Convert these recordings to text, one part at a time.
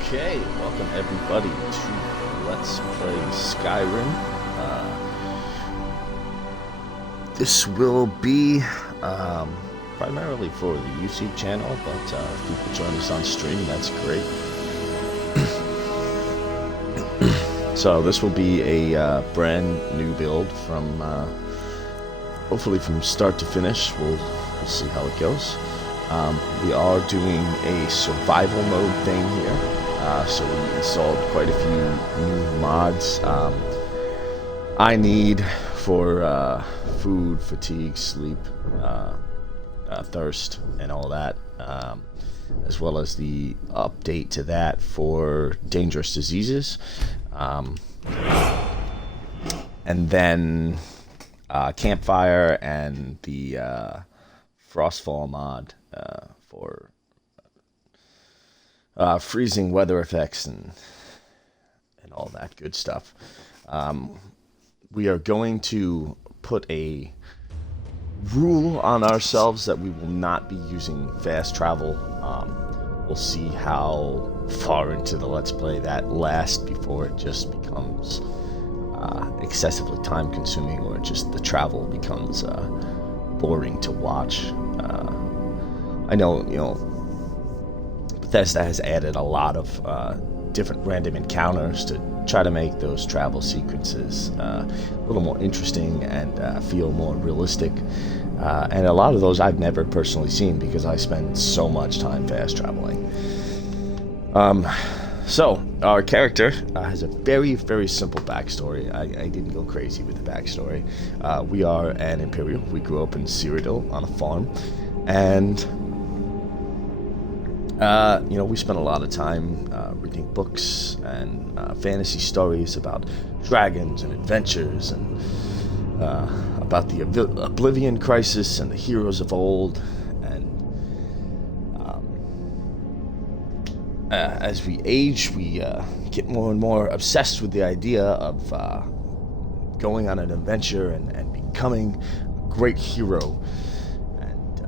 Okay, welcome everybody to Let's Play Skyrim. This will be primarily for the YouTube channel, but if you could join us on stream, that's great. So this will be a brand new build from, hopefully from start to finish. We'll see how it goes. We are doing a survival mode thing here. So we installed quite a few new mods I need for food, fatigue, sleep, thirst, and all that, as well as the update to that for dangerous diseases, and then campfire and the frostfall mod for freezing weather effects and all that good stuff. We are going to put a rule on ourselves that we will not be using fast travel. We'll see how far into the Let's Play that lasts before it just becomes excessively time consuming, or just the travel becomes boring to watch. I know, Bethesda has added a lot of different random encounters to try to make those travel sequences a little more interesting and feel more realistic. And a lot of those I've never personally seen because I spend so much time fast traveling. So our character has a very, very simple backstory. I didn't go crazy with the backstory. We are an Imperial. We grew up in Cyrodiil on a farm, and we spent a lot of time reading books and fantasy stories about dragons and adventures, and about the Oblivion Crisis and the heroes of old. And as we age, we get more and more obsessed with the idea of going on an adventure and becoming a great hero. And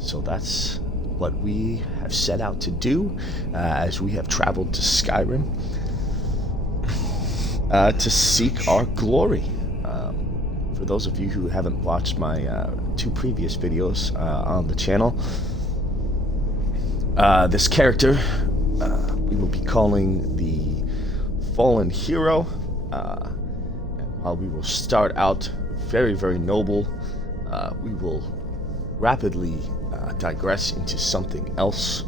so that's what we have set out to do as we have traveled to Skyrim to seek our glory. For those of you who haven't watched my two previous videos on the channel, this character we will be calling the Fallen Hero. While we will start out very, very noble, we will rapidly digress into something else,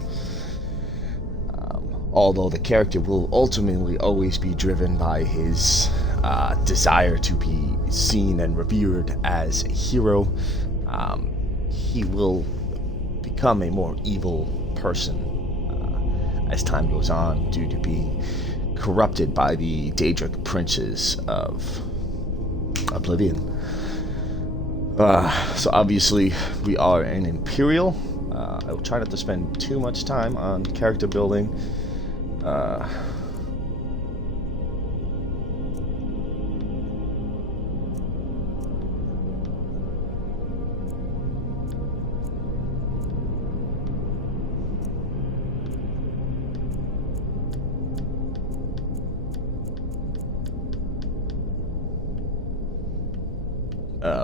although the character will ultimately always be driven by his desire to be seen and revered as a hero. He will become a more evil person as time goes on, due to being corrupted by the Daedric princes of Oblivion. So obviously we are an Imperial. I will try not to spend too much time on character building.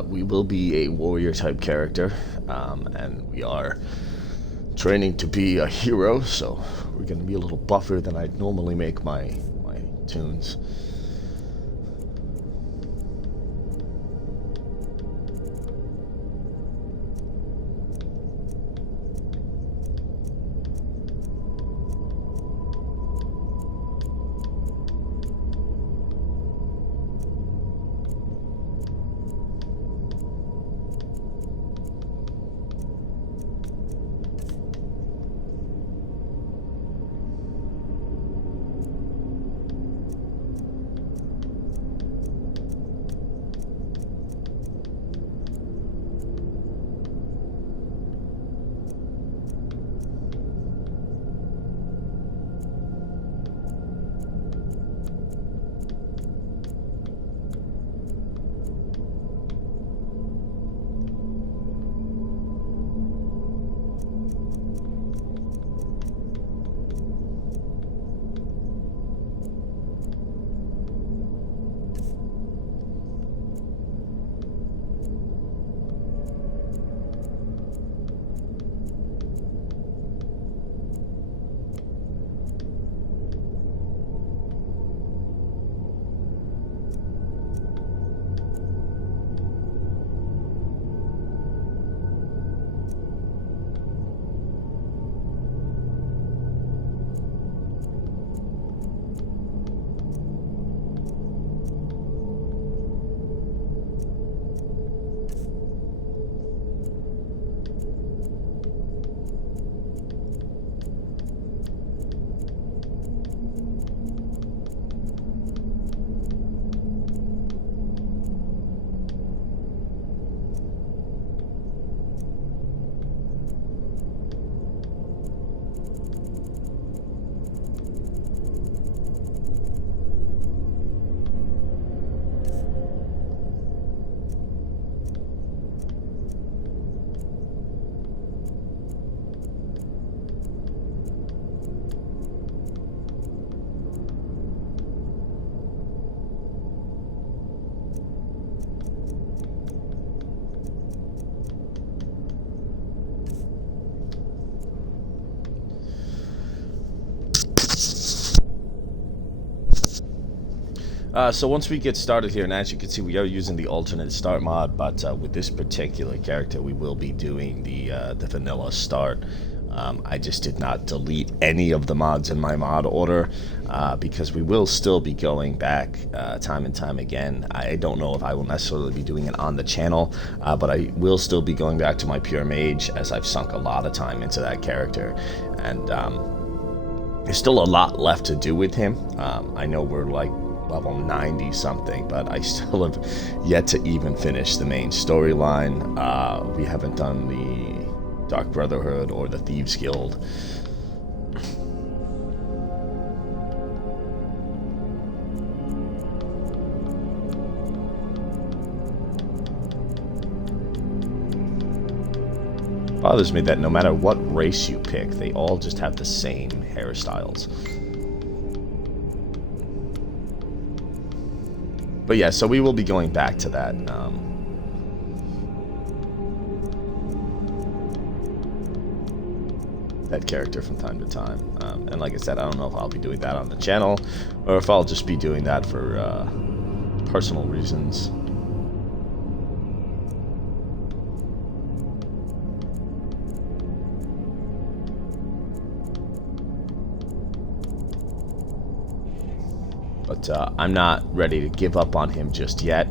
We will be a warrior type character, and we are training to be a hero, so we're going to be a little buffer than I'd normally make my tunes. So once we get started here, and as you can see, we are using the alternate start mod, but with this particular character, we will be doing the vanilla start. I just did not delete any of the mods in my mod order because we will still be going back time and time again. I don't know if I will necessarily be doing it on the channel, but I will still be going back to my pure mage, as I've sunk a lot of time into that character, and there's still a lot left to do with him. I know we're like level 90 something, but I still have yet to even finish the main storyline. We haven't done the Dark Brotherhood or the Thieves Guild. It bothers me that no matter what race you pick, they all just have the same hairstyles. But yeah, so we will be going back to that. That character from time to time. And like I said, I don't know if I'll be doing that on the channel or if I'll just be doing that for personal reasons. But I'm not ready to give up on him just yet.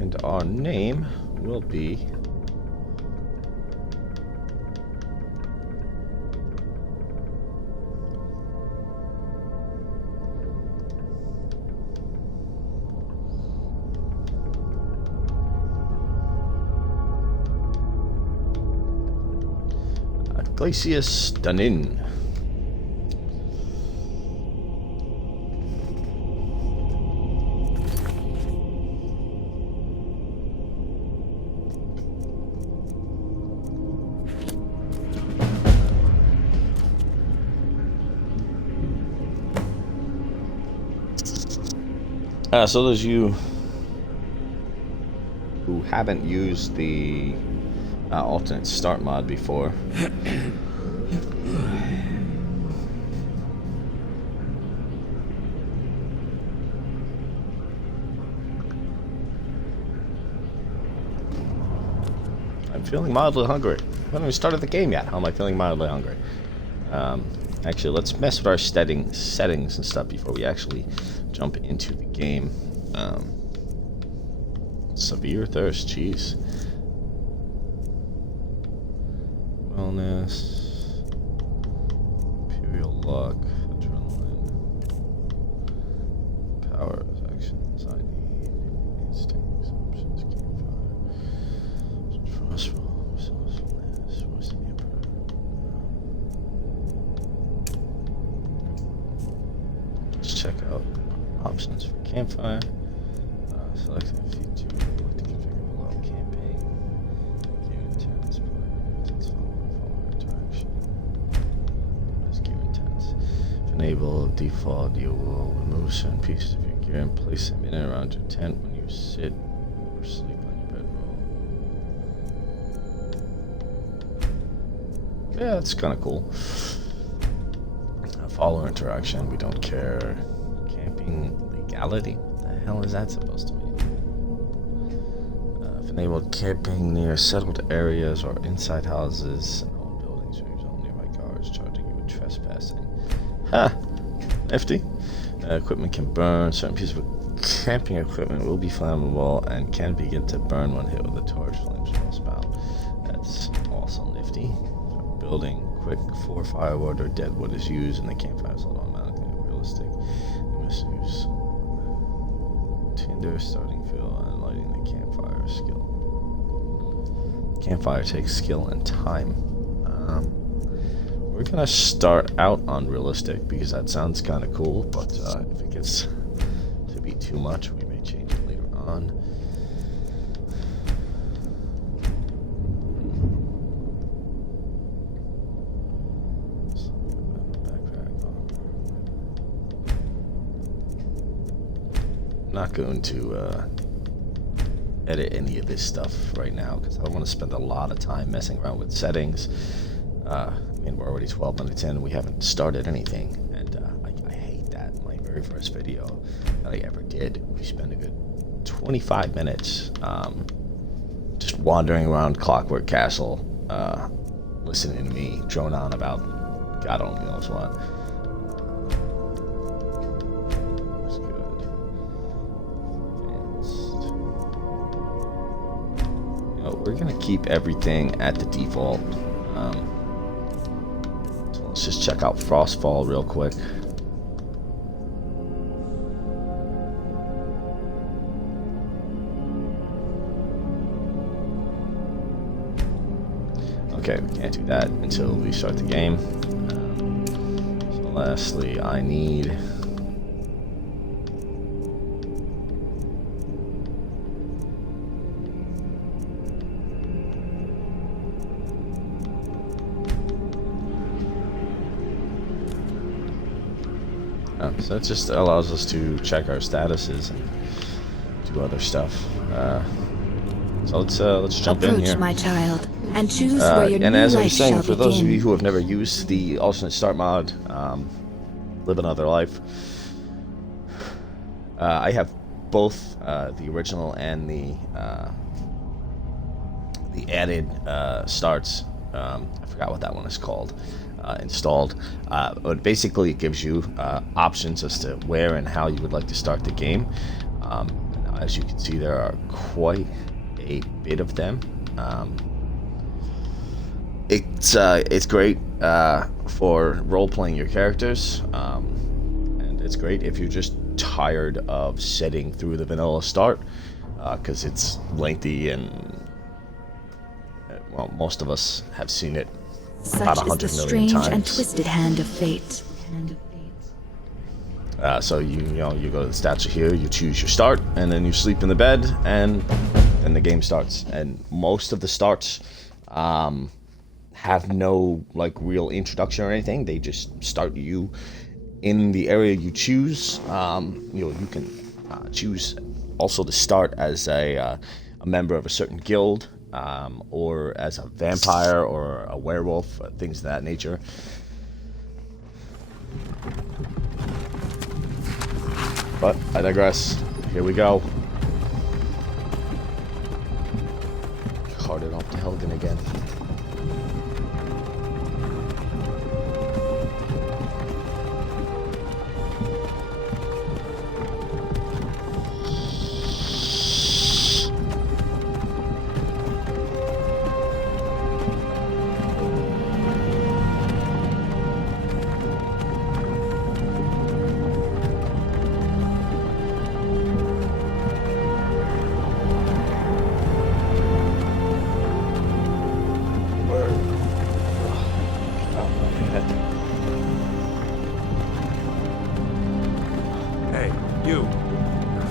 And our name will be Glacius Danin. So those of you who haven't used the alternate start mod before, I'm feeling mildly hungry. I haven't even started the game yet. How am I feeling mildly hungry? Actually, let's mess with our settings and stuff before we actually jump into the game. Severe thirst, jeez. Wellness, Imperial luck, adrenaline, power, actions, I need, instincts, options, campfire, trustful, resourcefulness, what's in the emperor? Let's check out options for campfire. Select a feature, like to configure below campaign. Gear intense, player intense, follower interaction. What is gear intense? If enabled, default, you will remove certain pieces of your gear and place them in and around your tent when you sit or sleep on your bedroll. Yeah, that's kind of cool. Follower interaction, we don't care. Camping legality? What the hell is that supposed to mean? Enabled camping near settled areas or inside houses and all buildings where all nearby guards charging you with trespassing. Ha! Nifty. Equipment can burn. Certain pieces of camping equipment will be flammable and can begin to burn when hit with a torch. Flames will spout. That's also nifty. Building quick 4 firewood or dead wood is used and the campfire is automatically realistic. You must use tinder, starting fuel, and lighting the campfire skill. Campfire takes skill and time. We're gonna start out on realistic because that sounds kind of cool, but if it gets to be too much, we may change it later on. not going to edit any of this stuff right now because I don't want to spend a lot of time messing around with settings. I mean, we're already 12 minutes in. We haven't started anything, and I hate that. My very first video that I ever did, we spent a good 25 minutes just wandering around Clockwork Castle, listening to me drone on about God only knows what. That's good. You know, we're gonna keep everything at the default. So let's just check out Frostfall real quick. Okay, we can't do that until we start the game. So lastly, I need... so that just allows us to check our statuses and do other stuff. So let's jump in here. Approach, my child, and choose where your and new as I life was saying, shall for those of begin. you who have never used the alternate start mod, Live Another Life, I have both the original and the added starts. I forgot what that one is called. Installed, but basically it gives you options as to where and how you would like to start the game. As you can see, there are quite a bit of them. It's great for role-playing your characters, and it's great if you're just tired of sitting through the vanilla start, because it's lengthy and well, most of us have seen it about Such 100 is the million strange times. and twisted hand of fate. So you go to the stats here, you choose your start, and then you sleep in the bed, and then the game starts. And most of the starts have no like real introduction or anything. They just start you in the area you choose. You can choose also to start as a member of a certain guild, or as a vampire or a werewolf, things of that nature. But I digress. Here we go. Carted off to Helgen again.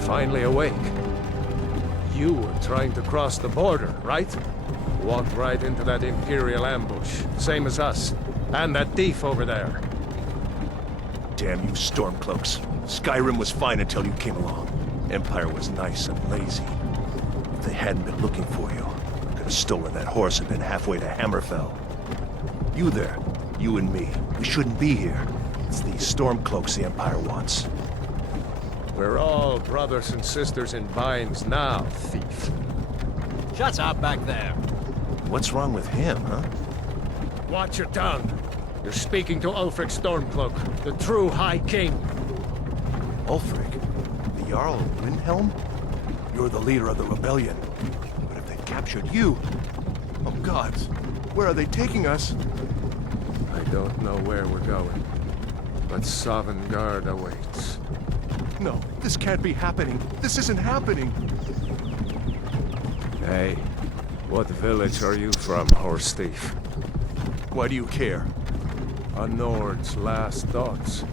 Finally awake. You were trying to cross the border, right? Walked right into that Imperial ambush, same as us. And that thief over there. Damn you Stormcloaks. Skyrim was fine until you came along. Empire was nice and lazy. If they hadn't been looking for you, I could have stolen that horse and been halfway to Hammerfell. You there, you and me, we shouldn't be here. It's these Stormcloaks the Empire wants. We're all brothers and sisters in binds now, thief. Shut up back there. What's wrong with him, huh? Watch your tongue. You're speaking to Ulfric Stormcloak, the true High King. Ulfric? The Jarl of Windhelm? You're the leader of the rebellion. But if they've captured you... Oh gods, where are they taking us? I don't know where we're going, but Sovngarde awaits. No, this can't be happening. This isn't happening. Hey, what village are you from, horse thief? Why do you care? A Nord's last thoughts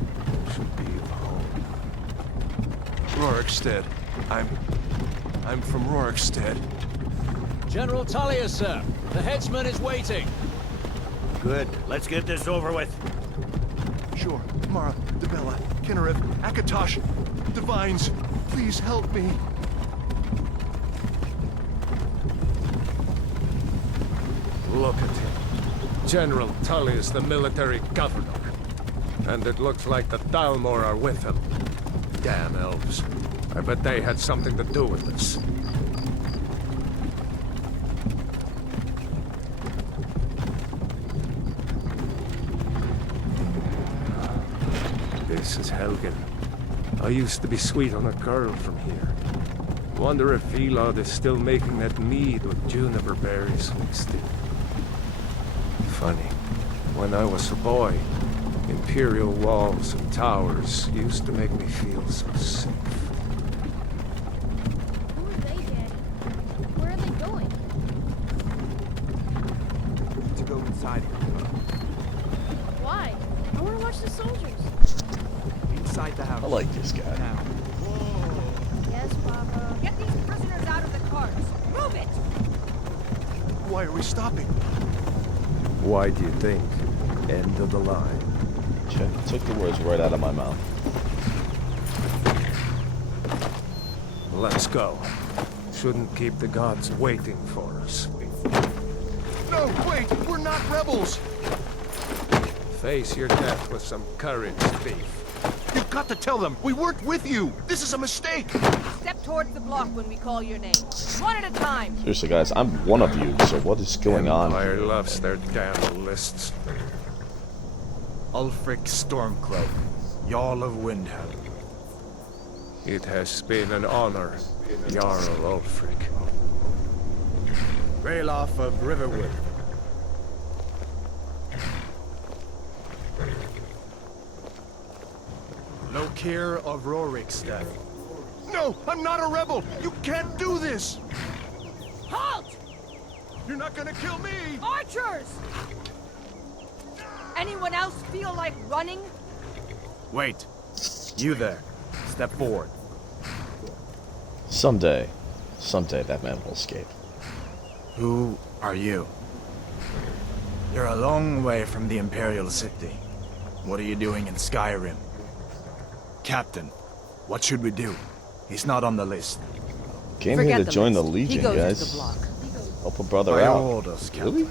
should be of home. Rorikstead. I'm from Rorikstead. General Tullius, sir. The headsman is waiting. Good. Let's get this over with. sure. Mara, Debella, Kinnarev, Akatosh, Divines, please help me. Look at him. General Tully is the military governor. And it looks like the Dalmor are with him. Damn elves. I bet they had something to do with this. This is Helgen. I used to be sweet on a girl from here. Wonder if Elod is still making that mead with juniper berries mixed in. Funny. When I was a boy, Imperial walls and towers used to make me feel so safe. Who are they, Daddy? Where are they going? To go inside here. Why? I want to watch the soldiers. Inside the house. I like this guy. Now. Yes, Papa. Get these prisoners out of the cars. Move it! Why are we stopping? Why do you think? End of the line. Took the words right out of my mouth. Let's go. Shouldn't keep the gods waiting for us. No, wait! We're not rebels! Face your death with some courage, thief. You've got to tell them! We weren't with you! This is a mistake! Step towards the block when we call your name. One at a time. Seriously, guys, I'm one of you, so what is going on? Empire loves their damn lists. Ulfric Stormcloak, Jarl of Windhelm. It has been an honor, Jarl Ulfric. Ralof of Riverwood. Lokir of Rorikstead. No! I'm not a rebel! You can't do this! Halt! You're not gonna kill me! Archers! Anyone else feel like running? Wait. You there. Step forward. Someday that man will escape. Who are you? You're a long way from the Imperial City. What are you doing in Skyrim? Captain, what should we do? He's not on the list. Came Forget here to the join the list. Legion, He goes guys. to the block. Help a brother By your out. orders, Captain. Really?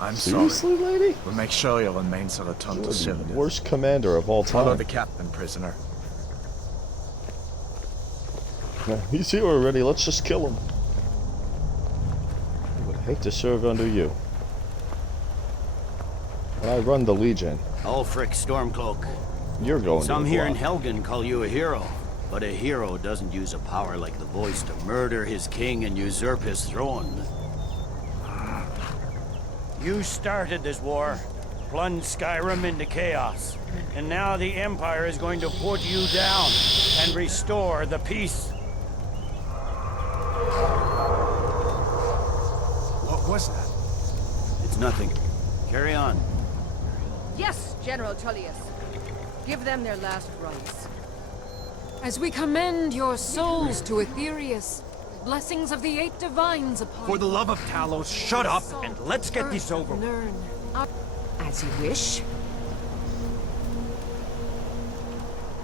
I'm sorry. Seriously, lady? We'll make sure you'll remain Solaton You're to the Cyrodiil. worst commander of all Follow time. the captain, prisoner. He's here already. Let's just kill him. I would hate to serve under you. When I run the Legion, Ulfric Stormcloak. you're going Some to the here in block. Helgen call you a hero, but a hero doesn't use a power like the voice to murder his king and usurp his throne. You started this war, plunged Skyrim into chaos, and now the Empire is going to put you down and restore the peace. What was that? It's nothing. Carry on. Yes, General Tullius. Give them their last rites. As we commend your souls to Aetherius, blessings of the 8 divines upon For the love of Talos, shut up and let's get this over with. Learn. As you wish.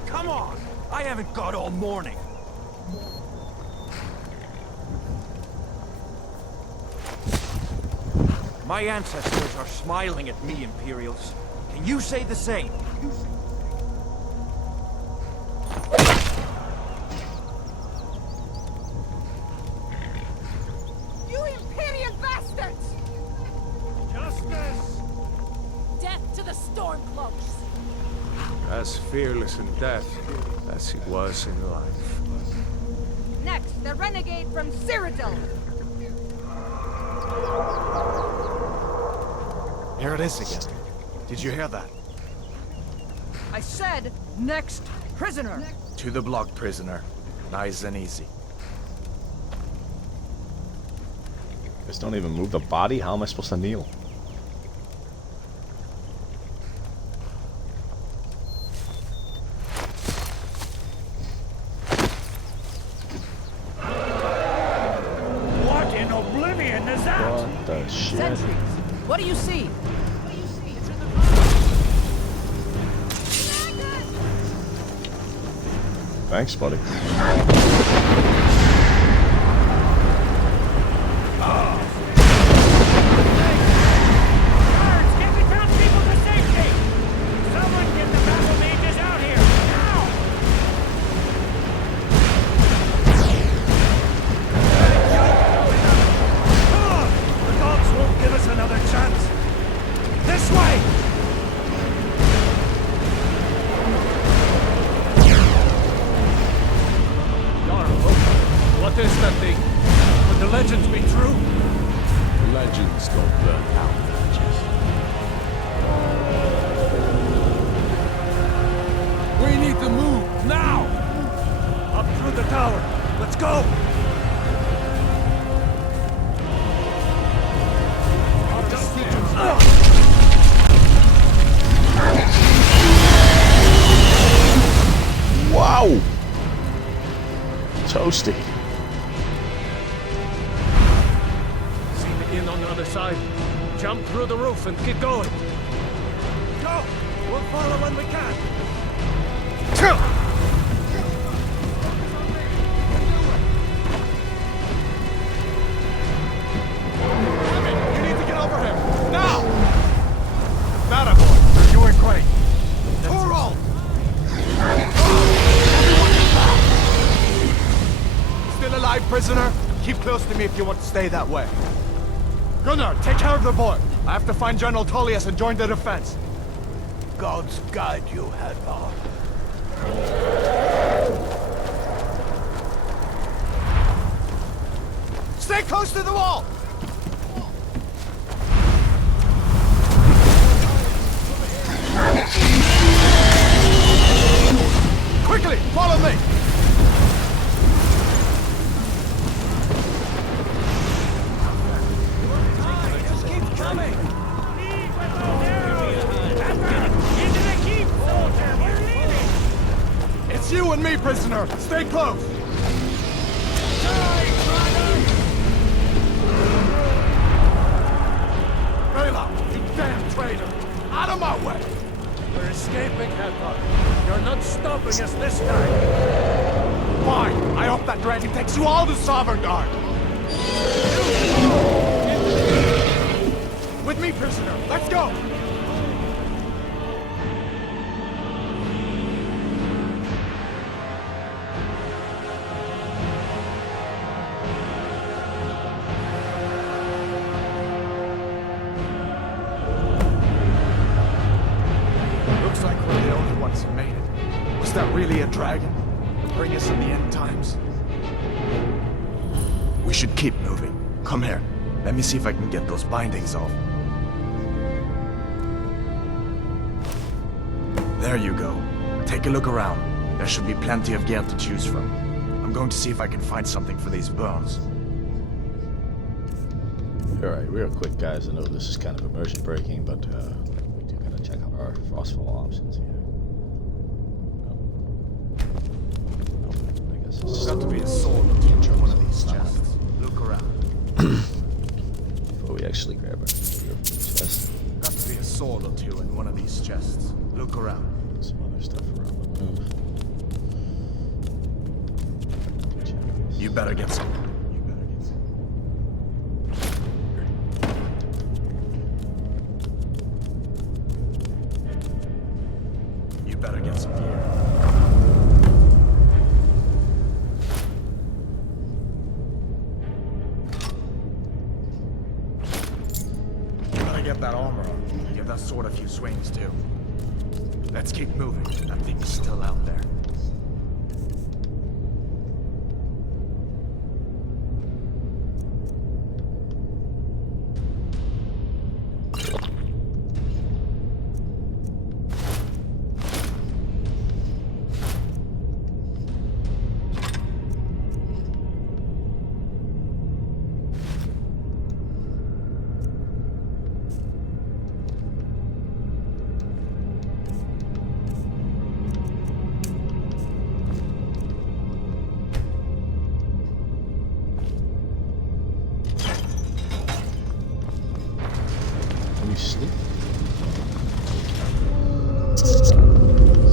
Come on! I haven't got all morning. My ancestors are smiling at me, Imperials. Can you say the same? You Imperial bastards! Justice! Death to the Stormcloaks! As fearless in death as he was in life. Next, the renegade from Cyrodiil! Here it is again. Did you hear that? I said, next prisoner! To the block, prisoner. Nice and easy. Guys don't even move the body. How am I supposed to kneel? What in oblivion is that? What the shit? Sentries, what do you see? Thanks, buddy. Guards, get the townspeople to safety! Someone get the battle mages out here, now! The dogs won't give us another chance. This way! What is that thing? Would the legends be true? Legends don't burn out villages. We need to move, now! Up through the tower. Let's go! Wow! Toasty. See the inn on the other side. Jump through the roof and keep going. Go! We'll follow when we can. You need to get over him! Now! That boy! You're doing great! Toro! Still alive, prisoner? Keep close to me if you want to stay that way. Gunnar, take care of the boy. I have to find General Tullius and join the defense. Gods guide you, Hadvar. Stay close to the wall! Quickly, follow me! Just keep coming! Into the keep, soldier! We're leaving! It's you and me, prisoner! Stay close! Rayla, you damn traitor! Out of my way! We're escaping, Hadvar. You're not stopping us this time. Fine! I hope that dragon takes you all to Sovngarde! With me, prisoner! Let's go! Looks like we're the only ones who made it. Was that really a dragon? Bring us in the end times? We should keep moving. Come here. Let me see if I can get those bindings off. There you go. Take a look around. There should be plenty of gear to choose from. I'm going to see if I can find something for these burns. Alright, real quick, guys. I know this is kind of immersion breaking, but we do gotta check out our frostfall options here. I guess it's There's got to be a sword or two in one of these chests. Look around. before we actually grab our chest. Got to be a sword or two in one of these chests. Look around. Some other stuff around the room. You better get some. You better get some gear. You better get that armor on. Give that sword a few swings too. Let's keep moving. That thing's still out there.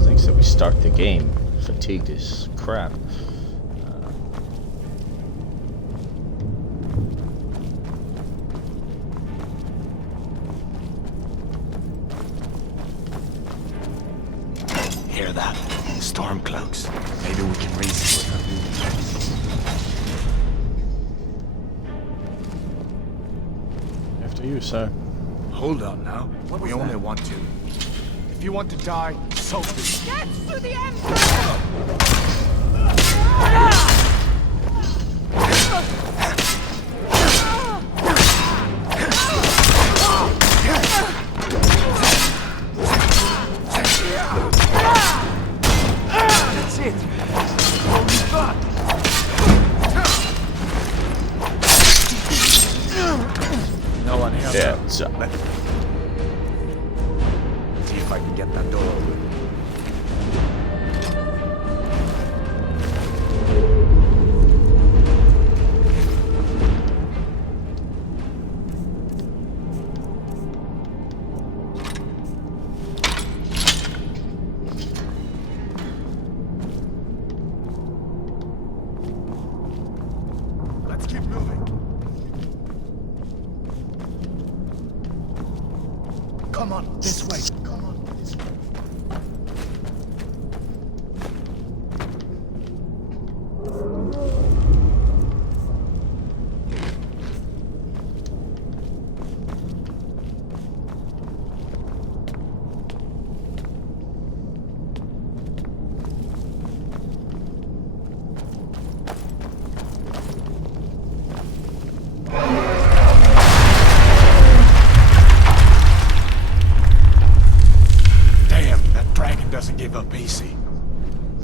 Thinks that we start the game fatigued is crap. Hear that? Stormcloaks. Maybe we can reason with them. After you, sir. Hold on now. We only want to. If you want to die, so be it. Get to the Emperor! That's it. Hold back. No one here. Yeah, so. See if I can get that door open. Let's keep moving. Come on, this way. Come on, this way. Damn, that dragon doesn't give up easy.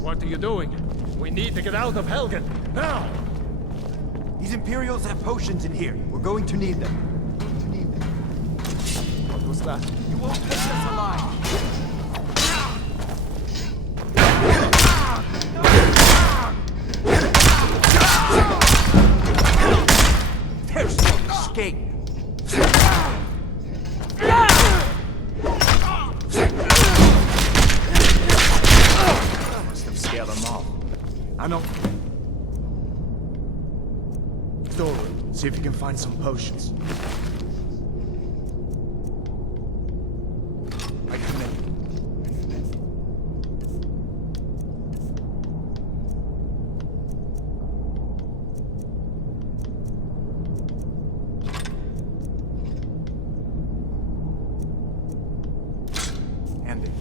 What are you doing? We need to get out of Helgen, now! These Imperials have potions in here. We're going to need them. What was that? You won't take us alive. There's no escape. Must have scared them off. I know. Doorway. See if you can find some potions. I come in. Andy.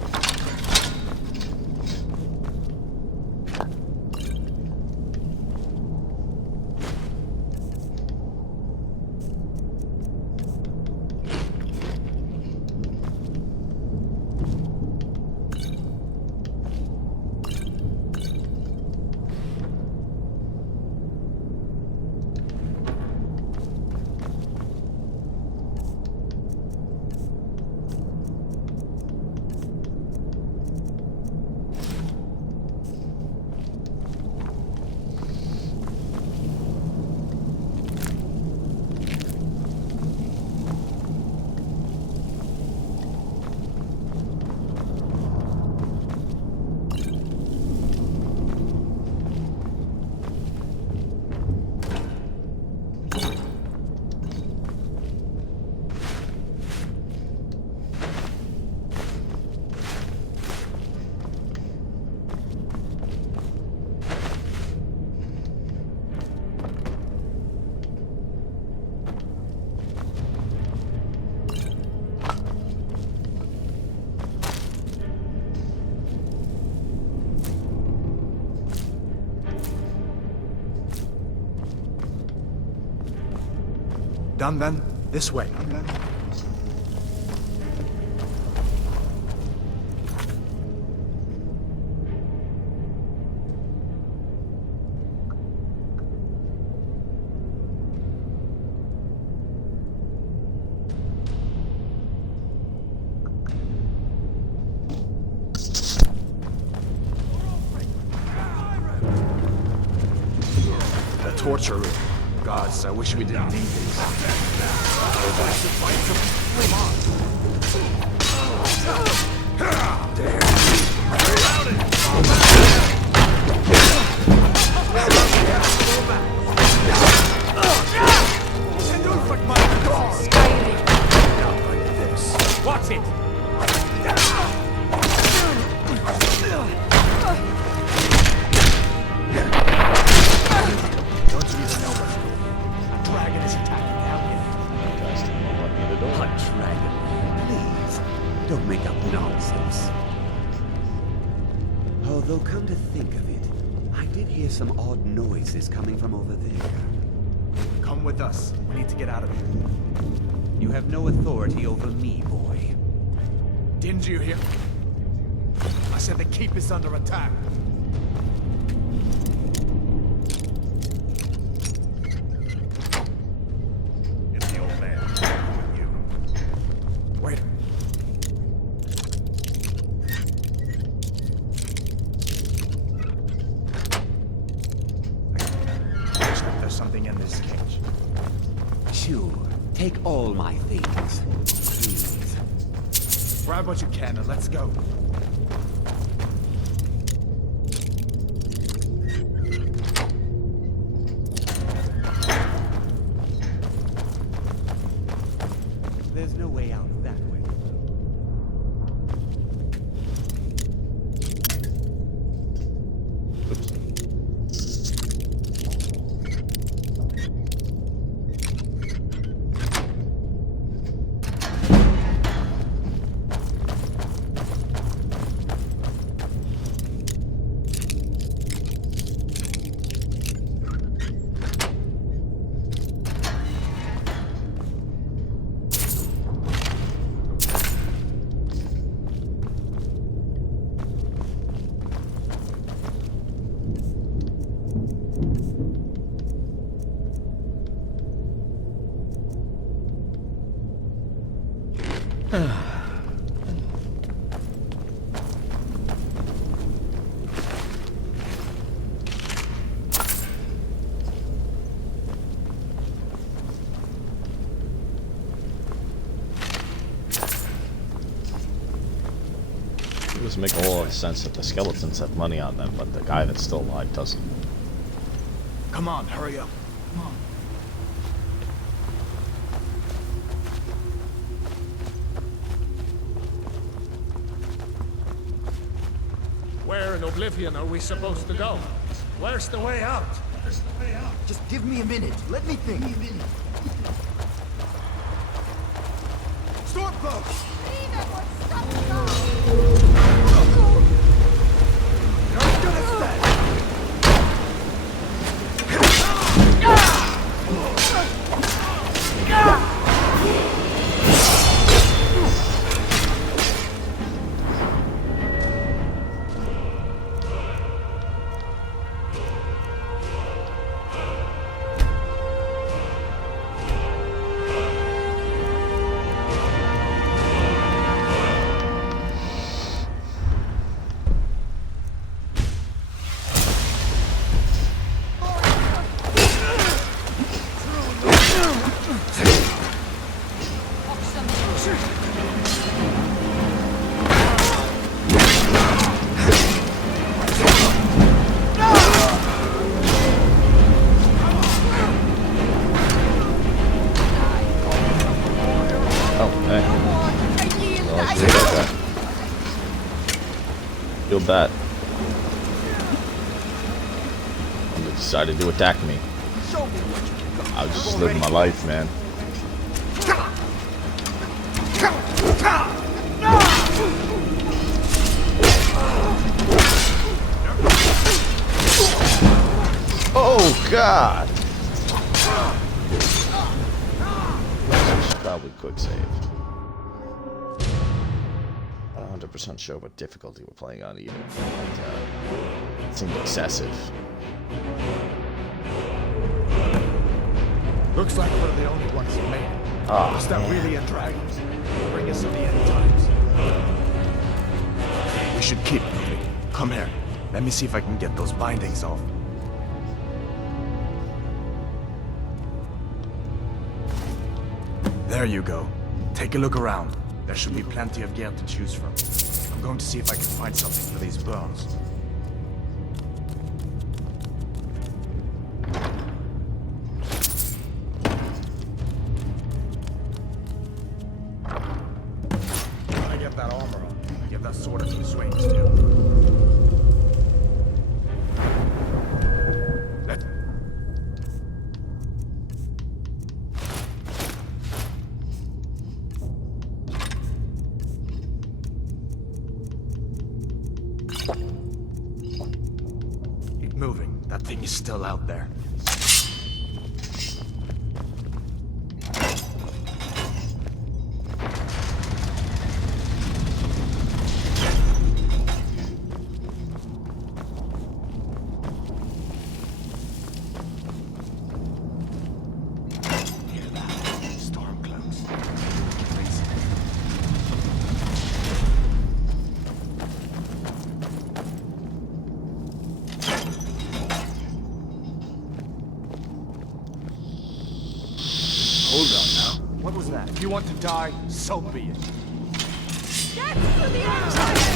Done then? This way. The torture room. Gods, I wish we didn't need these. Although, come to think of it, I did hear some odd noises coming from over there. Come with us. We need to get out of here. You have no authority over me, boy. Didn't you hear? I said the keep is under attack. It's the old man. You. Wait. There's something in this cage. Sure. Take all my things. Please. Grab what you can and let's go. There's no way out that way. It doesn't make a whole lot of sense that the skeletons have money on them, but the guy that's still alive doesn't. Come on, hurry up. Come on. Where in Oblivion are we supposed to go? Where's the way out? Just give me a minute. Let me think. Stormcloaks! Feel bad. They decided to attack me. I was just living my life, man. Oh God! Should probably quick save. Not 100% sure what difficulty we're playing on either. But, it seemed excessive. Looks like we're the only ones who made it. Oh, Is that really a dragon? Bring us to the end times. We should keep moving. Come here. Let me see if I can get those bindings off. There you go. Take a look around. There should be plenty of gear to choose from. I'm going to see if I can find something for these burns. Gotta get that armor on. Give that sword a few swings, too. moving. That thing is still out there. Hold on now. What was that? If you want to die, so be it. Death to the Empire!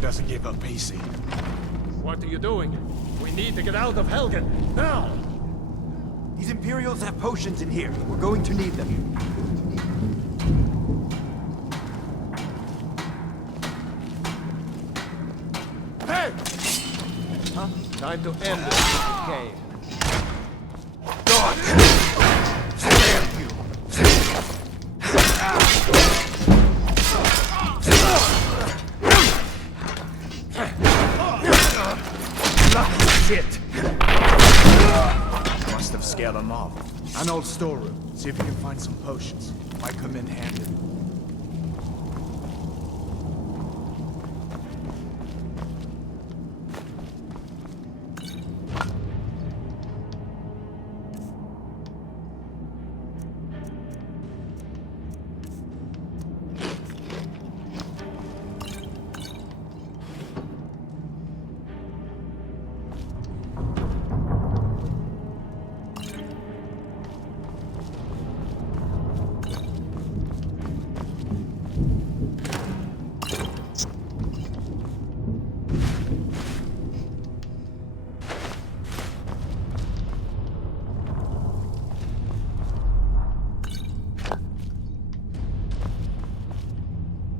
Doesn't give up easy. What are you doing? We need to get out of Helgen, now! These Imperials have potions in here. We're going to need them. Hey! Huh? Time to end this game. God! Damn you! Shit! Must have scared them off. An old storeroom. See if you can find some potions. Might come in handy.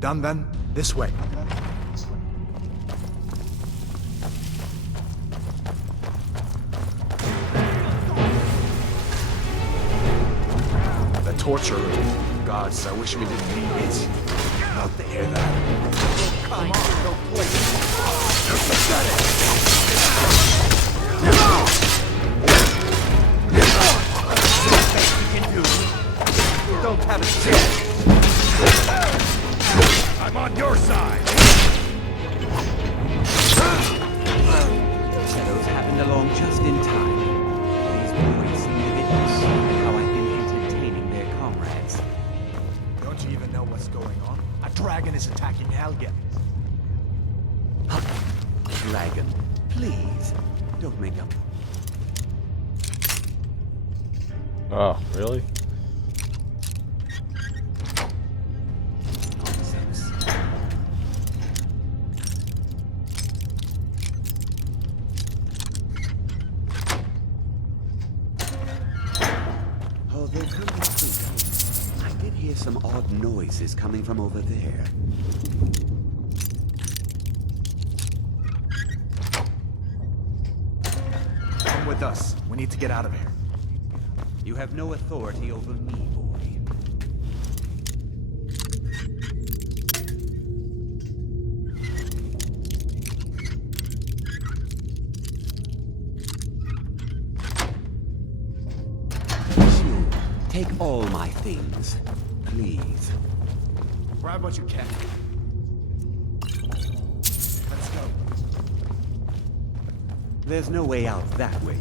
Done then? This way. The torture room. Gods, I wish we didn't need it. Love to hear that. Come on, no place. You're pathetic. You can do. You don't have a chance. I'm on your side! Shadows happened along just in time. These boys seem a bit concerned how I've been entertaining their comrades. Don't you even know what's going on? A dragon is attacking Helgen. Dragon, please, don't make up. Oh, really? Although come to think of it, I did hear some odd noises coming from over there. Come with us. We need to get out of here. You have no authority over me, boy. Take all my things, please. Grab what you can. Let's go. There's no way out that way.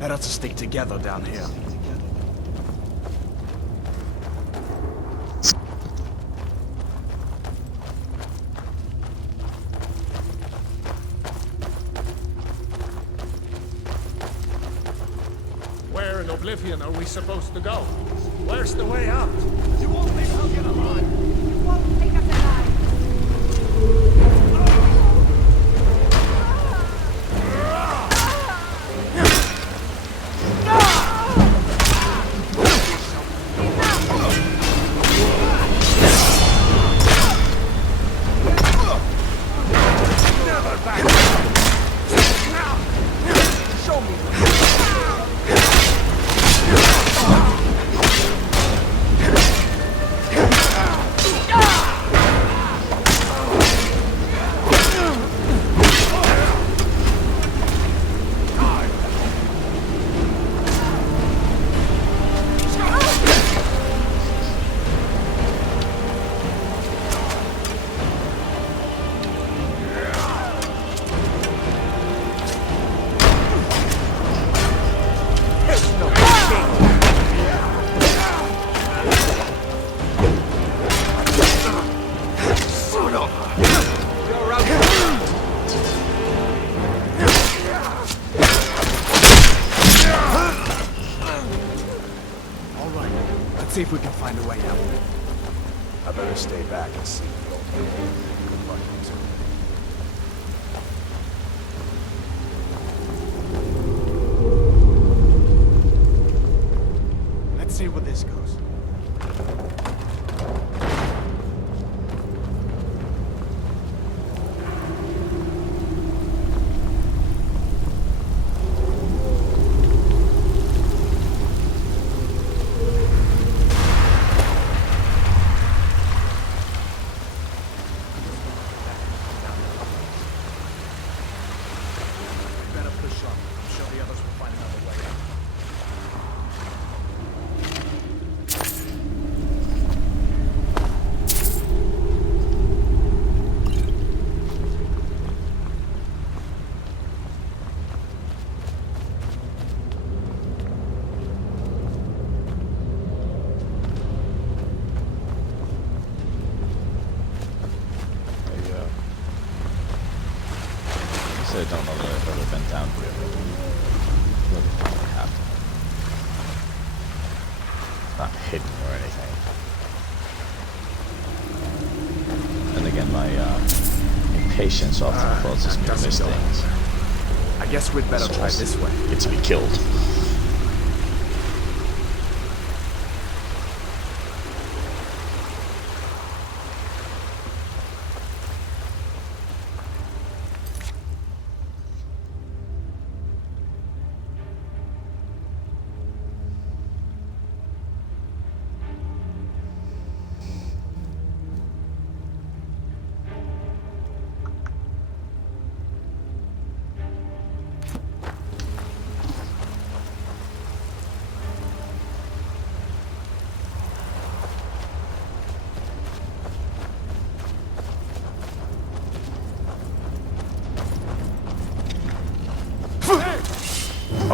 Better to stick together down here. Where in Oblivion are we supposed to go? Where's the way out? You won't leave Helgen alive! You won't take us alive. See if we can find a way out. I better stay back and see the old man. Good luck, you two. Let's see where this goes. I don't know that I've ever been down here, but I really probably have. It's not hidden or anything. And again, my impatience often causes me to miss things. I guess we'd better try this way. Get to be killed.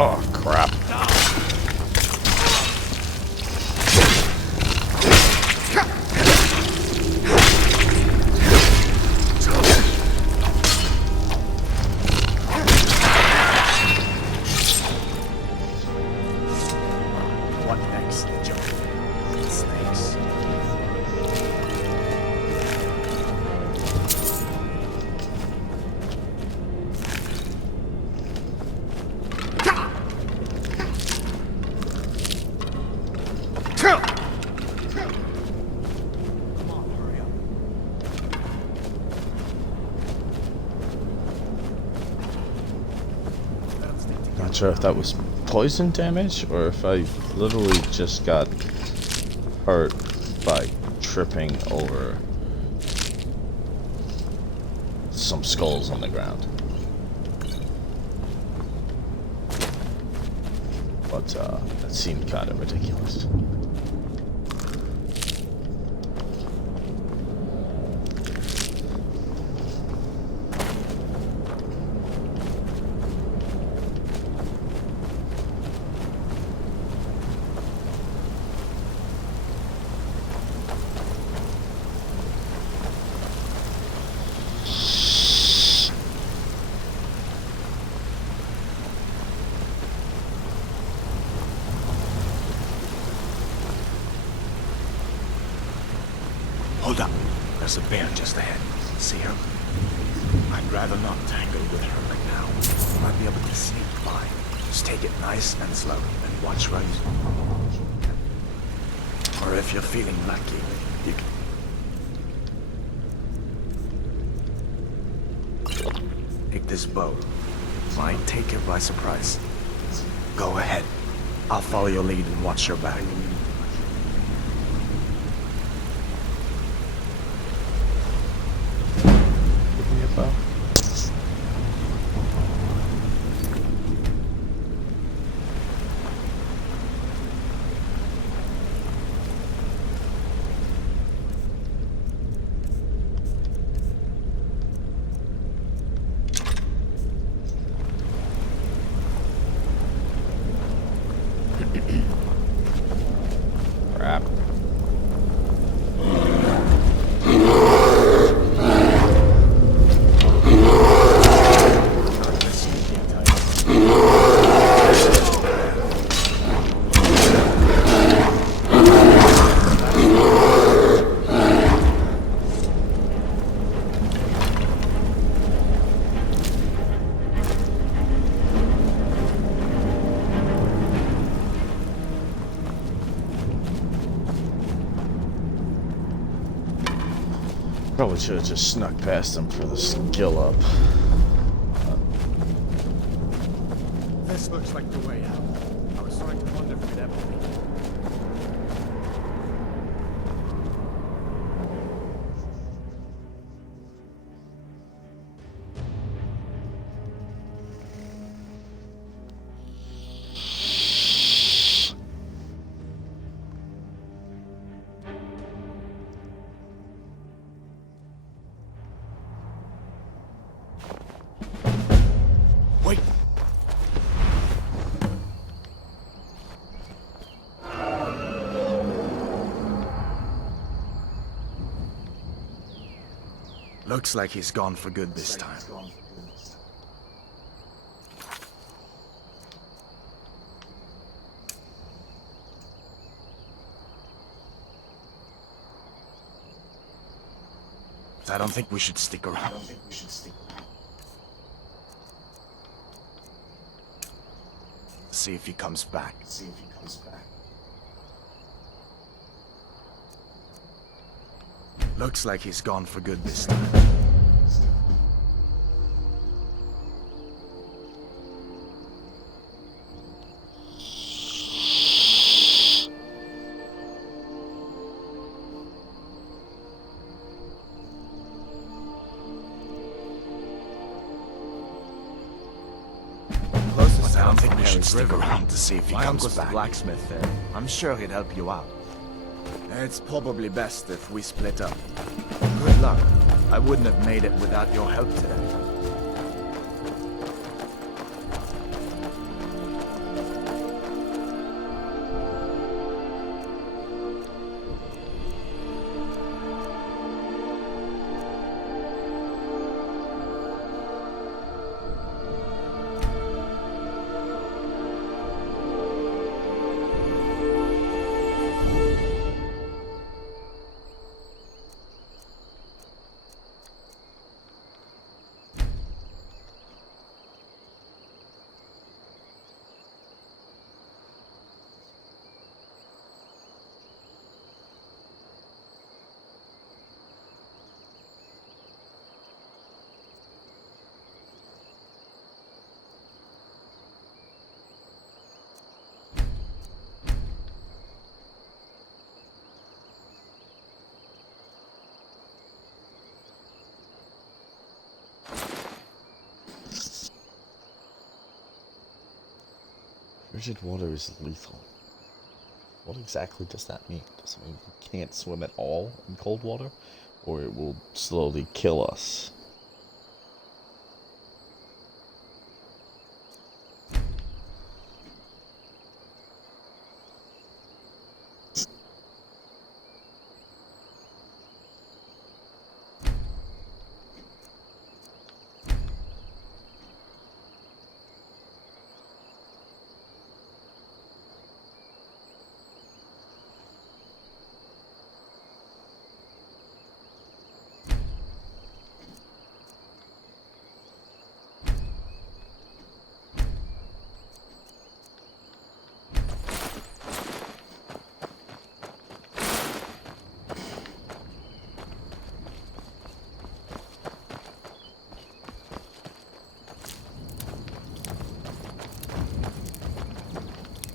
Oh, crap. not sure if that was poison damage or if I literally just got hurt by tripping over some skulls on the ground. But that seemed kind of ridiculous. Hold up. There's a bear just ahead. See her? I'd rather not tangle with her right now. Might be able to sneak by. Just take it nice and slow and watch right. Or if you're feeling lucky, you can take this bow. Might take her by surprise. Go ahead. I'll follow your lead and watch your back. Crap. Probably should have just snuck past them for the skill up. This looks like the way out. I was starting to wonder if we'd ever make it. Wait! Looks like he's gone for good this time. I don't think we should stick around. See if he comes back. Looks like he's gone for good this time. I don't think we should stick around to see if he comes back. The blacksmith there. I'm sure he'd help you out. It's probably best if we split up. Good luck. I wouldn't have made it without your help today. Frigid water is lethal. What exactly does that mean? Does it mean we can't swim at all in cold water? Or it will slowly kill us?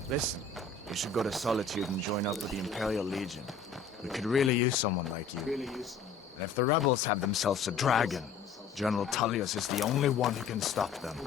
Listen, you should go to Solitude and join up with the Imperial Legion. We could really use someone like you. And if the rebels have themselves a dragon, General Tullius is the only one who can stop them.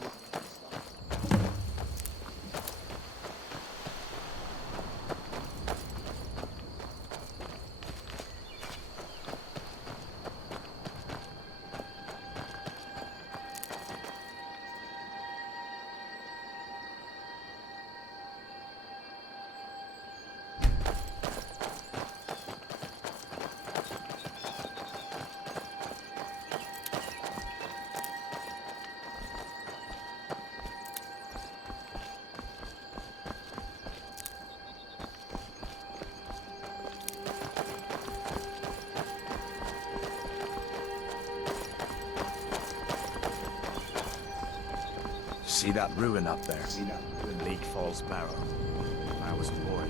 See that ruin up there? Bleak Falls Barrow. When I was a boy,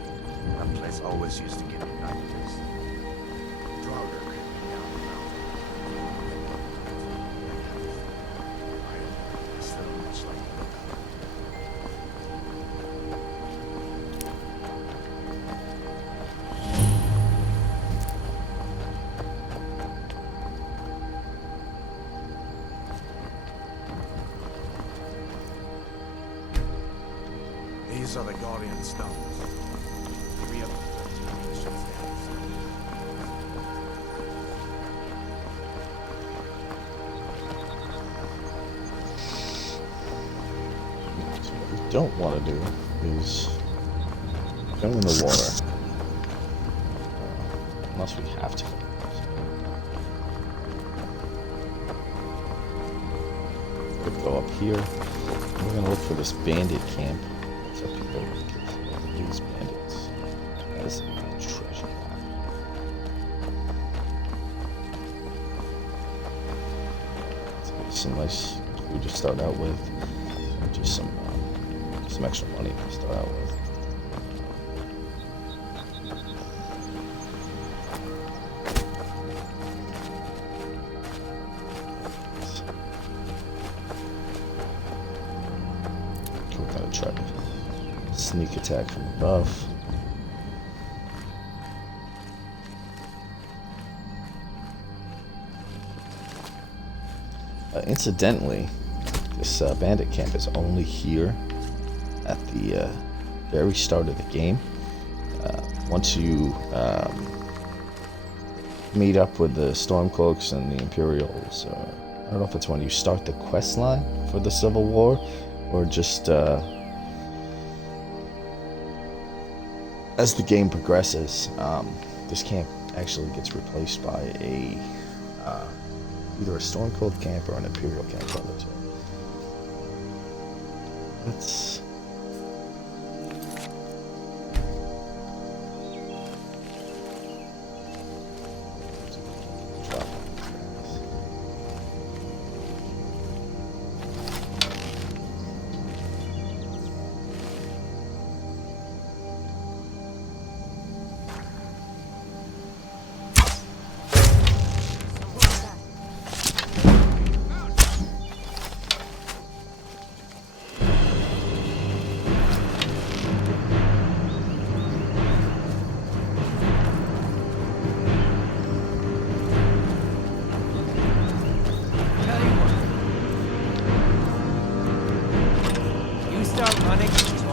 that place always used to give me nightmares. Draugr creeping down the mountain. I still much like the look of it. These are the Guardian Stones. 3 of them 14 missions down. So what we don't want to do is go in the water. Unless we have to. Could go up here. We're gonna look for this bandit camp. Up here, these bandits. That is a treasure map. Let's get some nice food to start out with. Just some extra money to start out with. We're gonna try to sneak attack from above. Incidentally, this bandit camp is only here at the very start of the game. Once you meet up with the Stormcloaks and the Imperials, I don't know if it's when you start the quest line for the Civil War, or just as the game progresses, this camp actually gets replaced by a either a Stormcloak camp or an Imperial camp. One of the two. Let's drop.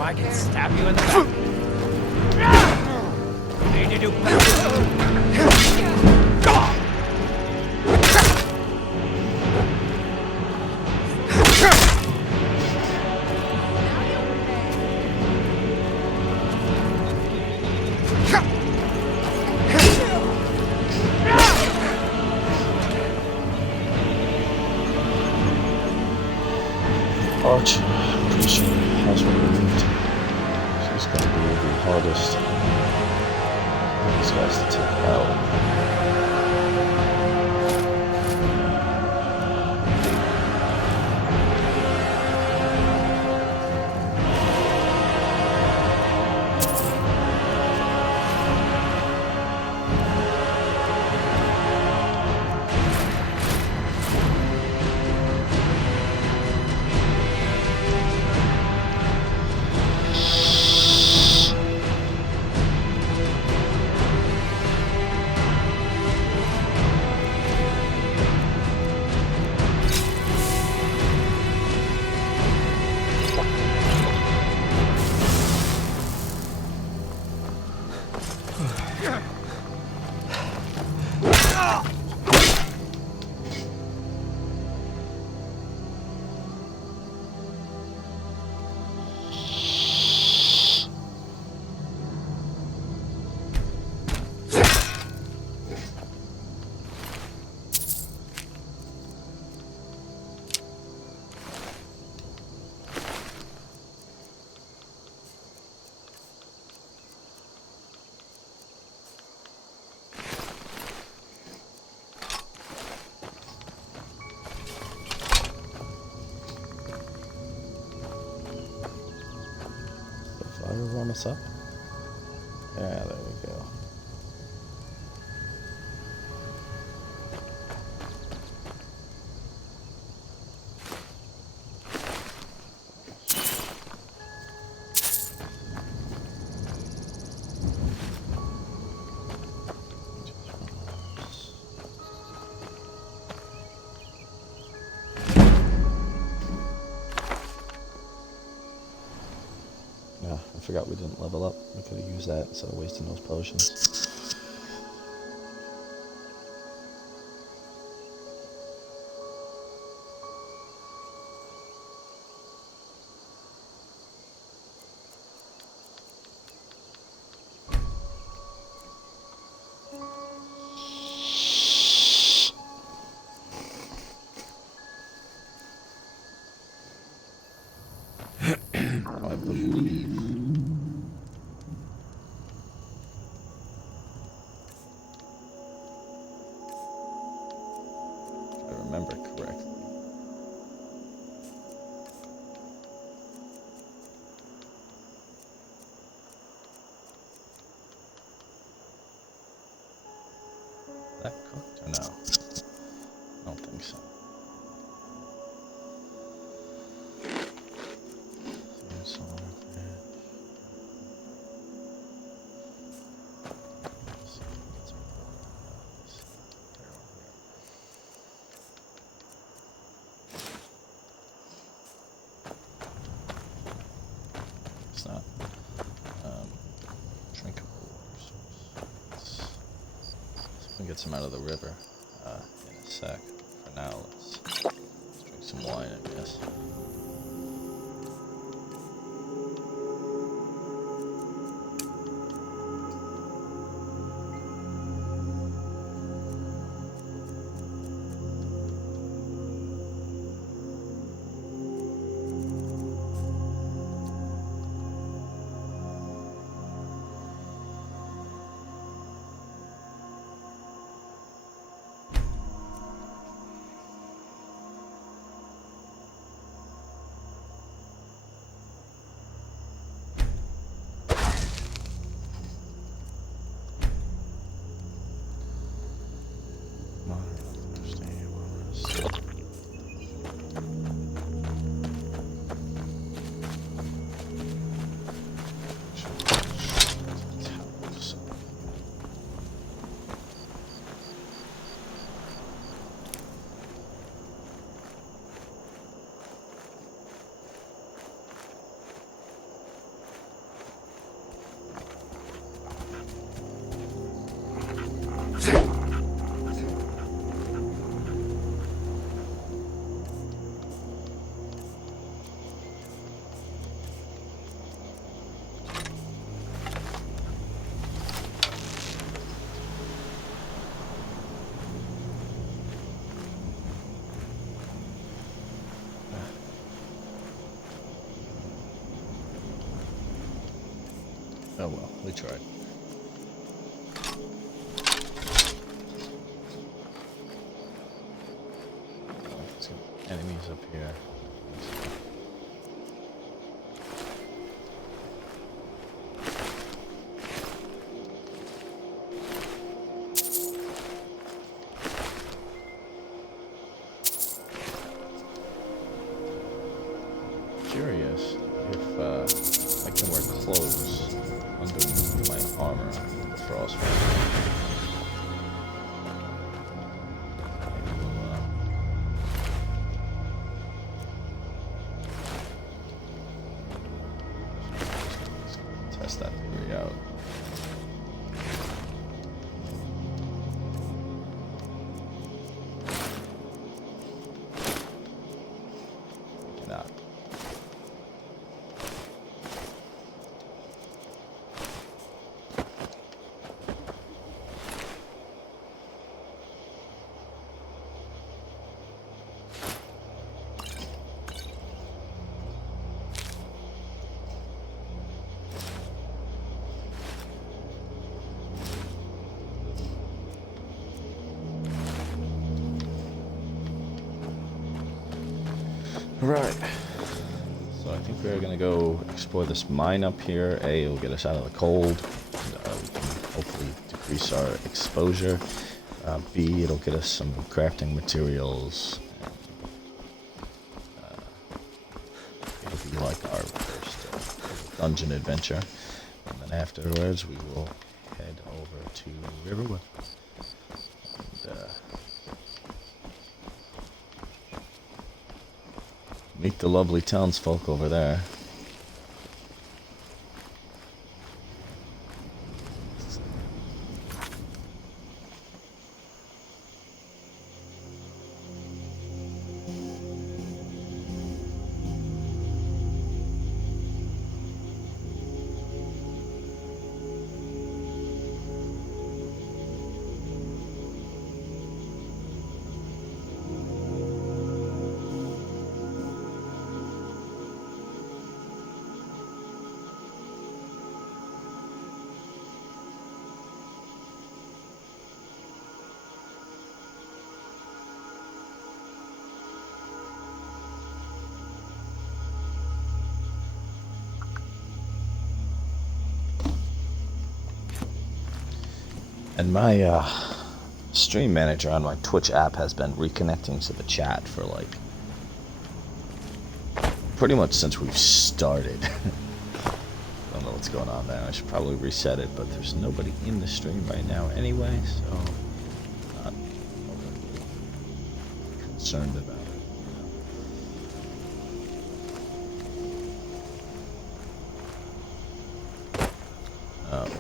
I can stab you in the back. Need to do better. Arch, I'm pretty sure has been removed. So it's going to be the hardest of these guys to take out. Warm us up. Yeah, there we go. I forgot we didn't level up. We could have used that instead of wasting those potions. I believe. If I remember correctly. Is that cooked or no? I don't think so. It's not drinkable water source. So we can get some out of the river in a sec. For now, let's drink some wine, I guess. Oh well, we tried. Some enemies up here. Curious if I can wear clothes under my armor with the frostbite. Test that theory out. Cannot. Right. So I think we're gonna go explore this mine up here. A, it'll get us out of the cold. And, we can hopefully decrease our exposure. B, it'll get us some crafting materials. And, it'll be like our first dungeon adventure. And then afterwards, we will head over to Riverwood. And, meet the lovely townsfolk over there. And my stream manager on my Twitch app has been reconnecting to the chat for like pretty much since we've started. I don't know what's going on there. I should probably reset it, but there's nobody in the stream right now anyway, so I'm not overly concerned about it.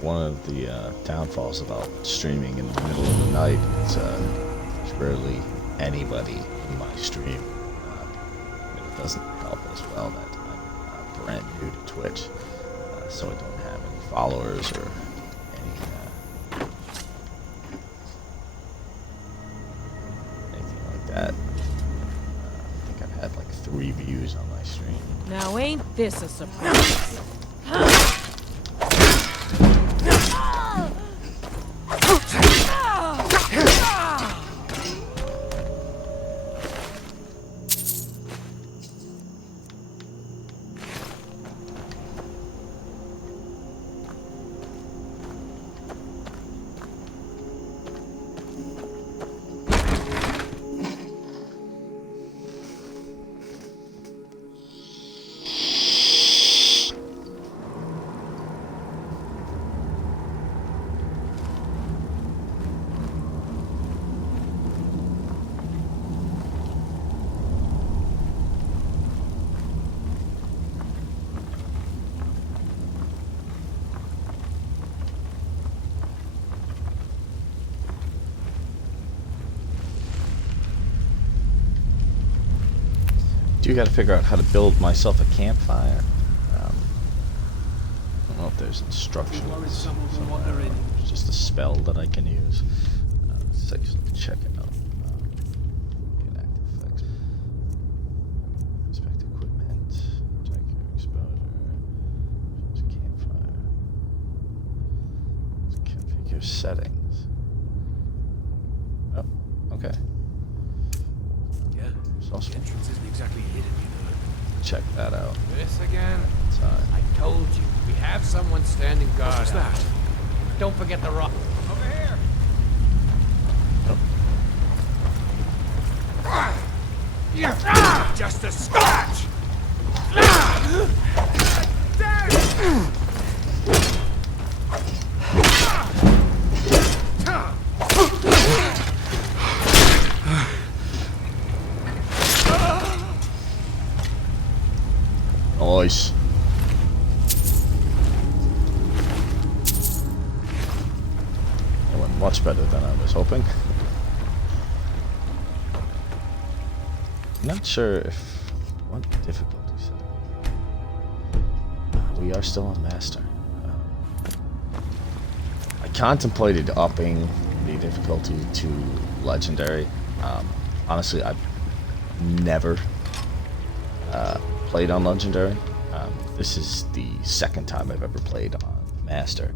One of the downfalls about streaming in the middle of the night is there's rarely anybody in my stream. It doesn't help as well that I'm brand new to Twitch, so I don't have any followers or anything like that. I think I've had like 3 views on my stream. Now ain't this a surprise? do got to figure out how to build myself a campfire. I don't know if there's instructions. It's just a spell that I can use. Let's actually check it out. Inactive effects. Inspect equipment. Check your exposure. Choose campfire. your settings. Oh, okay. Yeah, It's also the entrance isn't exactly hidden either. check that out. This again? Inside. I told you, we have someone standing guard. What was that? Don't forget the rock. Over here! Just a scratch! Nice. That went much better than I was hoping. Not sure if what difficulty setting. We are still on master. I contemplated upping the difficulty to legendary. Honestly, I've never played on legendary. This is the second time I've ever played on master.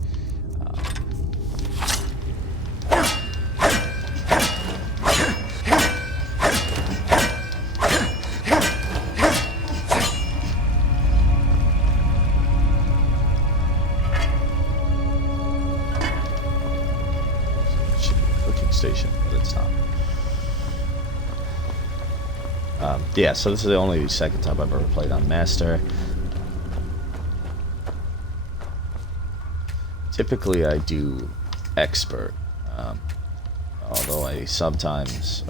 Should be a cooking station, but it's not. Yeah, so this is the only second time I've ever played on master. Typically I do expert, although I sometimes,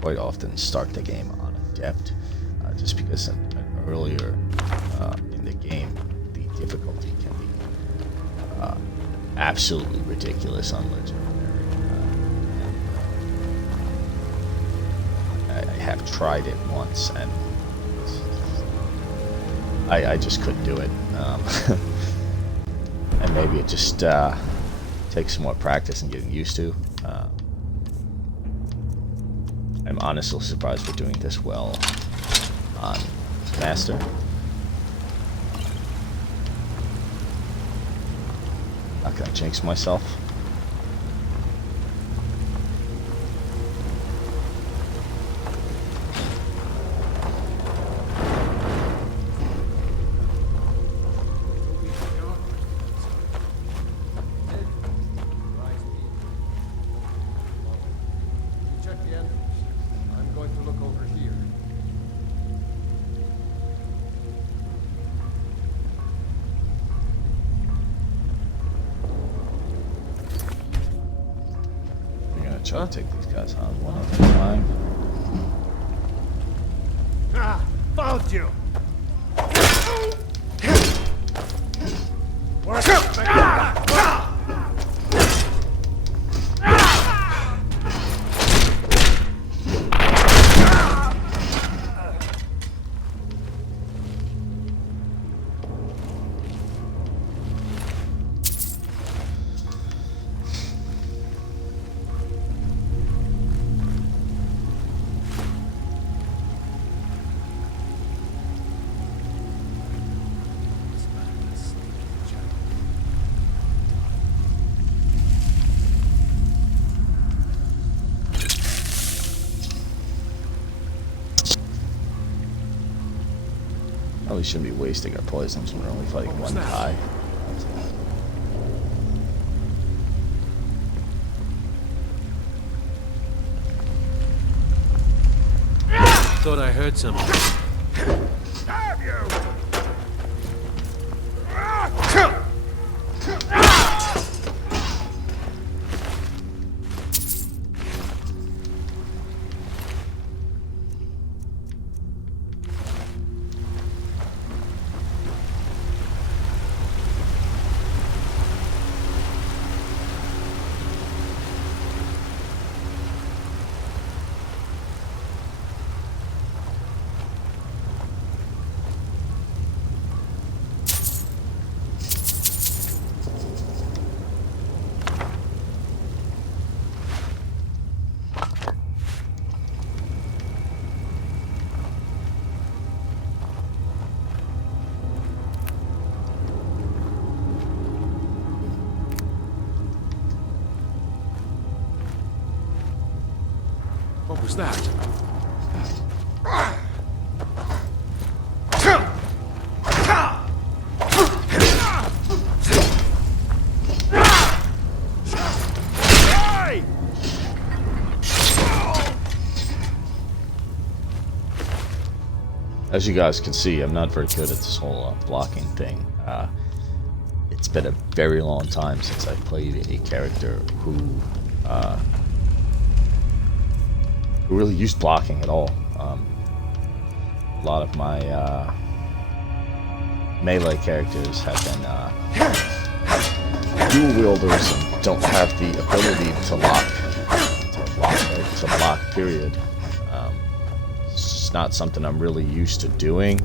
quite often, start the game on adept, just because earlier in the game the difficulty can be absolutely ridiculous on legendary. I have tried it once and I just couldn't do it. And maybe it just takes some more practice and getting used to. I'm honestly surprised we're doing this well on master. Not gonna jinx myself. Try to take these guys on one at a time. Ah, found you! Probably shouldn't be wasting our poisons when we're only fighting one guy. Thought I heard something. Have you? was that? As you guys can see, I'm not very good at this whole blocking thing. It's been a very long time since I played a character who really used blocking at all. A lot of my melee characters have been dual wielders and don't have the ability to block, period. It's not something I'm really used to doing.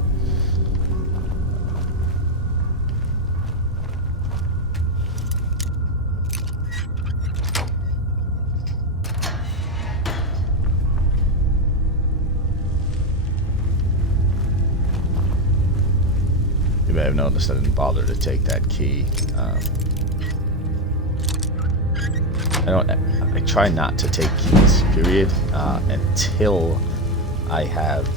You may have noticed I didn't bother to take that key. I try not to take keys, period, until I have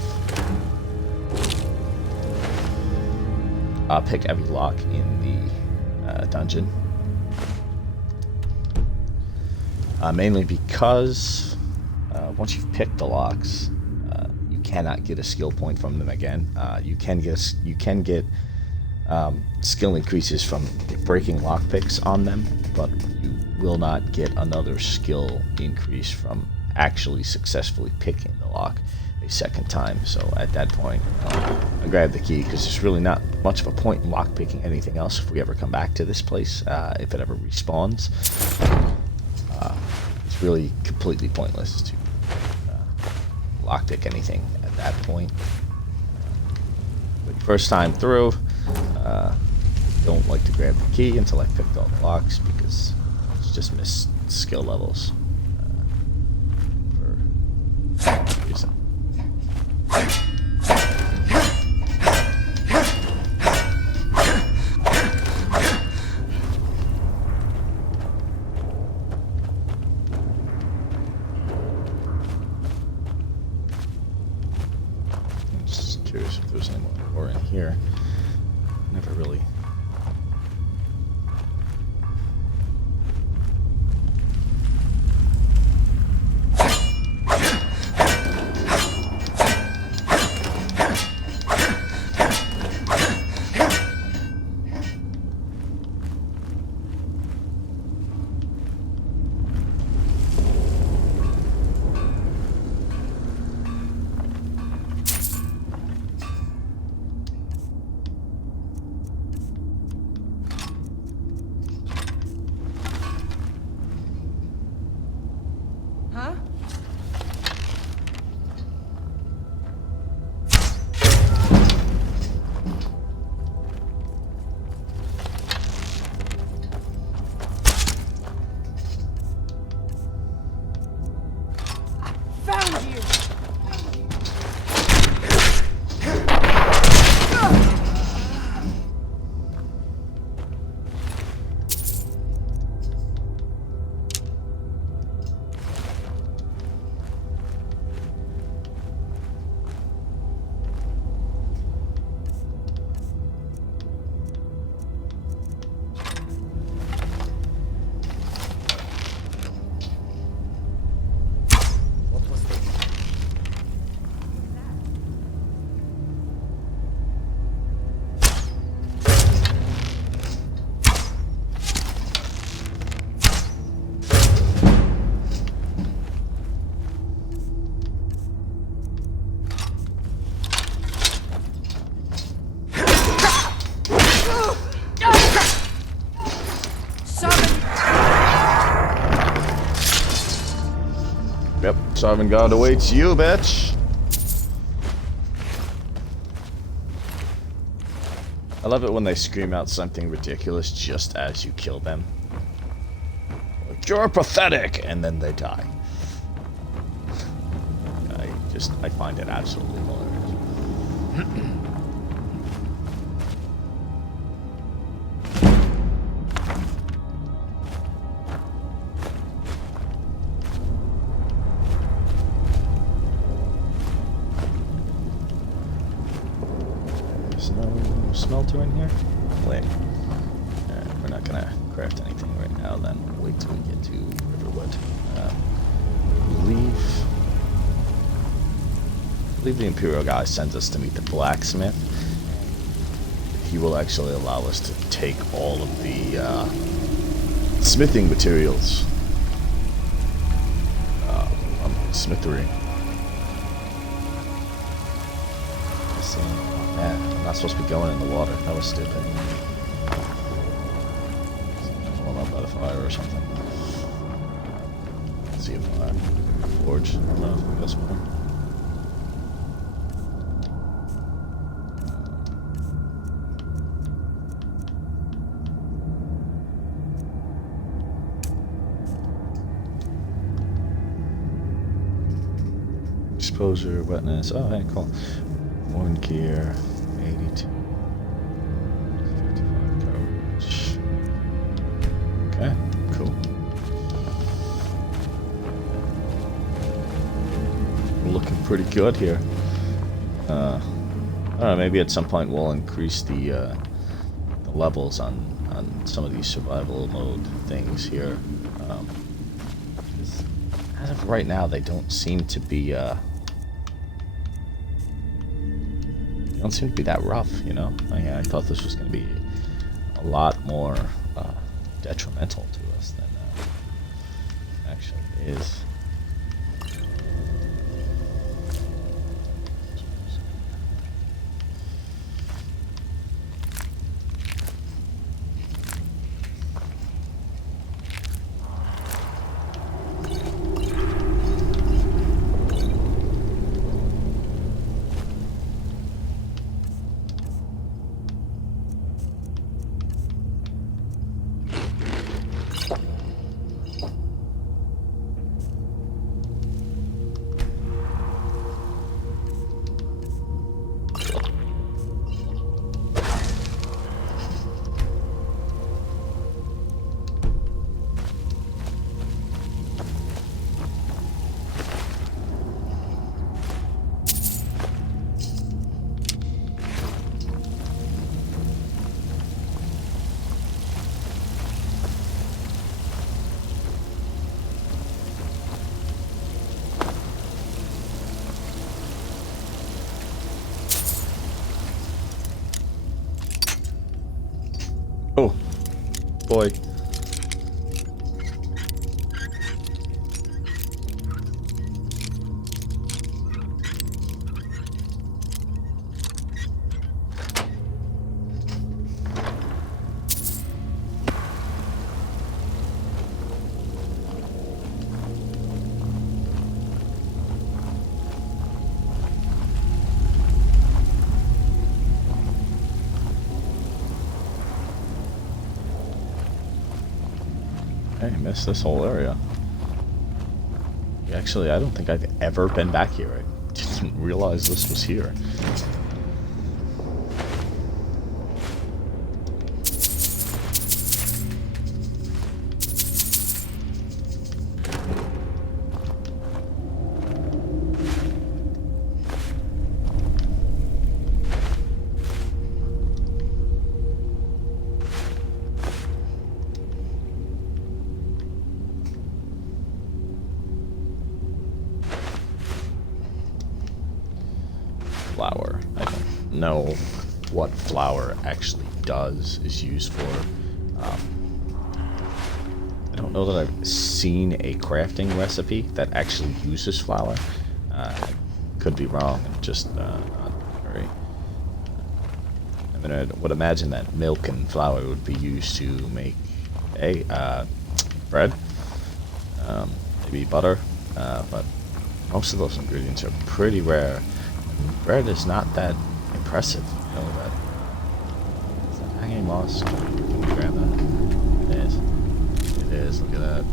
picked every lock in the dungeon. Mainly because once you've picked the locks, you cannot get a skill point from them again. You can get skill increases from breaking lockpicks on them, but you will not get another skill increase from actually successfully picking the lock a second time. So at that point, I grabbed the key because there's really not much of a point in lockpicking anything else if we ever come back to this place, if it ever respawns. It's really completely pointless to lockpick anything at that point. But first time through, don't like to grab the key until I picked all the locks because it's just missed skill levels for some reason. I'm just curious if there's any more in here. Never really. Yep, Sovereign God awaits you, bitch. I love it when they scream out something ridiculous just as you kill them. Like, you're pathetic! And then they die. I find it absolutely hilarious. smelter in here? Wait. We're not gonna craft anything right now then. Wait till we get to Riverwood. I believe the Imperial guy sends us to meet the blacksmith. He will actually allow us to take all of the smithing materials from the smithery. Man, I'm not supposed to be going in the water. That was stupid. Blown up by the fire or something. Let's see if forge. I don't know if that's one. Exposure, wetness. Oh, hey, cool. One gear, 82. 55 coverage. Okay, cool. Looking pretty good here. I don't know, maybe at some point we'll increase the levels on some of these survival mode things here. As of right now, they don't seem to be don't seem to be that rough, you know? I thought this was going to be a lot more detrimental to us than it actually is. Oh, boy. I missed this whole area. Actually, I don't think I've ever been back here. I didn't realize this was here. Flour. I don't know what flour actually is used for. I don't know that I've seen a crafting recipe that actually uses flour. I could be wrong. Just not very. I mean, I would imagine that milk and flour would be used to make bread, maybe butter, but most of those ingredients are pretty rare. Bread is not that impressive, you know that. Is that hanging moss? Can we grab that? It is. It is, look at that.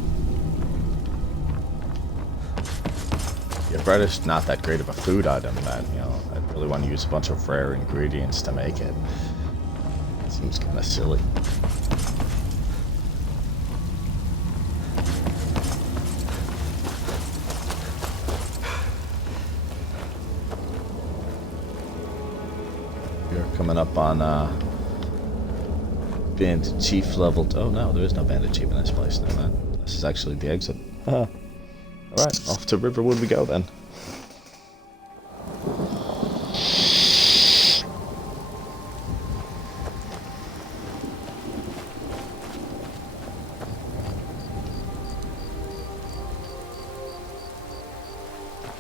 Yeah, bread is not that great of a food item that, you know, I really want to use a bunch of rare ingredients to make it. It seems kind of silly. We're coming up on Bandit Chief level. Oh no, there is no Bandit Chief in this place. Never mind. This is actually the exit. Alright, off to Riverwood we go then.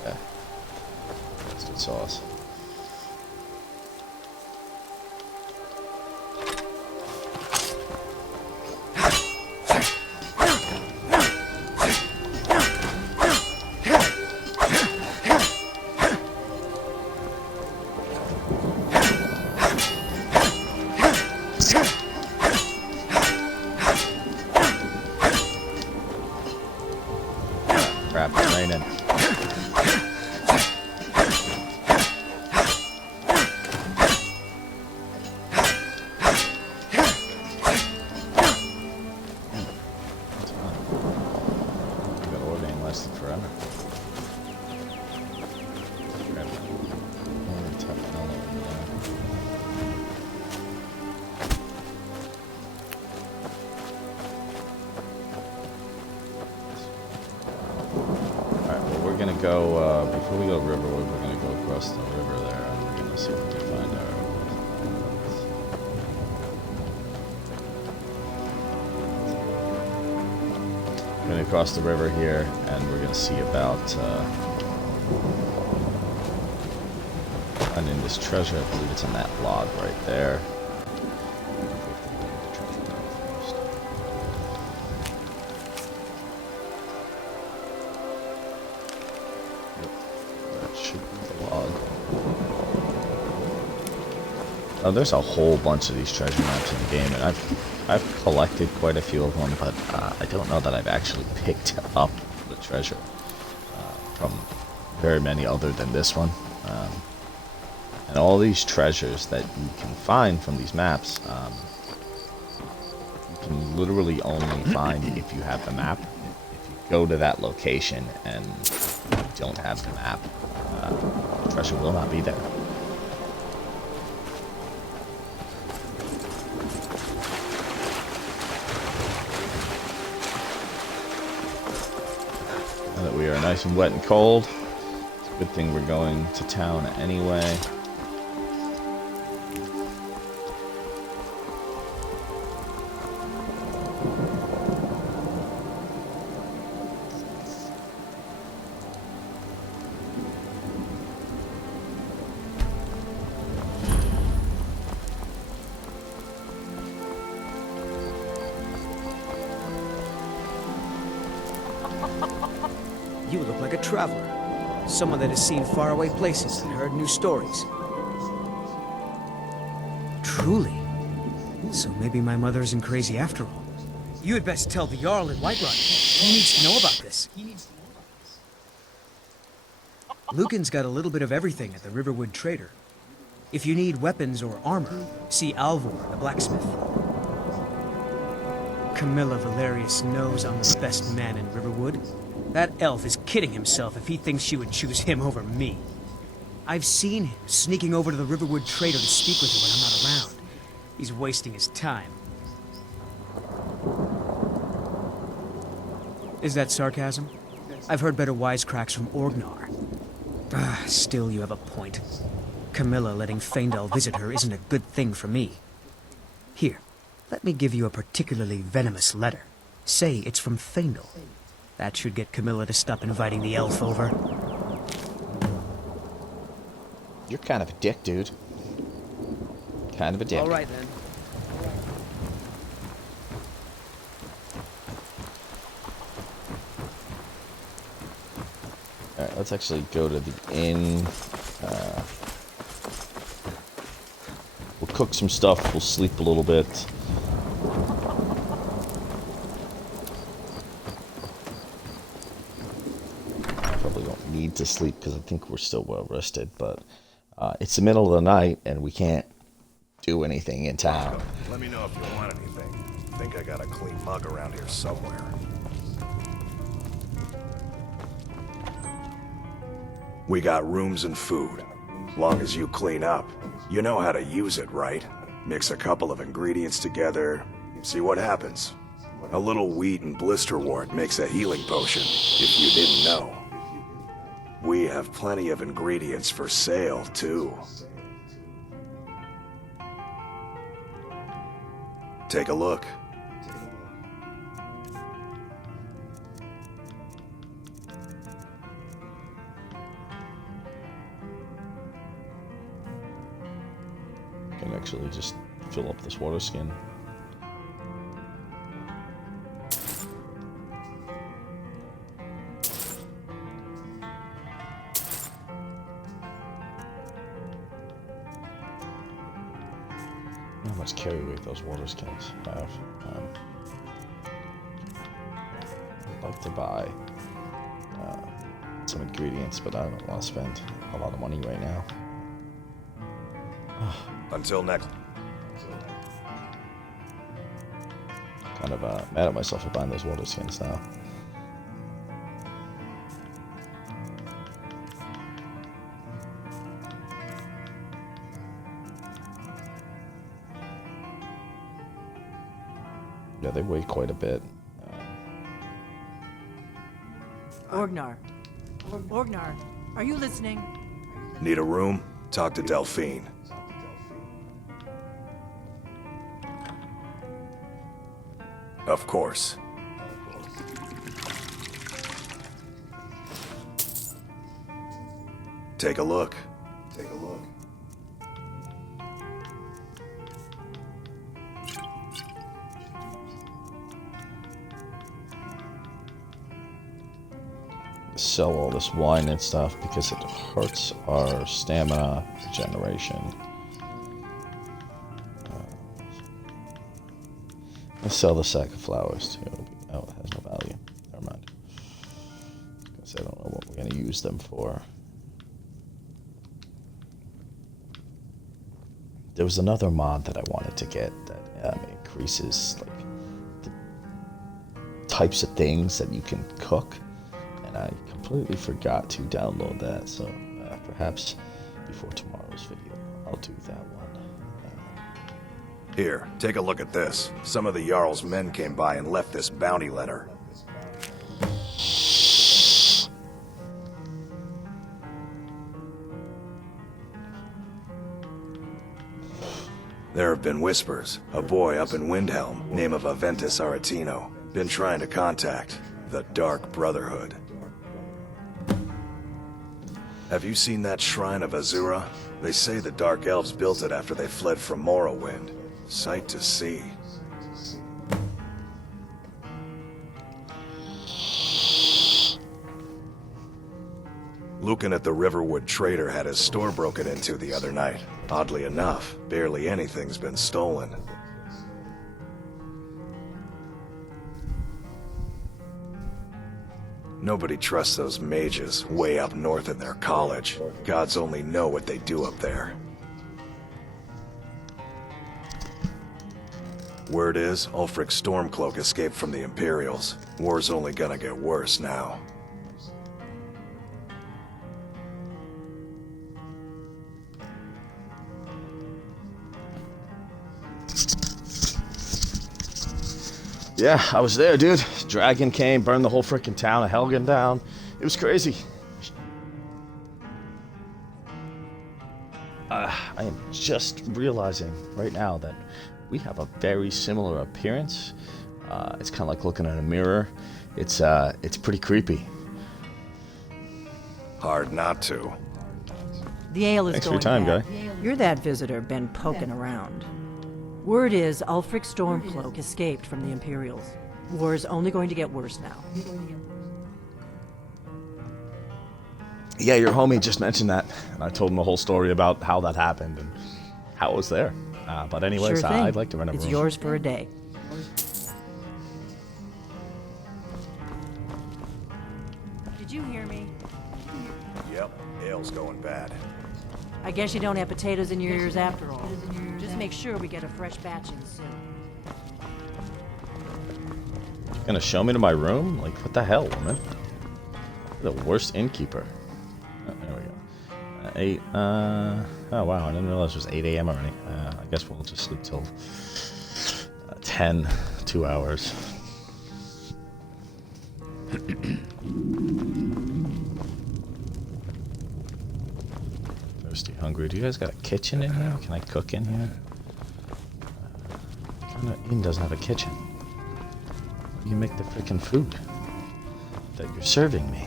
Okay. Mustard sauce. Crap, it's raining. That ordering lasted forever. Grab it. Tap it all over there. Alright, well we're gonna go, before we go Riverwood, we're gonna go across the river there, and we're gonna see if we can find our... We're gonna cross the river here, and we're gonna see about, finding this treasure. I believe it's in that log right there. Oh, there's a whole bunch of these treasure maps in the game, and I've collected quite a few of them, but I don't know that I've actually picked up the treasure from very many other than this one. And all these treasures that you can find from these maps, you can literally only find if you have the map. If you go to that location and you don't have the map, the treasure will not be there. Now that we are nice and wet and cold, it's a good thing we're going to town anyway. You look like a traveler. Someone that has seen faraway places and heard new stories. Truly. So maybe my mother isn't crazy after all. You had best tell the Jarl in Whiterun. He needs to know about this. Lucan's got a little bit of everything at the Riverwood Trader. If you need weapons or armor, see Alvor, the blacksmith. Camilla Valerius knows I'm the best man in Riverwood. That elf is kidding himself if he thinks she would choose him over me. I've seen him sneaking over to the Riverwood Trader to speak with her when I'm not around. He's wasting his time. Is that sarcasm? I've heard better wisecracks from Orgnar. Still, you have a point. Camilla letting Faendal visit her isn't a good thing for me. Here, let me give you a particularly venomous letter. Say it's from Faendal. That should get Camilla to stop inviting the elf over. You're kind of a dick, dude. Kind of a dick. All right, then. Alright, let's actually go to the inn. We'll cook some stuff, we'll sleep a little bit. Probably don't need to sleep because I think we're still well rested, but it's the middle of the night and we can't do anything in town. Let me know if you want anything. I think I got a clean mug around here somewhere. We got rooms and food. Long as you clean up. You know how to use it, right? Mix a couple of ingredients together, see what happens. A little wheat and blisterwort makes a healing potion, if you didn't know. We have plenty of ingredients for sale, too. Take a look. Can actually just fill up this water skin. How much carry weight those water skins have? I'd like to buy some ingredients, but I don't want to spend a lot of money right now. Until next. Kind of mad at myself for buying those water skins now. Yeah, they weigh quite a bit. Orgnar. Orgnar, are you listening? Need a room? Talk to Delphine. Of course. Take a look. Take a look. Sell all this wine and stuff because it hurts our stamina regeneration. Let's sell the sack of flowers too. Oh, it has no value. Never mind. Because I don't know what we're going to use them for. There was another mod that I wanted to get that increases like the types of things that you can cook, and I completely forgot to download that. So perhaps before tomorrow's video, I'll do that one. Here, take a look at this. Some of the Jarl's men came by and left this bounty letter. There have been whispers. A boy up in Windhelm, name of Aventus Aretino, been trying to contact the Dark Brotherhood. Have you seen that shrine of Azura? They say the Dark Elves built it after they fled from Morrowind. Sight to see. Lucan at the Riverwood Trader had his store broken into the other night. Oddly enough, barely anything's been stolen. Nobody trusts those mages way up north in their college. Gods only know what they do up there. Word is, Ulfric Stormcloak escaped from the Imperials. War's only gonna get worse now. Yeah, I was there, dude. Dragon came, burned the whole freaking town of Helgen down. It was crazy. I am just realizing right now that we have a very similar appearance. It's kind of like looking in a mirror. It's pretty creepy. Hard not to. The ale is Thanks for going your time, bad. guy. You're that visitor been poking around. Word is Ulfric Stormcloak escaped from the Imperials. War is only going to get worse now. Yeah, your homie just mentioned that, and I told him the whole story about how that happened and how it was there. But anyways, Sure thing. I'd like to rent a room. It's yours for a day. Did you hear me? Yep, ale's going bad. I guess you don't have potatoes in your ears after all. Just make sure we get a fresh batch in soon. You're gonna show me to my room? Like, what the hell, woman? You're the worst innkeeper. Oh, there we go. 8. Oh wow, I didn't realize it was 8 a.m. already. I guess we'll just sleep till 10, 2 hours. Thirsty, hungry. Do you guys got a kitchen in here? Can I cook in here? What kind of inn doesn't have a kitchen? Where do you make the freaking food that you're serving me?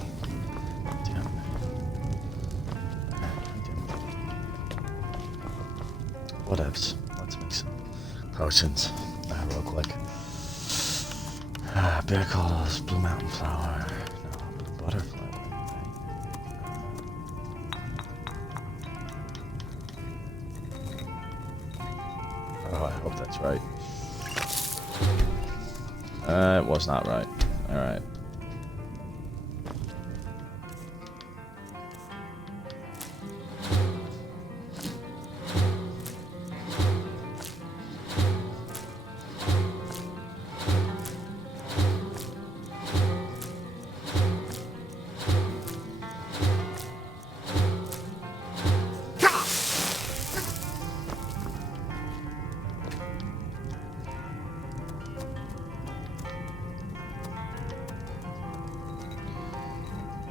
Whatevs. Let's make some potions real quick. Bear calls, blue mountain flower. No, blue butterfly. Oh, I hope that's right. It was not right. Alright.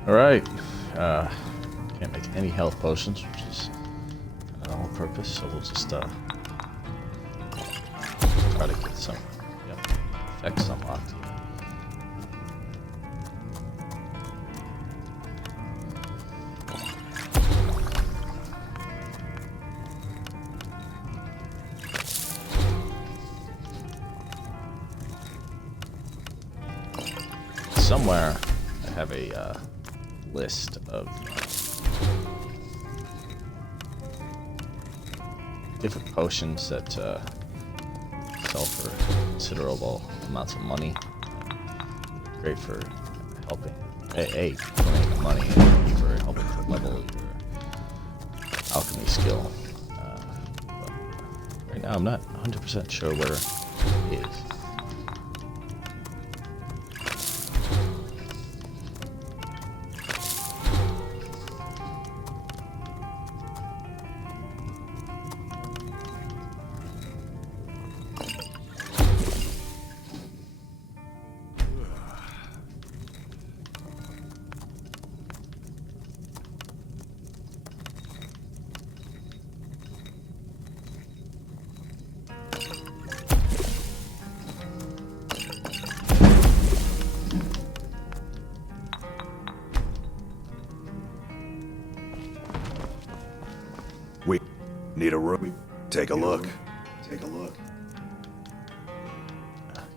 Alright, can't make any health potions, which is an all purpose, so we'll just try to get some effects unlocked. Somewhere I have a list of different potions that sell for considerable amounts of money. Great for helping, A, for making money, and B, for helping to level your alchemy skill. But right now I'm not 100% sure where it is. We need a room. Take a look. Take a look.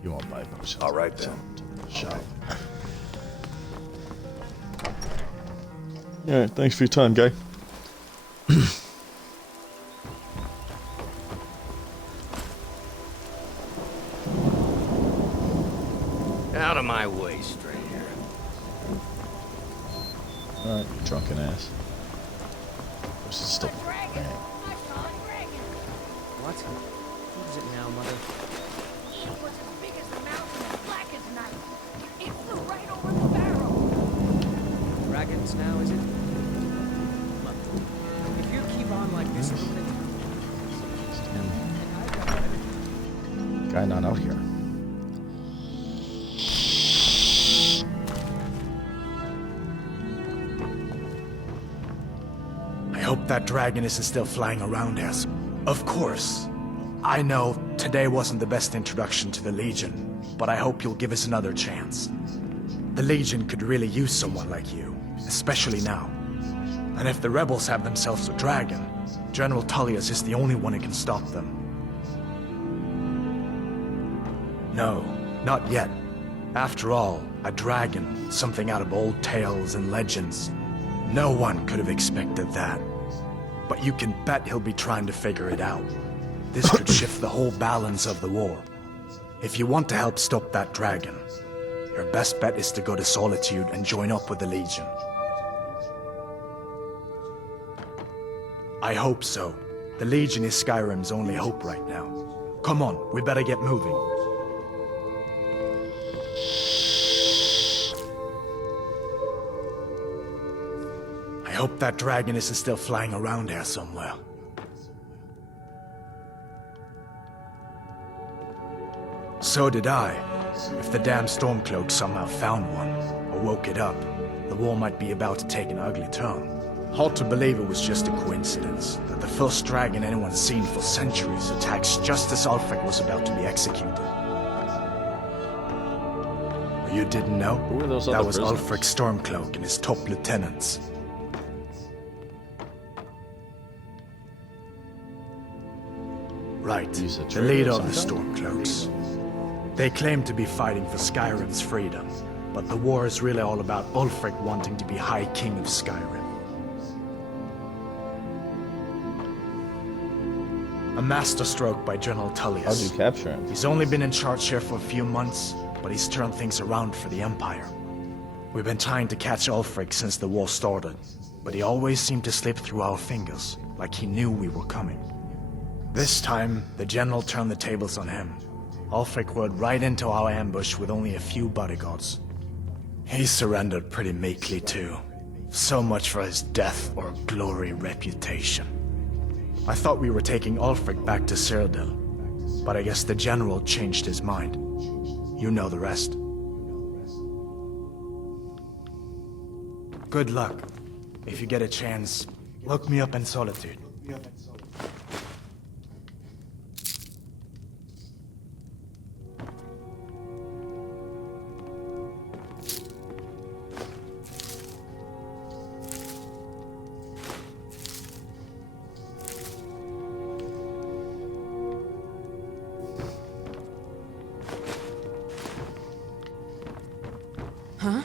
You won't buy potions. All right then. Shop. Alright, thanks for your time, guy. Out of my way, stranger. Alright, you drunken ass. Where's the stick? What? What is it now, Mother? It was as big as the mountain and black as night. It flew right over the barrel. Dragons now, is it? Mother, if you keep on like this, Guy not out here. I hope that dragon isn't still flying around us. Of course. I know today wasn't the best introduction to the Legion, but I hope you'll give us another chance. The Legion could really use someone like you, especially now. And if the rebels have themselves a dragon, General Tullius is the only one who can stop them. No, not yet. After all, a dragon, something out of old tales and legends. No one could have expected that. But you can bet he'll be trying to figure it out. This could shift the whole balance of the war. If you want to help stop that dragon, your best bet is to go to Solitude and join up with the Legion. I hope so. The Legion is Skyrim's only hope right now. Come on, we better get moving. I hope that dragon isn't still flying around here somewhere. So did I. If the damn Stormcloak somehow found one, or woke it up, the war might be about to take an ugly turn. Hard to believe it was just a coincidence that the first dragon anyone's seen for centuries attacks just as Ulfric was about to be executed. You didn't know? Who were those that other was prisoners? Ulfric Stormcloak and his top lieutenants. Right, He's a the traitor leader or of the something? Stormcloaks. They claim to be fighting for Skyrim's freedom, but the war is really all about Ulfric wanting to be High King of Skyrim. A masterstroke by General Tullius. How'd you capture him? He's only been in charge here for a few months, but he's turned things around for the Empire. We've been trying to catch Ulfric since the war started, but he always seemed to slip through our fingers, like he knew we were coming. This time, the general turned the tables on him. Ulfric rode right into our ambush with only a few bodyguards. He surrendered pretty meekly too. So much for his death or glory reputation. I thought we were taking Ulfric back to Cyrodiil, but I guess the general changed his mind. You know the rest. Good luck. If you get a chance, look me up in Solitude. Huh?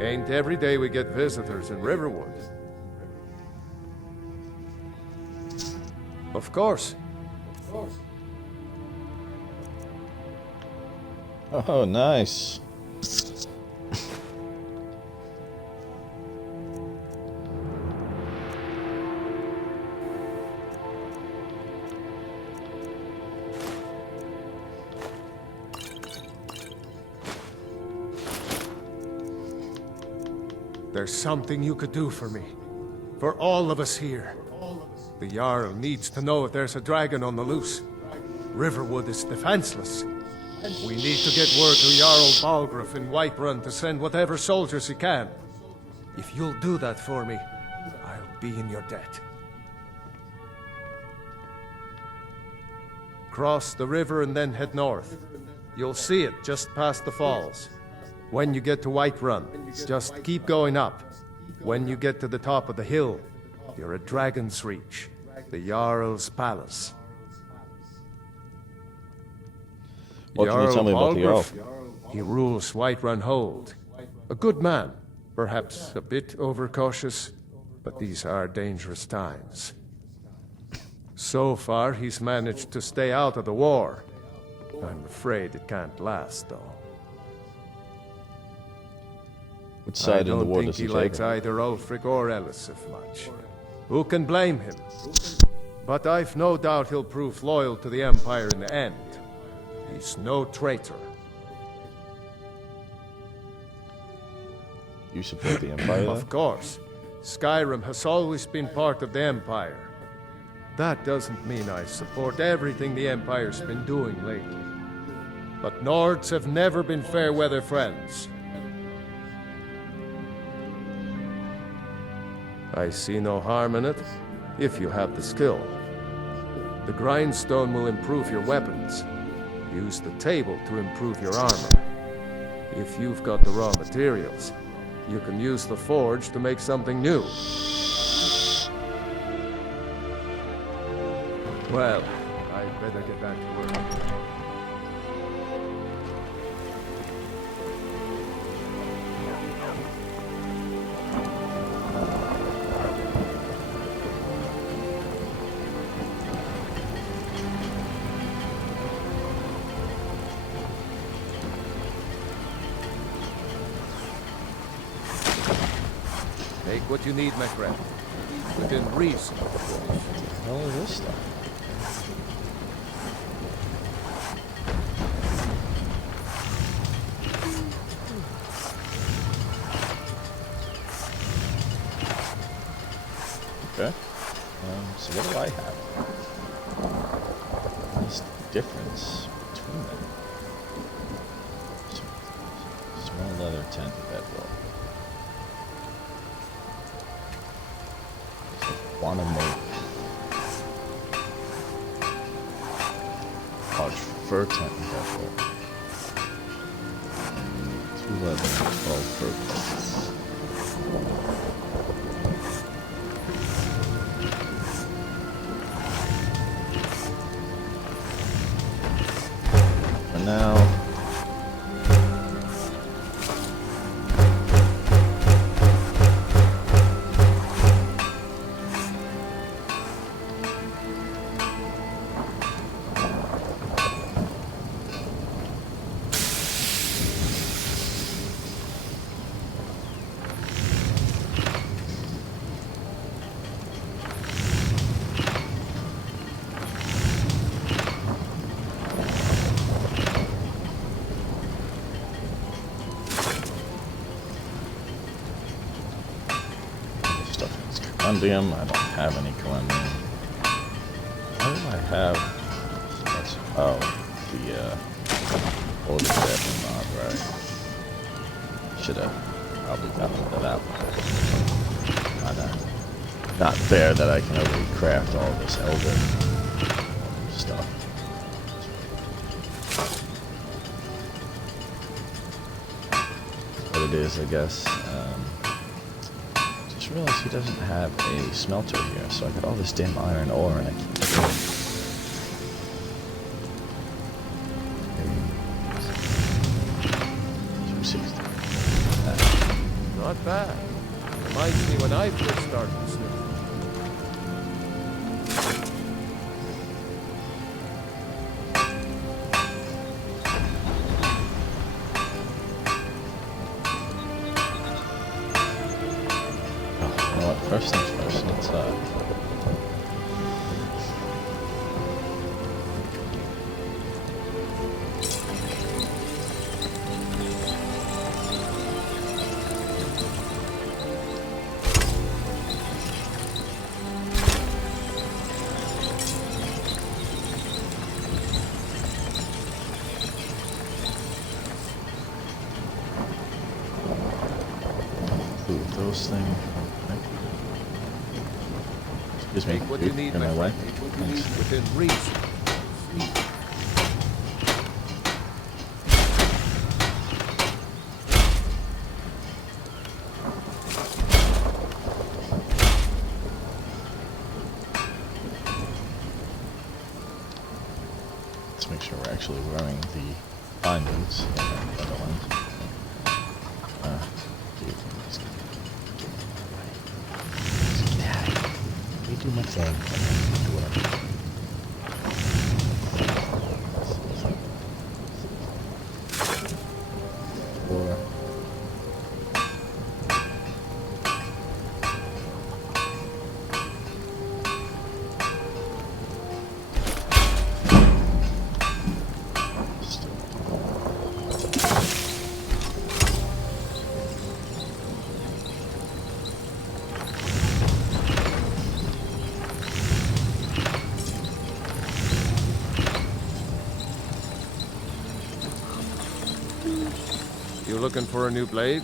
Ain't every day we get visitors in Riverwood. Of course. Oh, nice. There's something you could do for me. For all of us here. The Jarl needs to know if there's a dragon on the loose. Riverwood is defenseless. We need to get word to Jarl Balgruuf in Whiterun to send whatever soldiers he can. If you'll do that for me, I'll be in your debt. Cross the river and then head north. You'll see it just past the falls. When you get to Whiterun, just keep going up. When you get to the top of the hill, you're at Dragon's Reach, the Jarl's palace. What can you tell me about the Jarl? He rules Whiterun Hold. A good man, Perhaps a bit overcautious, but these are dangerous times. So far, he's managed to stay out of the war. I'm afraid it can't last, though. Which side I in the don't war think does he he likes favor? either Ulfric or Elisif much. Who can blame him? But I've no doubt he'll prove loyal to the Empire in the end. He's no traitor. You support the Empire, though? Of course. Skyrim has always been part of the Empire. That doesn't mean I support everything the Empire's been doing lately. But Nords have never been fair-weather friends. I see no harm in it, if you have the skill. The grindstone will improve your weapons. Use the table to improve your armor. If you've got the raw materials, you can use the forge to make something new. Well, I'd better get back to work. Take what you need, my friend. Within reason. What the hell is this stuff? Okay. So what do I have? What's the difference between them? Small leather tent bedroll. Want to make large fur tent bedroll. 2 leather, 12 fur coats. For now, Columbium, I don't have any Columbium. What do I have? Oh, the older Devil mod, right? Should have probably gotten rid of that one. Not fair that I can only craft all this elder stuff. That's what it is, I guess. Just realized he doesn't have a smelter here, so I got all this damn iron ore and I can't get it. 260. Not bad. Reminds me when I first started smithing. First things first, let's those things. Take what you need, my friend. Take what you need within reason. Let's make sure we're actually wearing the fine boots. Let me do my thing. Do whatever. You looking for a new blade?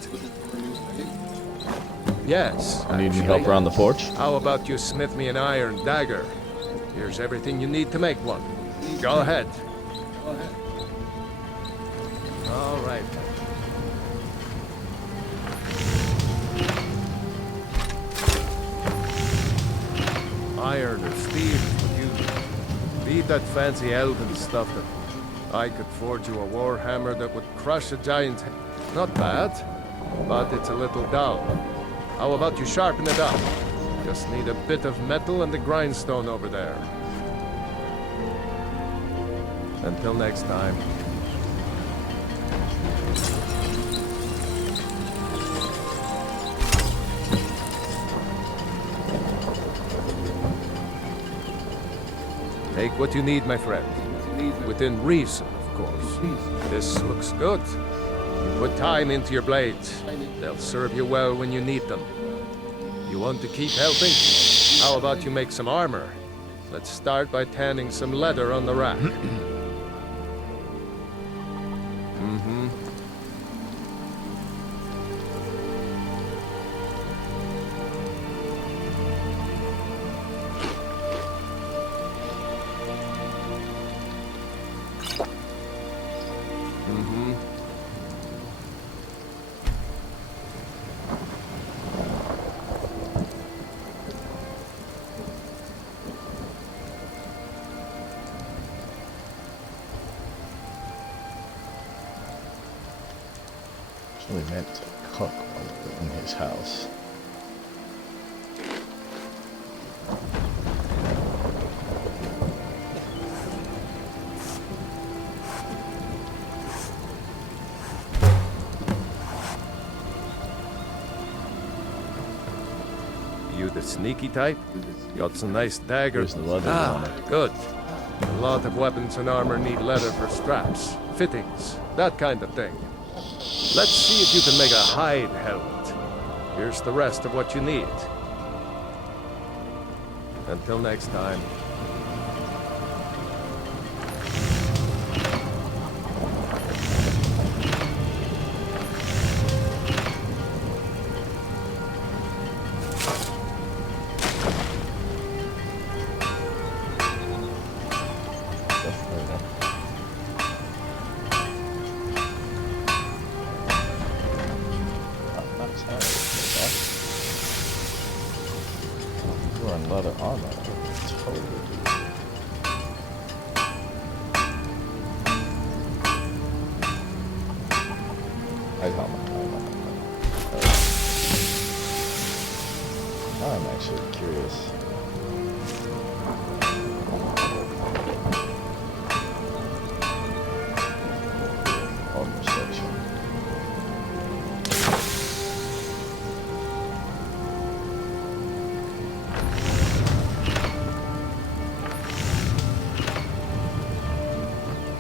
Yes. You need any actually. help around the forge? How about you smith me an iron dagger? Here's everything you need to make one. Go ahead. All right. Iron or steel, but you need that fancy elven stuff that I could forge you a war hammer that would crush a giant head. Not bad, but it's a little dull. How about you sharpen it up? Just need a bit of metal and the grindstone over there. Until next time. Take what you need, my friend. Within reason, of course. This looks good. You put time into your blades. They'll serve you well when you need them. You want to keep helping? How about you make some armor? Let's start by tanning some leather on the rack. It's really meant to cook while in his house. You the sneaky type? Got some nice daggers. Here's the leather on it. Good. A lot of weapons and armor need leather for straps, fittings, that kind of thing. Let's see if you can make a hide helmet. Here's the rest of what you need. Until next time. Leather armor. Totally do. I'm actually curious. Armor section.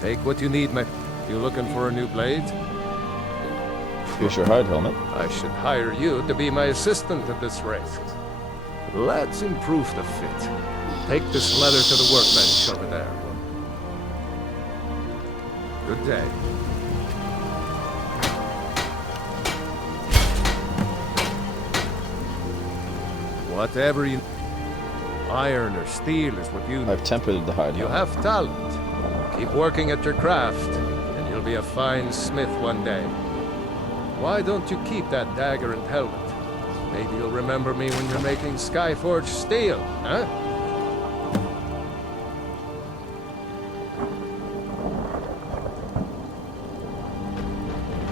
Take what you need, my... You looking for a new blade? Here's your hide helmet. I should hire you to be my assistant at this rate. Let's improve the fit. Take this leather to the workbench over there. Good day. Whatever you... Iron or steel is what you... I've tempered the hide You helmet. have talent. Keep working at your craft, and you'll be a fine smith one day. Why don't you keep that dagger and helmet? Maybe you'll remember me when you're making Skyforge steel, huh?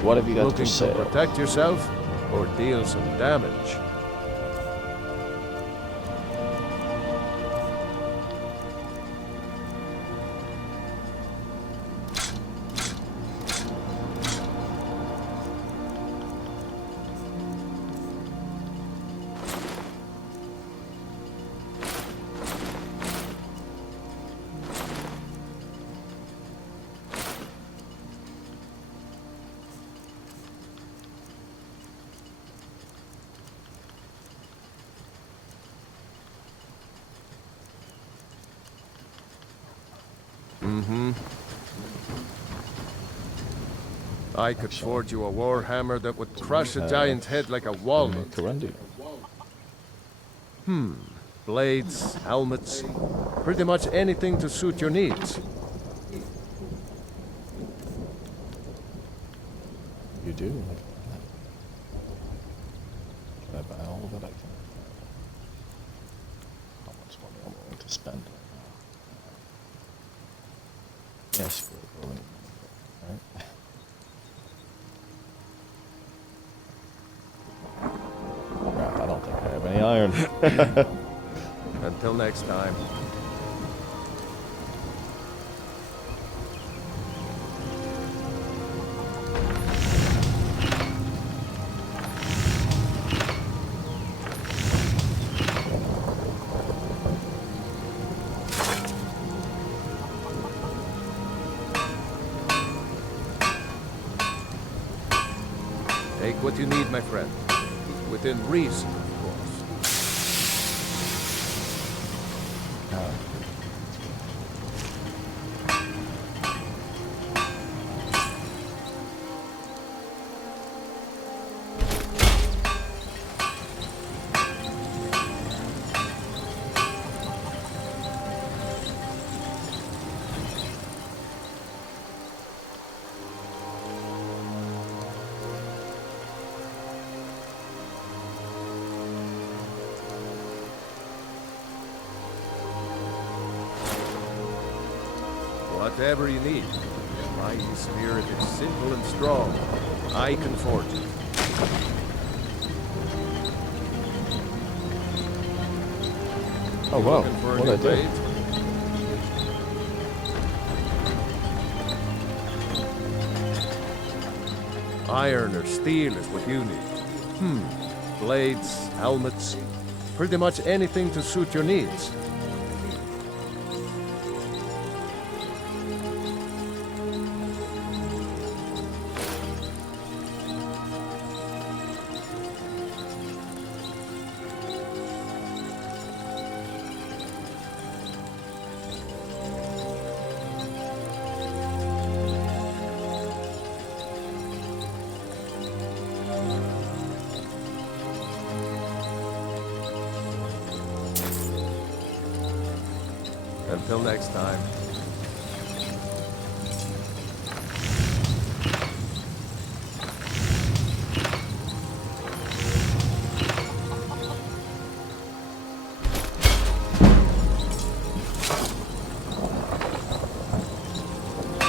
What have you got Looking to say? to protect yourself? or deal some damage. I could forge you a warhammer that would crush a giant head like a walnut. Blades, helmets, pretty much anything to suit your needs. You do? Can I buy all of it? I can. How much money I'm willing to spend? Yes, we're willing. Right? Crap, I don't think I have any iron. Until next time. Take what you need, my friend. Within reason, of course. Whatever you need. My spirit is simple and strong. I can forge it. Oh wow, Looking for a what new I did. blade? Iron or steel is what you need. Blades, helmets, pretty much anything to suit your needs. Until next time.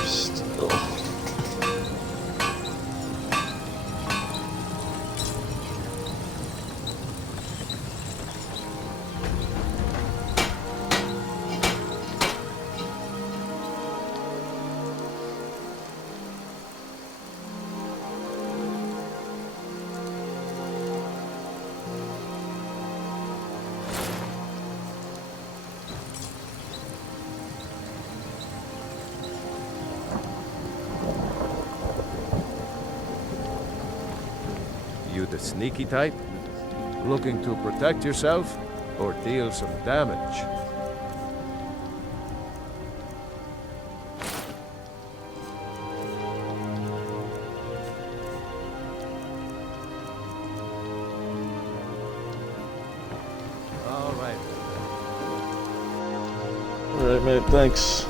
Still. You the sneaky type? Looking to protect yourself or deal some damage? All right. All right, mate. Thanks.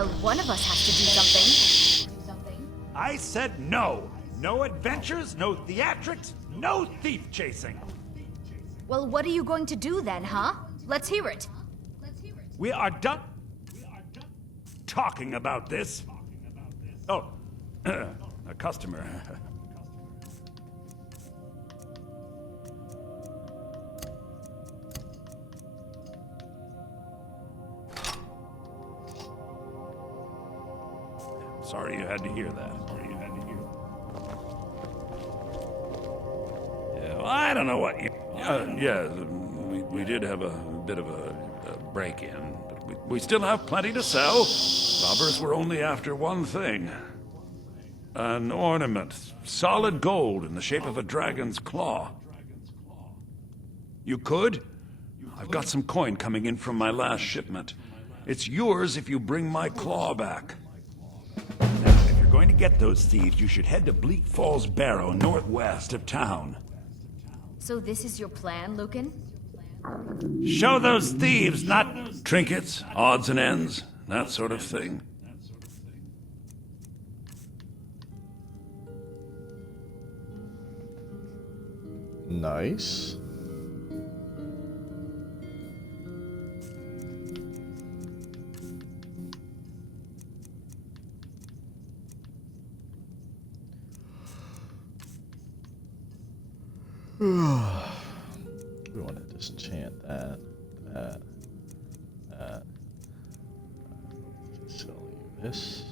Well, one of us has to do something. I said no. No adventures, no theatrics, no thief chasing. Well, what are you going to do then, huh? Let's hear it. We are done talking about this. Oh, a customer. Sorry you had to hear that. Yeah, well, I don't know what you... yeah, we did have a bit of a break-in, but we still have plenty to sell. Robbers were only after one thing. An ornament, solid gold in the shape of a dragon's claw. You could? I've got some coin coming in from my last shipment. It's yours if you bring my claw back. Now, if you're going to get those thieves, you should head to Bleak Falls Barrow, northwest of town. So this is your plan, Lucan? Show those thieves, not trinkets, odds and ends, that sort of thing. Nice. We want to disenchant that. Sell you this.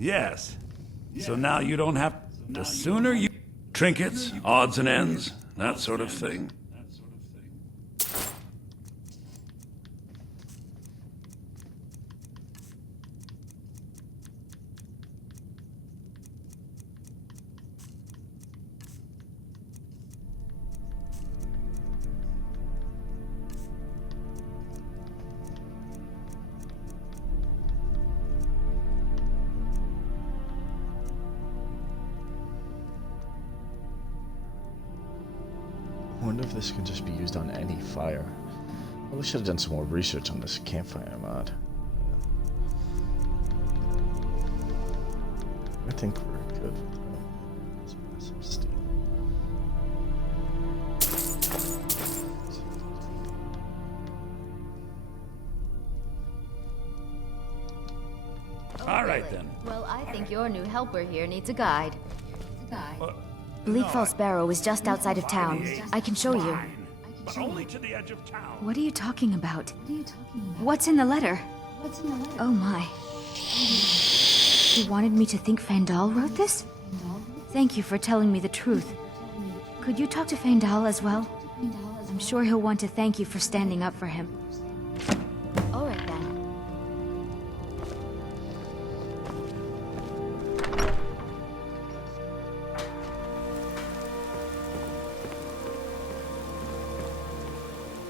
Yes. So now you don't have... The sooner you... Trinkets, odds and ends, that sort of thing. I wonder if this can just be used on any fire. Well, we should have done some more research on this campfire mod. I think we're good. Let's buy some steel. All right, then. Well, I think your new helper here needs a guide. Bleak Falls Barrow is just outside of town. I can show you. But only to the edge of town. What are you talking about? What's in the letter? Oh my. You wanted me to think Fandal wrote this? Thank you for telling me the truth. Could you talk to Fandal as well? I'm sure he'll want to thank you for standing up for him. All right then.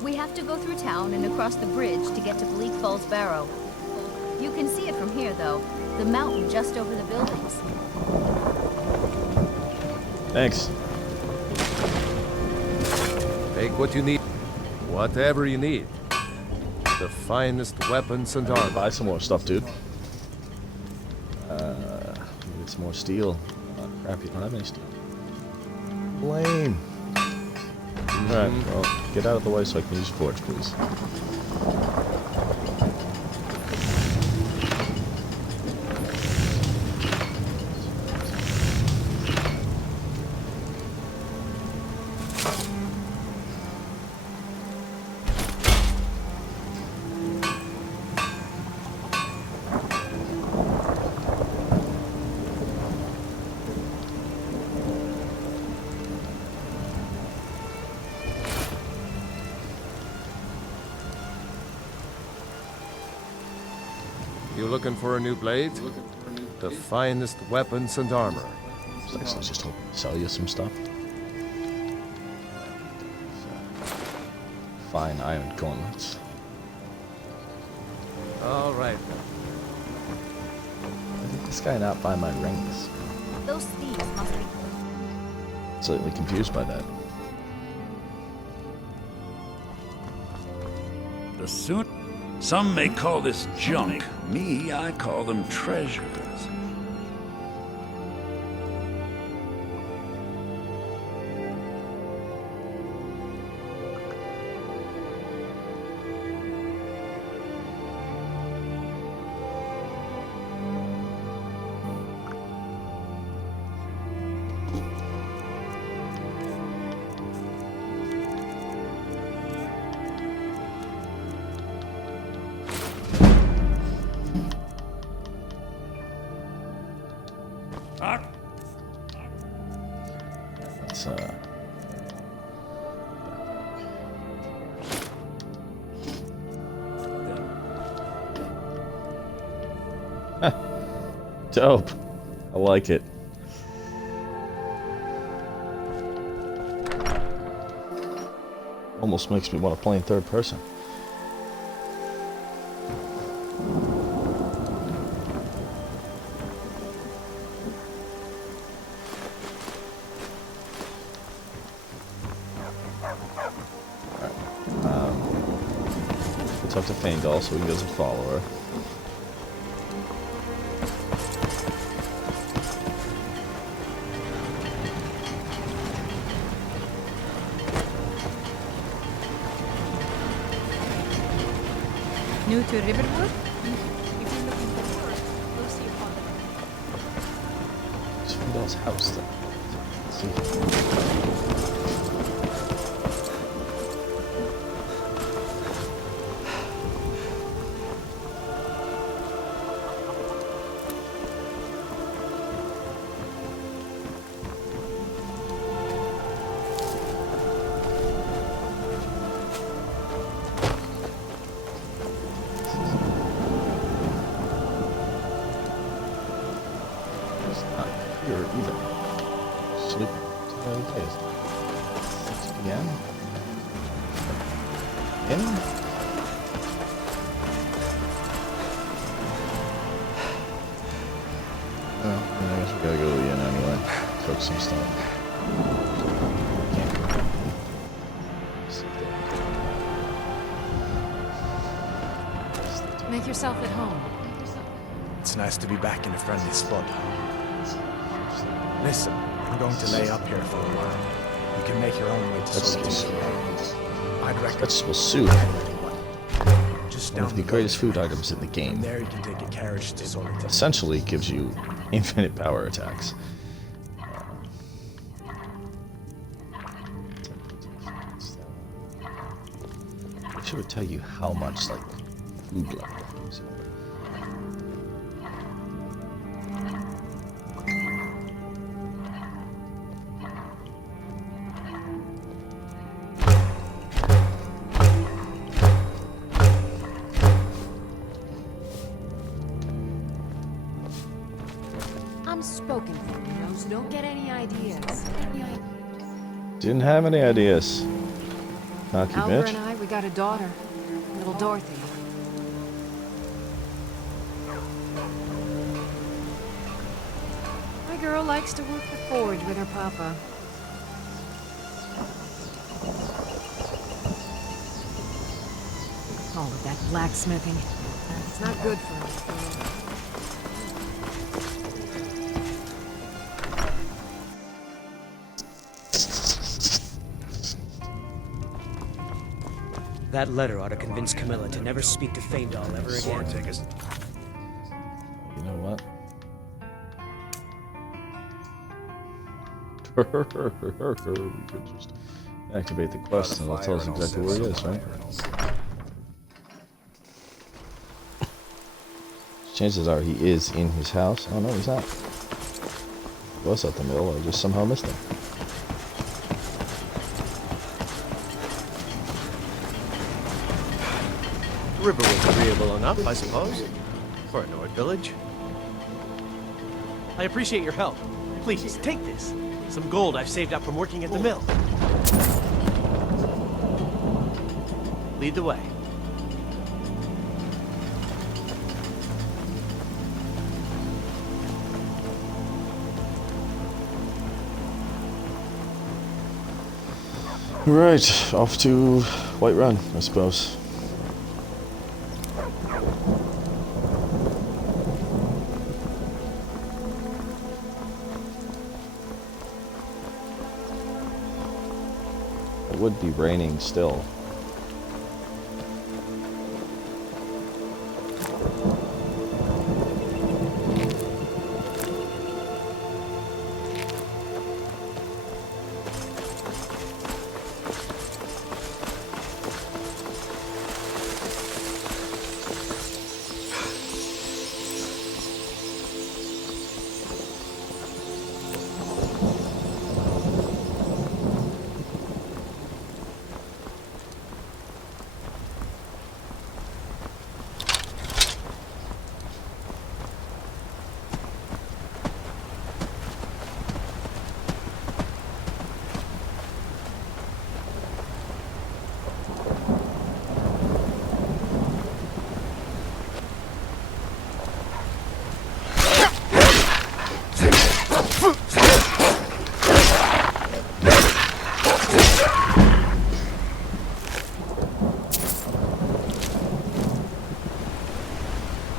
We have to go through town and across the bridge to get to Bleak Falls Barrow. You can see it from here, though. The mountain just over the buildings. Thanks. Take what you need. Whatever you need. The finest weapons and armor. Buy some more stuff, dude. Need some more steel. Oh, crap. Crap, you don't have any steel. Lame. Alright, well, get out of the way so I can use forge, please. You looking for a new blade? The finest weapons and armor. Let's just sell you some stuff. Fine iron gauntlets. All right. Why did this guy not buy my rings? Those thieves must be... Slightly confused by that. The soon. Some may call this junk. Me, I call them treasures. Dope. I like it. Almost makes me want to play in third person. Talk to Faendal so we can get as a follower. New to Riverwood? If you're looking for work, we'll see upon It's Faendal's house then. Let's see. Make yourself at home. It's nice to be back in a friendly spot. Listen, I'm going to lay up here for a while. You can make your own way to Solitude. I'd recommend Vegetable soup. just One down of the road. greatest food items in the game. From there you can take a carriage to Solitude. Essentially gives you infinite power attacks. Which would tell you how much like food level gives you. I'm spoken for, you know, so don't get any ideas. Didn't have any ideas. Knocky Albert bitch. and I, we got a daughter, little Dorothy. My girl likes to work the forge with her papa. Oh, with that blacksmithing. It's not good for us. That letter ought to convince Camilla to never speak to Feindal ever Sword again. take us. You know what? We could just activate the quest and it'll tell us exactly where he is, right? Chances are he is in his house. Oh no, he's not. He was at the mill, I just somehow missed him. The river was agreeable enough, I suppose, for a Nord village. I appreciate your help. Please, take this. Some gold I've saved up from working at the mill. Lead the way. Right, off to White Run, I suppose. It would be raining still.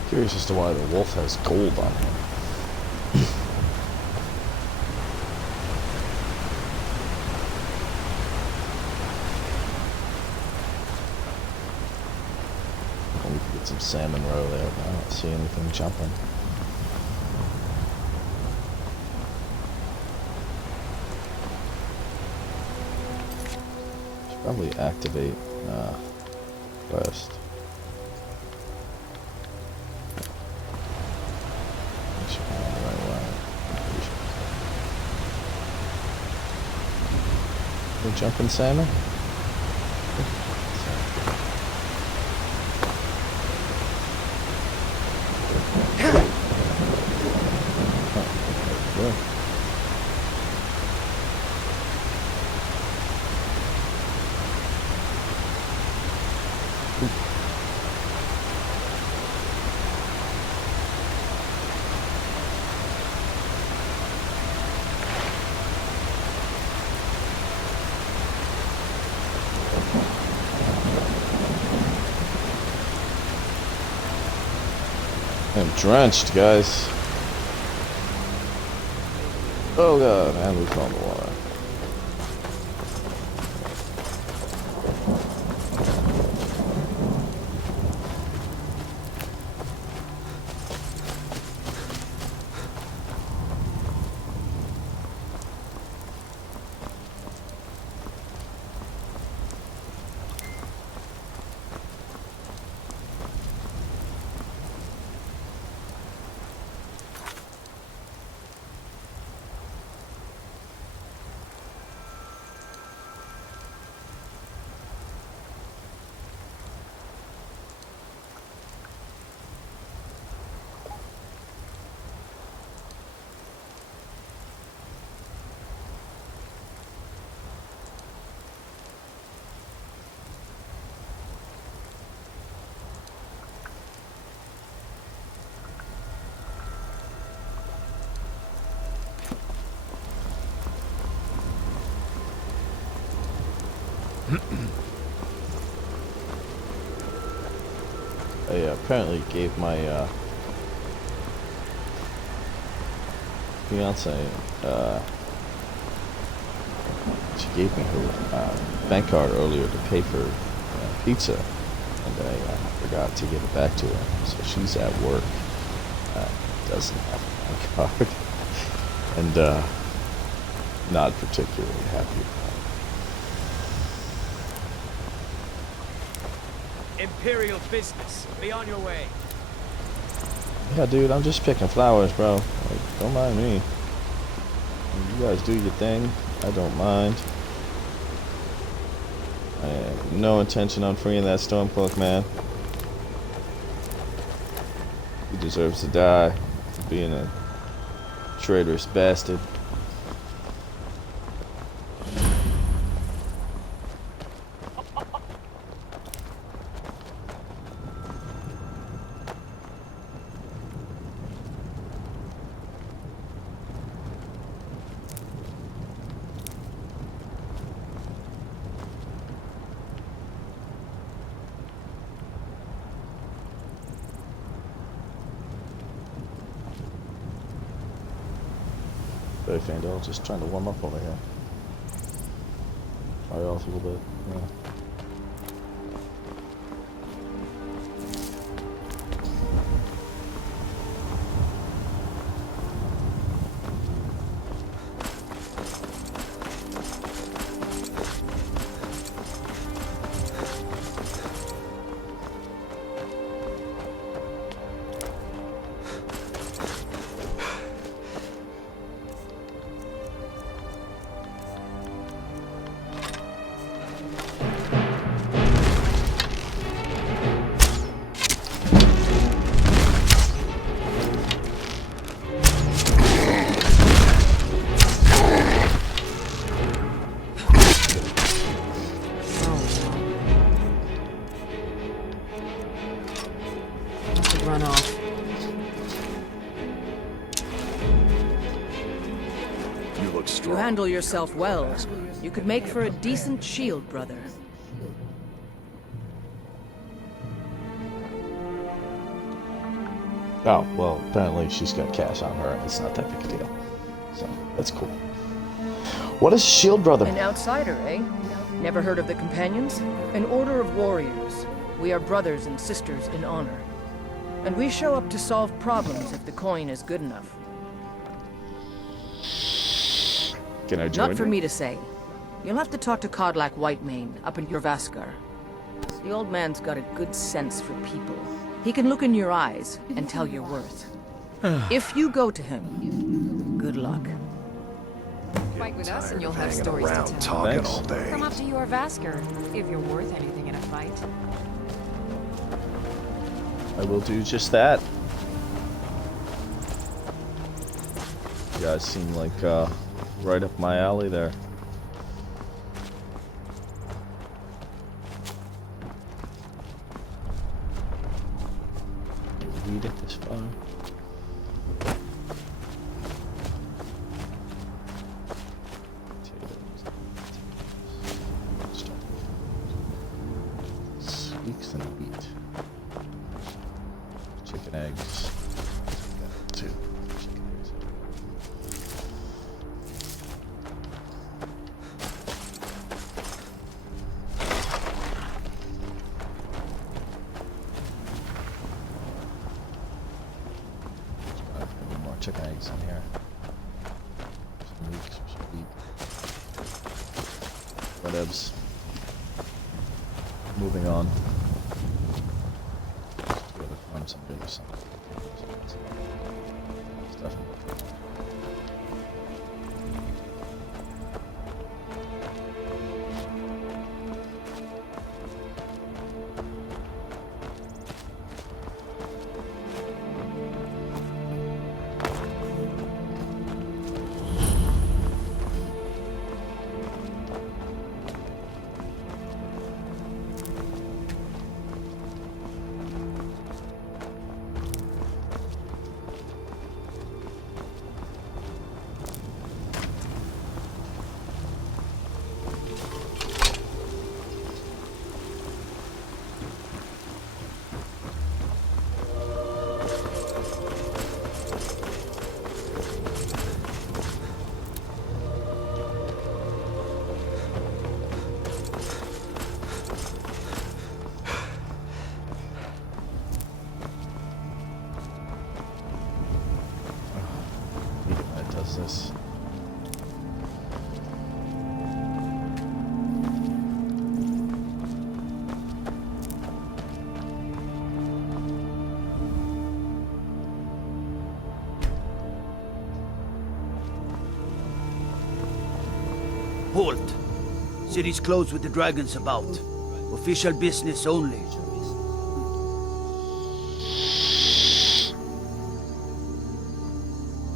Curious as to why the wolf has gold on him. We could get some salmon roe there, but I don't see anything jumping. Should probably activate quest. Jumping salmon? I'm drenched, guys. Oh god, and we fell in the water. I apparently gave my fiance, she gave me her bank card earlier to pay for pizza, and I forgot to give it back to her. So she's at work, doesn't have my card, and not particularly happy about it. Imperial business. Be on your way. Yeah, dude, I'm just picking flowers, bro. Like, don't mind me. You guys do your thing. I don't mind. I have no intention on freeing that Stormcloak man. He deserves to die for being a traitorous bastard. Hey, Fandel, just trying to warm up over here. Fire off a little bit. Yeah. Run off. You look strong. You handle yourself well. You could make for a decent shield, brother. Oh, well, apparently she's got cash on her and it's not that big a deal. So, that's cool. What is Shield Brother? An outsider, eh? Never heard of the Companions? An order of warriors. We are brothers and sisters in honor. And we show up to solve problems if the coin is good enough. Can I join Not for you? me to say. You'll have to talk to Kodlak Whitemane up in Jorvaskar. The old man's got a good sense for people. He can look in your eyes and tell your worth. If you go to him, good luck. Fight with us and you'll have stories around to tell. talking Thanks. all day. Come up to your Vasker if you're worth anything in a fight. I will do just that. You guys seem like right up my alley there. Weed at this farm. Squeaks and wheat. Chicken eggs. Two chicken eggs. More chicken eggs in here. Some wheat, some wheat. Whatevs. Moving on. Some good or something. Stuff. Halt! City's closed with the dragons about. Official business only.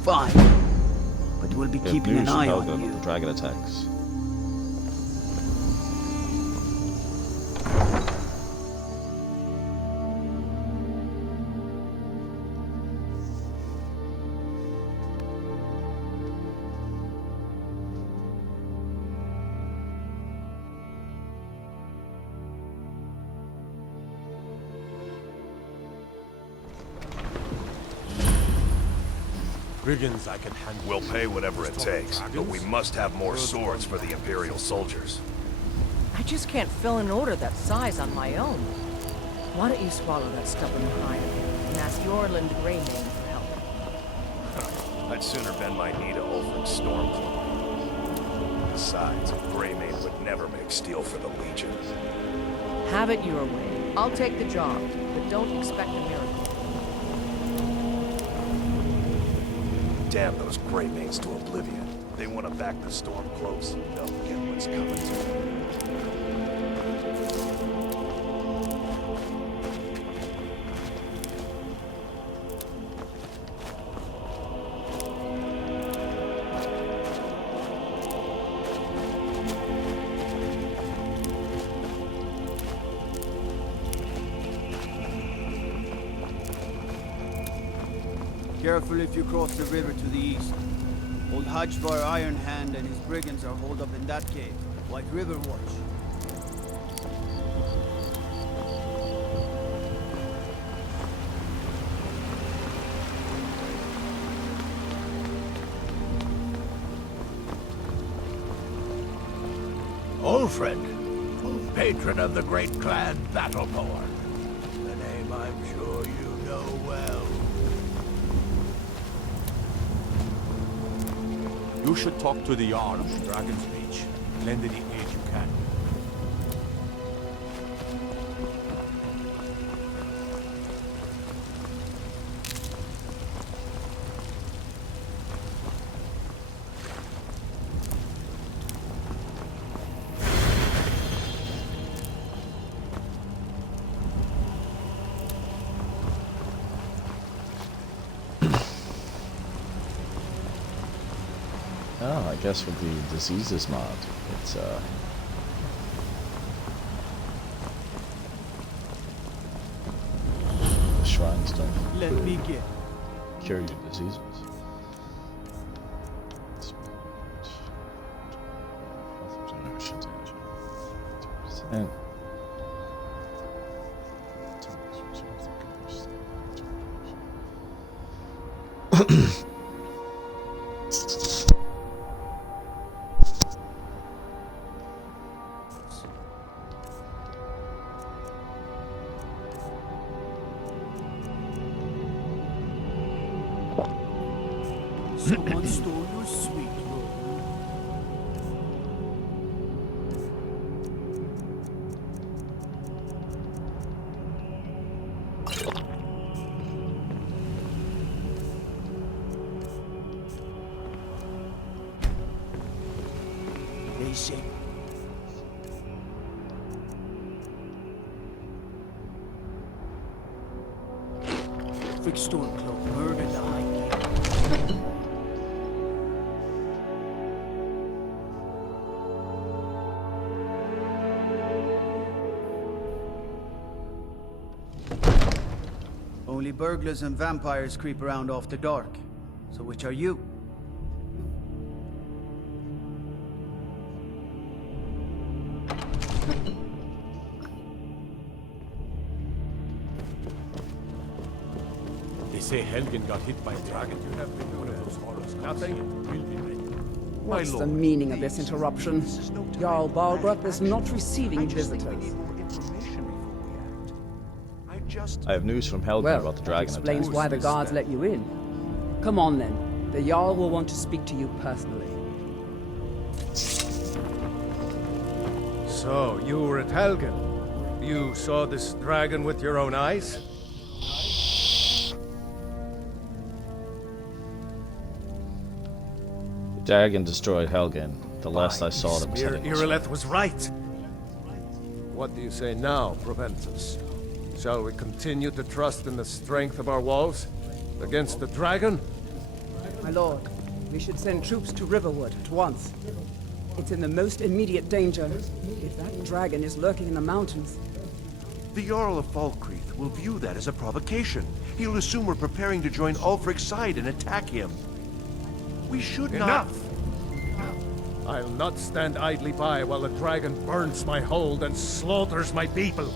Fine. But we'll be keeping an eye on you. The dragon attacks. Brigands I can handle. We'll pay whatever it takes, but we must have more swords for the Imperial soldiers. I just can't fill an order that size on my own. Why don't you swallow that stubborn pride of yours and ask Yorland Greymane for help? I'd sooner bend my knee to Ulfric's Stormcloak. Besides, Greymane would never make steel for the Legion. Have it your way. I'll take the job, but don't expect a miracle. Damn those Greymanes to oblivion. They want to back the Stormcloaks. They'll get what's coming to them. Careful if you cross the river to the east. Old Hajvar Iron Hand and his brigands are holed up in that cave. White River Watch. Ulfric, patron of the great clan Battleborn. The name I'm sure you know well. You should talk to the Jarl of the Dragon's Reach. Lend any aid you can. Oh, I guess with the diseases mod, it's the shrines don't Let me get. cure your diseases. And Someone stole your sweet roll. They say Ulfric Stormcloak murdered the High King. Only burglars and vampires creep around after dark. So which are you? They say Helgen got hit by a dragon. You have been one of those horrors. Nothing will be ready. What's the meaning of this interruption? Jarl Balgruth is not receiving visitors. I have news from Helgen Well, about the that dragon explains attack. why the guards let you in. Come on then. The Jarl will want to speak to you personally. So, you were at Helgen. You saw this dragon with your own eyes? The dragon destroyed Helgen. The last I saw them was Spear heading this way. Irileth was right. What do you say now, Proventus? Shall we continue to trust in the strength of our walls against the dragon? My lord, we should send troops to Riverwood at once. It's in the most immediate danger. If that dragon is lurking in the mountains... The Jarl of Falkreath will view that as a provocation. He'll assume we're preparing to join Ulfric's side and attack him. We should not... Enough! I'll not stand idly by while the dragon burns my hold and slaughters my people.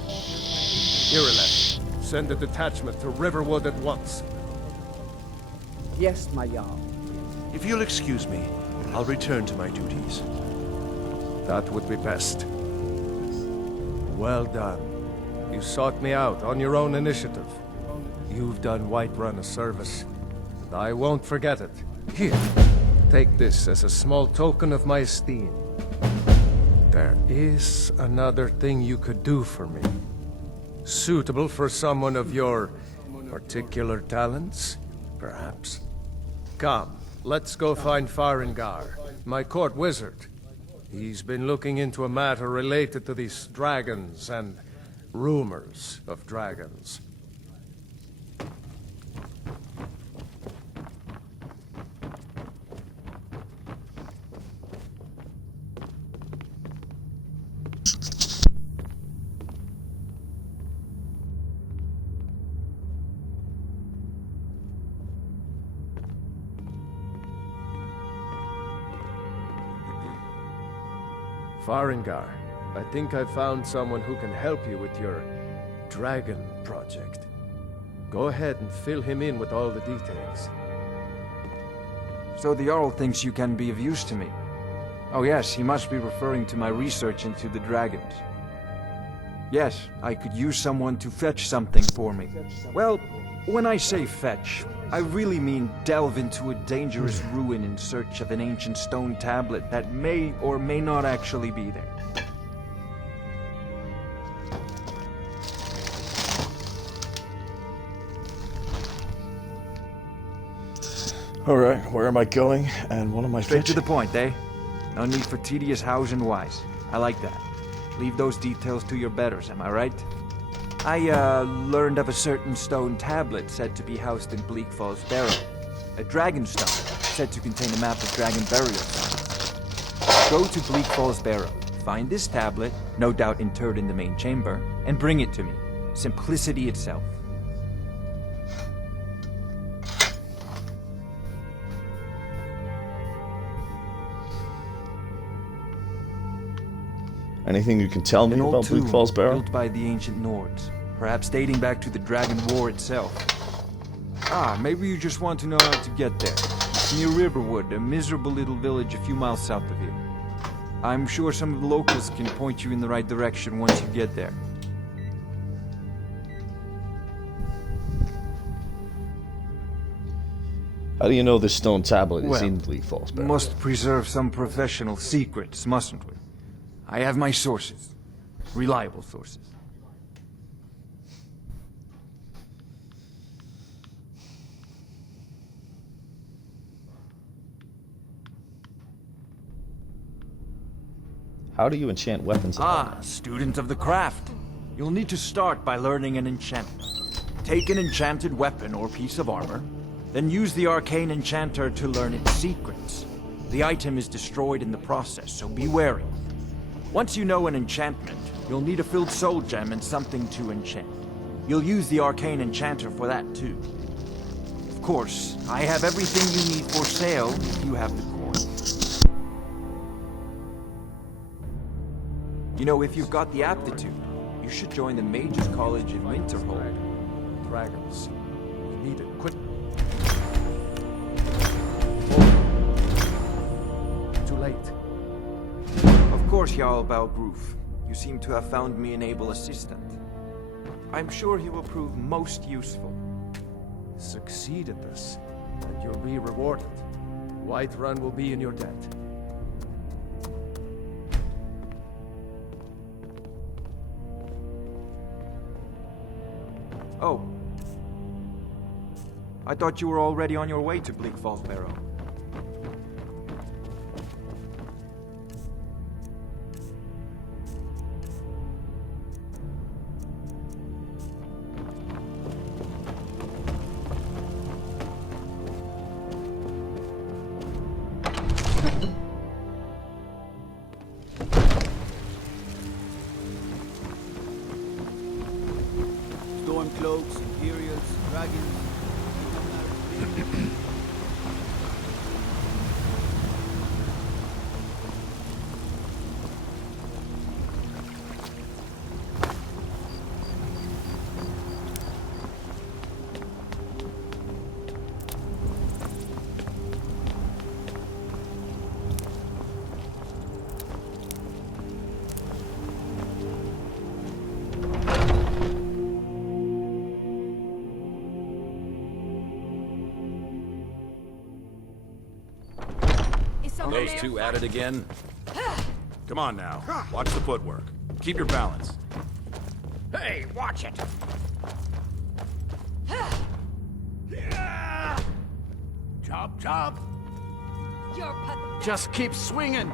Irileth, send a detachment to Riverwood at once. Yes, my Jarl. If you'll excuse me, I'll return to my duties. That would be best. Well done. You sought me out on your own initiative. You've done Whiterun a service, and I won't forget it. Here, take this as a small token of my esteem. There is another thing you could do for me. Suitable for someone of your particular talents, perhaps. Come, let's go find Farengar, my court wizard. He's been looking into a matter related to these dragons and rumors of dragons. Farengar, I think I've found someone who can help you with your dragon project. Go ahead and fill him in with all the details. So the Jarl thinks you can be of use to me. Oh yes, he must be referring to my research into the dragons. Yes, I could use someone to fetch something for me. Well, when I say fetch, I really mean delve into a dangerous ruin in search of an ancient stone tablet that may or may not actually be there. Alright, where am I going, and what am I Straight fetching? to the point, eh? No need for tedious hows and whys. I like that. Leave those details to your betters, am I right? I, learned of a certain stone tablet said to be housed in Bleak Falls Barrow. A dragon stone, said to contain a map of dragon burial sites. Go to Bleak Falls Barrow, find this tablet, no doubt interred in the main chamber, and bring it to me. Simplicity itself. Anything you can tell me An old about Bleak tomb Falls Barrow? built by the ancient Nords, perhaps dating back to the Dragon War itself. Ah, maybe you just want to know how to get there. It's near Riverwood, a miserable little village a few miles south of here. I'm sure some of the locals can point you in the right direction once you get there. How do you know this stone tablet is Well, in Bleak Falls Barrow? Must preserve some professional secrets, mustn't we? I have my sources. Reliable sources. How do you enchant weapons? Student of the craft. You'll need to start by learning an enchantment. Take an enchanted weapon or piece of armor, then use the arcane enchanter to learn its secrets. The item is destroyed in the process, so be wary. Once you know an enchantment, you'll need a filled soul gem and something to enchant. You'll use the arcane enchanter for that too. Of course, I have everything you need for sale if you have the coin. You know, if you've got the aptitude, you should join the Mages College in Winterhold. Dragons. We need equipment. Too late. Of course, Jarl Balgroof. You seem to have found me an able assistant. I'm sure he will prove most useful. Succeed at this, and you'll be rewarded. Whiterun will be in your debt. Oh. I thought you were already on your way to Bleak Falls Barrow. cloaks, Imperials, dragons. Those two at it again? Come on now. Watch the footwork. Keep your balance. Hey, watch it! Chop, chop! You're Just keep swinging!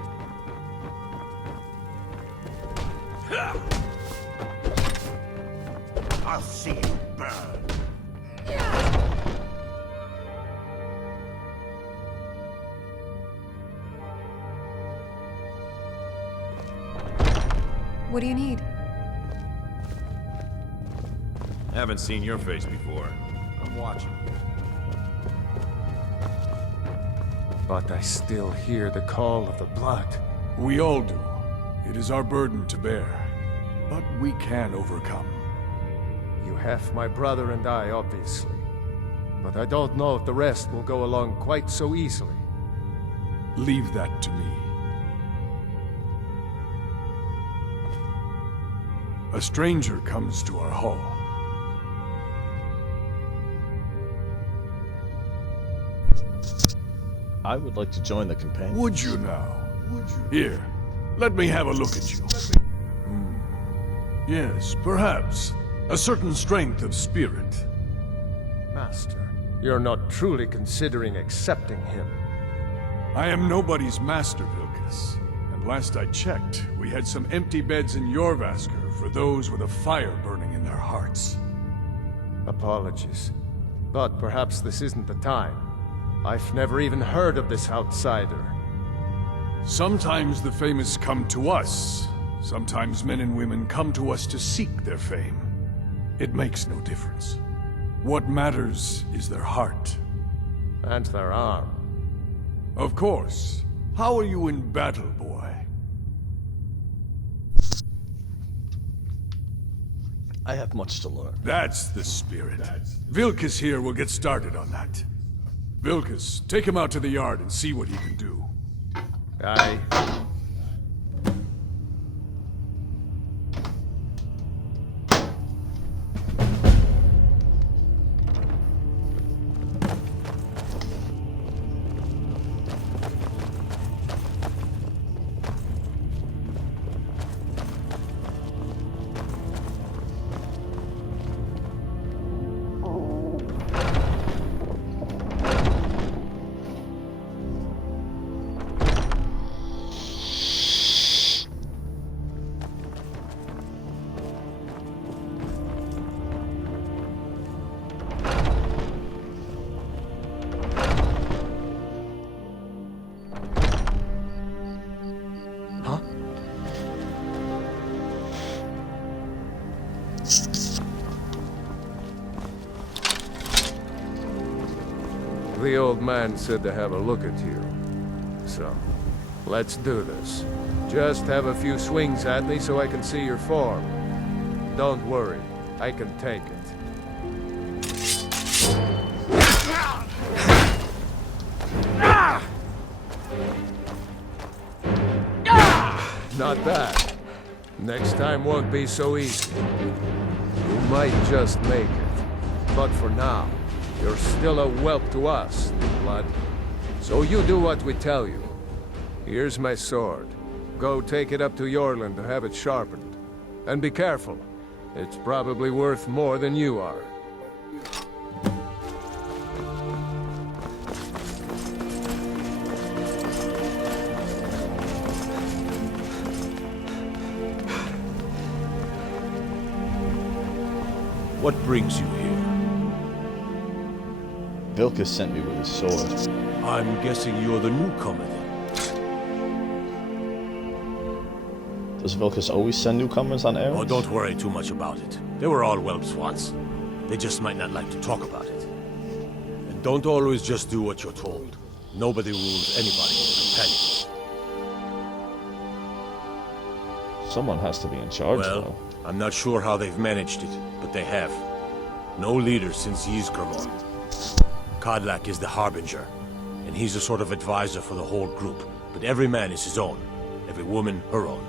I'll see you burn! What do you need? Haven't seen your face before. I'm watching. But I still hear the call of the blood. We all do. It is our burden to bear. But we can overcome. You have my brother and I, obviously. But I don't know if the rest will go along quite so easily. Leave that to me. A stranger comes to our hall. I would like to join the companions. Would you now? Here, let me have a look at you. Yes, perhaps. A certain strength of spirit. Master, you're not truly considering accepting him. I am nobody's master, Vilkas. And last I checked, we had some empty beds in Jorvaskr for those with a fire burning in their hearts. Apologies. But perhaps this isn't the time. I've never even heard of this outsider. Sometimes the famous come to us. Sometimes men and women come to us to seek their fame. It makes no difference. What matters is their heart. And their arm. Of course. How are you in battle, boy? I have much to learn. That's the spirit. Vilkas here will get started on that. Vilkas, take him out to the yard and see what he can do. Aye. The old man said to have a look at you. So, let's do this. Just have a few swings at me so I can see your form. Don't worry, I can take it. Not bad. Next time won't be so easy. You might just make it. But for now, you're still a whelp to us, blood. So you do what we tell you. Here's my sword. Go take it up to Yorland to have it sharpened. And be careful. It's probably worth more than you are. What brings you here? Vilkas sent me with his sword. I'm guessing you're the newcomer then. Does Vilkas always send newcomers on errands? Oh, don't worry too much about it. They were all whelps once. They just might not like to talk about it. And don't always just do what you're told. Nobody rules anybody in the companion. Someone has to be in charge, though. I'm not sure how they've managed it, but they have. No leader since Ysgramor. Kodlak is the Harbinger, and he's a sort of advisor for the whole group. But every man is his own. Every woman, her own.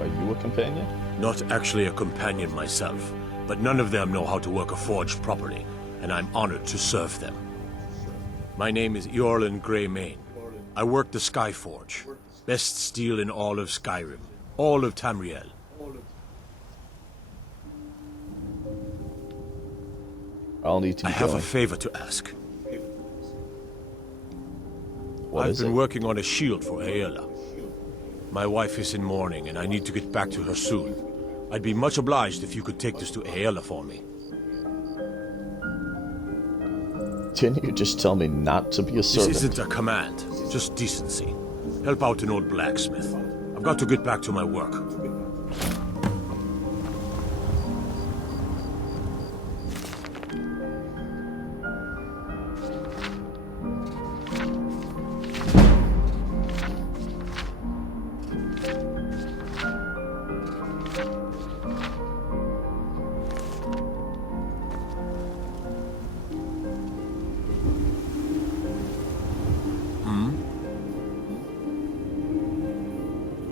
Are you a companion? Not actually a companion myself, but none of them know how to work a forge properly, and I'm honored to serve them. My name is Eorlin Greymane. I work the Skyforge. Best steel in all of Skyrim. All of Tamriel. I'll need to be I have going. a favor to ask. What I've is been it? working on a shield for Aela. My wife is in mourning, and I need to get back to her soon. I'd be much obliged if you could take this to Aela for me. Didn't you just tell me not to be a servant? This isn't a command, just decency. Help out an old blacksmith. I've got to get back to my work.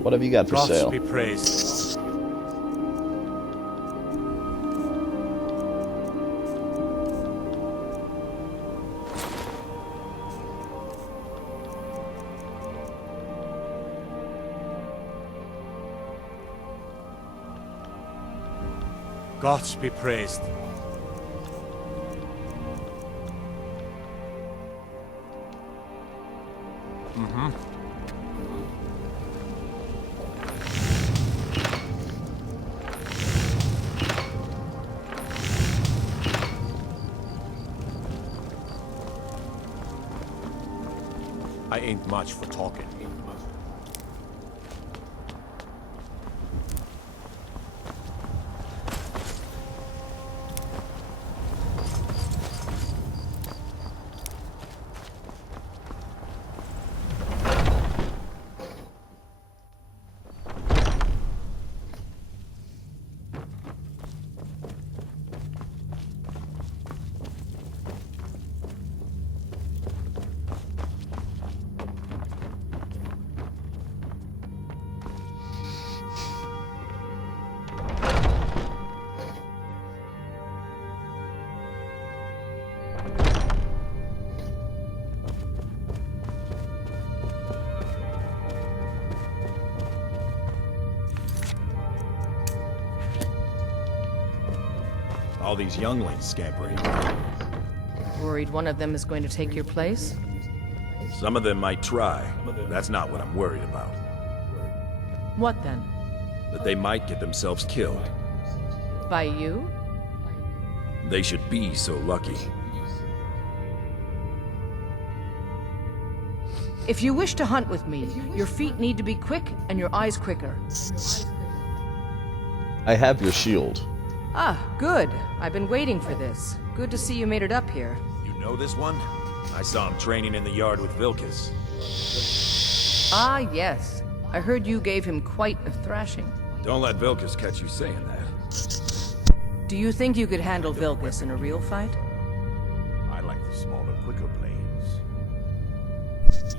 What have you got for Gods sale? be praised. Gods be praised. I ain't much for talking. All these younglings scampering. Worried one of them is going to take your place? Some of them might try. That's not what I'm worried about. What then? That they might get themselves killed. By you? They should be so lucky. If you wish to hunt with me, your feet need to be quick and your eyes quicker. I have your shield. Ah, good. I've been waiting for this. Good to see you made it up here. You know this one? I saw him training in the yard with Vilkas. Ah, yes. I heard you gave him quite a thrashing. Don't let Vilkas catch you saying that. Do you think you could handle Vilkas in a real fight? I like the smaller, quicker blades.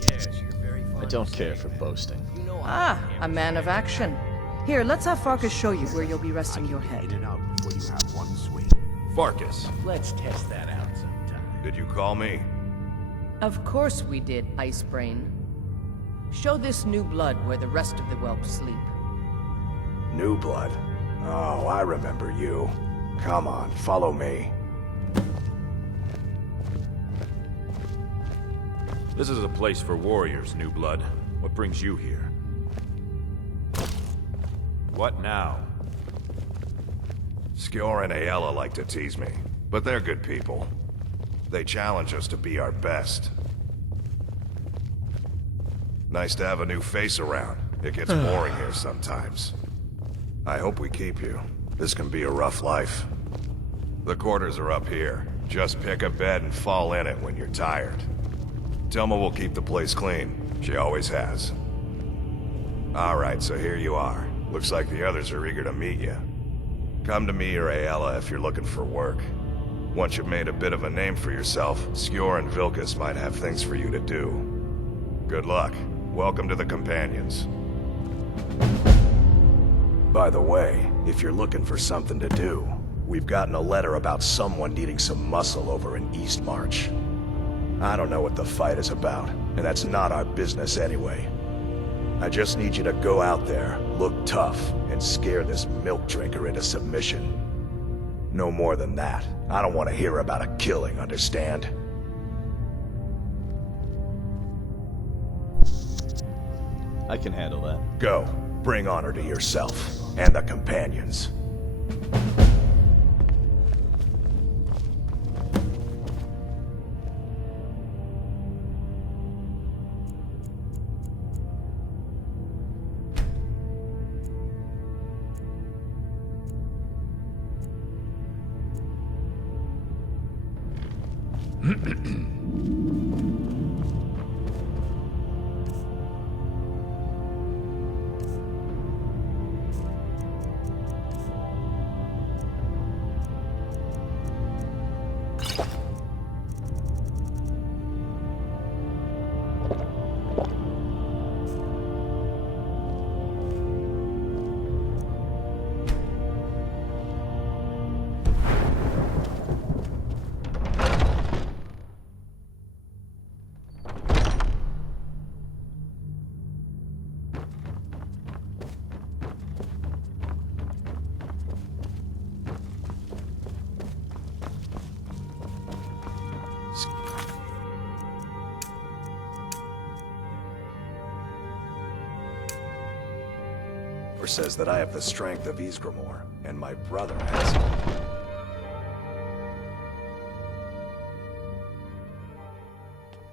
Yes, you're very fond I don't care for boasting. Ah, a man of action. Here, let's have Farkas show you where you'll be resting your head. In and out before you have one swing. Farkas. Let's test that out sometime. Did you call me? Of course we did, Icebrain. Show this new blood where the rest of the whelps sleep. New blood. Oh, I remember you. Come on, follow me. This is a place for warriors, New Blood. What brings you here? What now? Skjor and Aela like to tease me, but they're good people. They challenge us to be our best. Nice to have a new face around. It gets boring here sometimes. I hope we keep you. This can be a rough life. The quarters are up here. Just pick a bed and fall in it when you're tired. Telma will keep the place clean. She always has. Alright, so here you are. Looks like the others are eager to meet you. Come to me or Ayala if you're looking for work. Once you've made a bit of a name for yourself, Skjor and Vilkas might have things for you to do. Good luck. Welcome to the Companions. By the way, if you're looking for something to do, we've gotten a letter about someone needing some muscle over in East March. I don't know what the fight is about, and that's not our business anyway. I just need you to go out there, look tough, and scare this milk drinker into submission. No more than that. I don't want to hear about a killing, understand? I can handle that. Go. Bring honor to yourself, and the Companions. Says that I have the strength of Ysgramor, and my brother has it.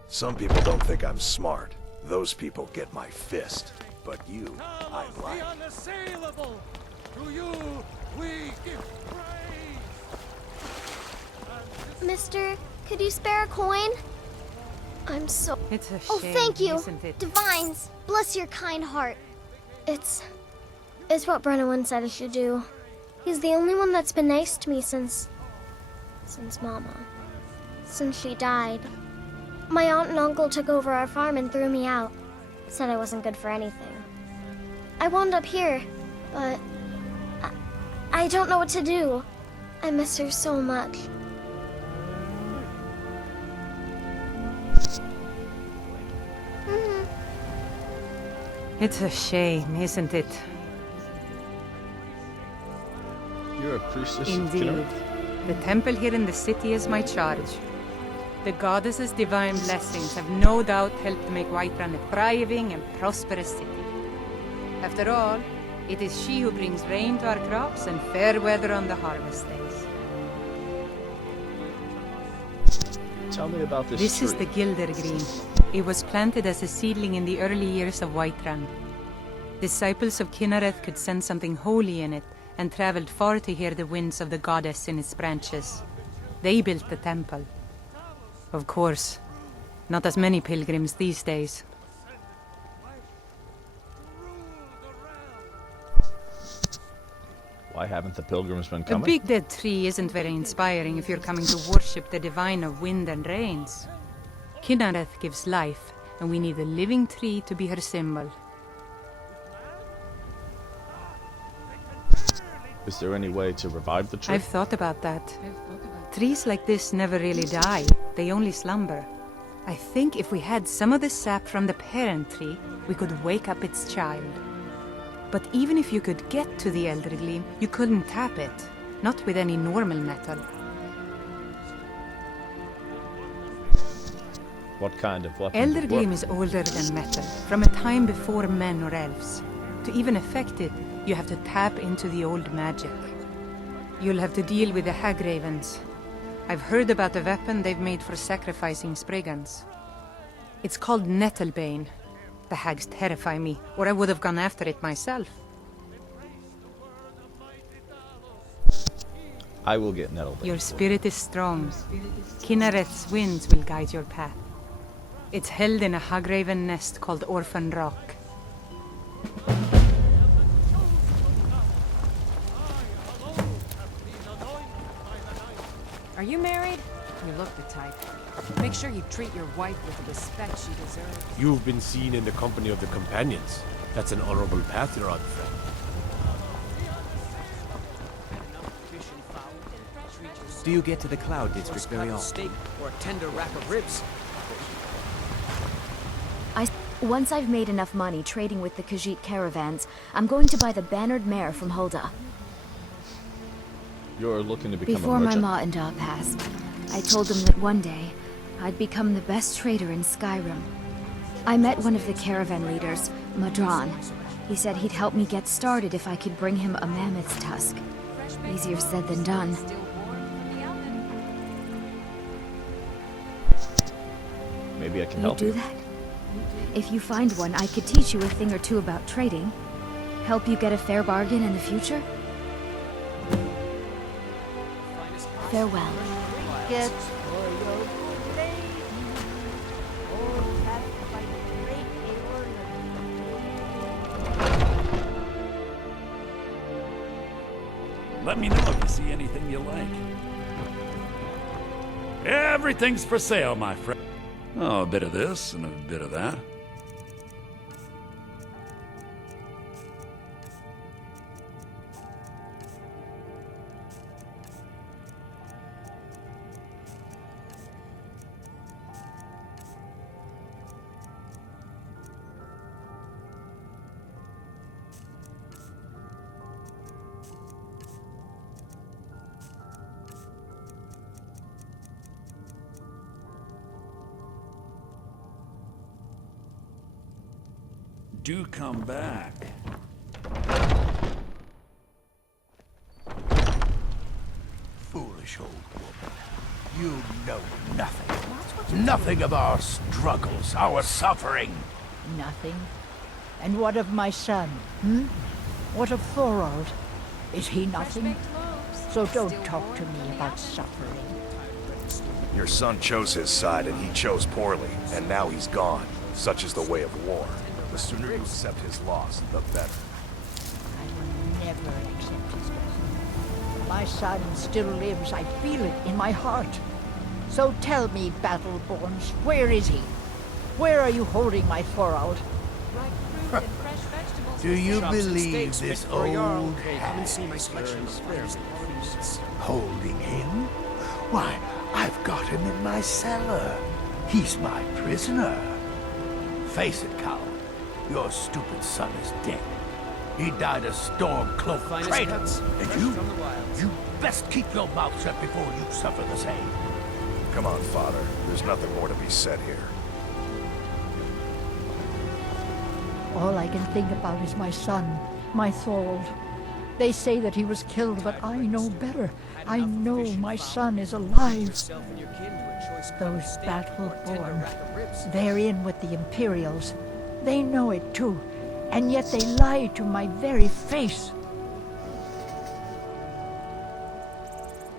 Some people don't think I'm smart. Those people get my fist. But you, I like. The unassailable! To you, we give praise! Mister, could you spare a coin? I'm so... It's a Oh, shame, thank you! isn't it? Divines, bless your kind heart. It's what Brennan said I should do. He's the only one that's been nice to me since Mama. Since she died. My aunt and uncle took over our farm and threw me out. Said I wasn't good for anything. I wound up here, but I don't know what to do. I miss her so much. It's a shame, isn't it? You're a priestess of Indeed. Kinneret? The temple here in the city is my charge. The goddess's divine blessings have no doubt helped make Whiterun a thriving and prosperous city. After all, it is she who brings rain to our crops and fair weather on the harvest days. Tell me about this This tree. is the Gildergreen. It was planted as a seedling in the early years of Whiterun. Disciples of Kinneret could sense something holy in it, and traveled far to hear the winds of the goddess in its branches. They built the temple. Of course, not as many pilgrims these days. Why haven't the pilgrims been A coming? big dead tree isn't very inspiring if you're coming to worship the divine of wind and rains. Kinneret gives life, and we need a living tree to be her symbol. Is there any way to revive the tree? I've thought about that. Trees like this never really die, they only slumber. I think if we had some of the sap from the parent tree, we could wake up its child. But even if you could get to the Eldergleam, you couldn't tap it. Not with any normal metal. What kind of weapon would Eldergleam work? is older than metal, from a time before men or elves. To even affect it, you have to tap into the old magic. You'll have to deal with the Hag Ravens. I've heard about the weapon they've made for sacrificing Spriggans. It's called Nettlebane. The hags terrify me, or I would have gone after it myself. I will get nettled. Your spirit is strong. Kinnereth's winds will guide your path. It's held in a Hagraven nest called Orphan Rock. Are you married? You look the type. Make sure you treat your wife with the respect she deserves. You've been seen in the company of the companions. That's an honorable path you're on, friend. Do you get to the Cloud District very often? Steak or a tender rack of ribs. Once I've made enough money trading with the Khajiit caravans, I'm going to buy the bannered mare from Hulda. You're looking to become Before a my merchant. ma and Da passed, I told them that one day, I'd become the best trader in Skyrim. I met one of the caravan leaders, Madran. He said he'd help me get started if I could bring him a mammoth's tusk. Easier said than done. Maybe I can You help do you. that? If you find one, I could teach you a thing or two about trading. Help you get a fair bargain in the future? Farewell. Get Let me know if you see anything you like. Everything's for sale, my friend. Oh, a bit of this and a bit of that. Do come back. Foolish old woman. You know nothing. Nothing of our struggles, our suffering. nothing. And what of my son? Hmm? What of Thorold? Is he nothing? So don't talk to me about suffering. Your son chose his side and he chose poorly, and now he's gone. Such is the way of war. The sooner you accept his loss, the better. I will never accept his death. My son still lives. I feel it in my heart. So tell me, Battleborns, where is he? Where are you holding my Thorold? Do you believe this old Come and see my selection of flares. holding him? Why, I've got him in my cellar. He's my prisoner. Face it, coward. Your stupid son is dead. He died a storm-cloaked traitor. And you best keep your mouth shut before you suffer the same. Come on, Father. There's nothing more to be said here. All I can think about is my son, my Thorold. They say that he was killed, but I know better. I know my son is alive. Those Battleborn, they're in with the Imperials. They know it too, and yet they lie to my very face.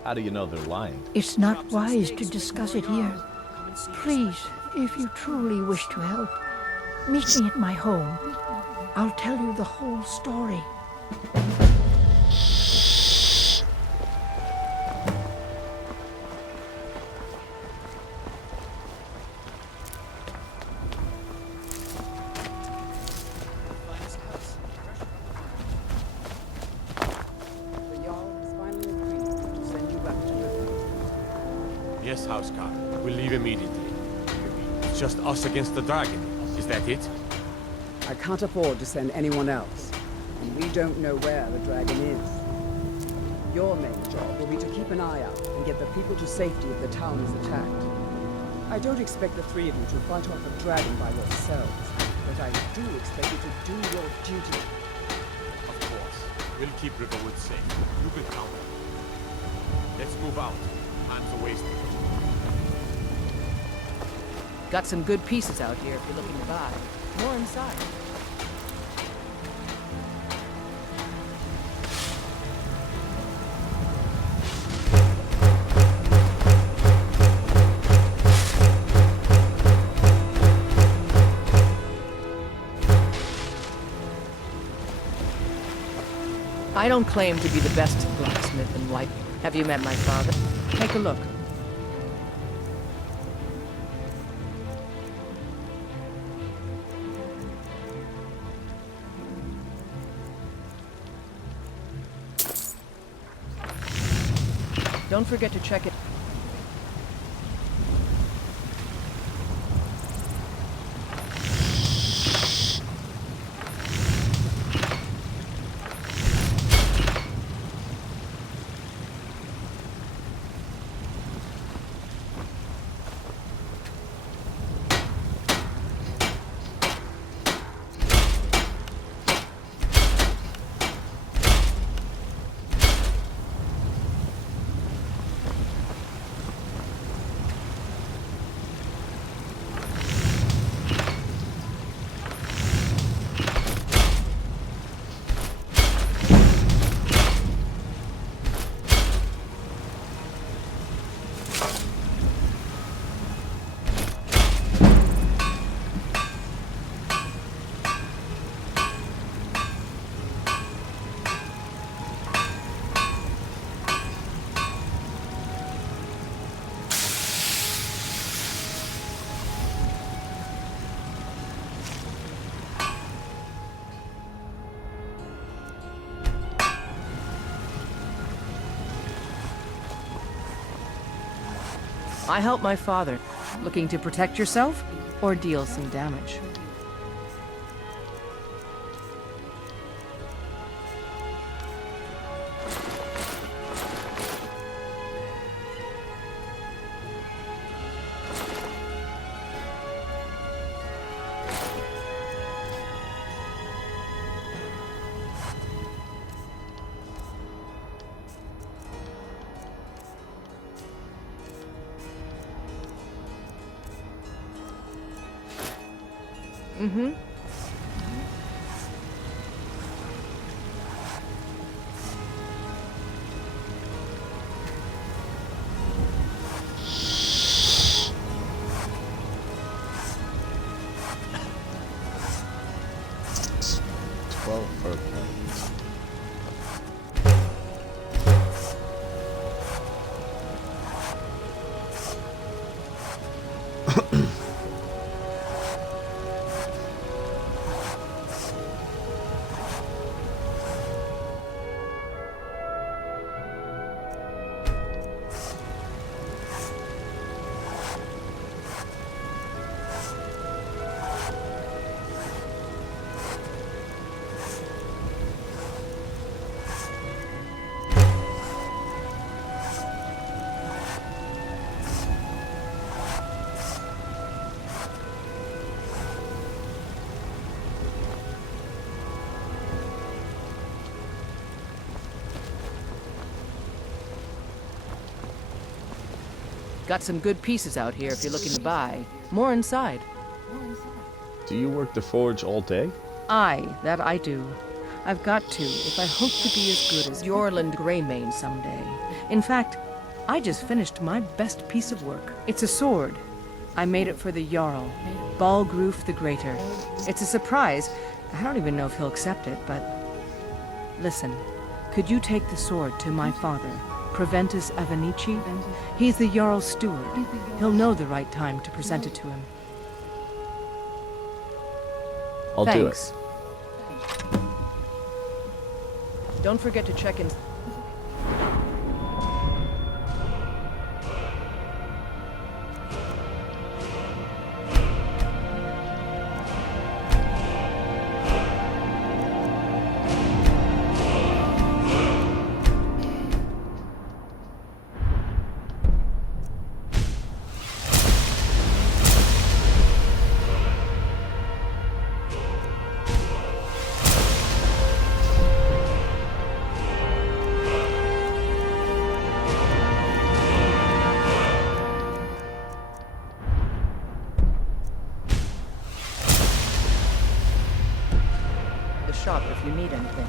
How do you know they're lying? It's not wise to discuss it here. Please, if you truly wish to help, meet me at my home. I'll tell you the whole story. Yes, Housecarl. We'll leave immediately. It's just us against the dragon. Is that it? I can't afford to send anyone else, and we don't know where the dragon is. Your main job will be to keep an eye out and get the people to safety if the town is attacked. I don't expect the three of you to fight off the dragon by yourselves, but I do expect you to do your duty. Of course. We'll keep Riverwood safe. You can count on it. Let's move out. Time's a wasting. Got some good pieces out here if you're looking to buy. More inside. I don't claim to be the best blacksmith in White. Have you met my father? Take a look. Don't forget to check it. I helped my father. Looking to protect yourself or deal some damage? Mm-hmm. Got some good pieces out here if you're looking to buy. More inside. Do you work the forge all day? Aye, that I do. I've got to if I hope to be as good as Yorland Greymane someday. In fact, I just finished my best piece of work. It's a sword. I made it for the Jarl, Balgroof the Greater. It's a surprise. I don't even know if he'll accept it, but... Listen, could you take the sword to my father, Preventus Avenici? He's the Jarl's steward. He'll know the right time to present it to him. I'll Thanks. do it. Don't forget to check in. Shop if you need anything.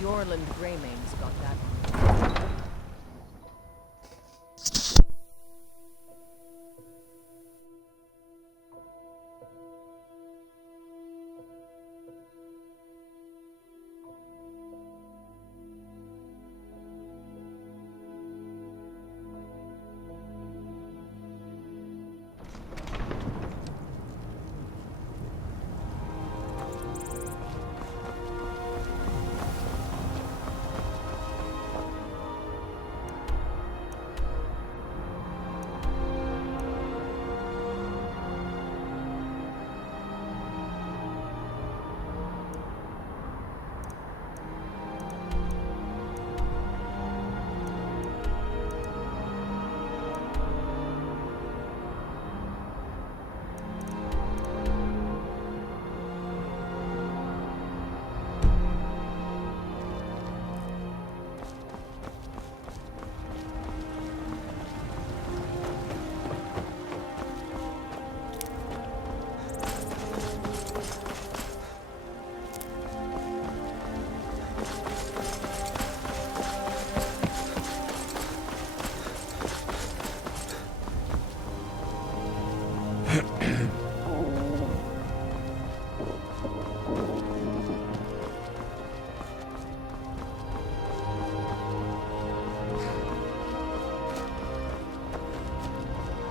Yorland Greymane's got that.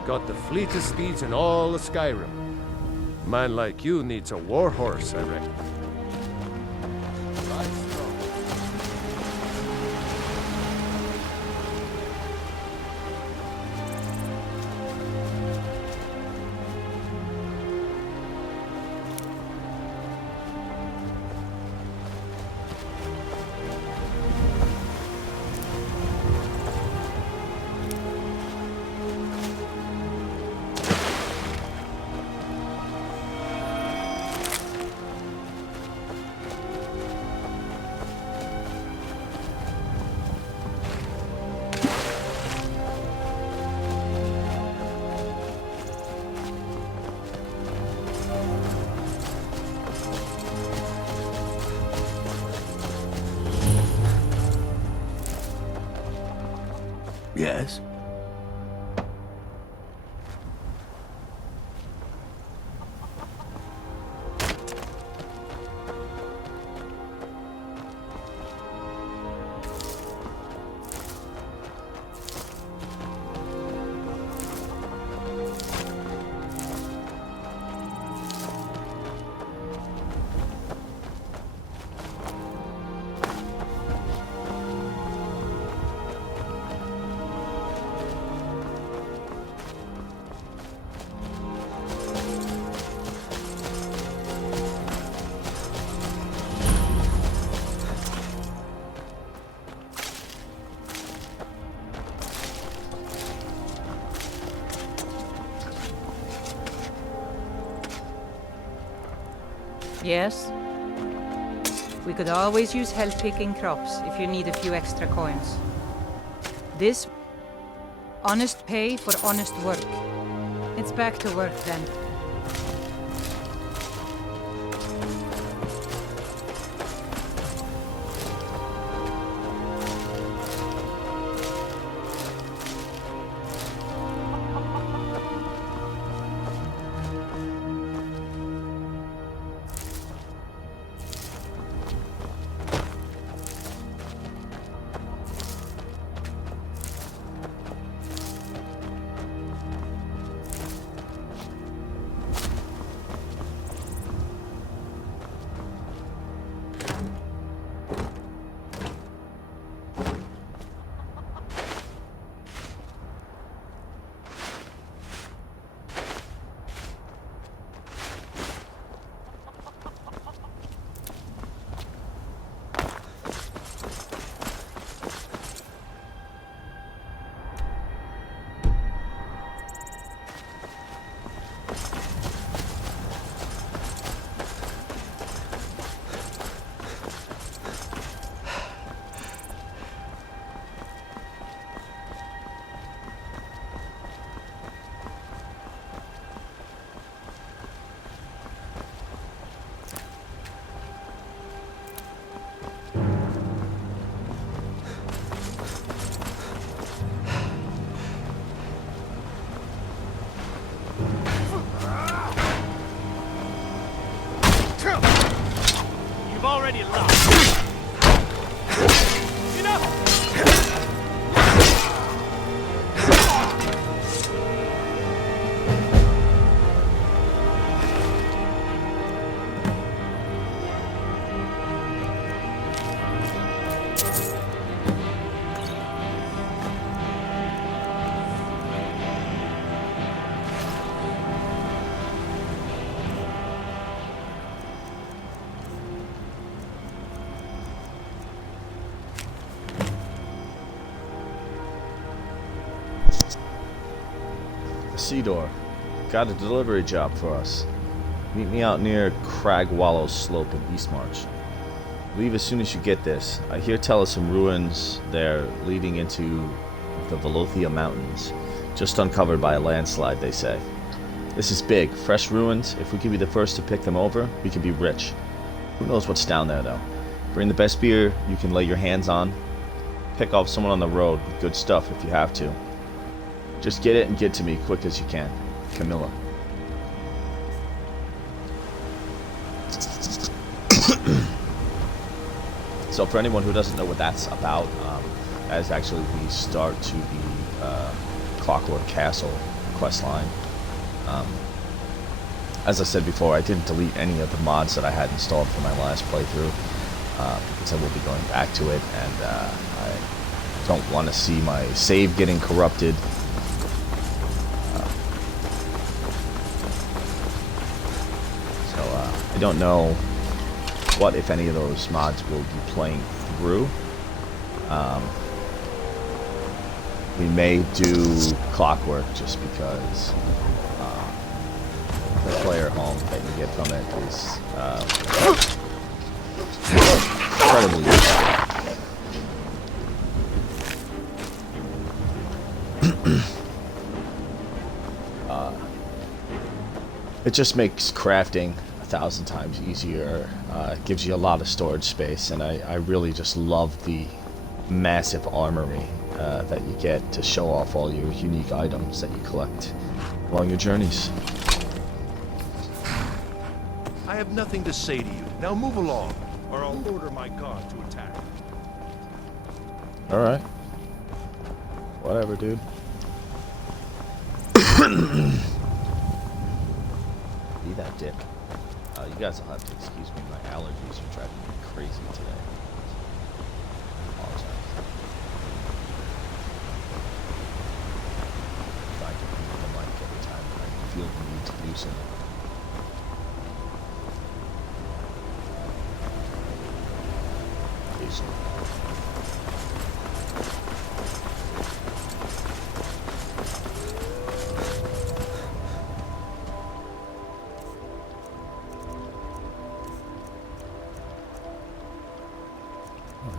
Got the fleetest steeds in all of Skyrim. Man like you needs a war horse, I reckon. Yes? Yes? We could always use help picking crops if you need a few extra coins. This... honest pay for honest work. It's back to work then. You've already lost. Enough! Sidor, got a delivery job for us. Meet me out near Crag Wallow Slope in Eastmarch. Leave as soon as you get this. I hear tell of some ruins there leading into the Velothia Mountains, just uncovered by a landslide, they say. This is big, fresh ruins. If we can be the first to pick them over, we can be rich. Who knows what's down there, though? Bring the best beer you can lay your hands on. Pick off someone on the road with good stuff if you have to. Just get it and get to me quick as you can. Camilla. So for anyone who doesn't know what that's about, that is actually the start to the Clockwork Castle questline. As I said before, I didn't delete any of the mods that I had installed for my last playthrough, because I will be going back to it, and I don't want to see my save getting corrupted. I don't know what, if any, of those mods will be playing through. We may do Clockwork just because the player home that you get from it is incredibly useful. It just makes crafting 1,000 times easier. It gives you a lot of storage space, and I really just love the massive armory that you get to show off all your unique items that you collect along your journeys. I have nothing to say to you. Now move along, or I'll order my guard to attack. Alright. Whatever, dude. Be that dick. You guys will have to excuse me, my allergies are driving me crazy today. I apologize. I try to mute the mic every time I feel the need to do so.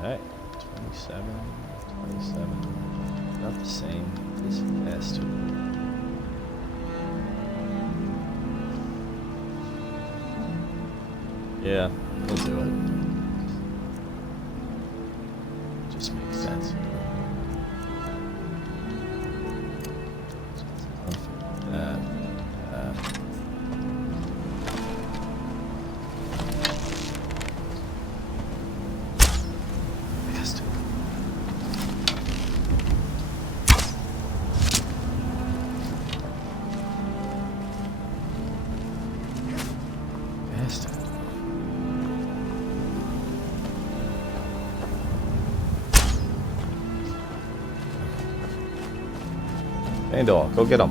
Alright, 27, about the same as last two. Yeah, we'll do it. Just makes sense. Andor, go get him.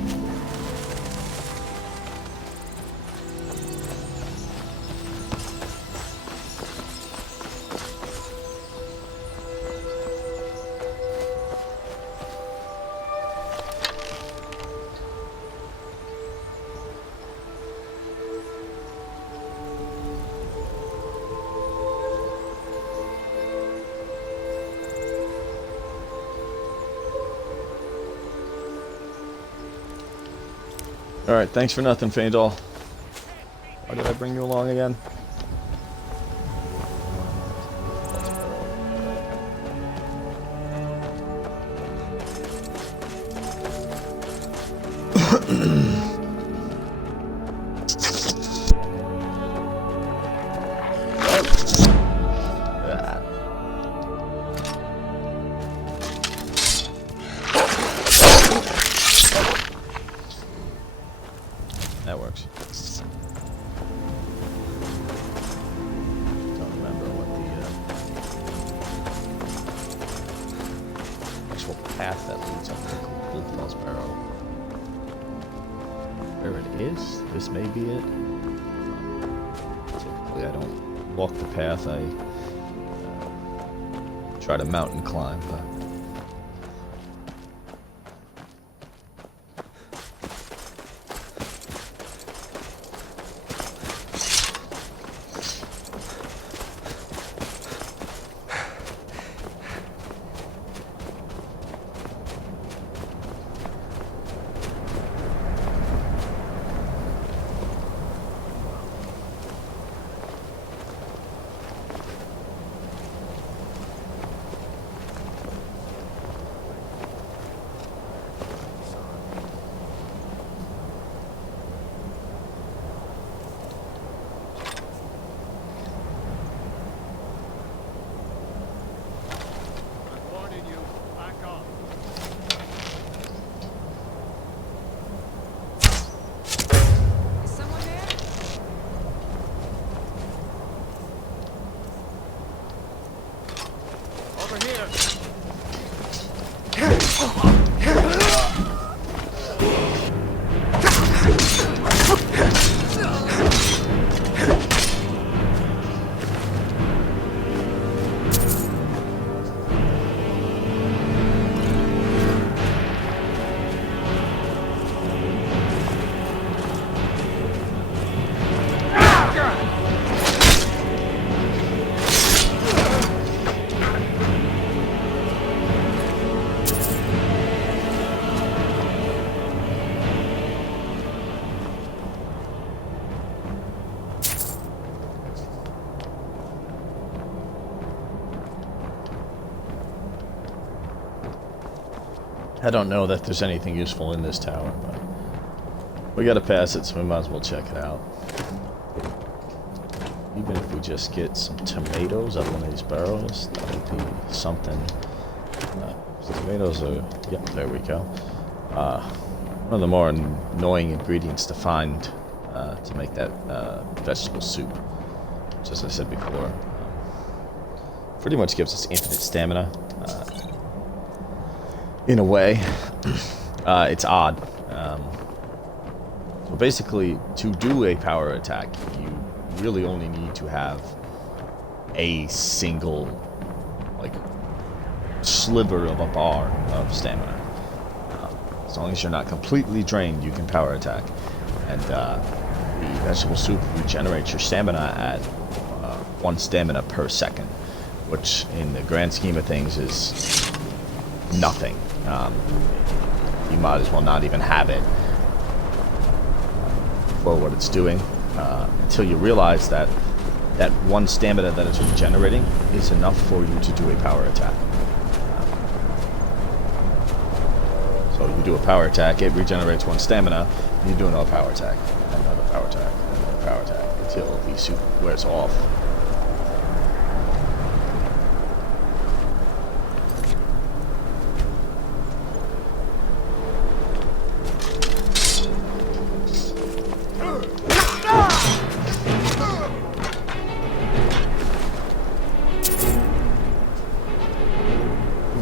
Alright, thanks for nothing, Feindal. Why did I bring you along again? path that leads up to the Bullfell's Barrow. Where it is, this may be it. Typically, I don't walk the path. I try to mountain climb, but I don't know that there's anything useful in this tower, but we gotta pass it, so we might as well check it out. Even if we just get some tomatoes out of one of these barrels, that would be something. Tomatoes are, yep, there we go. One of the more annoying ingredients to find to make that vegetable soup, which, as I said before, pretty much gives us infinite stamina. In a way, it's odd. So basically, to do a power attack, you really only need to have a single, like, sliver of a bar of stamina. As long as you're not completely drained, you can power attack. And the vegetable soup regenerates your stamina at 1 stamina per second, which in the grand scheme of things is nothing. You might as well not even have it for what it's doing until you realize that that 1 stamina that it's regenerating is enough for you to do a power attack. So you do a power attack, it regenerates 1 stamina, and you do another power attack, another power attack, another power attack, until the suit wears off.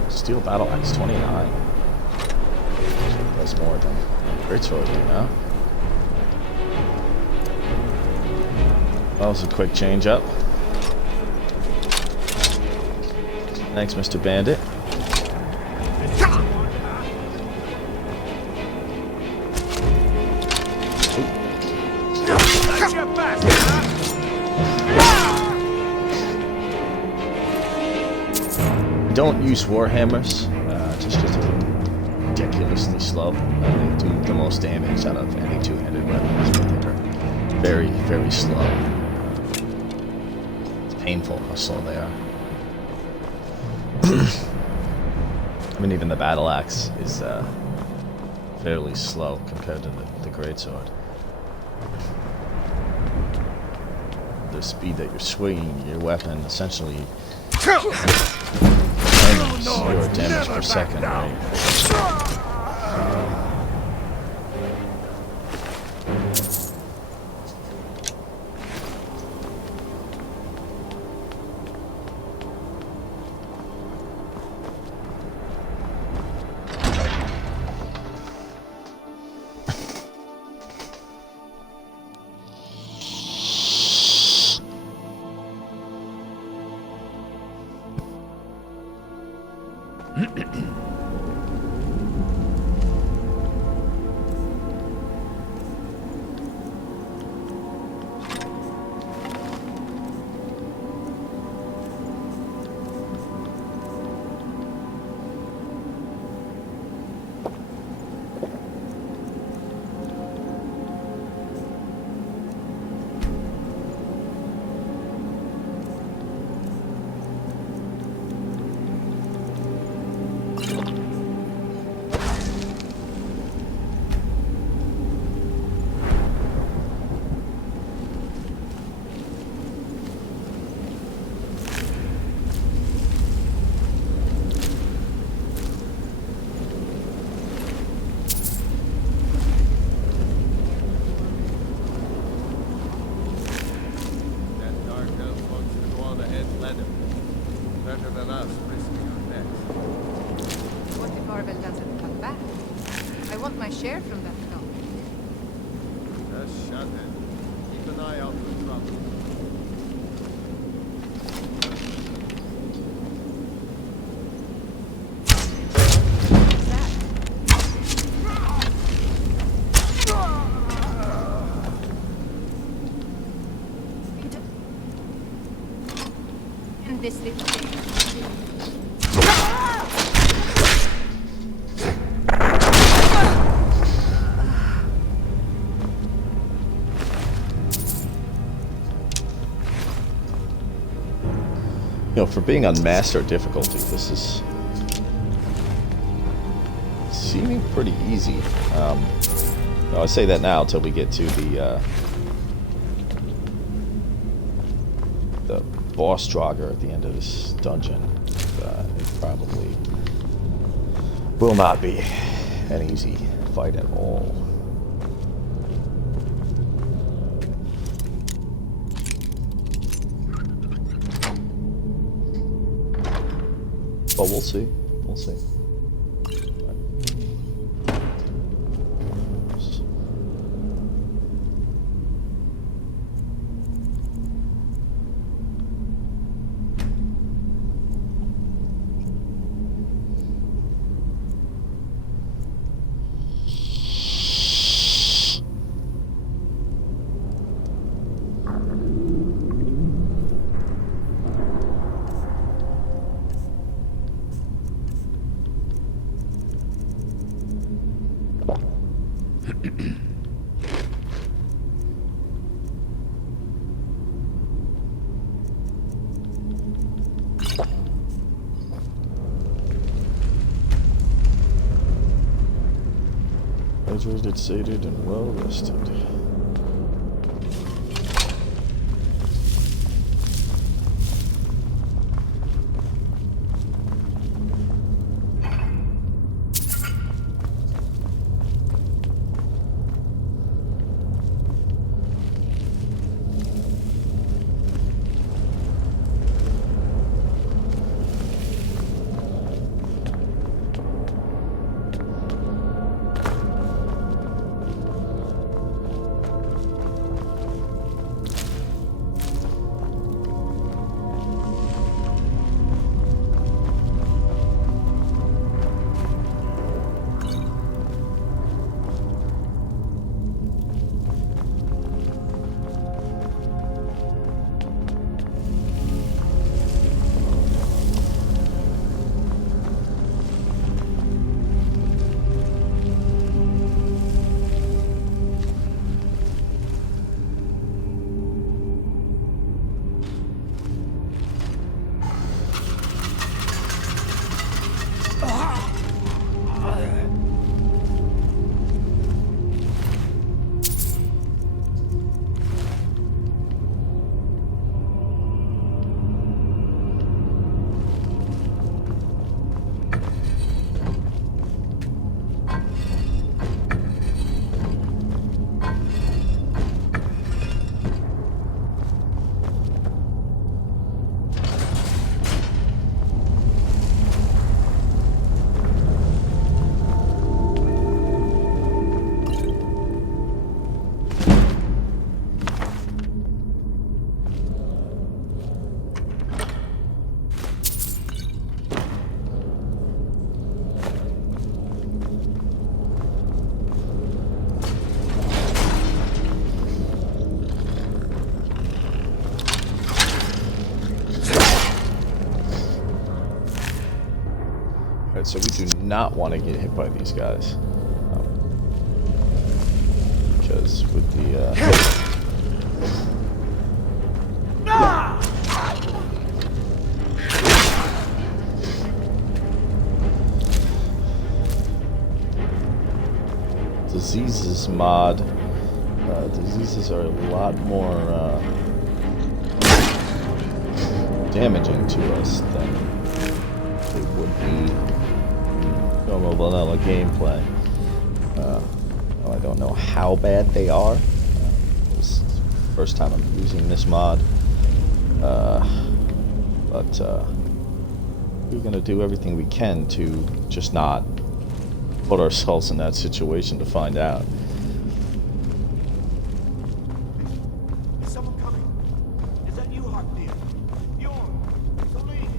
Steel Battle Axe 29. Does more than Greatsword, you know? That was a quick change up. Thanks, Mr. Bandit. Don't use Warhammers, just because they're ridiculously slow. They do the most damage out of any two-handed weapons, but they're very, very slow. It's painful how slow they are. I mean, even the battle axe is fairly slow compared to the greatsword. The speed that you're swinging your weapon essentially your damage per second, right? Share from that film. Just shut it. Keep an eye out for trouble. And this little thing. You know, for being on master difficulty, this is seeming pretty easy. No, I say that now until we get to the boss Draugr at the end of this dungeon. It probably will not be an easy fight at all. But we'll see. We'll see. Hydrated, sated, and well rested. Alright, so we do not want to get hit by these guys. Because with the... diseases mod, diseases are a lot more damaging to us than they would be normal vanilla gameplay. Well, I don't know how bad they are. This is the first time I'm using this mod, but we're gonna do everything we can to just not put ourselves in that situation to find out. Is someone coming? Is that you, Hartnell? Bjorn, Celine.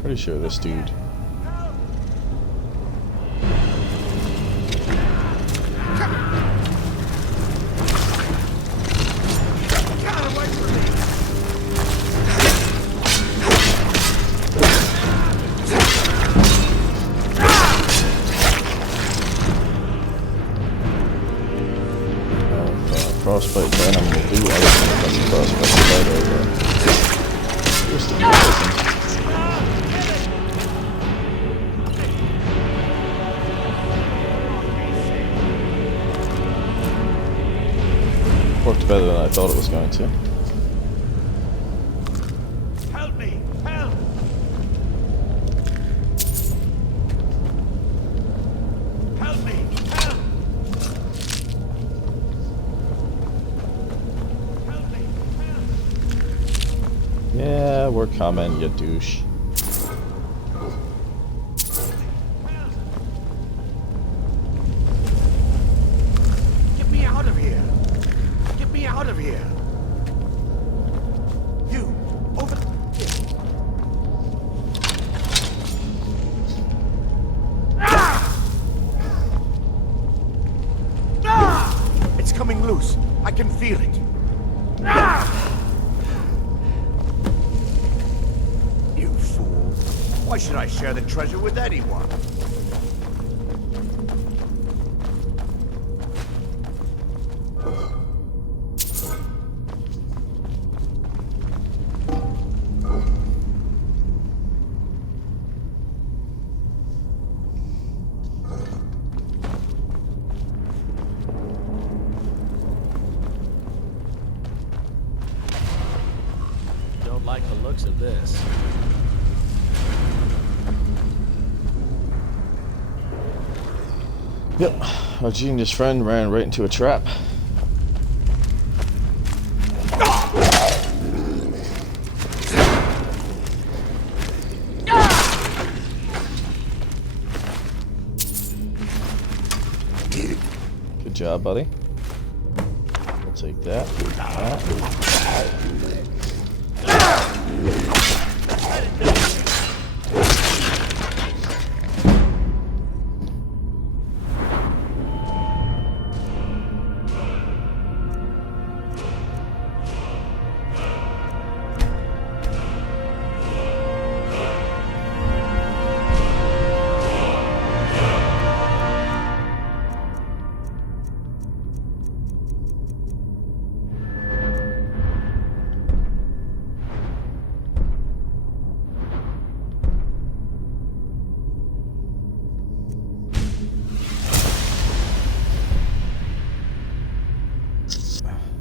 Pretty sure this dude. Frostbite venom will do everything but the frostbite bite over. Here's the poison. Worked better than I thought it was going to. Help me! Help! Help me! Help! Yeah, we're coming, you douche. Get me out of here! Get me out of here! You, over here! Ah! Ah! It's coming loose. I can feel it. Ah! You fool. Why should I share the treasure with anyone? Don't like the looks of this. Yep, our genius friend ran right into a trap. Good job, buddy. I'll take that.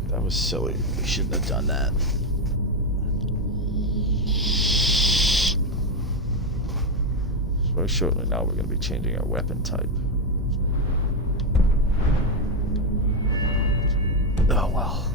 That was silly. We shouldn't have done that. Very shortly now we're going to be changing our weapon type. Oh well.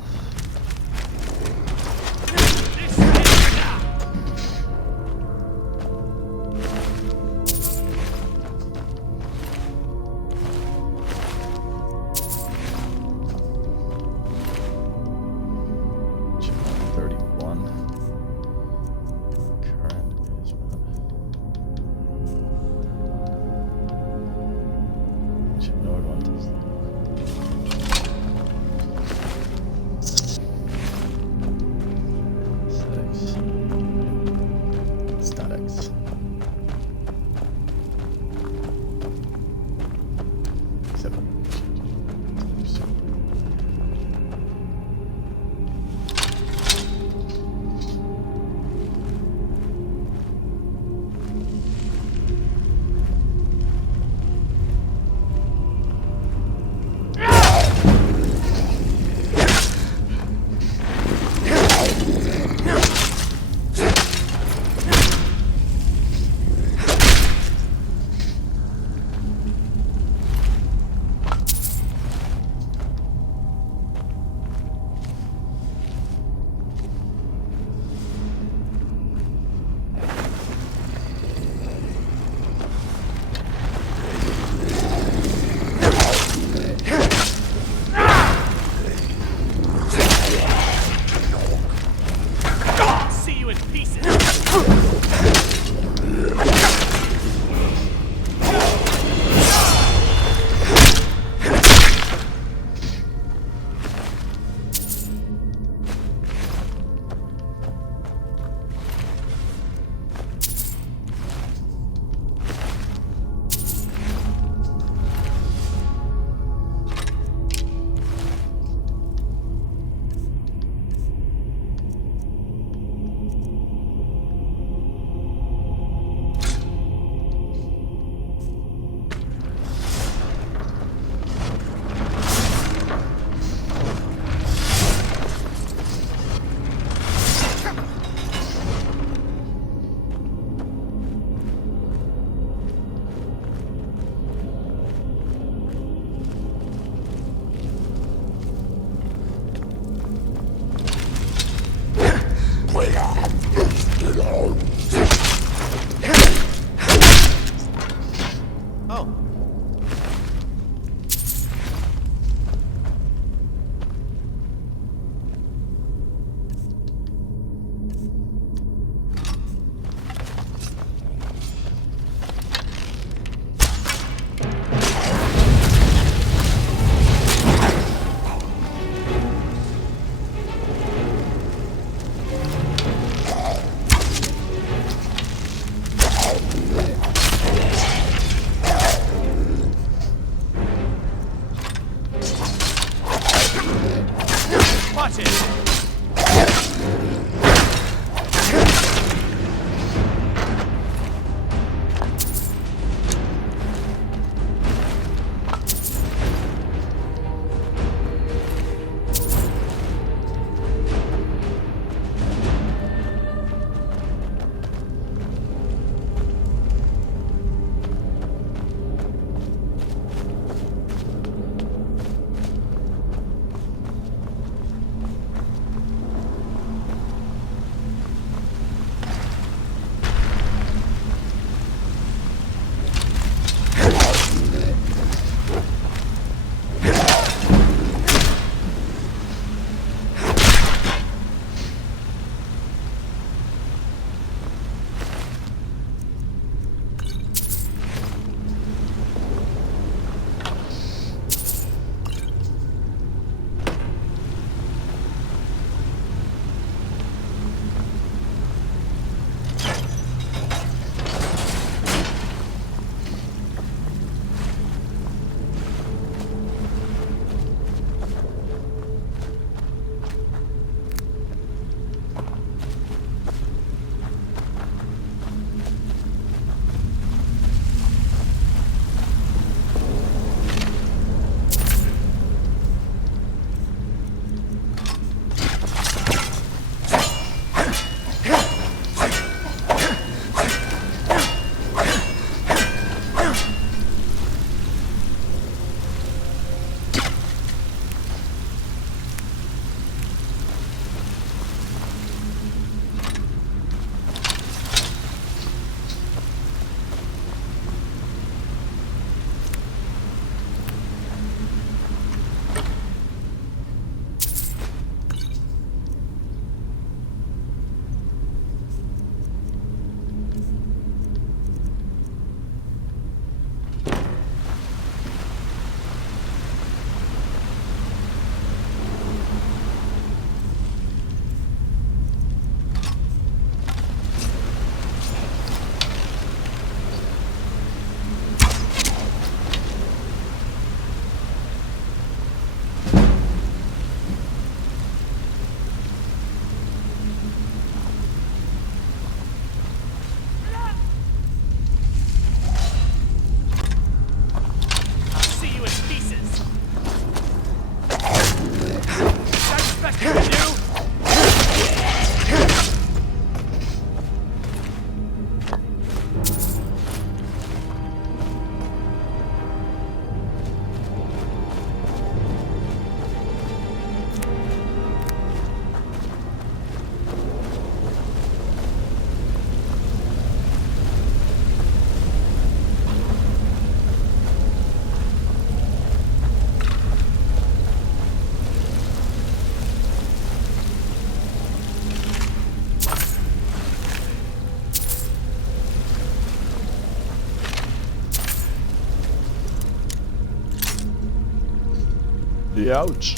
Ouch.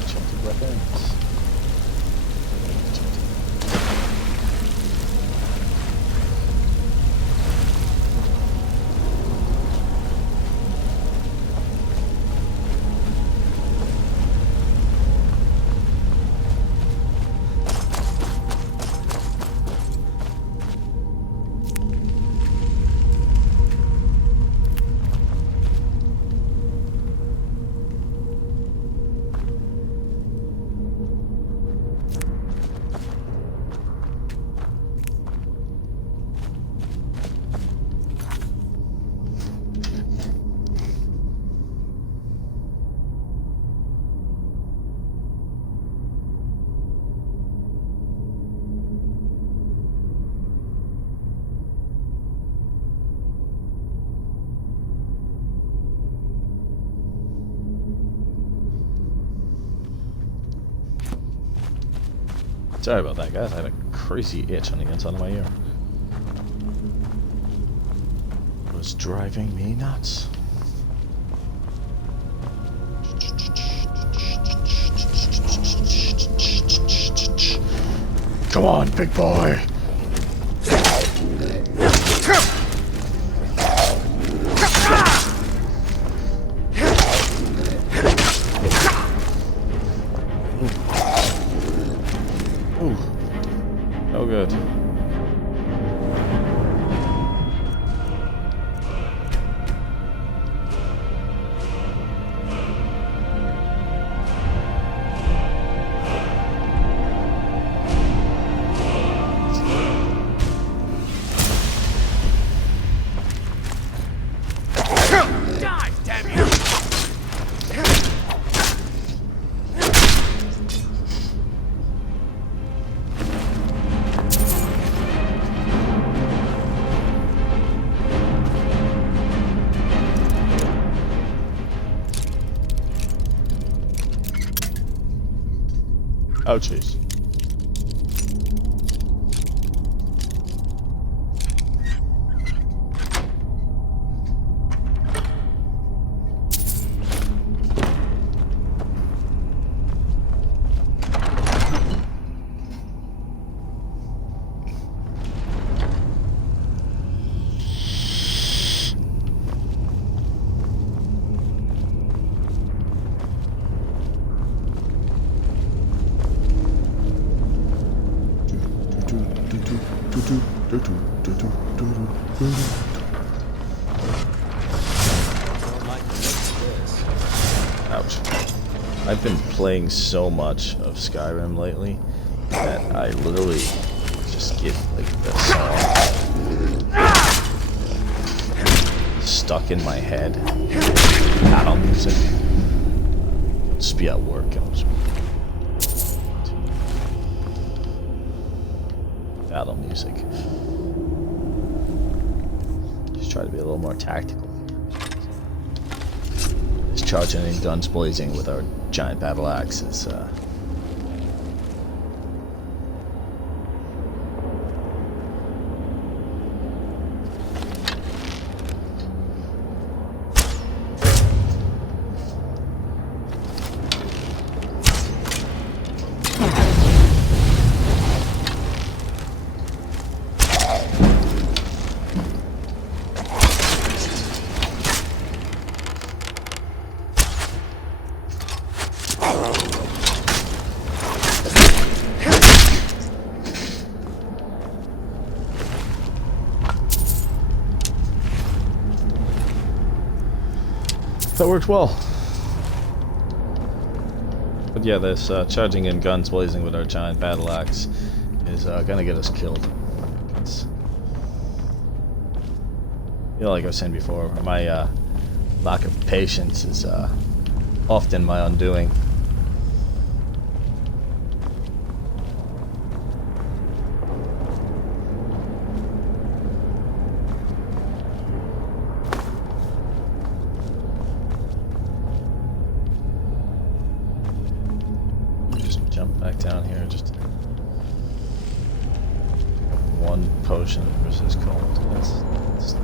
Enchanted weapons. Sorry about that, guys. I had a crazy itch on the inside of my ear. It was driving me nuts. Come on, big boy. Oh, good. Die, damn you! Oh, jeez. Ouch. I've been playing so much of Skyrim lately that I literally just get like the song stuck in my head. Battle music. I'll just be at work and I'll just battle music. Just try to be a little more tactical. Just charging in guns blazing with our giant battle axes. That worked well. But yeah, this charging in guns blazing with our giant battle axe is gonna get us killed. It's, you know, like I was saying before, my lack of patience is often my undoing. Jump back down here just to one potion versus cold. That's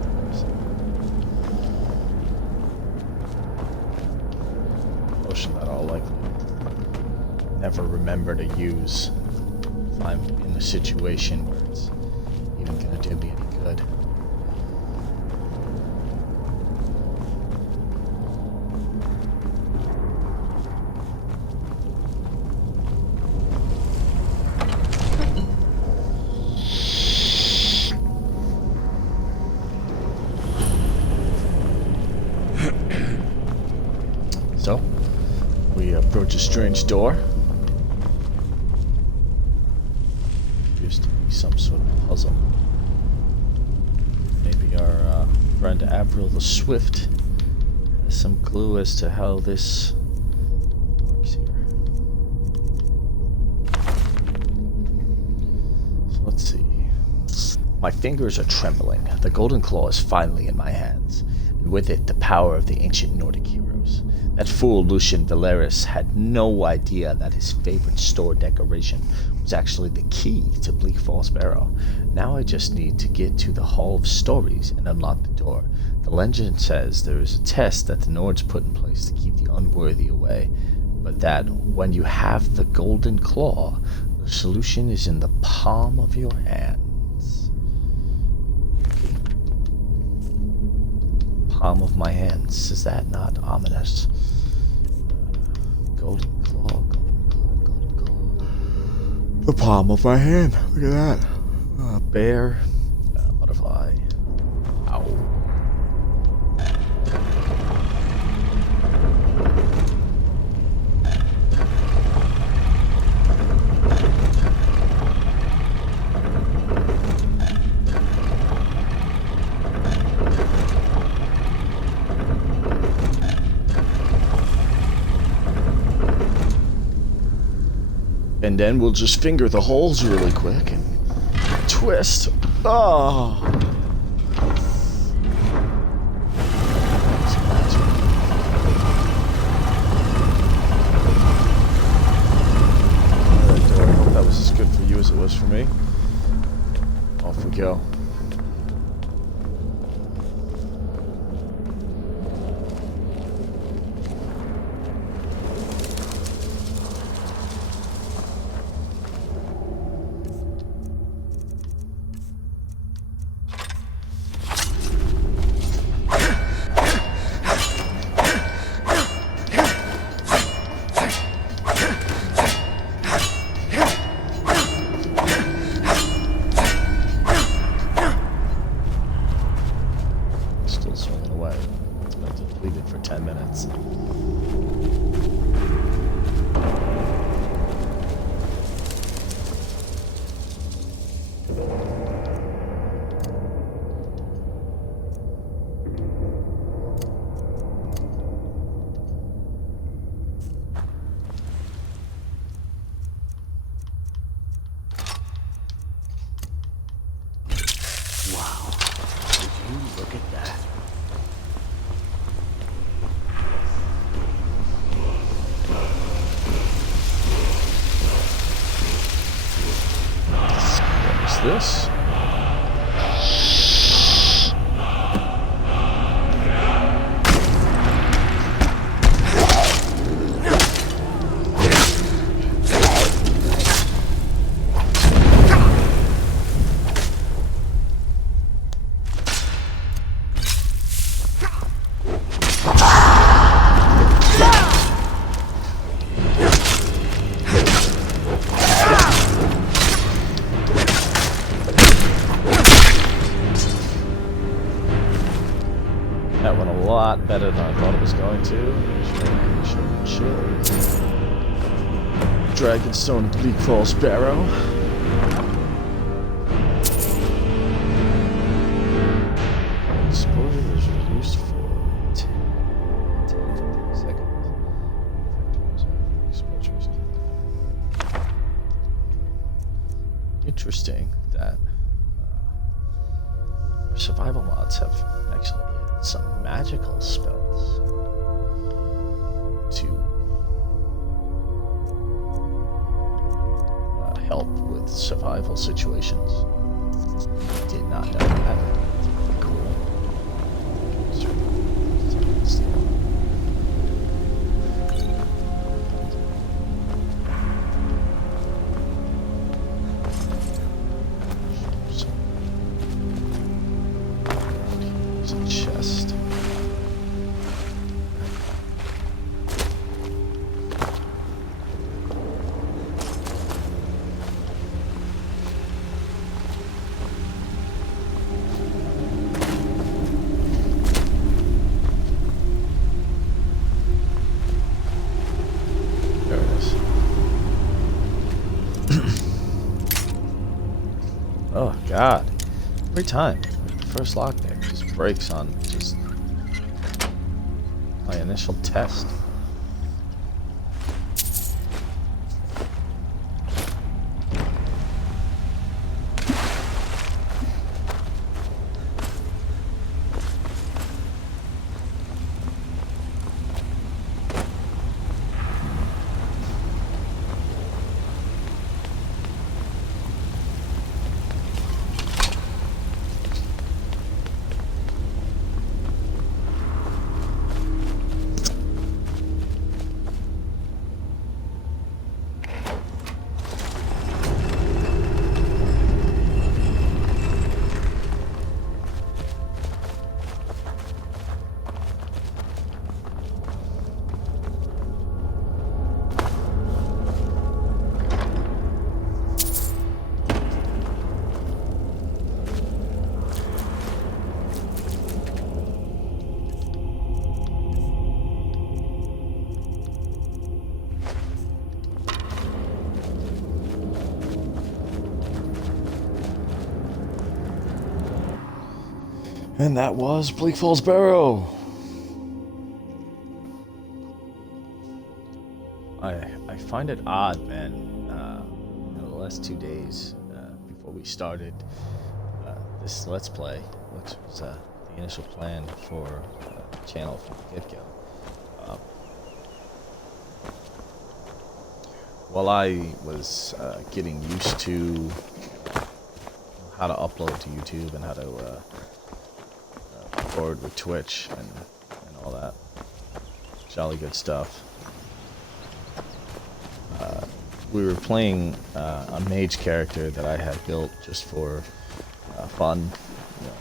potion that I'll likely never remember to use if I'm in a situation where it's even gonna do me any good. So, we approach a strange door. Appears to be some sort of puzzle. Maybe our friend Avril the Swift has some clue as to how this works here. So let's see. My fingers are trembling. The golden claw is finally in my hands, and with it the power of the ancient Nordic heroes. That fool Lucian Valeris had no idea that his favorite store decoration was actually the key to Bleak Falls Barrow. Now I just need to get to the Hall of Stories and unlock the door. The legend says there is a test that the Nords put in place to keep the unworthy away, but that when you have the golden claw, the solution is in the palm of your hands. Palm of my hands. Is that not ominous? Golden claw, golden claw, golden claw. The palm of my hand. Look at that. Bear. Butterfly. Ow. And then we'll just finger the holes really quick and twist. Oh. Alright, door. Hope that was as good for you as it was for me. Off we go. For 10 minutes. Wow. Would you look at that? This? That went a lot better than I thought it was going to. Chill. Dragonstone Bleak Falls Barrow. Exposure is reduced for 10 seconds. Exposure is interesting that our survival mods have actually some magical spells to help with survival situations. not done yet. Cool. There's a chest. There it is. Oh god. Every time. The first lockpick just breaks on just my initial test. And that was Bleak Falls Barrow. I find it odd, man. The last 2 days before we started this Let's Play, which was the initial plan for the channel from the get-go. While I was getting used to how to upload to YouTube and how to record with Twitch and all that jolly good stuff, we were playing a mage character that I had built just for fun. You know,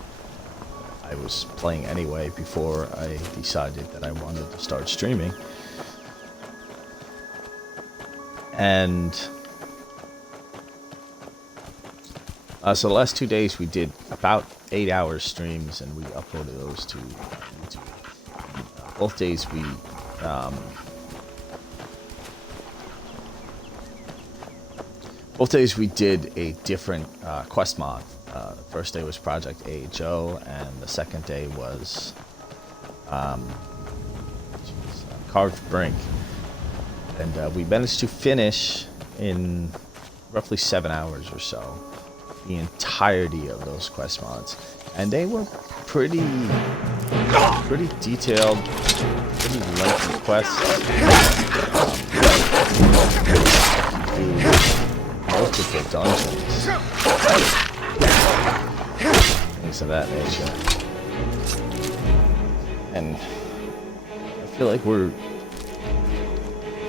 I was playing anyway before I decided that I wanted to start streaming. And so the last 2 days we did about 8 hour streams and we uploaded those to YouTube. Both days we did a different quest mod. The first day was Project AHO and the second day was Carved Brink. And we managed to finish in roughly 7 hours or so the entirety of those quest mods, and they were pretty detailed, pretty lengthy quests. Do multiple dungeons, things of that nature, and I feel like we're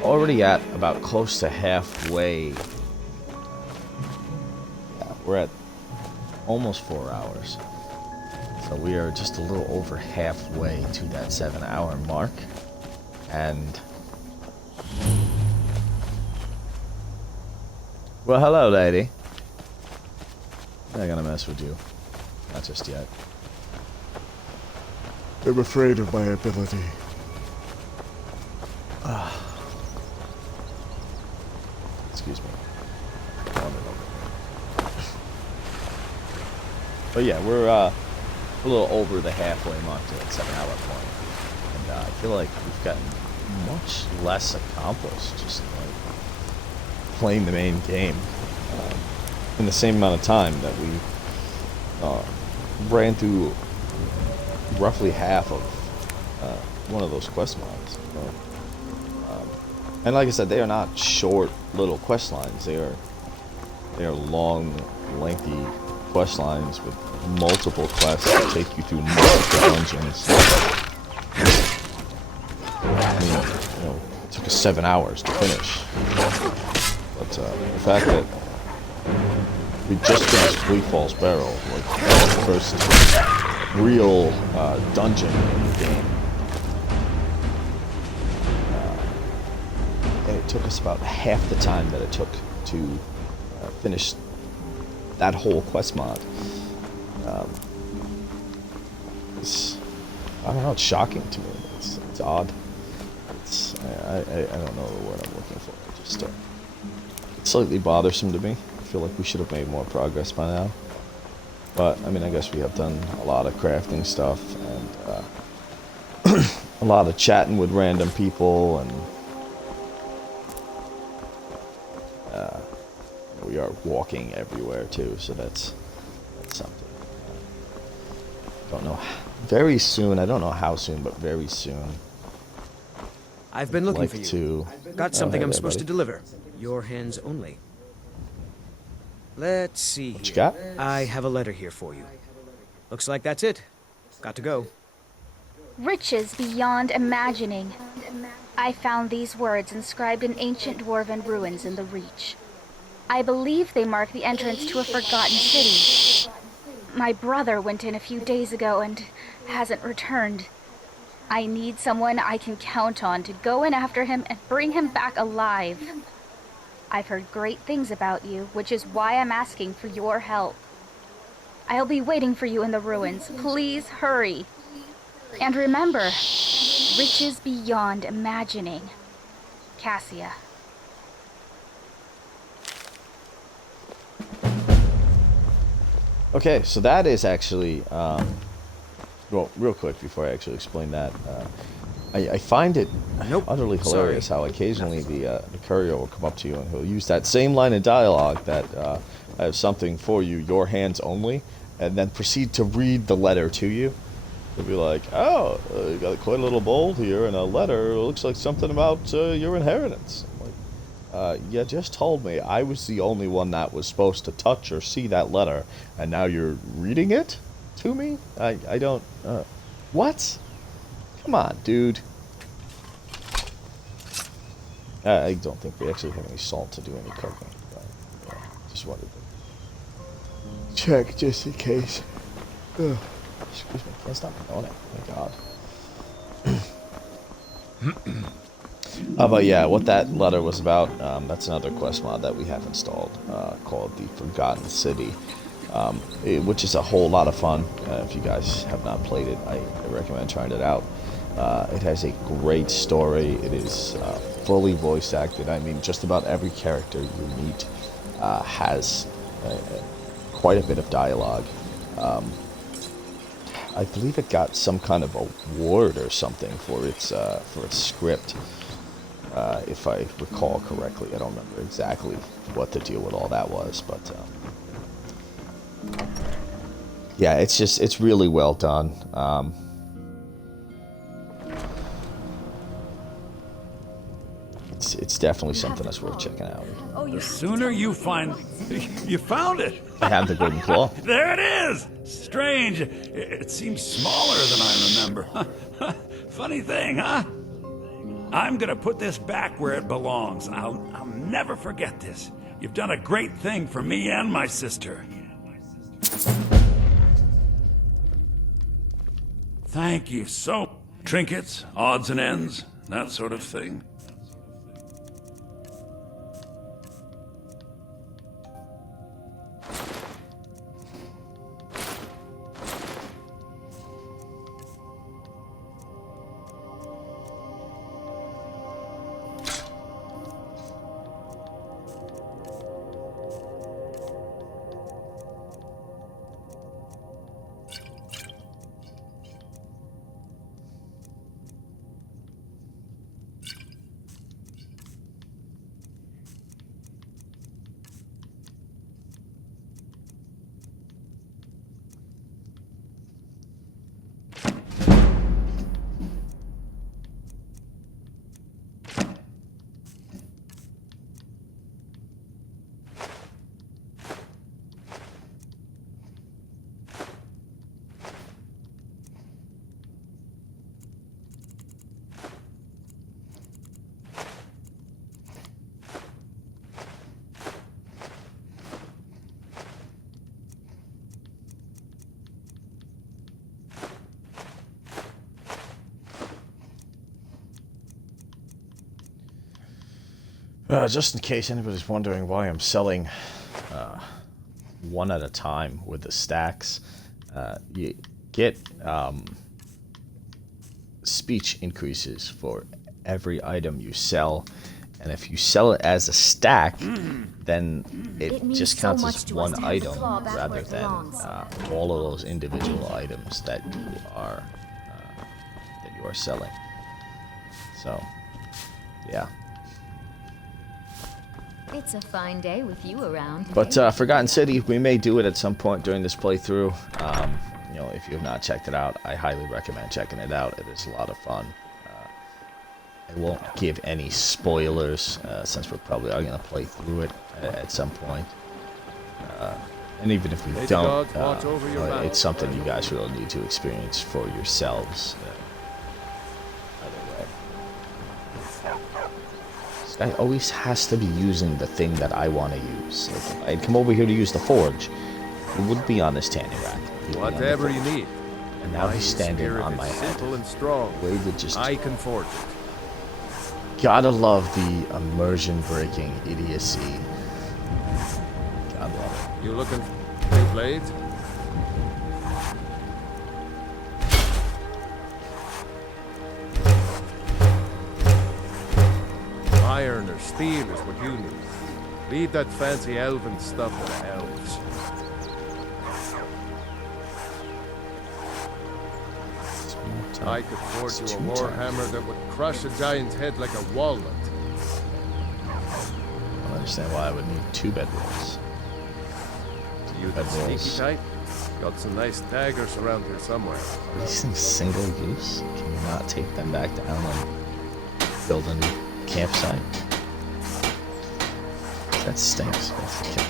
already at about close to halfway. Yeah, we're at almost 4 hours. So we are just a little over halfway to that 7 hour mark. And well, hello lady. I'm not gonna mess with you. Not just yet. I'm afraid of my ability. Excuse me. But yeah, we're a little over the halfway mark to that 7 hour point. And I feel like we've gotten much less accomplished just like playing the main game in the same amount of time that we ran through roughly half of one of those quest mods. So, and like I said, they are not short little quest lines. They are long, lengthy quest lines with multiple quests that take you through multiple dungeons. I mean, you know, it took us 7 hours to finish. But the fact that we just finished Fleet Falls Barrow, like the first real dungeon in the game. And it took us about half the time that it took to finish that whole quest mod. I don't know, it's shocking to me. It's odd. I don't know the word I'm looking for. It's slightly bothersome to me. I feel like we should have made more progress by now. But, I mean, I guess we have done a lot of crafting stuff and a lot of chatting with random people, and we are walking everywhere too, so that's something. Don't know. Very soon, I don't know how soon, but very soon. I've been looking like for you. To... Got something hey I'm there, supposed buddy. to deliver. Your hands only. Let's see. What you got? I have a letter here for you. Looks like that's it. Got to go. Riches beyond imagining. I found these words inscribed in ancient dwarven ruins in the Reach. I believe they mark the entrance to a forgotten city. My brother went in a few days ago and hasn't returned. I need someone I can count on to go in after him and bring him back alive. I've heard great things about you, which is why I'm asking for your help. I'll be waiting for you in the ruins. Please hurry. And remember, riches beyond imagining. Cassia. Okay, so that is actually, well, real quick before I actually explain that, I find it utterly hilarious how occasionally the courier will come up to you and he'll use that same line of dialogue that I have something for you, your hands only, and then proceed to read the letter to you. He'll be like, oh, you got quite a little bold here in a letter. It looks like something about your inheritance. I'm like, you just told me I was the only one that was supposed to touch or see that letter, and now you're reading it to me? I don't, what? Come on, dude. I don't think we actually have any salt to do any cooking, but yeah, just wanted to check just in case. Ugh. Excuse me, can't stop yawning. Thank God. But yeah, what that letter was about, that's another quest mod that we have installed, called the Forgotten City, which is a whole lot of fun. If you guys have not played it, I recommend trying it out. It has a great story. It is fully voice acted. I mean, just about every character you meet has quite a bit of dialogue. I believe it got some kind of award or something for its script, if I recall correctly. I don't remember exactly what the deal with all that was, but yeah, it's really well done. It's definitely something that's worth checking out. The sooner you find... You found it! I have the golden claw. There it is! Strange. It seems smaller than I remember. Funny thing, huh? I'm gonna put this back where it belongs. I'll never forget this. You've done a great thing for me and my sister. Thank you so... Trinkets, odds and ends, that sort of thing. Just in case anybody's wondering why I'm selling one at a time with the stacks, you get speech increases for every item you sell, and if you sell it as a stack, then it just counts as one item rather than all of those individual items that you are selling. So, yeah. It's a fine day with you around. But Forgotten City, we may do it at some point during this playthrough. You know, if you have not checked it out, I highly recommend checking it out. It is a lot of fun. I won't give any spoilers since we're probably all going to play through it at some point. And even if we don't, it's something you guys really need to experience for yourselves. I always has to be using the thing that I want to use. Like if I'd come over here to use the forge, it would be on this tanning rack. Whatever you need. And now he's standing on my head. Simple and strong. Way to just. I can forge it. Gotta love the immersion-breaking idiocy. God love it. You looking for a blade? Iron or steel is what you need. Leave that fancy elven stuff to the elves. I could forge you a warhammer that would crush a giant's head like a walnut. I don't understand why I would need 2 bedrolls. You the sneaky type? Got some nice daggers around here somewhere. Are these things single use? Can you not take them back down and build a new campsite? That stinks. That's the case.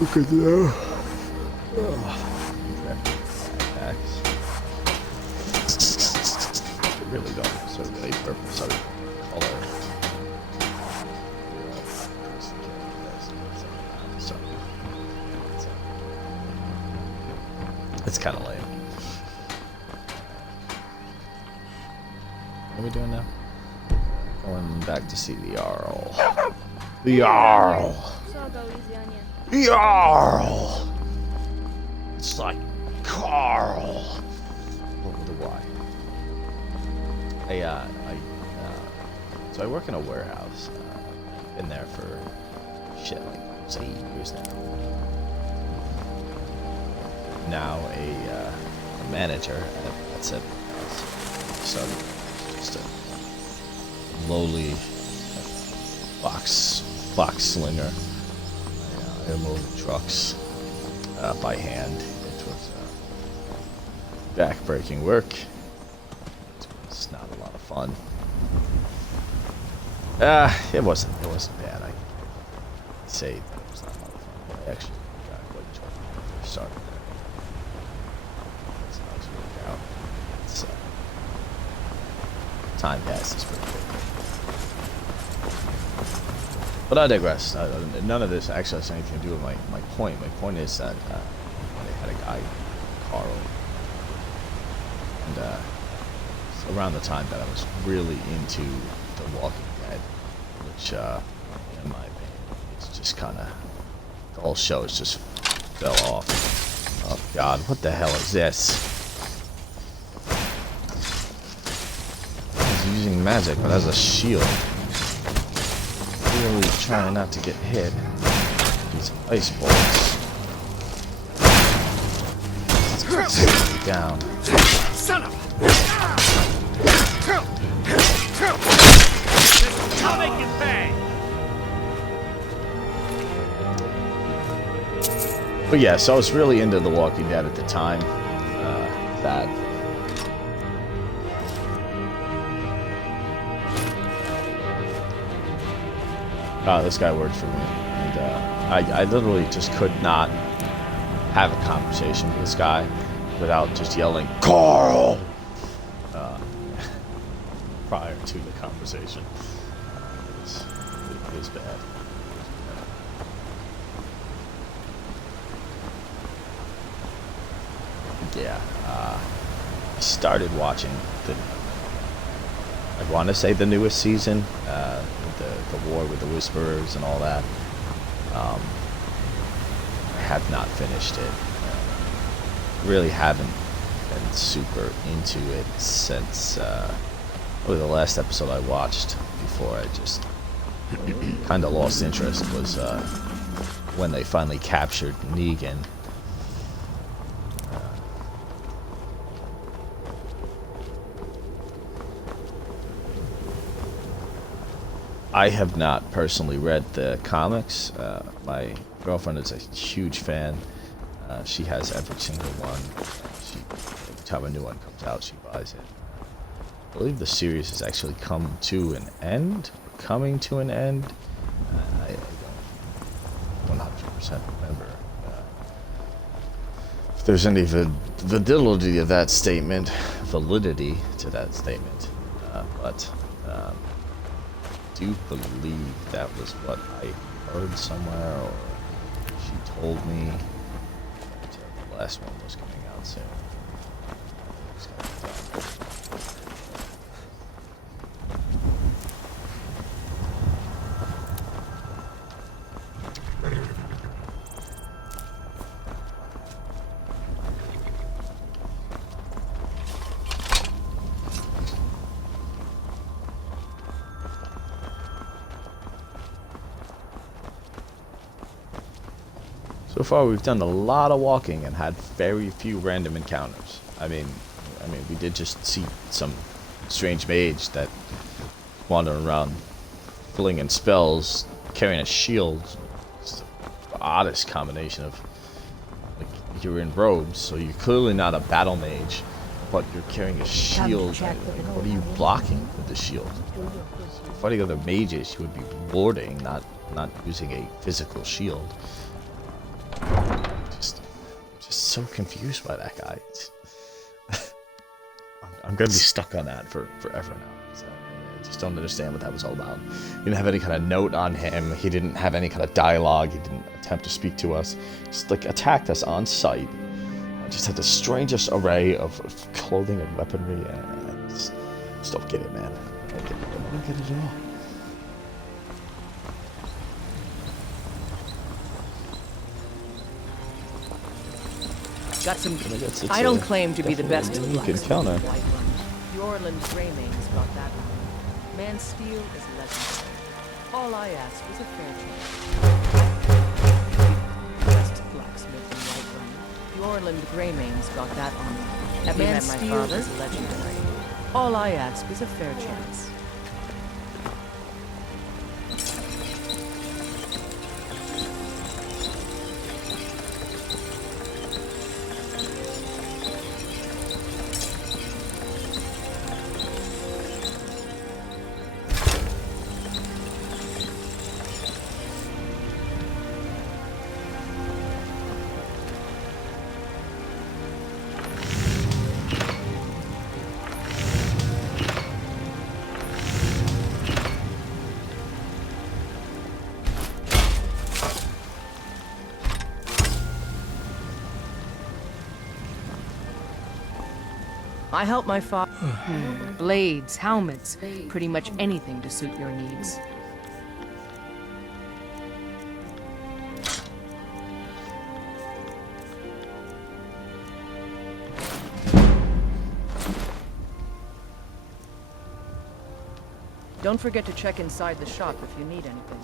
Look at that. I really don't serve a purpose of color. So it's kind of lame. What are we doing now? Going back to see the Jarl. The Jarl. So I'll go easy on you. Jarl! It's like Carl. What with a Y? So I work in a warehouse. Been there for shit like 8 years now. Now a manager that's it. So just a lowly box slinger. I move trucks by hand. It was back-breaking work. It was not a lot of fun. It wasn't bad. I say that it was not a lot of fun. I actually quite enjoyed it when I first started there. That's how it's worked out. It's, time passes pretty quick. But I digress. None of this actually has anything to do with my point. My point is that when they had a guy, Carl, and it's around the time that I was really into The Walking Dead, which, in my opinion, it's just kind of, the whole show just fell off. Oh God, what the hell is this? He's using magic, but as a shield. Really trying not to get hit. These ice bolts. Down. Son of I'll make you pay. But yeah, so I was really into The Walking Dead at the time. That. This guy worked for me, and I literally just could not have a conversation with this guy without just yelling, Carl! Prior to the conversation. It was bad. Yeah, started watching I want to say the newest season, the war with the Whisperers and all that. I have not finished it. Really haven't been super into it since the last episode I watched before I just kind of lost interest was when they finally captured Negan. I have not personally read the comics. My girlfriend is a huge fan. She has every single one. Every time a new one comes out, she buys it. I believe the series has actually come to an end. Coming to an end. I don't 100% remember if there's any validity of that statement, validity to that statement. But I do believe that was what I heard somewhere, or she told me that the last one was coming out soon. So far, we've done a lot of walking and had very few random encounters. I mean, we did just see some strange mage that wandering around, flinging spells, carrying a shield. It's the oddest combination of, like, you're in robes, so you're clearly not a battle mage, but you're carrying a shield. What are you blocking with the shield? If you're fighting other mages, you would be warding, not using a physical shield. Just so confused by that guy. I'm gonna be stuck on that for forever now. So I just don't understand what that was all about. He didn't have any kind of note on him. He didn't have any kind of dialogue. He didn't attempt to speak to us. Just like attacked us on sight. I just had the strangest array of clothing and weaponry. And I just don't get it, man. I don't get it at all. Got some. I don't claim to be the best of blacksmiths. Counter. Yorland Greymane's got that one. Man steel is legendary. All I ask is a fair chance. Best blacksmith in Whiterun. Yorland Greymane's got that on. Have you met my father? Is legendary. All I ask is a fair chance. I help my father. Blades, helmets, pretty much anything to suit your needs. Don't forget to check inside the shop if you need anything.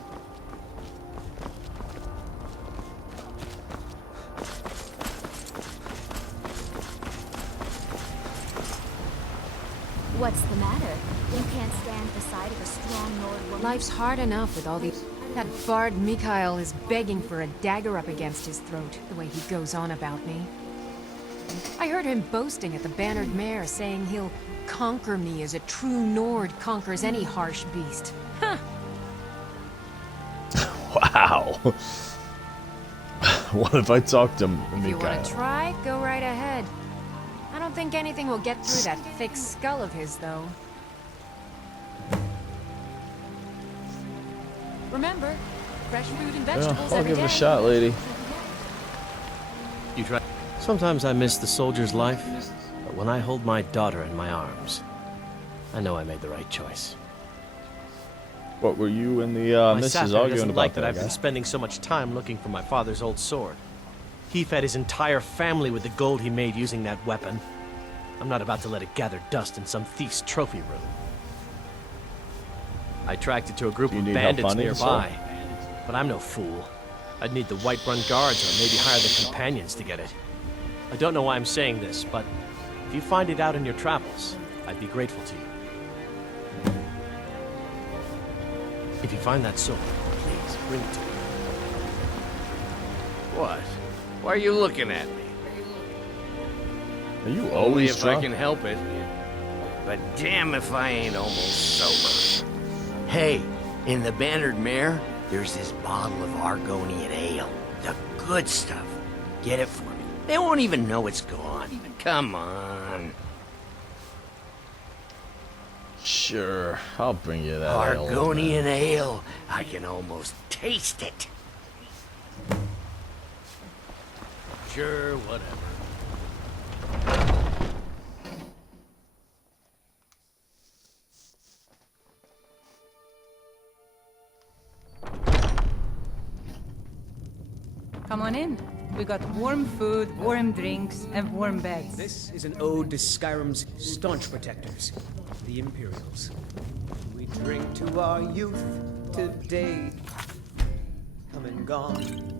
What's the matter? You can't stand the sight of a strong Nord woman? Life's hard enough with all these... That bard Mikhail is begging for a dagger up against his throat, the way he goes on about me. I heard him boasting at the Bannered Mare, saying he'll conquer me as a true Nord conquers any harsh beast. Huh. Wow. What if I talk to Mikhail? If you want to try, go right ahead. I don't think anything will get through that thick skull of his, though. Remember, fresh fruit and vegetables I'll every give it day. a shot, lady. You try. Sometimes I miss the soldier's life. But when I hold my daughter in my arms, I know I made the right choice. What were you and the My missus sapper arguing doesn't about like that there, I've been guy? spending so much time looking for my father's old sword. He fed his entire family with the gold he made using that weapon. I'm not about to let it gather dust in some thief's trophy room. I tracked it to a group of need help bandits finding it, nearby, but I'm no fool. I'd need the Whiterun guards or maybe hire the companions to get it. I don't know why I'm saying this, but if you find it out in your travels, I'd be grateful to you. If you find that sword, please bring it to me. What? Why are you looking at me? Are you Only always if drunk? I can help it. But damn if I ain't almost sober. Hey, in the Bannered Mare, there's this bottle of Argonian ale. The good stuff. Get it for me. They won't even know it's gone. Come on. Sure, I'll bring you that ale, Argonian ale. I can almost taste it. Sure, whatever. Come on in. We got warm food, warm drinks, and warm beds. This is an ode to Skyrim's staunch protectors, the Imperials. We drink to our youth today, come and gone.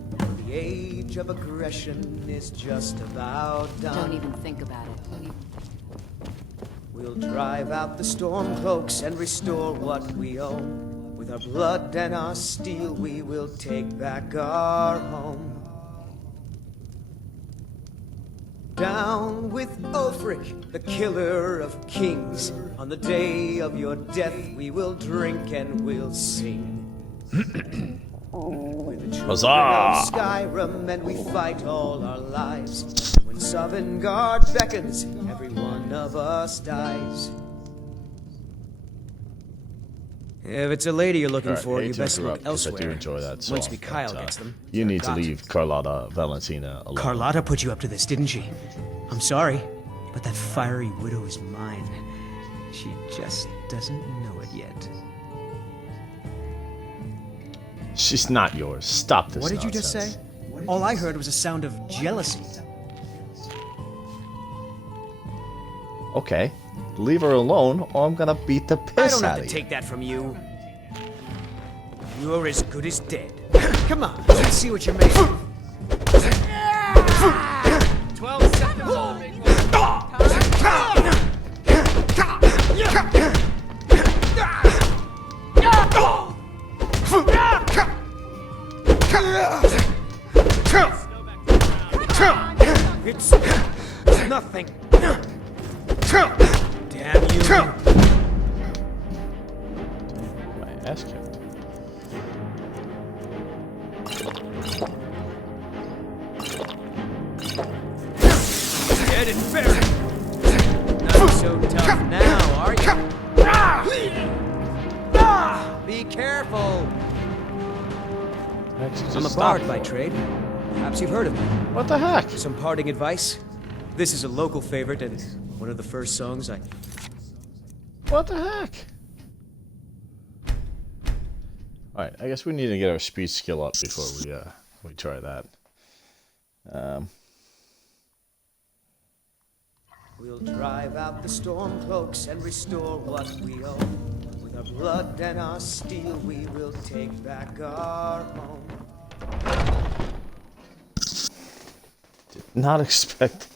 The age of aggression is just about done. Don't even think about it. We'll drive out the stormcloaks and restore what we own. With our blood and our steel, we will take back our home. Down with Ulfric, the killer of kings. On the day of your death, we will drink and we'll sing. We're the children Huzzah! of Skyrim, and we fight all our lives. When Sovngarde beckons, every one of us dies. If it's a lady you're looking Alright, for, hate you to best interrupt, look 'cause I elsewhere. do enjoy that song. Once Mikhail but, gets them. You need to got. leave Carlotta Valentina alone. Carlotta put you up to this, didn't she? I'm sorry, but that fiery widow is mine. She just doesn't know it yet. She's not yours. Stop this What did you just say? nonsense. All I heard was a sound of jealousy. Okay, leave her alone, or I'm gonna beat the I piss don't out have of to you. take that from you. You're as good as dead. Come on, let's see what you're made of. 12 seconds on me. It's nothing. Damn you. My ass kicked. Dead and buried. Not so tough now, are you? Be careful. I'm a bard by trade. Perhaps you've heard of me. What the heck? Some parting advice? This is a local favorite and one of the first songs I... What the heck? Alright, I guess we need to get our speech skill up before we try that. We'll drive out the stormcloaks and restore what we own. With our blood and our steel, we will take back our home. Did not expect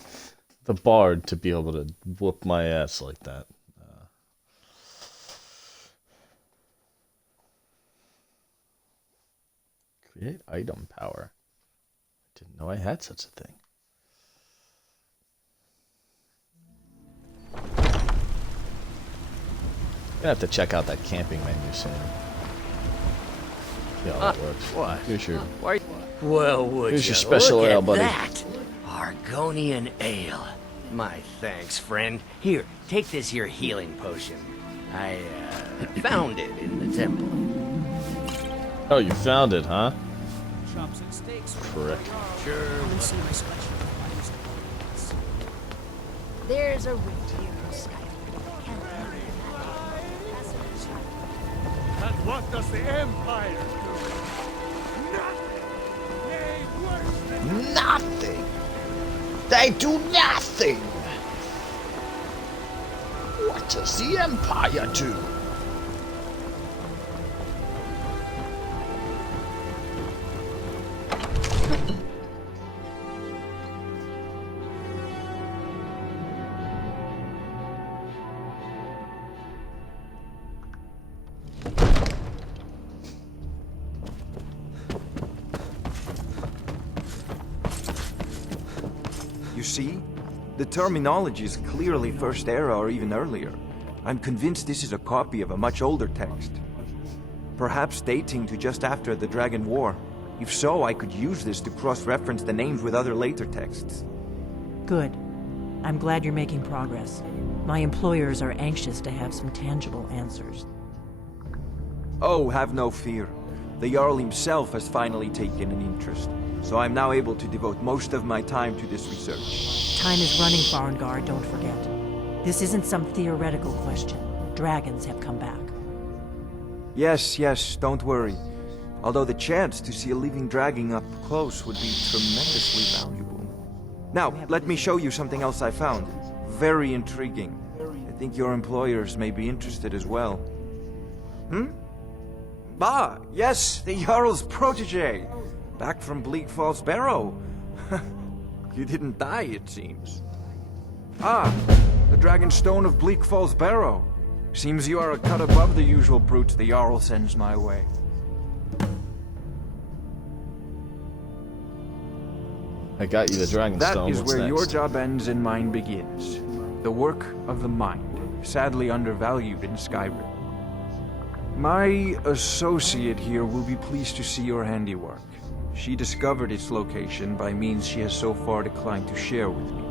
the bard to be able to whoop my ass like that. Create item power. Didn't know I had such a thing. Gonna have to check out that camping menu soon. See how that works. What? Here's your, Well, would here's your you special look ale, at buddy. that? Argonian ale. My thanks, friend. Here, take this here healing potion. I found it in the temple. Oh, you found it, huh? Chops and steaks. Prick. Sure. See my selection. There's a wit here in Skyrim. Can't believe And what does the Empire do? Nothing! Nay, worse than Nothing! They do nothing! What does the Empire do? You see? The terminology is clearly First Era or even earlier. I'm convinced this is a copy of a much older text. Perhaps dating to just after the Dragon War. If so, I could use this to cross-reference the names with other later texts. Good. I'm glad you're making progress. My employers are anxious to have some tangible answers. Oh, have no fear. The Jarl himself has finally taken an interest, so I'm now able to devote most of my time to this research. Time is running, Farengar, don't forget. This isn't some theoretical question. Dragons have come back. Yes, don't worry. Although the chance to see a living dragon up close would be tremendously valuable. Now, let me show you something else I found. Very intriguing. I think your employers may be interested as well. Ah, yes, the Jarl's protege. Back from Bleak Falls Barrow. You didn't die, it seems. Ah, the Dragon Stone of Bleak Falls Barrow. Seems you are a cut above the usual brutes the Jarl sends my way. I got you the Dragon Stone. That is What's where next? your job ends and mine begins. The work of the mind, sadly undervalued in Skyrim. My associate here will be pleased to see your handiwork. She discovered its location by means she has so far declined to share with me.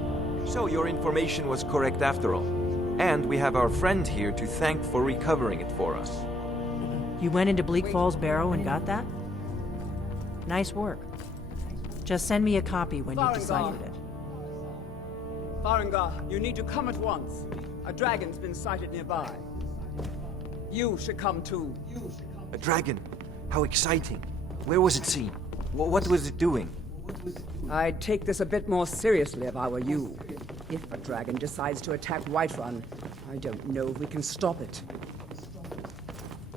So your information was correct after all. And we have our friend here to thank for recovering it for us. You went into Bleak Falls Barrow and got that? Nice work. Just send me a copy when you've deciphered it. Farengar, you need to come at once. A dragon's been sighted nearby. You should come too. A dragon? How exciting. Where was it seen? What was it doing? I'd take this a bit more seriously if I were you. If a dragon decides to attack Whiterun, I don't know if we can stop it.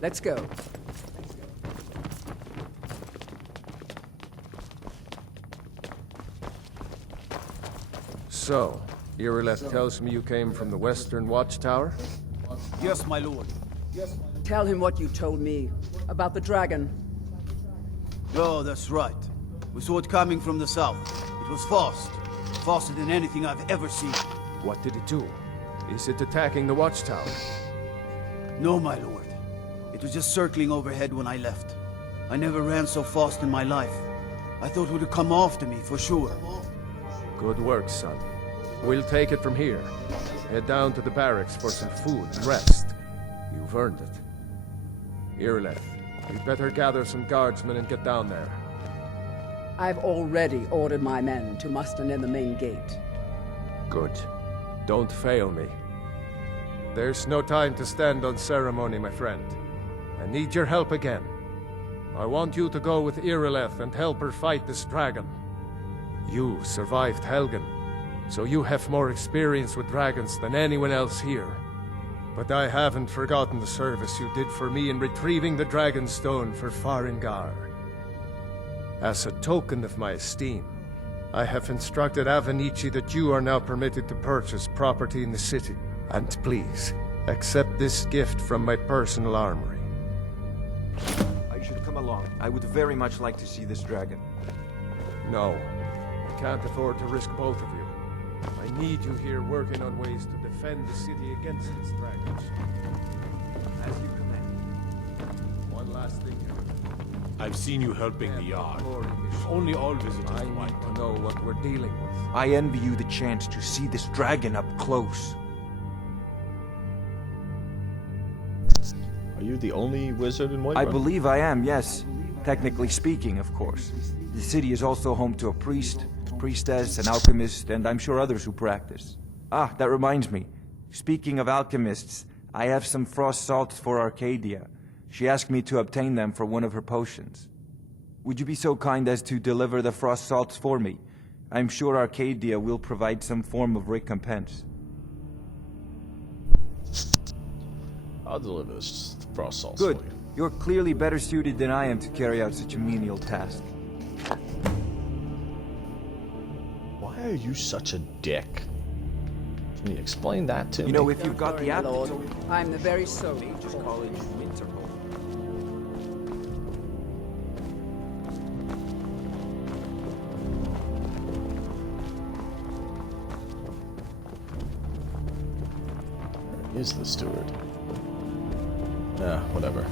Let's go. So, Irileth tells me you came from the Western Watchtower? Yes, my lord. Tell him what you told me about the dragon. Oh, that's right. We saw it coming from the south. It was fast. Faster than anything I've ever seen. What did it do? Is it attacking the Watchtower? No, my lord. It was just circling overhead when I left. I never ran so fast in my life. I thought it would come after me, for sure. Good work, son. We'll take it from here. Head down to the barracks for some food and rest. You've earned it. Irileth, you'd better gather some guardsmen and get down there. I've already ordered my men to muster near the main gate. Good. Don't fail me. There's no time to stand on ceremony, my friend. I need your help again. I want you to go with Irileth and help her fight this dragon. You survived Helgen, so you have more experience with dragons than anyone else here. But I haven't forgotten the service you did for me in retrieving the Dragon Stone for Farengar. As a token of my esteem, I have instructed Avenici that you are now permitted to purchase property in the city. And please, accept this gift from my personal armory. I should come along. I would very much like to see this dragon. No, I can't afford to risk both of you. I need you here working on ways to defend the city against its dragons. As you command. One last thing. I've seen you helping the Yard. Only all visitors I need to know what we're dealing with. I envy you the chance to see this dragon up close. Are you the only wizard in Whiterun? I believe I am, yes. Technically speaking, of course. The city is also home to a priest, priestess, an alchemist, and I'm sure others who practice. Ah, that reminds me. Speaking of alchemists, I have some frost salts for Arcadia. She asked me to obtain them for one of her potions. Would you be so kind as to deliver the frost salts for me? I'm sure Arcadia will provide some form of recompense. I'll deliver this frost salts Good. for you. You're clearly better suited than I am to carry out such a menial task. Why are you such a dick? Can you explain that to me? You know, if you've got the aptitude... I'm the very soul. Mage's College in Winterhold. Is the steward? Yeah, whatever.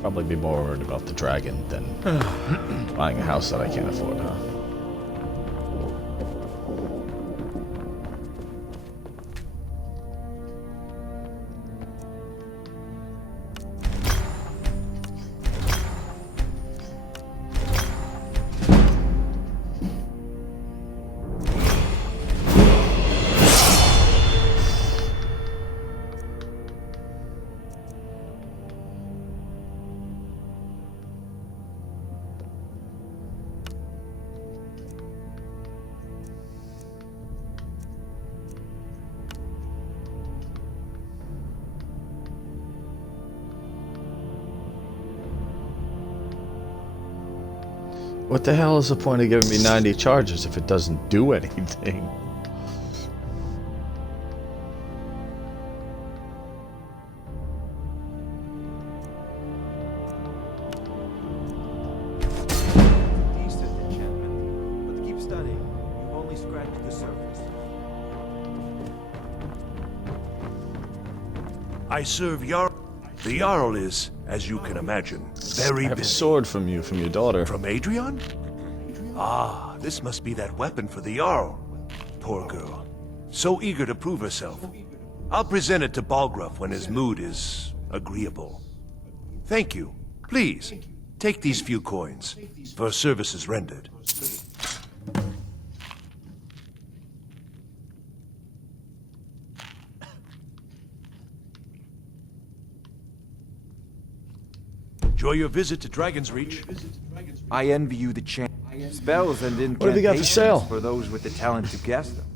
Probably be more worried about the dragon than buying a house that I can't afford, huh? What the hell is the point of giving me 90 charges if it doesn't do anything? Decent enchantment, but keep studying. You've only scratched the surface. I serve Jarl. The Jarl is, as you can imagine, very I have a busy. sword from you, from your daughter. From Adrian? Ah, this must be that weapon for the Jarl. Poor girl. So eager to prove herself. I'll present it to Balgruuf when his mood is agreeable. Thank you. Please, take these few coins for services rendered. Enjoy your visit to Dragon's Reach. I envy you the chance. Spells and What have you got for sale? incantations for those with the talent to cast them.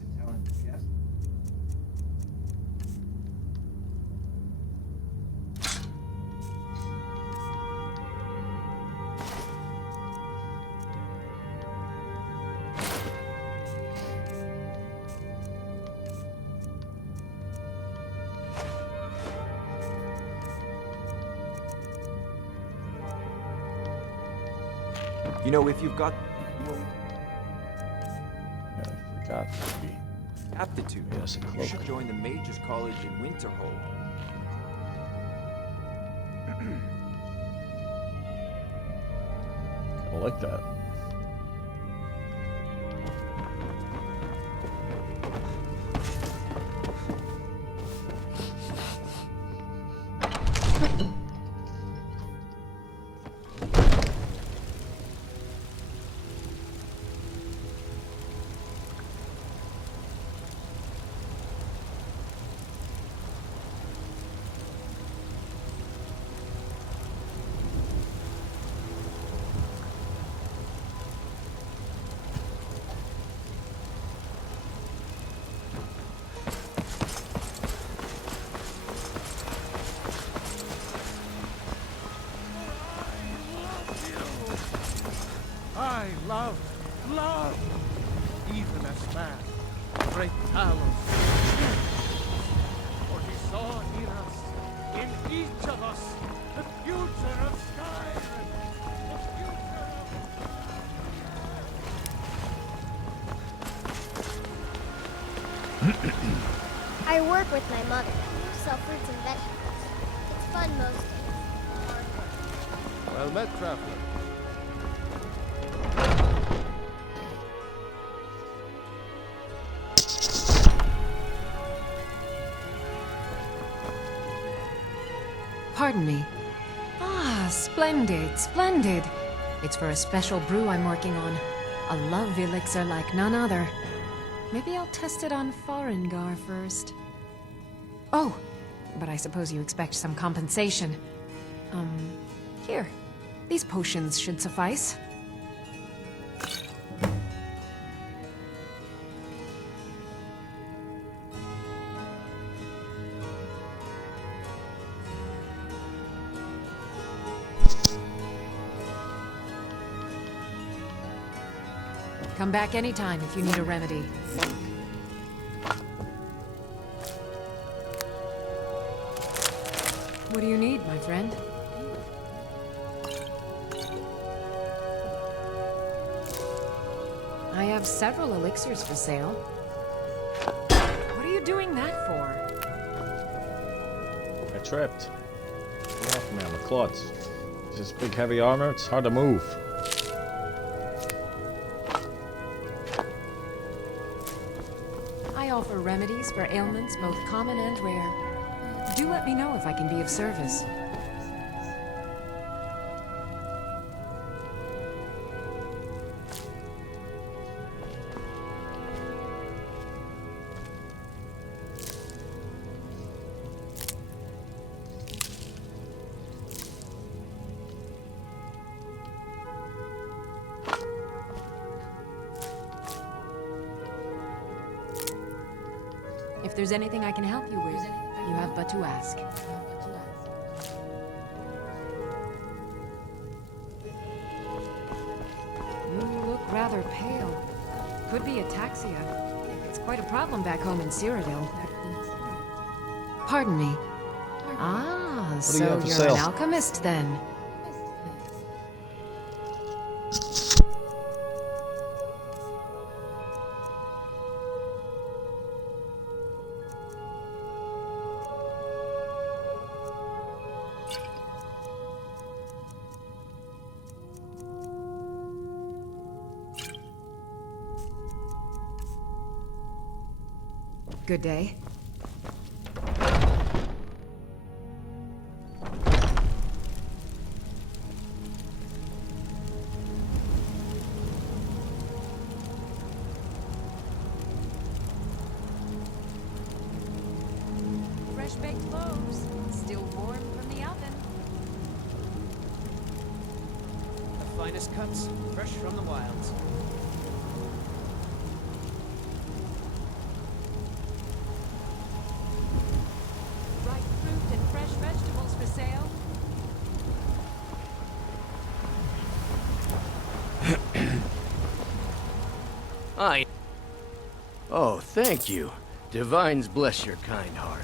You know, if you've got I forgot. aptitude, Yes, a you cloak. should join the Mage's College in Winterhold. I like that. I love, even as man, great Talos. For he saw in us, in each of us, the future of Skyrim. The future I work with my mother. Sell fruits and vegetables. It's fun most days. Hard work. Well met, traveler. Pardon me. Ah, splendid, splendid. It's for a special brew I'm working on. A love elixir like none other. Maybe I'll test it on Farengar first. Oh, but I suppose you expect some compensation. Here. These potions should suffice. Come back anytime if you need a remedy. What do you need, my friend? I have several elixirs for sale. What are you doing that for? I tripped. Get off me, I'm a klutz. It's this big heavy armor, it's hard to move. I offer remedies for ailments both common and rare. Do let me know if I can be of service. If there's anything I can help you with, you have but to ask. You look rather pale. Could be ataxia. It's quite a problem back home in Cyrodiil. Pardon me. Ah, so you're an alchemist then. Good day. Fresh baked loaves, still warm from the oven. The finest cuts, fresh from the wilds. Oh, thank you. Divines bless your kind heart.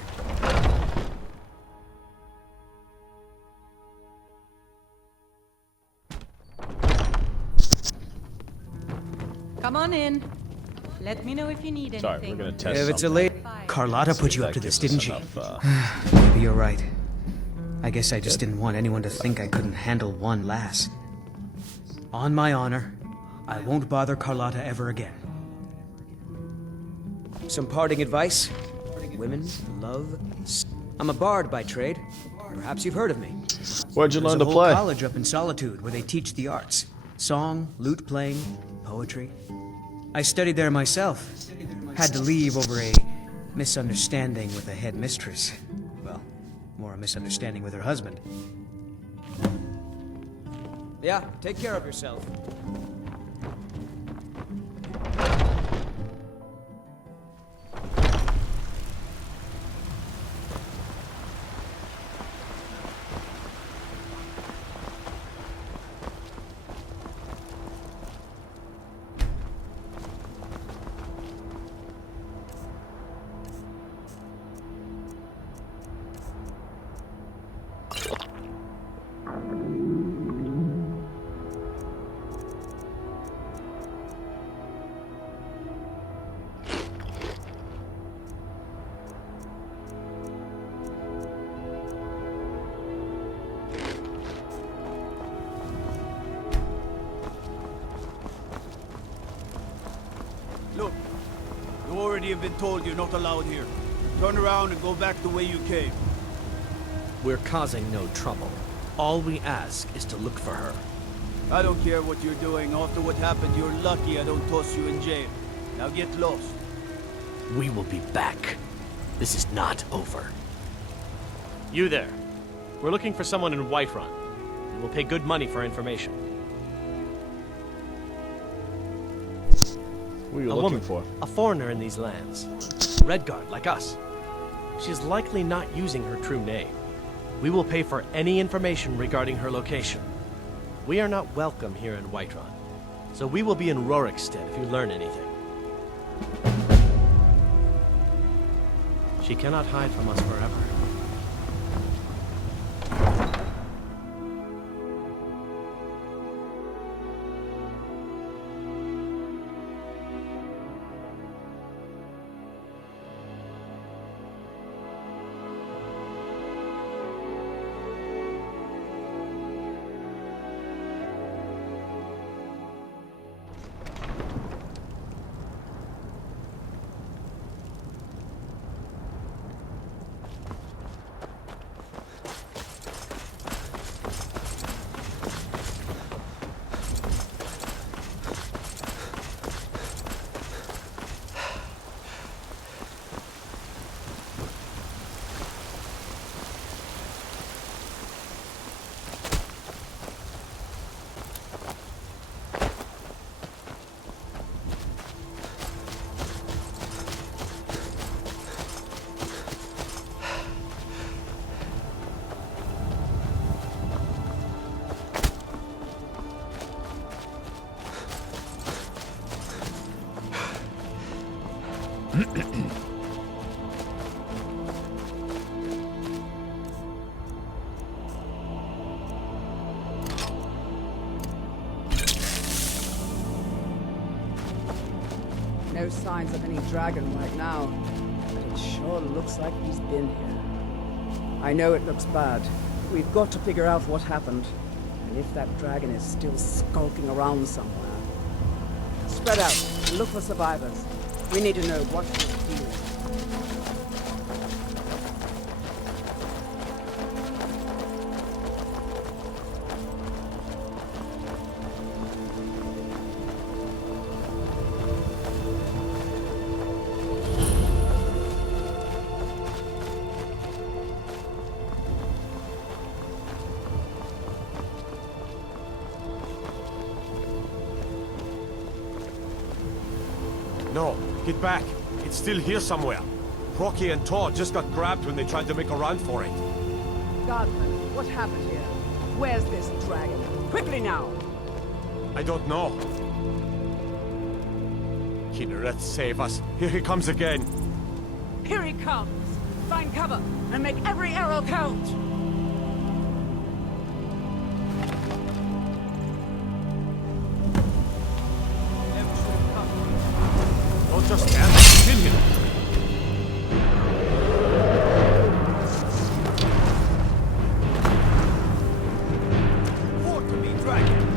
Come on in. Let me know if you need anything. Sorry, we're gonna test If it's a late... Carlotta put you up to this, didn't she? Maybe you're right. I guess I just didn't want anyone to think I couldn't handle one lass. On my honor, I won't bother Carlotta ever again. Some parting advice? Women, love... I'm a bard by trade. Perhaps you've heard of me. Where'd you learn to There's a play? whole college up in Solitude where they teach the arts. Song, lute playing, poetry. I studied there myself. Had to leave over a misunderstanding with the head mistress. Well, more a misunderstanding with her husband. Yeah, take care of yourself. Look, you already have been told you're not allowed here. Turn around and go back the way you came. We're causing no trouble. All we ask is to look for her. I don't care what you're doing. After what happened, you're lucky I don't toss you in jail. Now get lost. We will be back. This is not over. You there. We're looking for someone in Whiterun. We will pay good money for information. Who are you A looking woman, for? a foreigner in these lands. Redguard, like us. She is likely not using her true name. We will pay for any information regarding her location. We are not welcome here in Whiterun, so we will be in Rorikstead if you learn anything. She cannot hide from us forever. No signs of any dragon right now, but it sure looks like he's been here. I know it looks bad. We've got to figure out what happened, and if that dragon is still skulking around somewhere. Spread out and look for survivors. We need to know what he's doing. No, get back. It's still here somewhere. Rocky and Todd just got grabbed when they tried to make a run for it. Godman, what happened here? Where's this dragon? Quickly now! I don't know. Kinnereth, save us. Here he comes again. Here he comes! Find cover and make every arrow count! Don't just stand there. Kill him. Fought to me, dragon!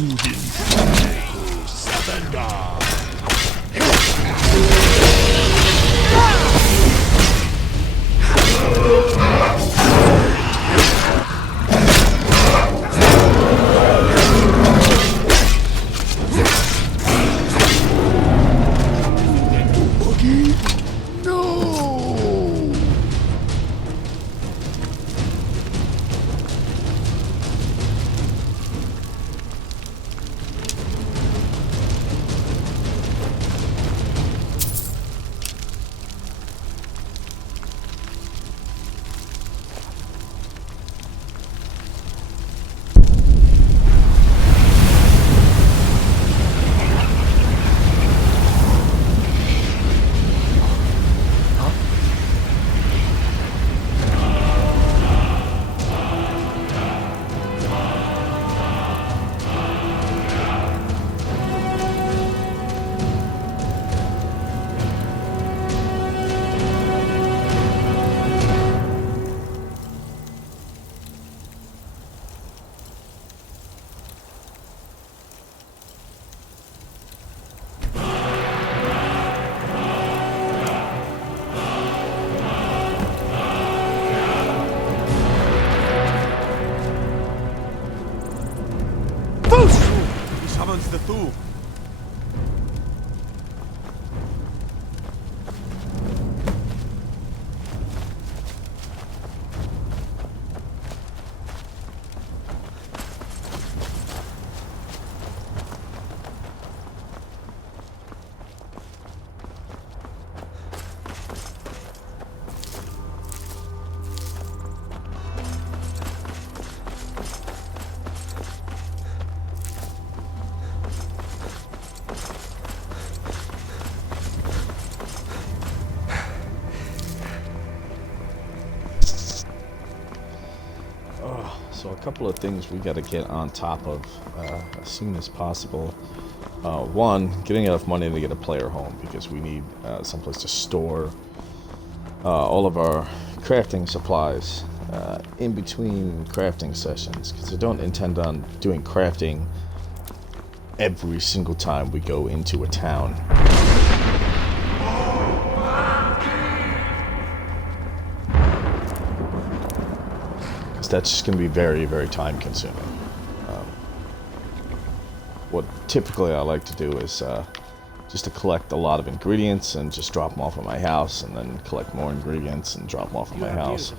He summons the Thu. So a couple of things we got to get on top of as soon as possible. One, getting enough money to get a player home, because we need someplace to store all of our crafting supplies in between crafting sessions, because I don't intend on doing crafting every single time we go into a town. That's just going to be very, very time consuming. What typically I like to do is just to collect a lot of ingredients and just drop them off at my house, and then collect more ingredients and drop them off at my house.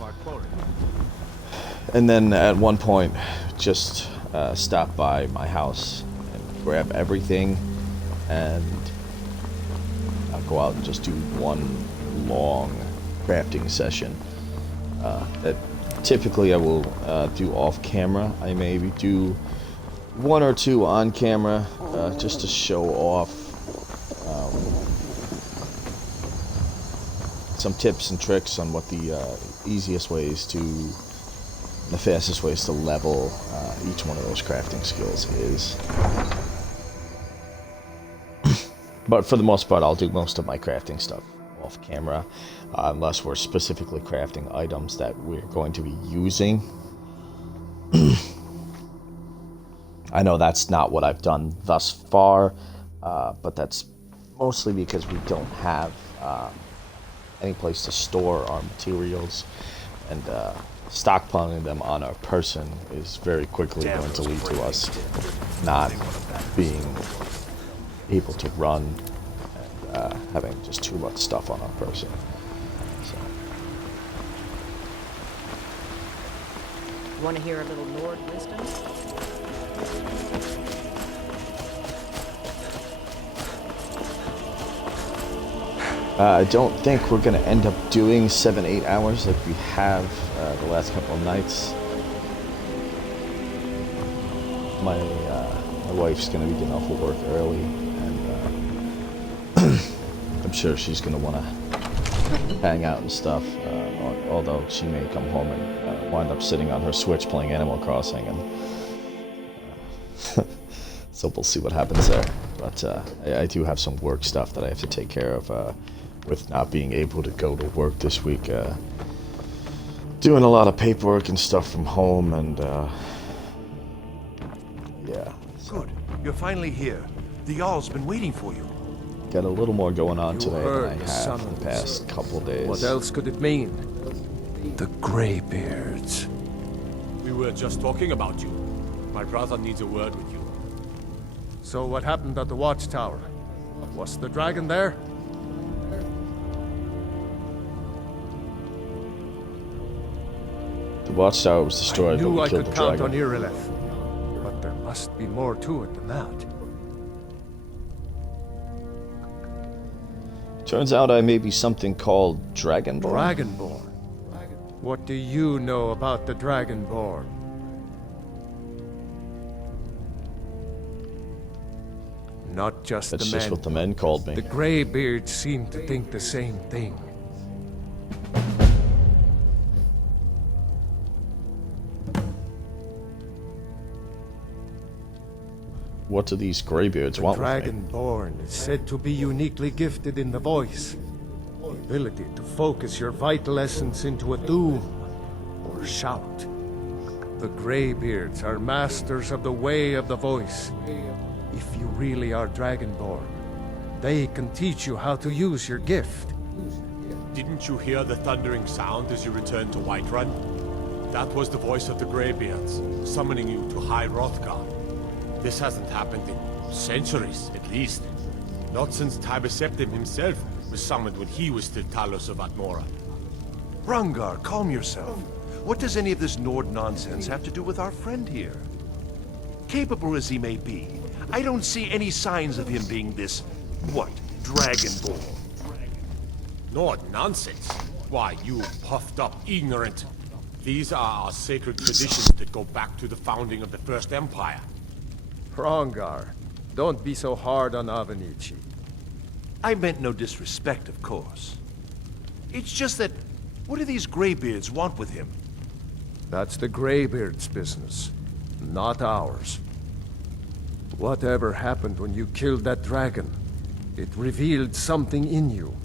And then at one point, just stop by my house and grab everything, and I'll go out and just do one long crafting session. Typically I will do off camera. I maybe do one or two on camera just to show off some tips and tricks on what the easiest ways to, the fastest ways to level each one of those crafting skills is. But for the most part, I'll do most of my crafting stuff off camera, unless we're specifically crafting items that we're going to be using. I know that's not what I've done thus far, but that's mostly because we don't have any place to store our materials, and stockpiling them on our person is very quickly going to lead to us not being able to run and having just too much stuff on our person. So. Want to hear a little Nord wisdom? I don't think we're going to end up doing 7-8 hours like we have the last couple of nights. My wife's going to be getting off of work early, and I'm sure she's going to want to hang out and stuff, although she may come home and wind up sitting on her Switch playing Animal Crossing, and so we'll see what happens there. But I do have some work stuff that I have to take care of with not being able to go to work this week. Doing a lot of paperwork and stuff from home, and yeah. So. Good. You're finally here. The Jarl's been waiting for you. Got a little more going on today than heard I the have in summons. the past couple days. What else could it mean? The Greybeards. We were just talking about you. My brother needs a word with you. So what happened at the watchtower? Was the dragon there? The watchtower was destroyed, I but knew we I killed could the count dragon. on Irileth. But there must be more to it than that. Turns out I may be something called Dragonborn. Dragonborn? What do you know about the Dragonborn? Not just That's the men. just what the men called me. The Greybeards seem to think the same thing. What do these greybeards want with me? Dragonborn is said to be uniquely gifted in the voice. The ability to focus your vital essence into a doom or shout. The Greybeards are masters of the way of the voice. If you really are Dragonborn, they can teach you how to use your gift. Didn't you hear the thundering sound as you returned to Whiterun? That was the voice of the Greybeards, summoning you to High Hrothgar. This hasn't happened in centuries, at least. Not since Tiber Septim himself was summoned when he was still Talos of Atmora. Rangar, calm yourself. What does any of this Nord nonsense have to do with our friend here? Capable as he may be, I don't see any signs of him being this, what, Dragonborn? Nord nonsense? Why, you puffed up ignorant. These are our sacred traditions that go back to the founding of the First Empire. Hrongar, don't be so hard on Avenici. I meant no disrespect, of course. It's just that, what do these Greybeards want with him? That's the Greybeards' business, not ours. Whatever happened when you killed that dragon, it revealed something in you,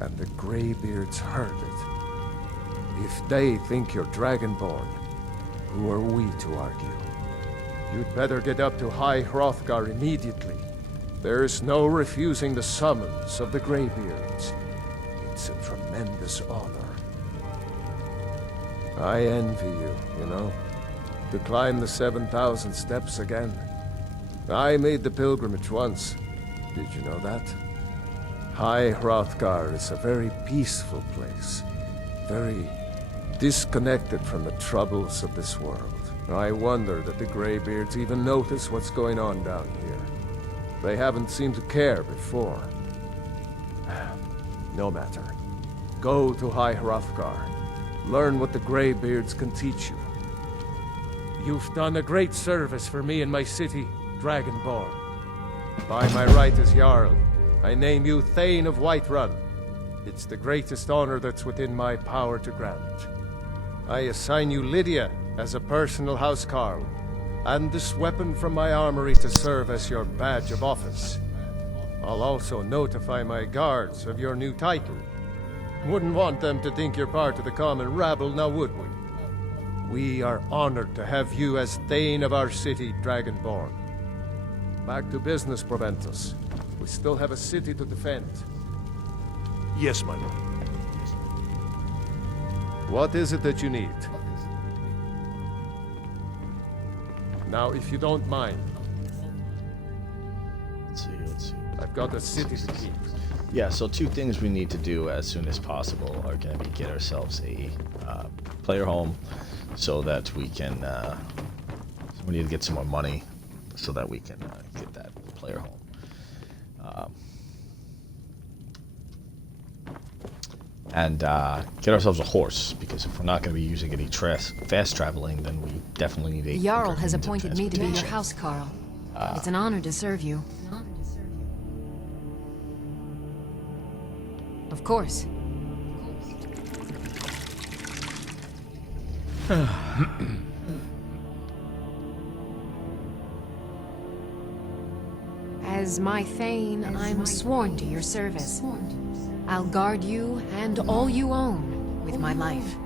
and the Greybeards heard it. If they think you're Dragonborn, who are we to argue? You'd better get up to High Hrothgar immediately. There's no refusing the summons of the Greybeards. It's a tremendous honor. I envy you, you know, to climb the 7,000 steps again. I made the pilgrimage once. Did you know that? High Hrothgar is a very peaceful place. Very disconnected from the troubles of this world. I wonder that the Greybeards even notice what's going on down here. They haven't seemed to care before. No matter. Go to High Hrothgar. Learn what the Greybeards can teach you. You've done a great service for me and my city, Dragonborn. By my right as Jarl, I name you Thane of Whiterun. It's the greatest honor that's within my power to grant. I assign you Lydia as a personal housecarl, and this weapon from my armory to serve as your badge of office. I'll also notify my guards of your new title. Wouldn't want them to think you're part of the common rabble, now would we? We are honored to have you as Thane of our city, Dragonborn. Back to business, Proventus. We still have a city to defend. Yes, my lord. What is it that you need? Now, if you don't mind. Let's see. I've got a city to keep. Yeah, so two things we need to do as soon as possible are going to be get ourselves a player home so that we can... we need to get some more money so that we can get that player home. And get ourselves a horse, because if we're not going to be using any fast traveling, then we definitely need a... The Jarl has appointed me to be your housecarl. It's an honor to serve you. Of course. As my Thane, I'm sworn to your service. I'll guard you and all you own with my life.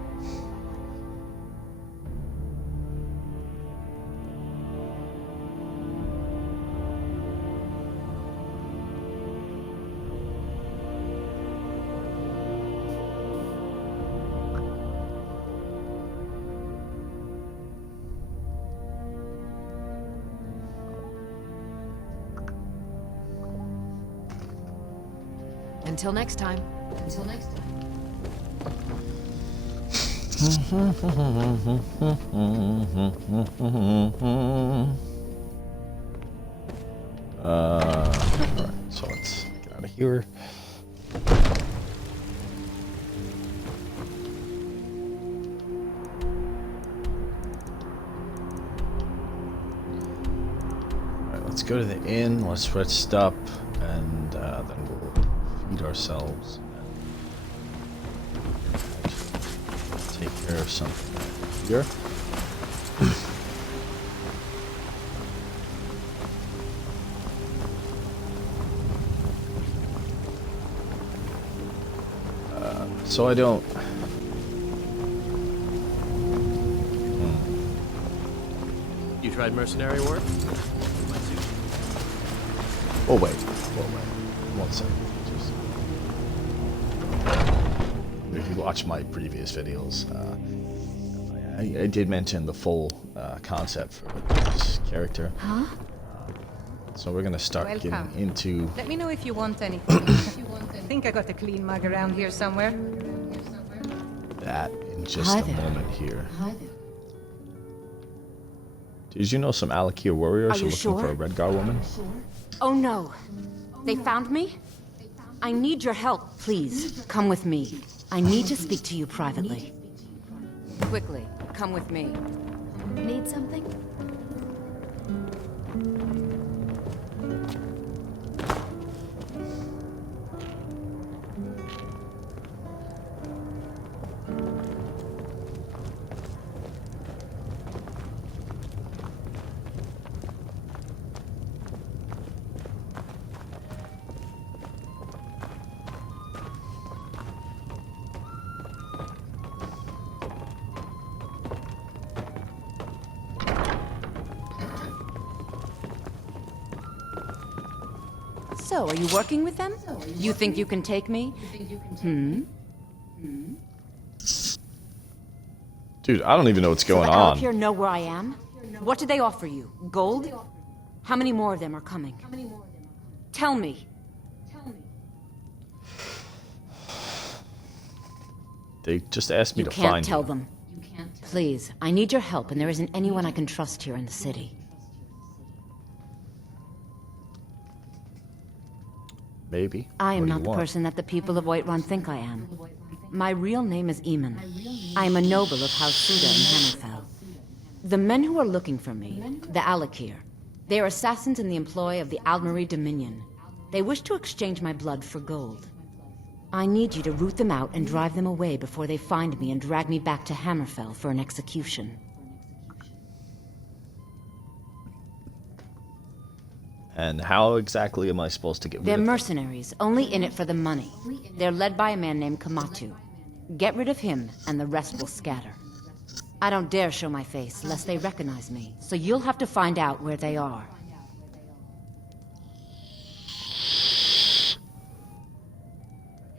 Until next time. Until next time. Alright, so let's get out of here. Alright, let's go to the inn, let's rest up, and then we'll feed ourselves. Take care of something here. So I don't. You tried mercenary work? Oh wait. One second. If you watch my previous videos, I did mention the full concept for this character. Huh? So we're gonna start getting into. Let me know if you want anything. I think I got a clean mug around here somewhere. That in just a moment here. Did you know some Alakir warriors are looking for a Redgar woman? Oh no. They found me? I need your help, please. Come with me. I need to speak to you privately. Quickly, come with me. Need something? So, are you working with them? You think you can take me? Dude, I don't even know what's going So on. the Alakir know where I am? What did they offer you? Gold? How many more of them are coming? Tell me. They just asked me You to can't find tell you. them. Please, I need your help, and there isn't anyone I can trust here in the city. Maybe. I am What do not you the want? person that the people of Whiterun think I am. My real name is Eamon. I am a noble of House Suda in Hammerfell. The men who are looking for me, the Alakir, they are assassins in the employ of the Aldmeri Dominion. They wish to exchange my blood for gold. I need you to root them out and drive them away before they find me and drag me back to Hammerfell for an execution. And how exactly am I supposed to get rid They're of them? mercenaries, only in it for the money. They're led by a man named Kamatu. Get rid of him, and the rest will scatter. I don't dare show my face, lest they recognize me, so you'll have to find out where they are.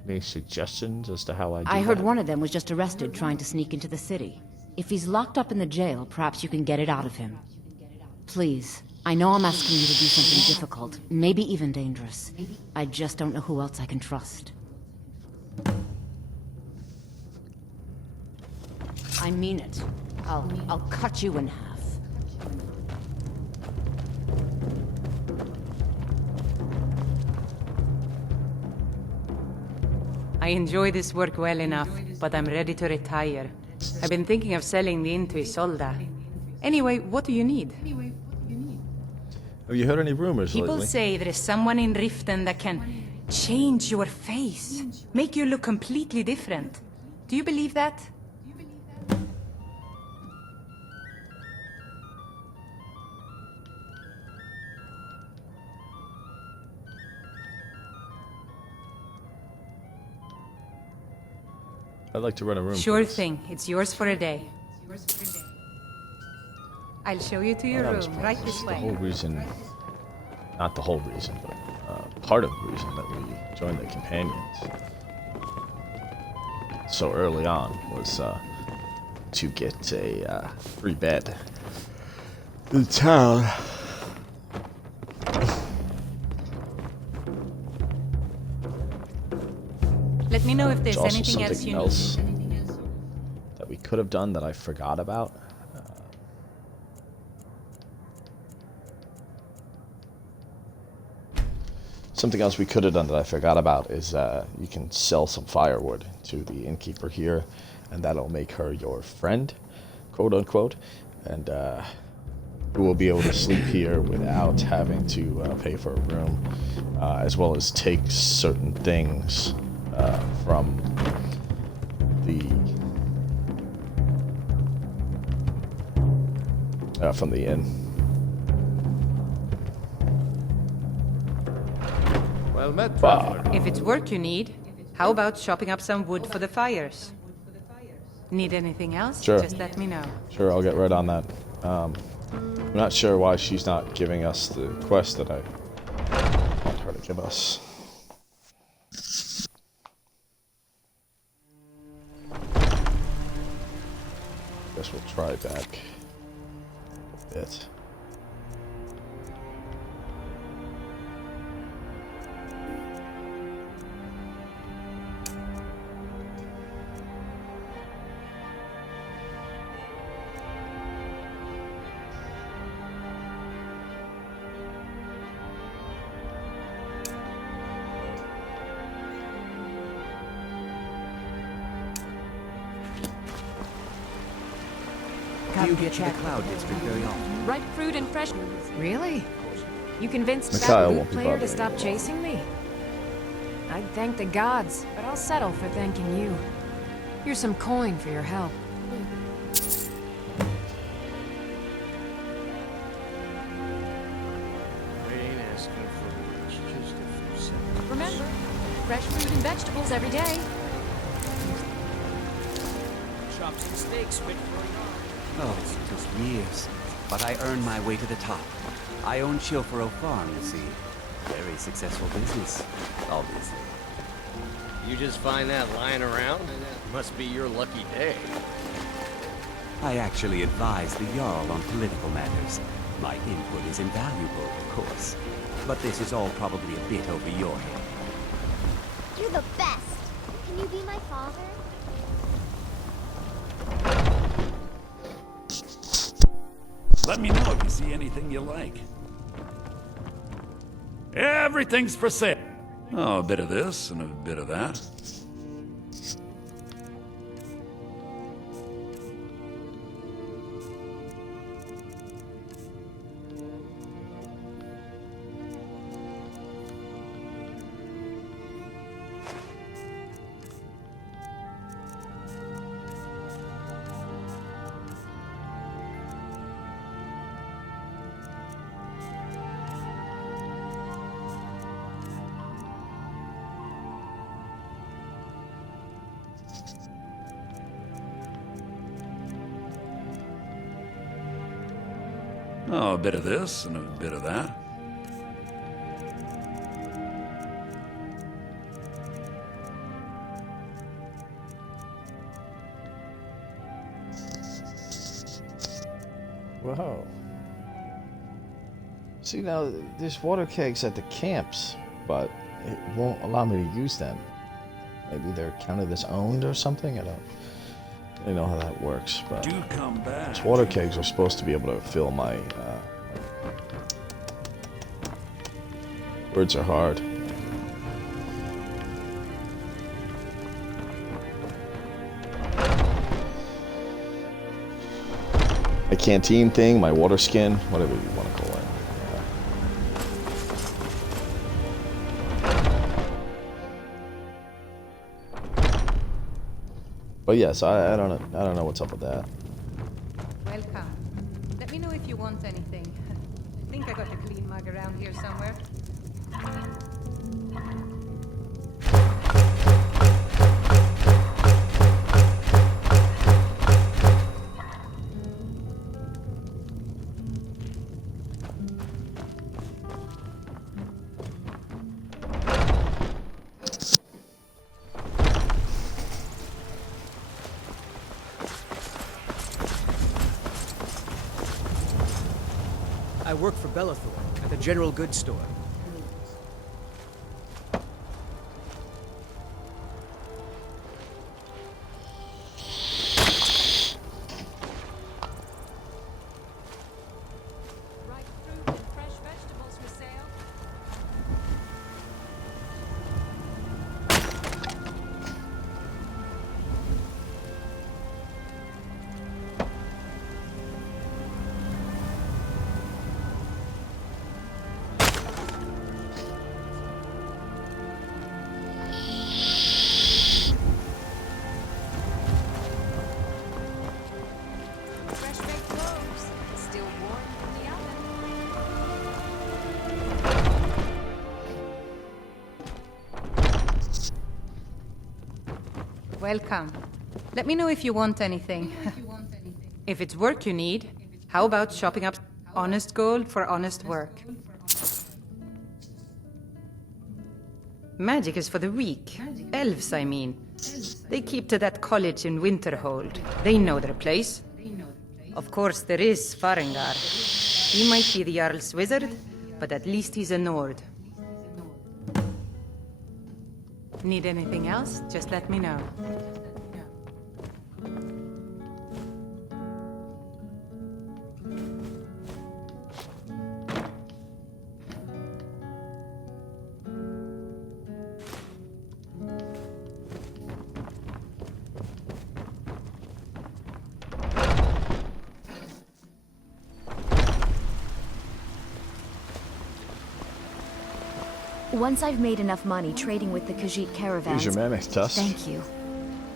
Any suggestions as to how I do I heard that? one of them was just arrested trying to sneak into the city. If he's locked up in the jail, perhaps you can get it out of him. Please, I know I'm asking you to do something difficult, maybe even dangerous. I just don't know who else I can trust. I mean it. I'll cut you in half. I enjoy this work well enough, but I'm ready to retire. I've been thinking of selling the inn to Isolda. Anyway, what do you need? Have you heard any rumors People lately? say there is someone in Riften that can change your face, make you look completely different. Do you believe that? I'd like to run a room. Sure thing. It's yours for a day. I'll show you to your room, right this The way. whole reason, not the whole reason, but part of the reason that we joined the companions so early on was to get a free bed in town. Let me know if there's also anything else you need. that we could have done that I forgot about. Something else we could have done that I forgot about is you can sell some firewood to the innkeeper here, and that'll make her your friend, quote unquote, and you will be able to sleep here without having to pay for a room, as well as take certain things from the inn. Well met, traveler. If it's work you need, how about chopping up some wood for the fires? Need anything else? Sure. Just let me know. Sure, I'll get right on that. I'm not sure why she's not giving us the quest that I want her to give us. Guess we'll try back a bit. Do you get to the Cloud District very often? Ripe fruit and fresh. Really? You convinced Mikhail that loot won't be player to bothering stop you. chasing me? I'd thank the gods, but I'll settle for thanking you. Here's some coin for your help. We ain't asking for much, just a few seconds. Remember, fresh fruit and vegetables every day. Chops and steaks fit for a yard. Oh, it took years, but I earned my way to the top. I own Chilfaro Farm, you see. Very successful business, obviously. You just find that lying around? Must be your lucky day. I actually advise the Jarl on political matters. My input is invaluable, of course. But this is all probably a bit over your head. You're the best. Can you be my father? Let me know if you see anything you like. Everything's for sale. Oh, a bit of this and a bit of that. Oh, a bit of this and a bit of that. Whoa. See, now, there's water kegs at the camps, but it won't allow me to use them. Maybe they're counted as owned or something? I don't really know how that works, but Do come back. these water kegs are supposed to be able to fill my, words are hard. My canteen thing, my water skin, whatever you want to call it. But yes, I don't know what's up with that. Welcome. Let me know if you want anything. I think I got a clean mug around here somewhere. I work for Bellathor at the general goods store. welcome. Let me know if you want anything. If it's work you need, how about shopping up honest gold for honest work? Magic is for the weak. Elves, I mean. They keep to that college in Winterhold. They know their place. Of course, there is Farengar. He might be the Jarl's wizard, but at least he's a Nord. Need anything else? Just let me know. Once I've made enough money trading with the Khajiit caravans... Here's your manic, Tuss. Thank you.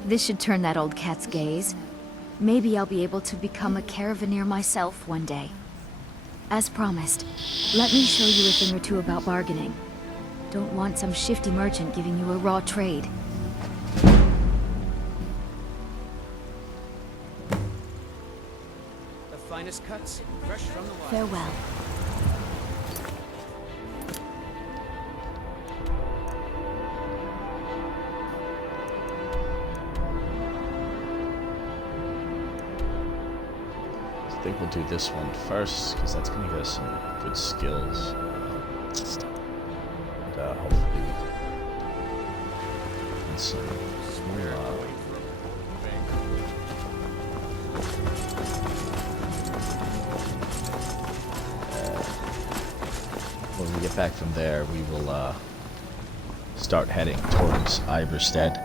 This should turn that old cat's gaze. Maybe I'll be able to become a caravaneer myself one day. As promised, let me show you a thing or two about bargaining. Don't want some shifty merchant giving you a raw trade. The finest cuts, fresh from the wild. Farewell. I think we'll do this one first, because that's going to give us some good skills. And hopefully and some when we get back from there, we will start heading towards Iverstead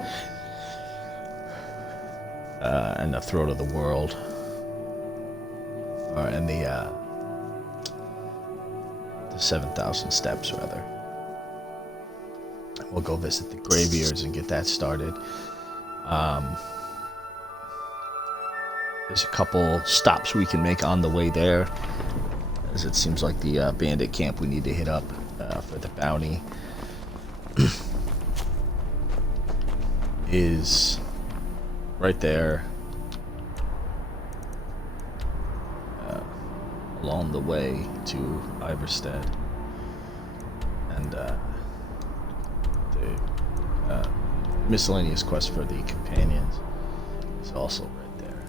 and the throat of the world. And the 7,000 steps, rather. We'll go visit the graveyards and get that started. There's a couple stops we can make on the way there, as it seems like the bandit camp we need to hit up for the bounty is right there. Along the way to Iverstead, and the miscellaneous quest for the companions is also right there.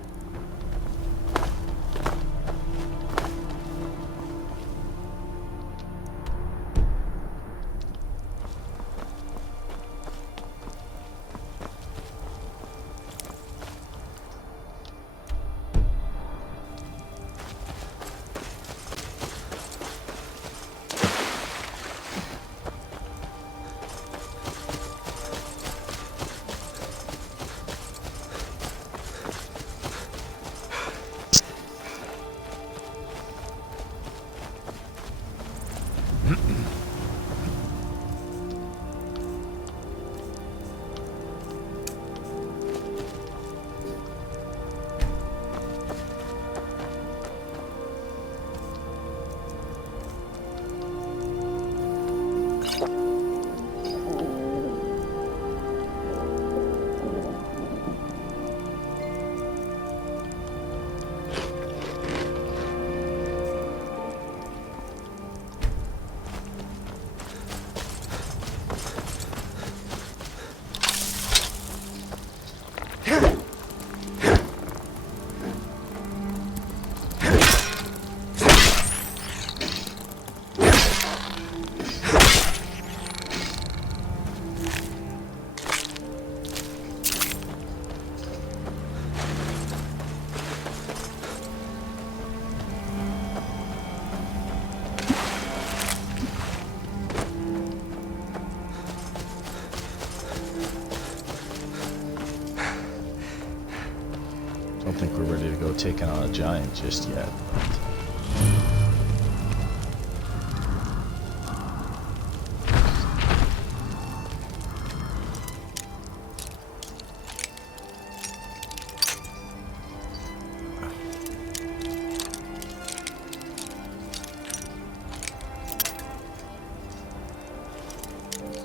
Don't think we're ready to go taking on a giant just yet.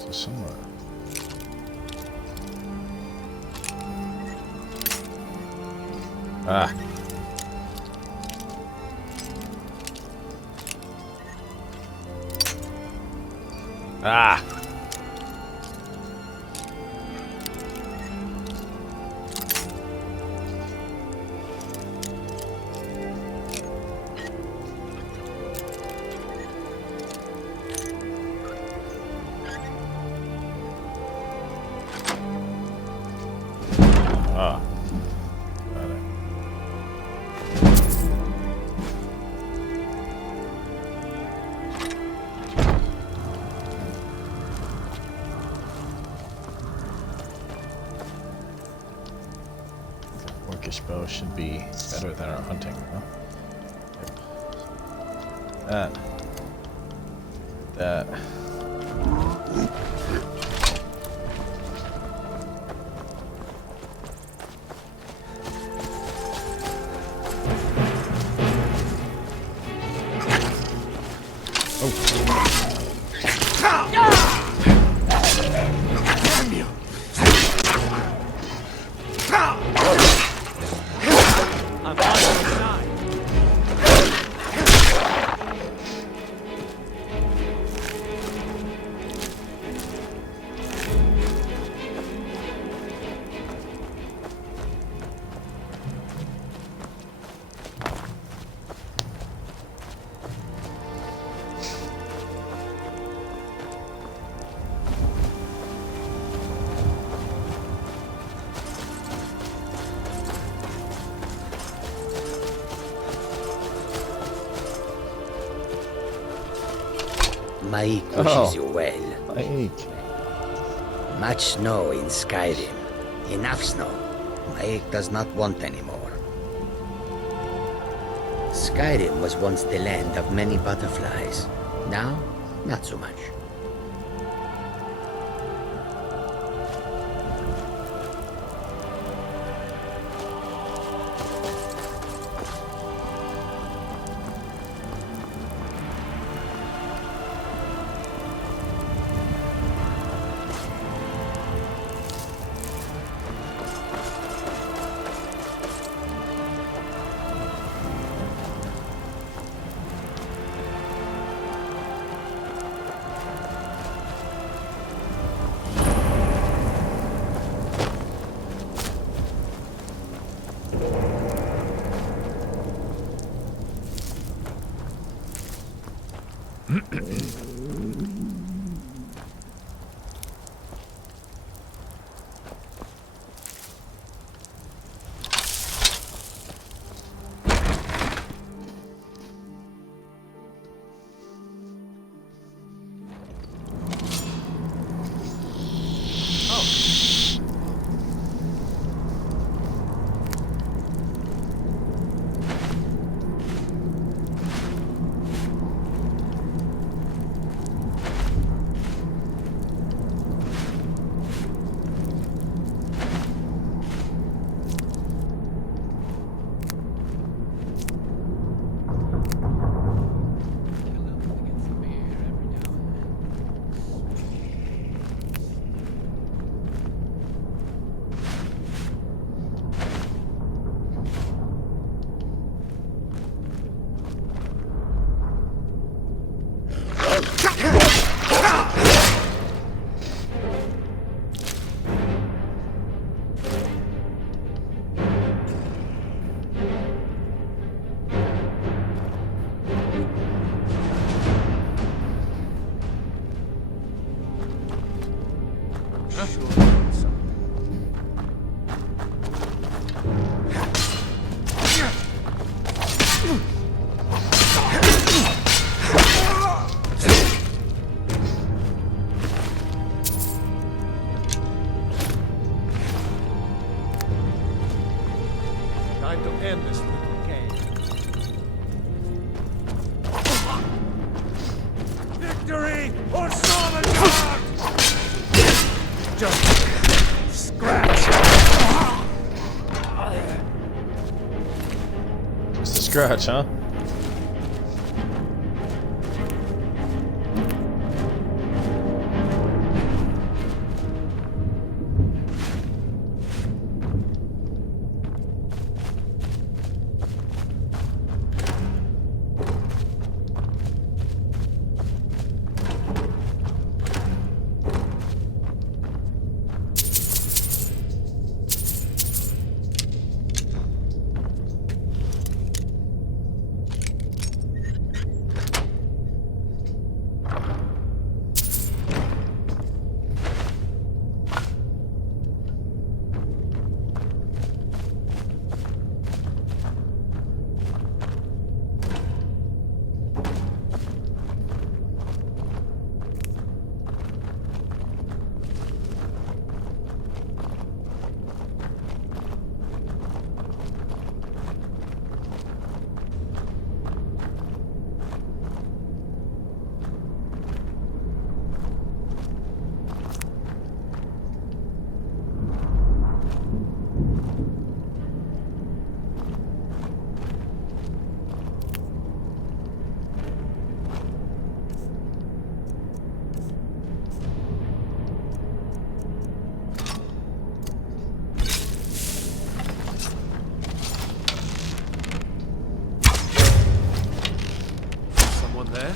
So somewhere. Ah. Ah. Ah. Got it. Orcish bow should be better than our hunting, huh? Yep. That. Maik wishes you well. Maik. Much snow in Skyrim. Enough snow. Maik does not want any more. Skyrim was once the land of many butterflies. Now, not so much. Time to end this little game. Victory or Solomon's! Just scratch. Just a scratch, huh? someone there.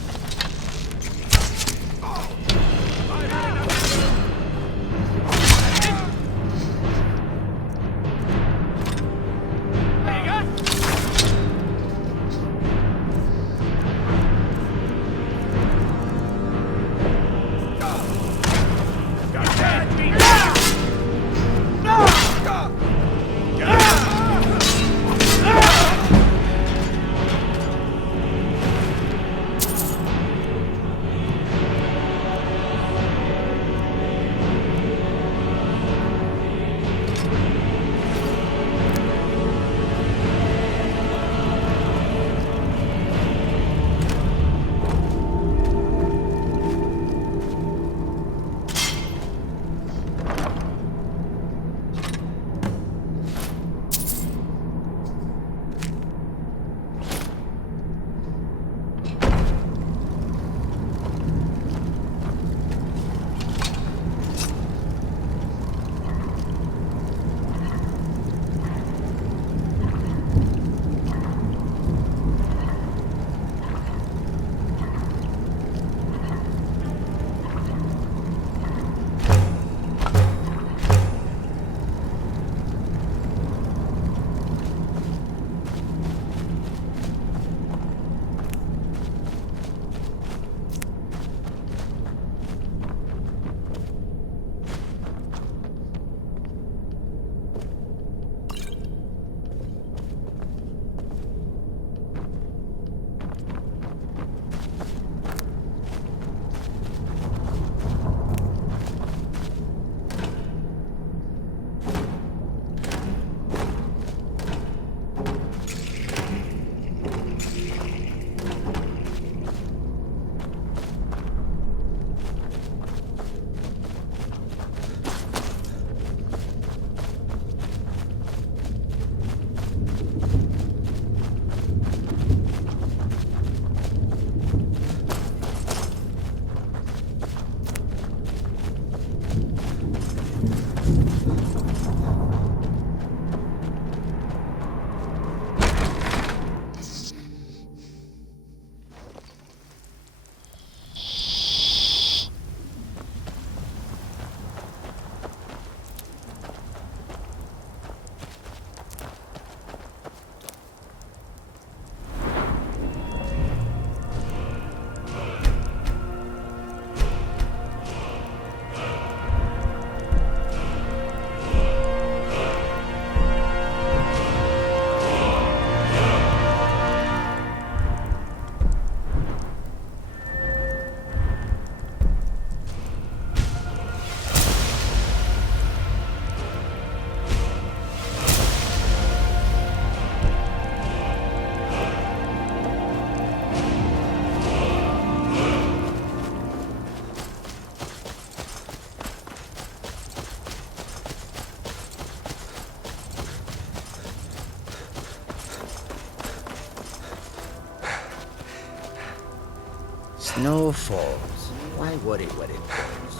Snow falls. Why worry what it falls?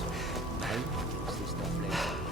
I'll use this stuff later.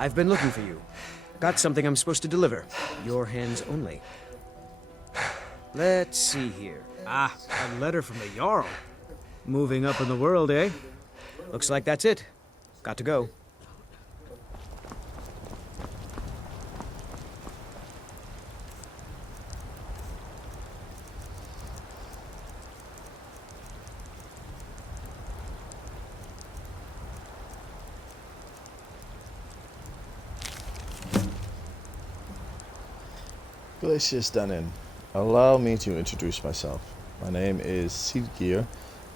I've been looking for you. Got something I'm supposed to deliver. Your hands only. Let's see here. Ah, a letter from the Jarl. Moving up in the world, eh? Looks like that's it. Got to go. Glacius Dunnan, allow me to introduce myself. My name is Siggeir,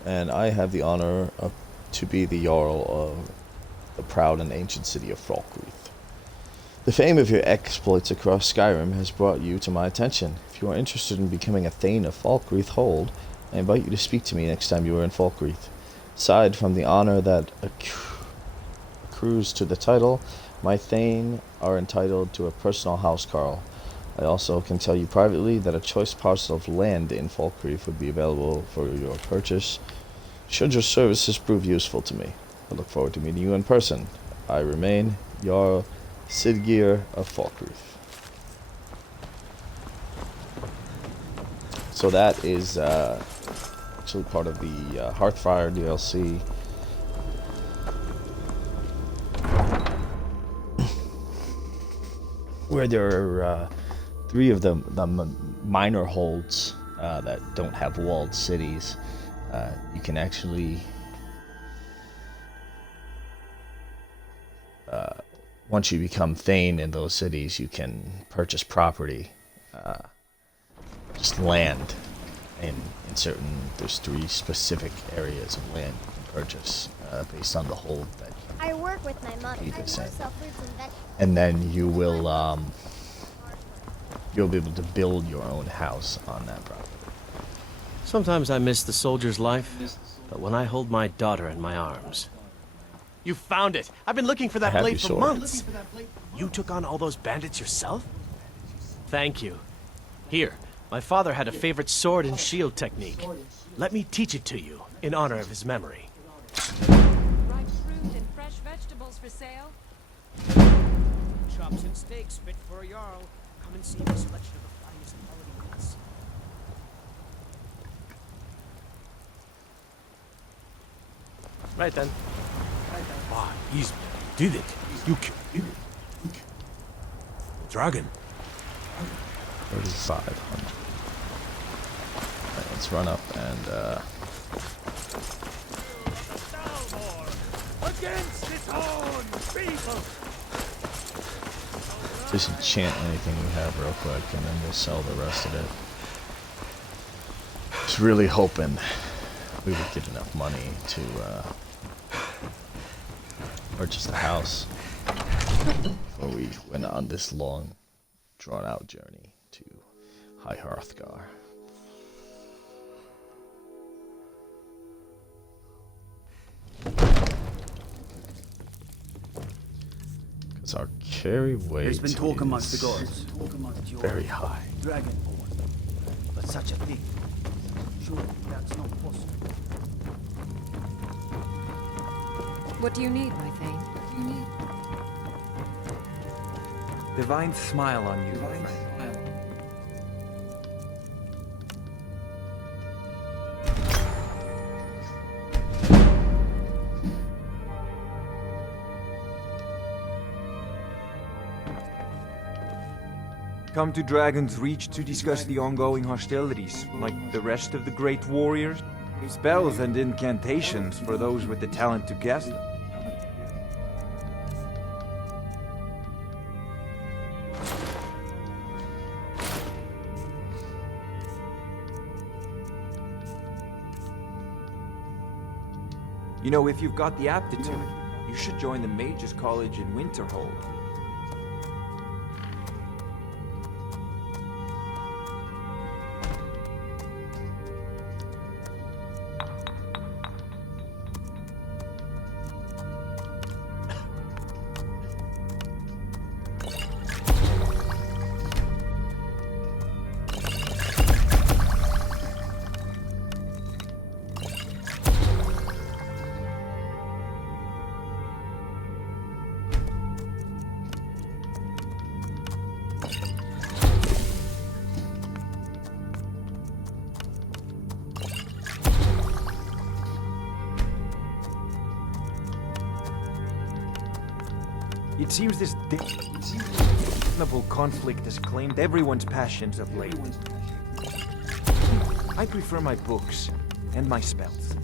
and I have the honor to be the Jarl of the proud and ancient city of Falkreath. The fame of your exploits across Skyrim has brought you to my attention. If you are interested in becoming a Thane of Falkreath Hold, I invite you to speak to me next time you are in Falkreath. Aside from the honor that accrues to the title, my Thane are entitled to a personal housecarl. I also can tell you privately that a choice parcel of land in Falkreath would be available for your purchase, should your services prove useful to me. I look forward to meeting you in person. I remain Jarl Siggeir of Falkreath. So that is actually part of the Hearthfire DLC. Where there are 3 of the minor holds that don't have walled cities. You can actually, once you become Thane in those cities, you can purchase property, just land, in certain, there's 3 specific areas of land you can purchase based on the hold that I work with my mother. you I sell fruits and vegetables. and then you will you'll be able to build your own house on that property. Sometimes I miss the soldier's life, but when I hold my daughter in my arms... You found it! I've been looking for that blade for months! You took on all those bandits yourself? Thank you. Here, my father had a favorite sword and shield technique. Let me teach it to you, in honor of his memory. Ripe fruit and fresh vegetables for sale. Chops and steaks fit for a Jarl. Come and see my selection of the finest quality meats. Right then. Ah, he's did it. You killed it. Dragon. 3,500. Alright, let's run up and Against his own people! just enchant anything we have real quick, and then we'll sell the rest of it. Just really hoping we would get enough money to purchase the house before we went on this long, drawn-out journey to High Hearthgar. Because our carry weight There's been talk amongst the is gods. very high. Dragonborn. But such a thing. Surely that's not possible. What do you need, my Thane? Divine smile on you, my friend. Come to Dragon's Reach to discuss the ongoing hostilities, like the rest of the great warriors. Spells and incantations for those with the talent to cast them. You know, if you've got the aptitude, you should join the Mages College in Winterhold. It seems this damnable conflict has claimed everyone's passions of late. I prefer my books and my spells.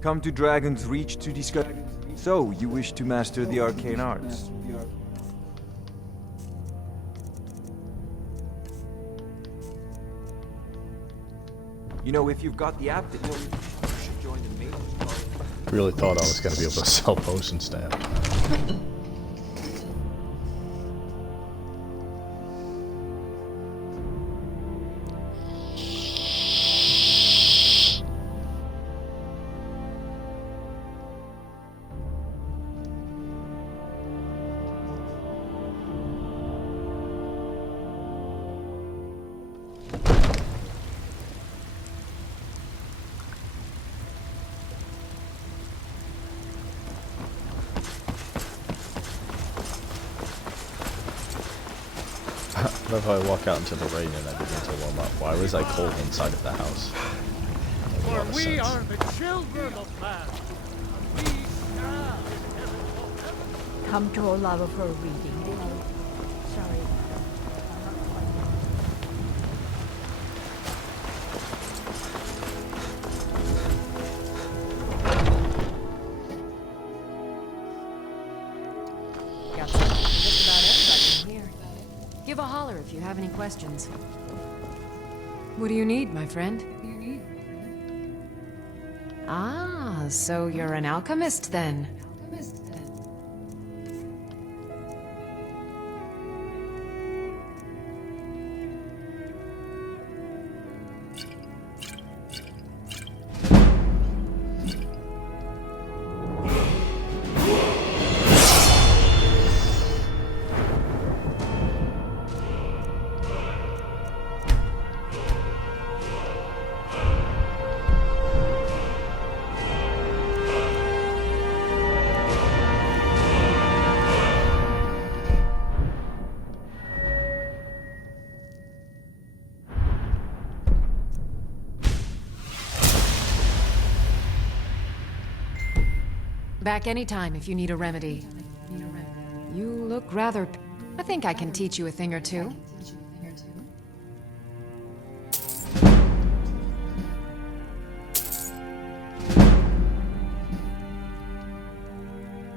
Come to Dragon's Reach to discuss... So, you wish to master the arcane arts? You know, if you've got the app that you should join the main... Really thought I was going to be able to sell potion stamp. What if I walk out into the rain and I begin to warm up? Why was I cold inside of the house? For we are the children of man. We shall inherit. Come to Olava for a reading. Sorry. Got something for just about everybody in here. Give a holler if you have any questions. What do you need, my friend? Ah, so you're an alchemist then? Back anytime if you need a remedy. You look rather... I think I can teach you a thing or two.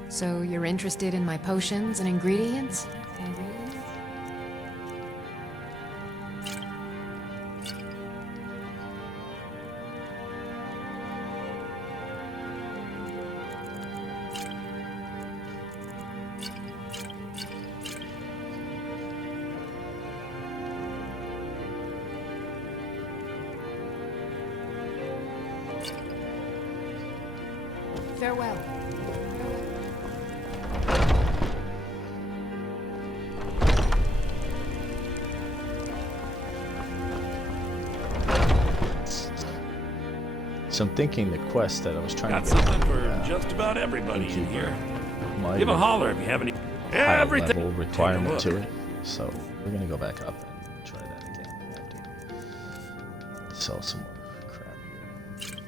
So you're interested in my potions and ingredients? Farewell. So I'm thinking the quest that I was trying Got to get something for just about everybody in here. might Give a have holler if you have any... high Everything. level requirement Take a to look. it. So we're gonna go back up and try that again. We have to sell some more crap here.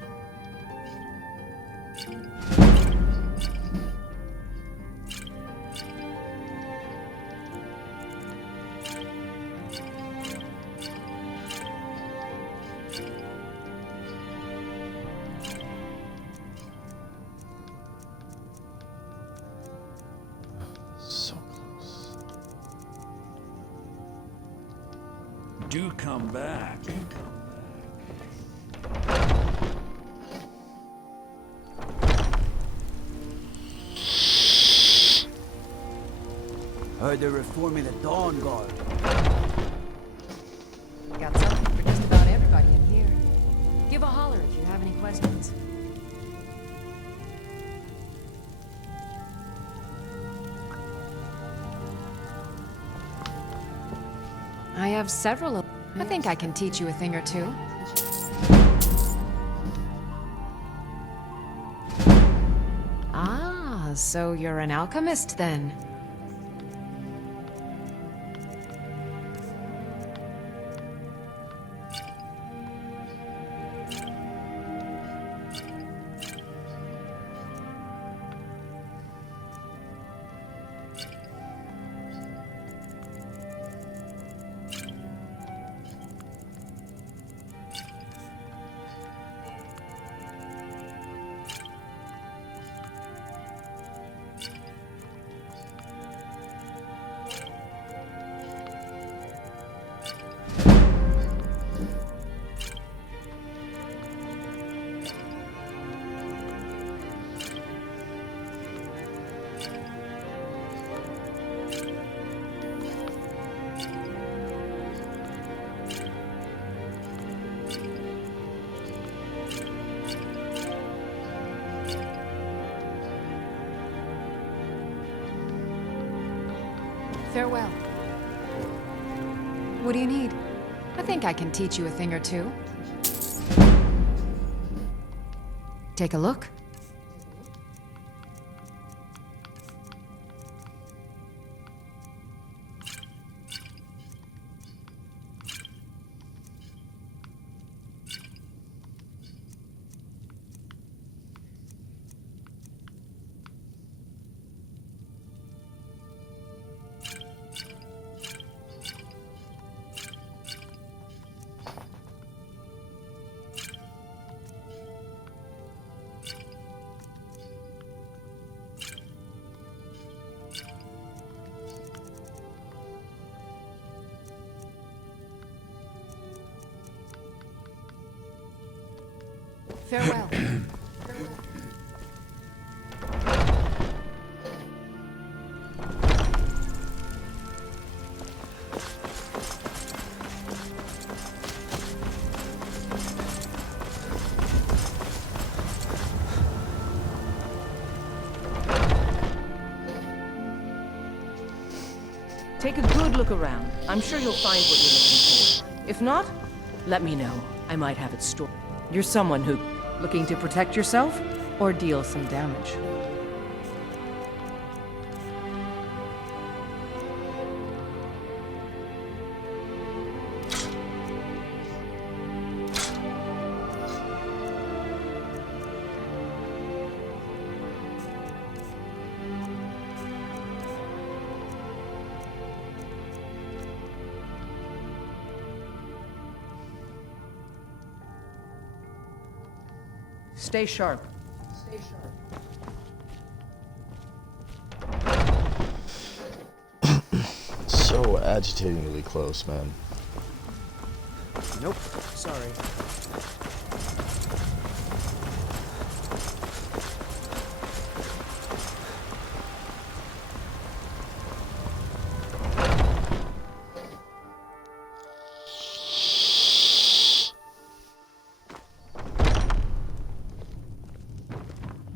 So close. Do come back. Heard they're reforming the Dawn Guard. Got something for just about everybody in here. Give a holler if you have any questions. I have several of... I think I can teach you a thing or two. Ah, so you're an alchemist then? Farewell. What do you need? I think I can teach you a thing or two. Take a look. Farewell. Take a good look around. I'm sure you'll find what you're looking for. If not, let me know. I might have it stored. You're someone who... looking to protect yourself or deal some damage? Stay sharp. Stay sharp. So agitatingly close, man. Nope, sorry.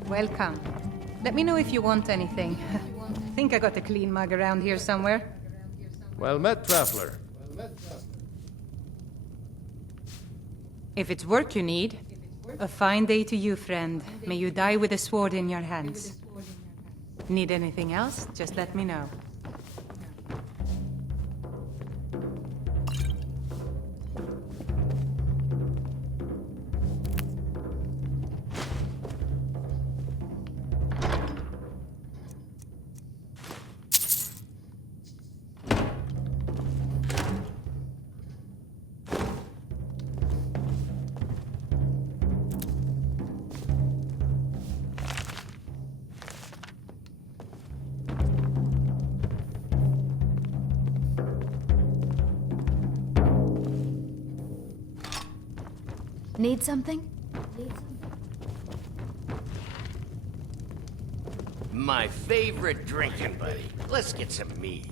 Welcome. Let me know if you want anything. Think I got a clean mug around here somewhere. Well met, traveler. If it's work you need, a fine day to you, friend. May you die with a sword in your hands. Need anything else? Just let me know. Need something? My favorite drinking buddy. Let's get some mead.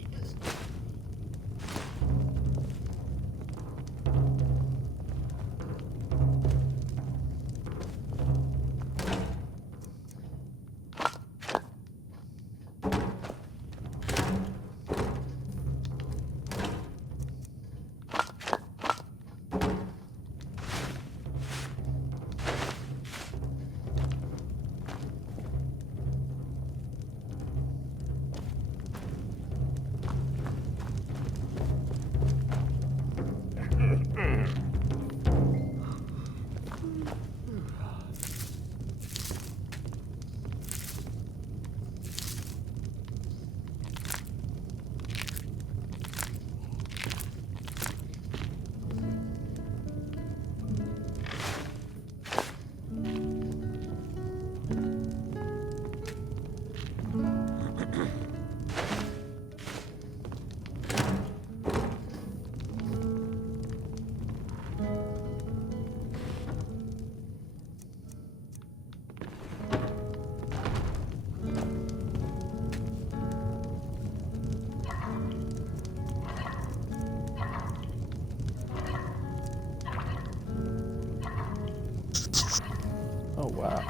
Oh wow,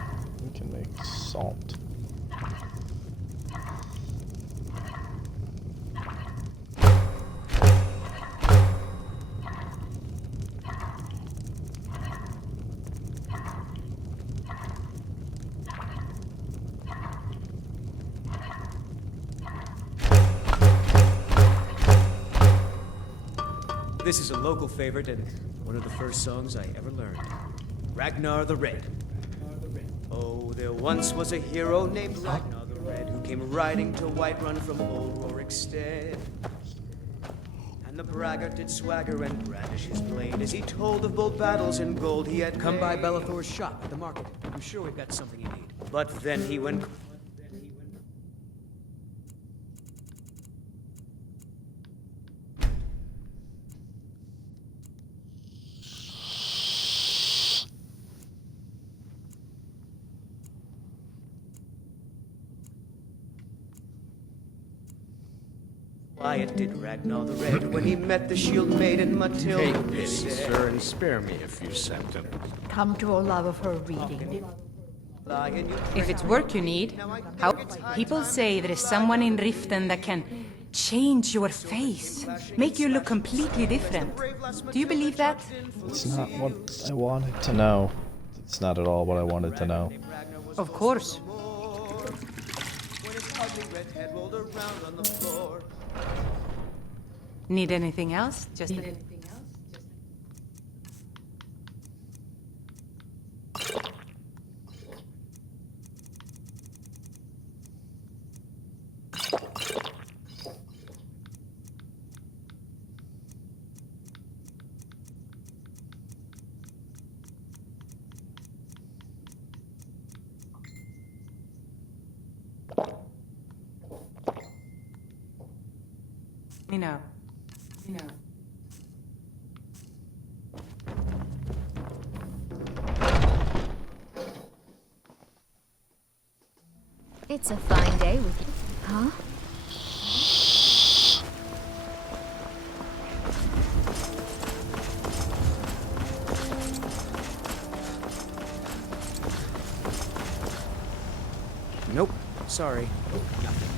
we can make salt. This is a local favorite and one of the first songs I ever learned. Ragnar the Red. Oh, there once was a hero named Ragnar the Red who came riding to Whiterun from old Rorikstead. And the braggart did swagger and brandish his blade as he told of bold battles and gold he had Come by made. Bellathor's shop at the market. I'm sure we've got something you need. But then he went... Quiet did Ragnar the Red when he met the shield maiden Matilda. Take pity, sir, and spare me a few sentences. Come to a love of her reading. If it's work you need, how people say there is someone in Riften that can change your face, make you look completely different. Do you believe that? It's not what I wanted to know. It's not at all what I wanted to know. Of course. Need anything else? Just you know. It's a fine day with you. Huh? Nope. Sorry. Nothing.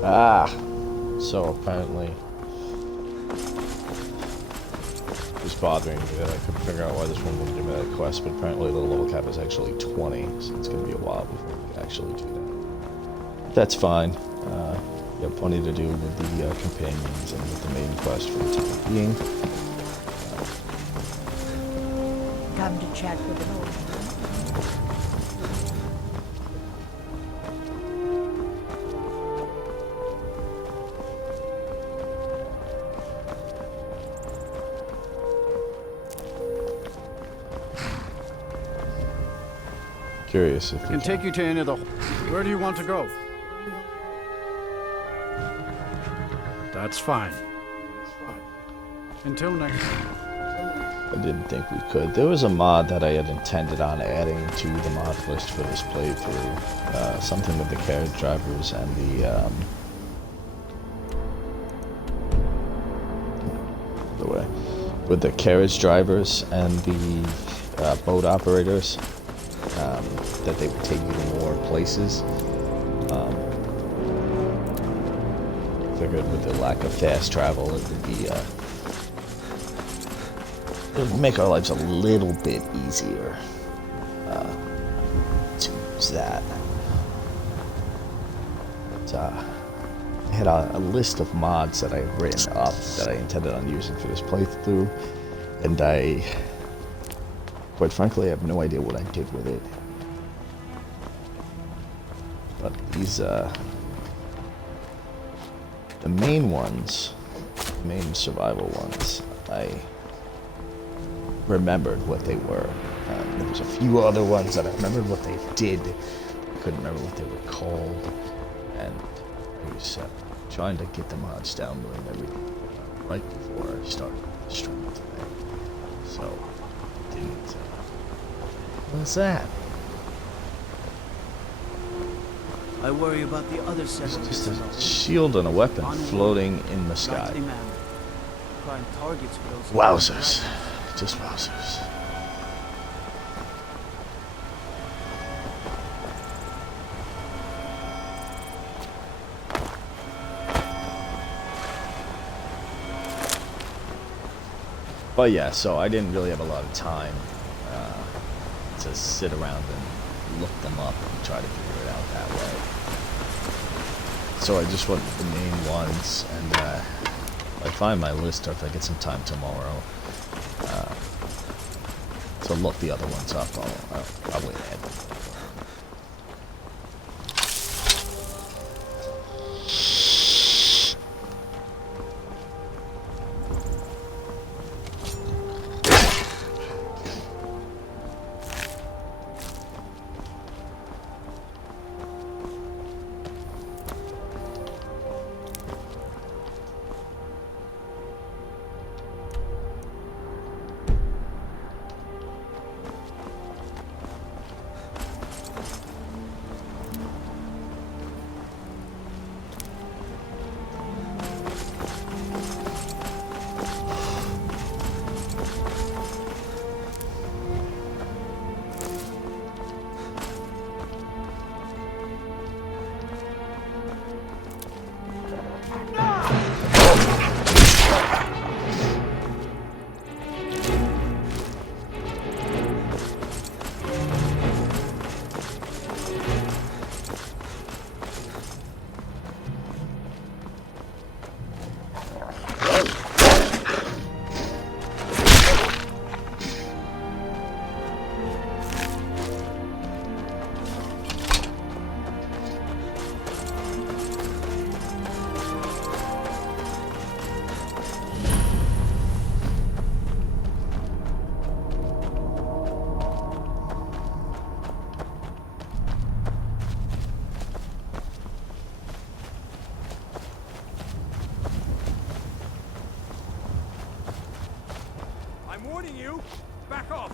Ah, so apparently it's bothering me that I couldn't figure out why this one wouldn't give me that quest, but apparently the level cap is actually 20, so it's going to be a while before we can actually do that. That's fine. You have plenty to do with the companions and with the main quest for the time being. Come to chat with an old man. Curious if I can take you to any of the... Where do you want to go? That's fine. Until next time. I didn't think we could. There was a mod that I had intended on adding to the mod list for this playthrough. Something with the carriage drivers and the with the carriage drivers and the boat operators. That they would take you to more places. Figured with the lack of fast travel, it would be it would make our lives a little bit easier to use that. But, I had a list of mods that I had written up that I intended on using for this playthrough, and I, quite frankly, I have no idea what I did with it. But these, the main ones, the main survival ones, I remembered what they were. There was a few other ones that I remembered what they did. I couldn't remember what they were called. And I was trying to get the mods downloading everything right before I started the stream today. So, I didn't. What's that? I worry about the other It's settlements. just a shield and a weapon floating in the sky. Likely man. Prime targets for those. Wowzers. Just wowzers. But yeah, so I didn't really have a lot of time to sit around and look them up and try to figure it out that way. So I just went with the main ones, and I find my list, or if I get some time tomorrow to look the other ones up, I'll wait ahead. I'm warning you! Back off!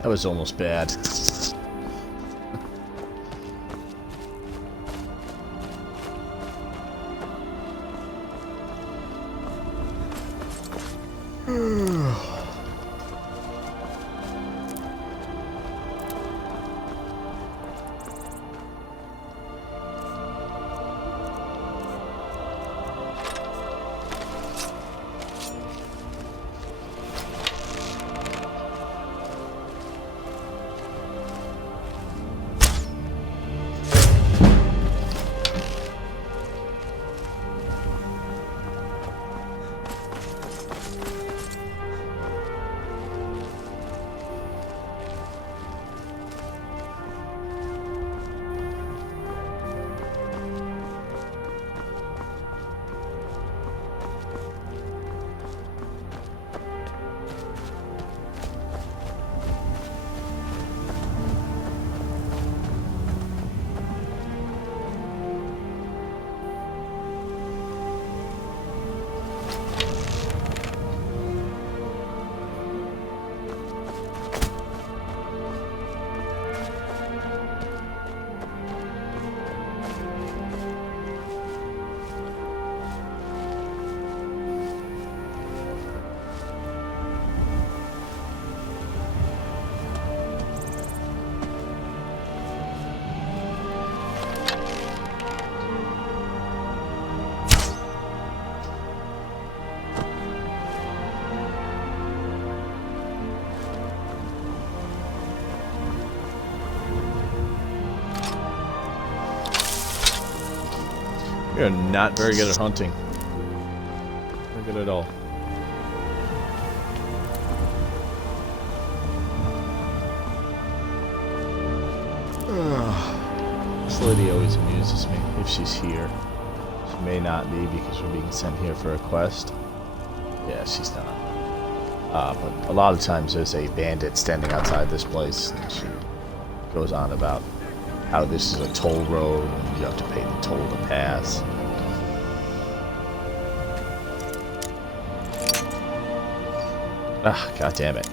That was almost bad. We are not very good at hunting. Not good at all. This lady always amuses me if she's here. She may not be because we're being sent here for a quest. Yeah, she's not. But a lot of times there's a bandit standing outside this place, and she goes on about how this is a toll road and you have to pay the toll to pass. Ah, god damn it.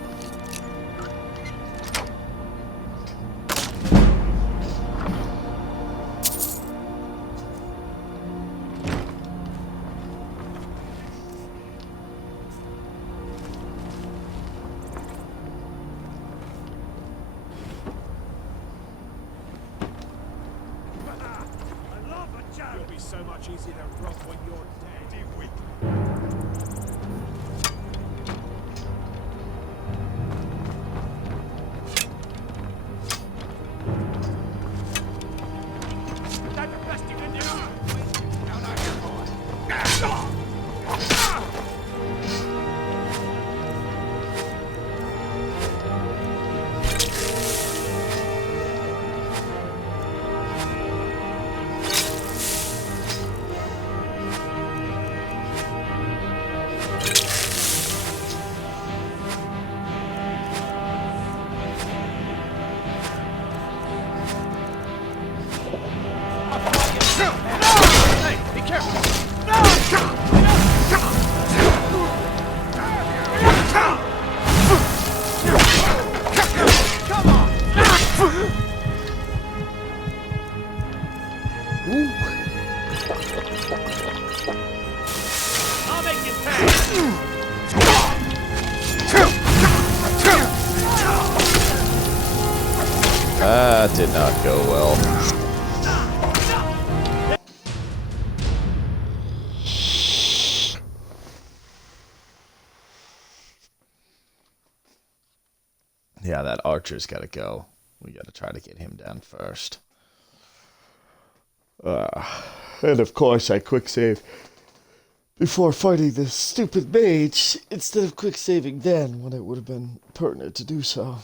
It'll be so much easier to rob when you're dead. You weak. That's the best you can do. Now, now, you're going. I'll make you pay. That did not go well. Yeah, that archer's gotta go. We gotta try to get him down first. And of course I quick save before fighting this stupid mage instead of quick saving then when it would have been pertinent to do so.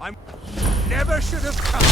I never should have come.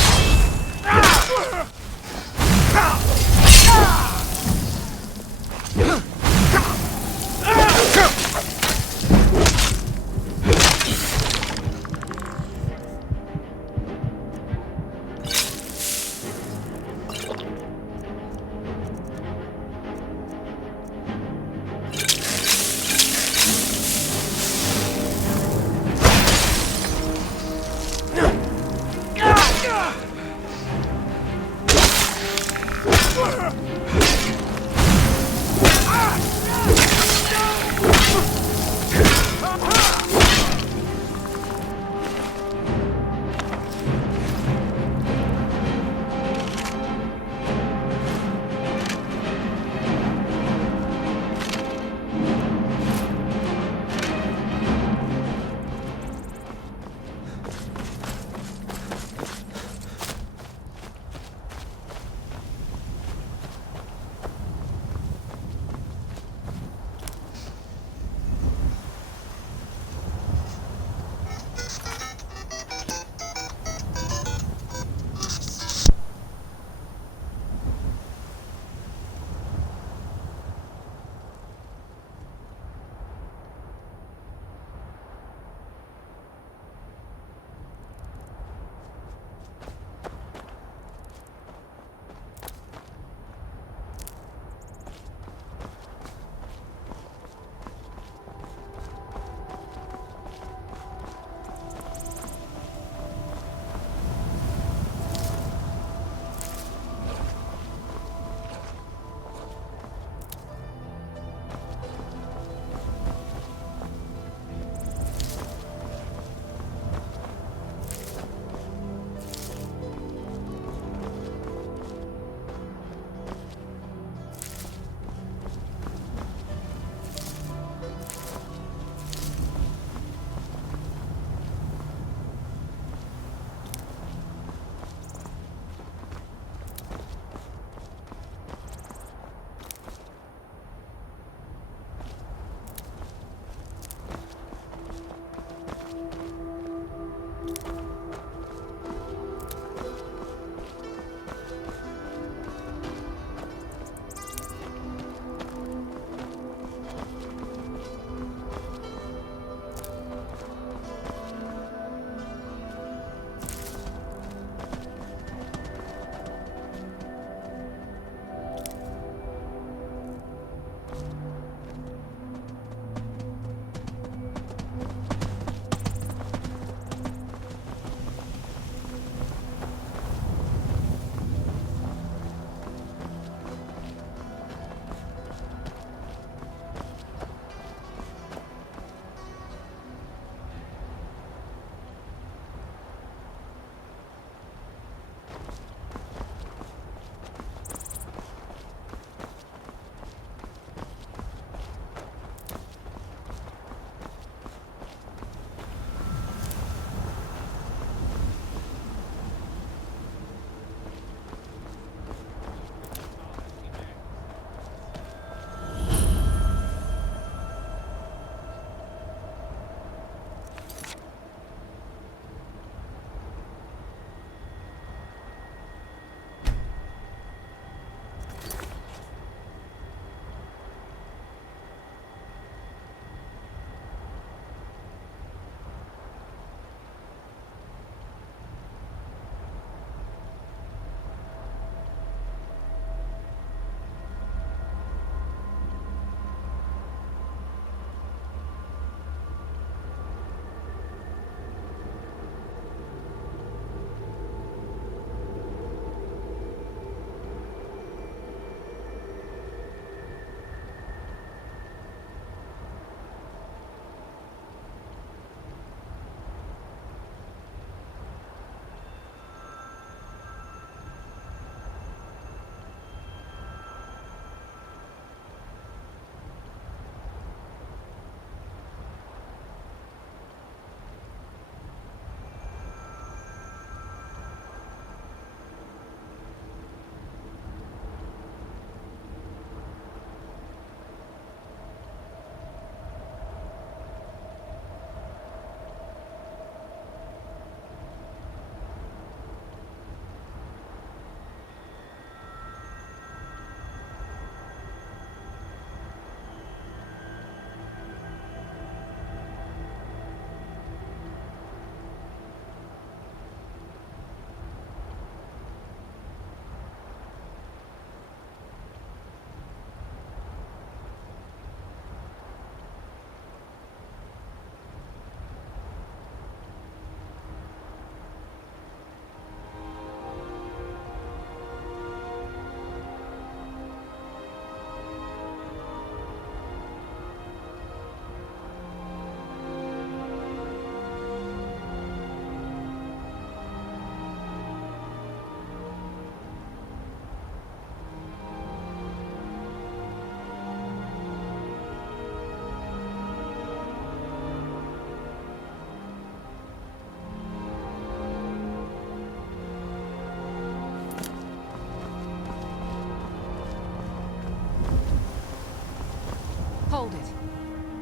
hold it.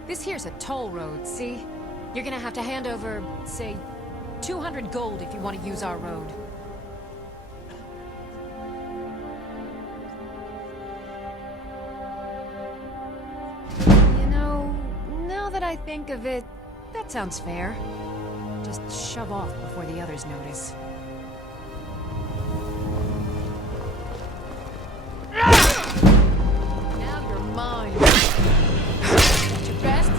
This here's a toll road, see? You're gonna have to hand over, say, 200 gold if you want to use our road. You know, now that I think of it, that sounds fair. Just shove off before the others notice. Now you're mine. At your best?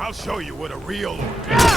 I'll show you what a real lord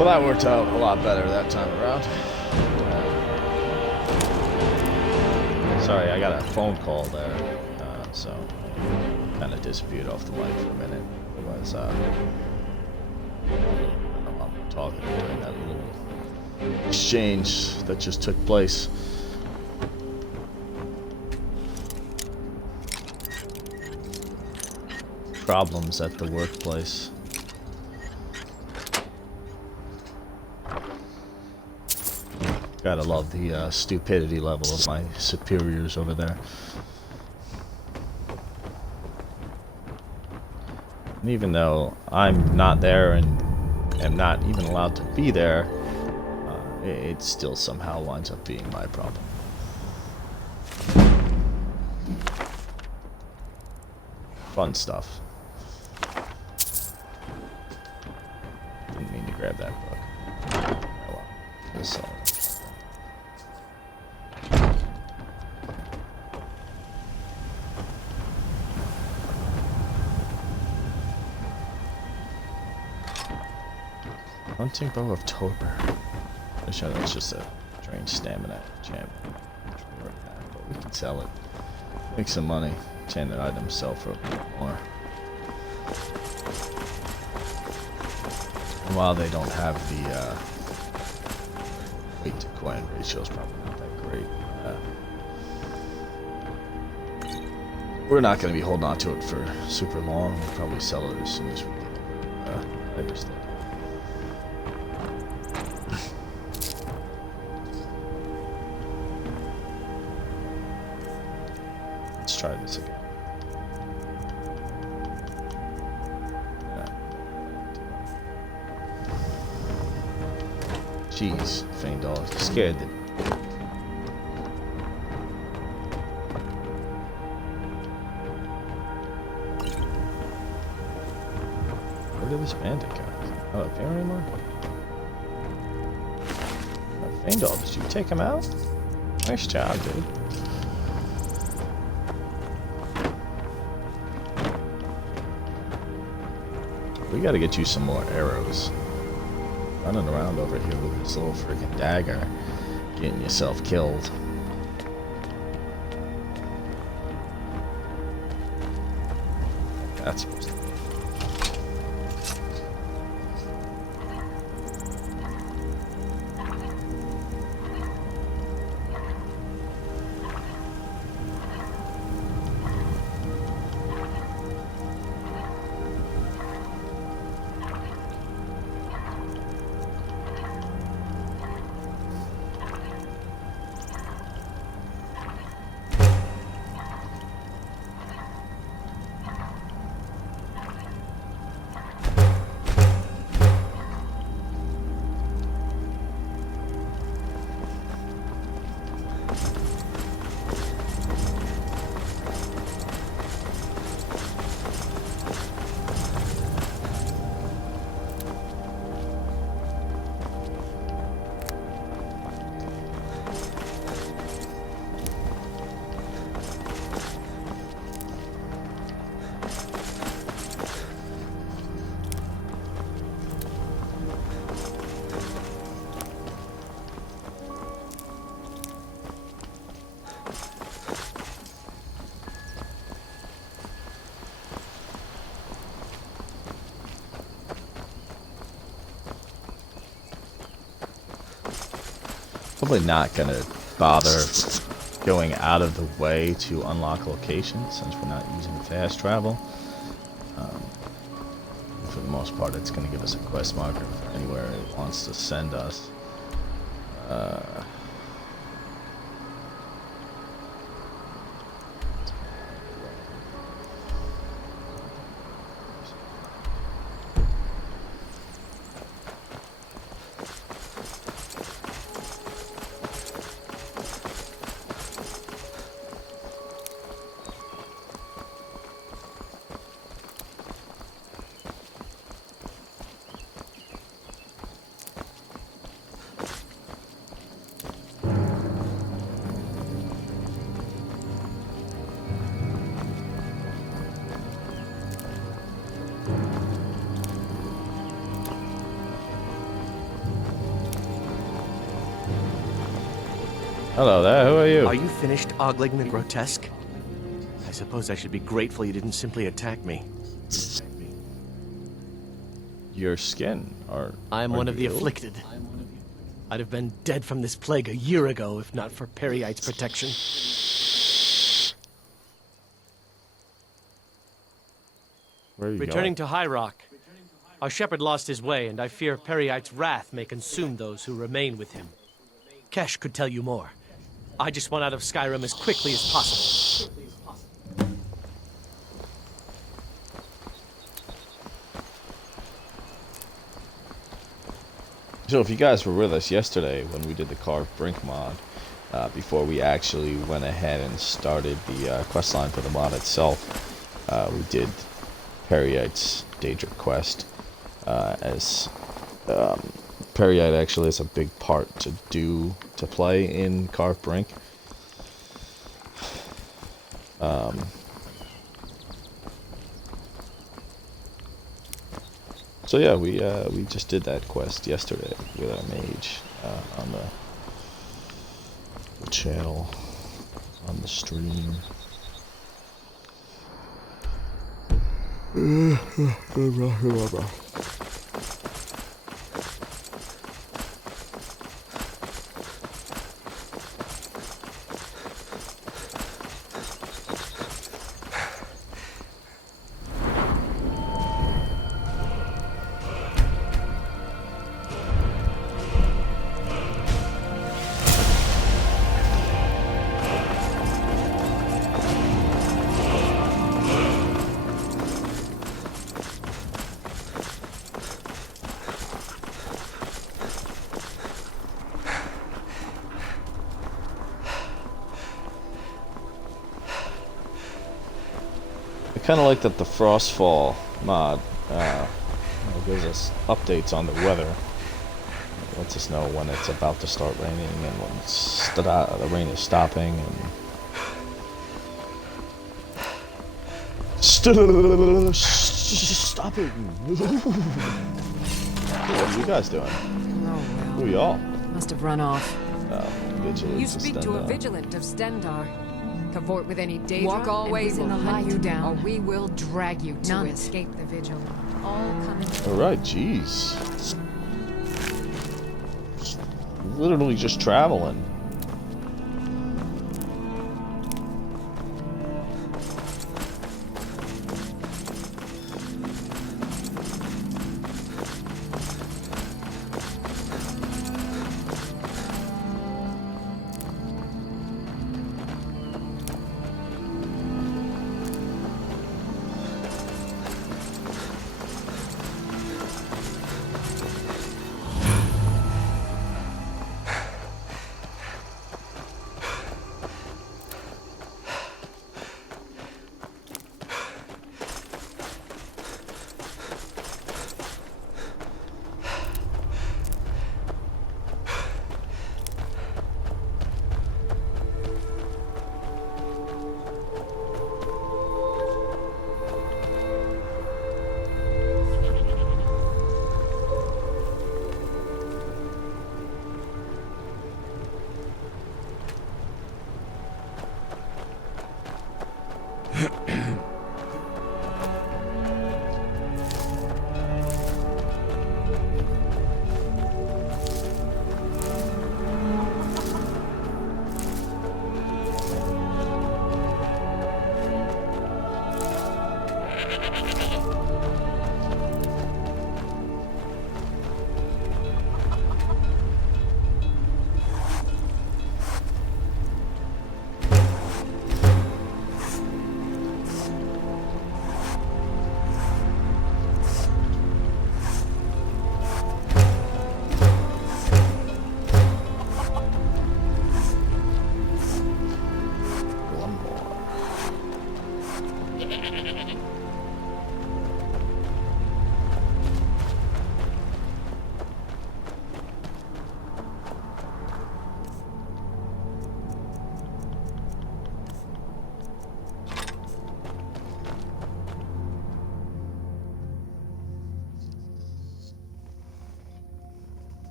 Well, that worked out a lot better that time around. Sorry, I got a phone call there, so kind of disappeared off the mic for a minute. It was, I'm talking during that little exchange that just took place. Problems at the workplace. Gotta love the stupidity level of my superiors over there. And even though I'm not there and am not even allowed to be there, it still somehow winds up being my problem. Fun stuff. Didn't mean to grab that book. Oh well. This all. Hunting bow of Tober. I'm sure that's just a drained stamina gem. But we can sell it. Make some money. Enchanted items sell for a bit more. And while they don't have the weight to coin ratio, is probably not that great. We're not going to be holding on to it for super long. We'll probably sell it as soon as we get understand. Let's try this again. Jeez, Faendal, scared the... Where did this bandit go? Oh, up here anymore? Faendal, did you take him out? Nice job, dude. We gotta get you some more arrows. Running around over here with this little freaking dagger, getting yourself killed. That's supposed to be. Probably not gonna bother going out of the way to unlock locations since we're not using fast travel. For the most part, it's gonna give us a quest marker for anywhere it wants to send us. Hello there, who are you? Are you finished ogling the grotesque? I suppose I should be grateful you didn't simply attack me. Your skin, or I'm one of the you? afflicted. I'd have been dead from this plague a year ago if not for Peryite's protection. Where are you Returning going? to High Rock. Our shepherd lost his way, and I fear Peryite's wrath may consume those who remain with him. Kesh could tell you more. I just want out of Skyrim as quickly as possible. So if you guys were with us yesterday when we did the Carved Brink mod, before we actually went ahead and started the quest line for the mod itself, we did Peryite's Daedric quest, as Peryite actually is a big part to play in Carved Brink. So yeah, we just did that quest yesterday with our mage on the channel, on the stream. I kind of like that the Frostfall mod gives us updates on the weather. It lets us know when it's about to start raining and when the rain is stopping. And stopping. What are you guys doing? Oh, well. Who are y'all? Must have run off. Vigilance You speak to a Stendar. vigilant of Stendar. Cavort with any danger. Walk always in the hunt light, you down, or we will drag you to None it. escape the vigil. All coming. Alright, jeez. Literally just traveling.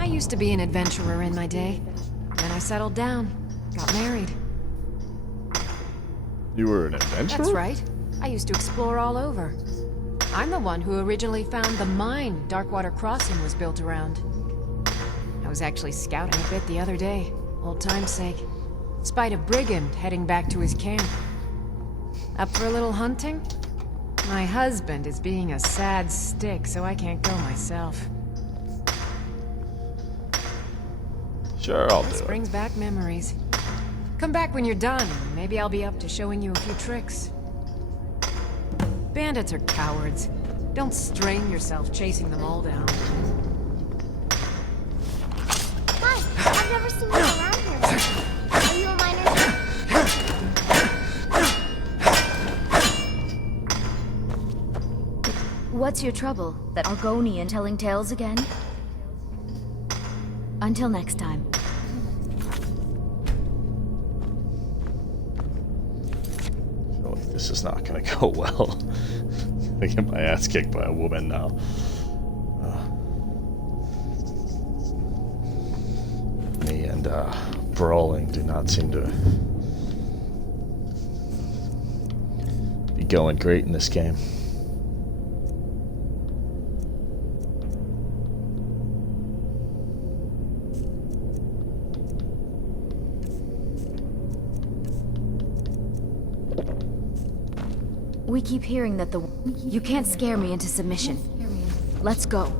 I used to be an adventurer in my day. Then I settled down, got married. You were an adventurer? That's right. I used to explore all over. I'm the one who originally found the mine Darkwater Crossing was built around. I was actually scouting a bit the other day, old time's sake. Spied a brigand heading back to his camp. Up for a little hunting? My husband is being a sad stick, so I can't go myself. Sure, I'll do This it. brings back memories. Come back when you're done. Maybe I'll be up to showing you a few tricks. Bandits are cowards. Don't strain yourself chasing them all down. Hi, I've never seen you around here. Are you a miner? What's your trouble? That Argonian telling tales again? Until next time. I feel like this is not going to go well. I get my ass kicked by a woman now. Me and brawling do not seem to be going great in this game. We keep hearing that you can't scare me into submission. Let's go.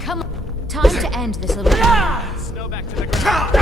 Come on. Time to end this little game. Snow back to the ground.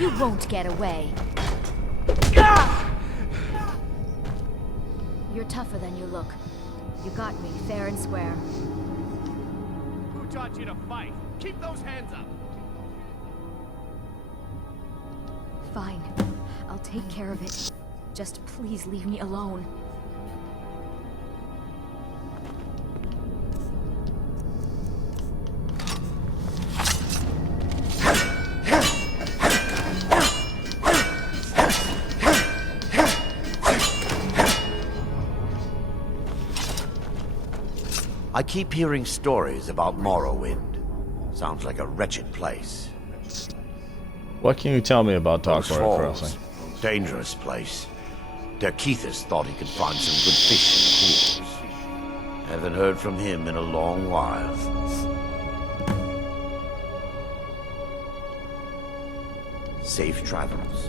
You won't get away. You're tougher than you look. You got me, fair and square. Who taught you to fight? Keep those hands up. Fine. I'll take care of it. Just please leave me alone. I keep hearing stories about Morrowind. Sounds like a wretched place. What can you tell me about Those Darkwater falls. Crossing? Dangerous place. Derkeithus thought he could find some good fish in the pools. Haven't heard from him in a long while. Safe travels.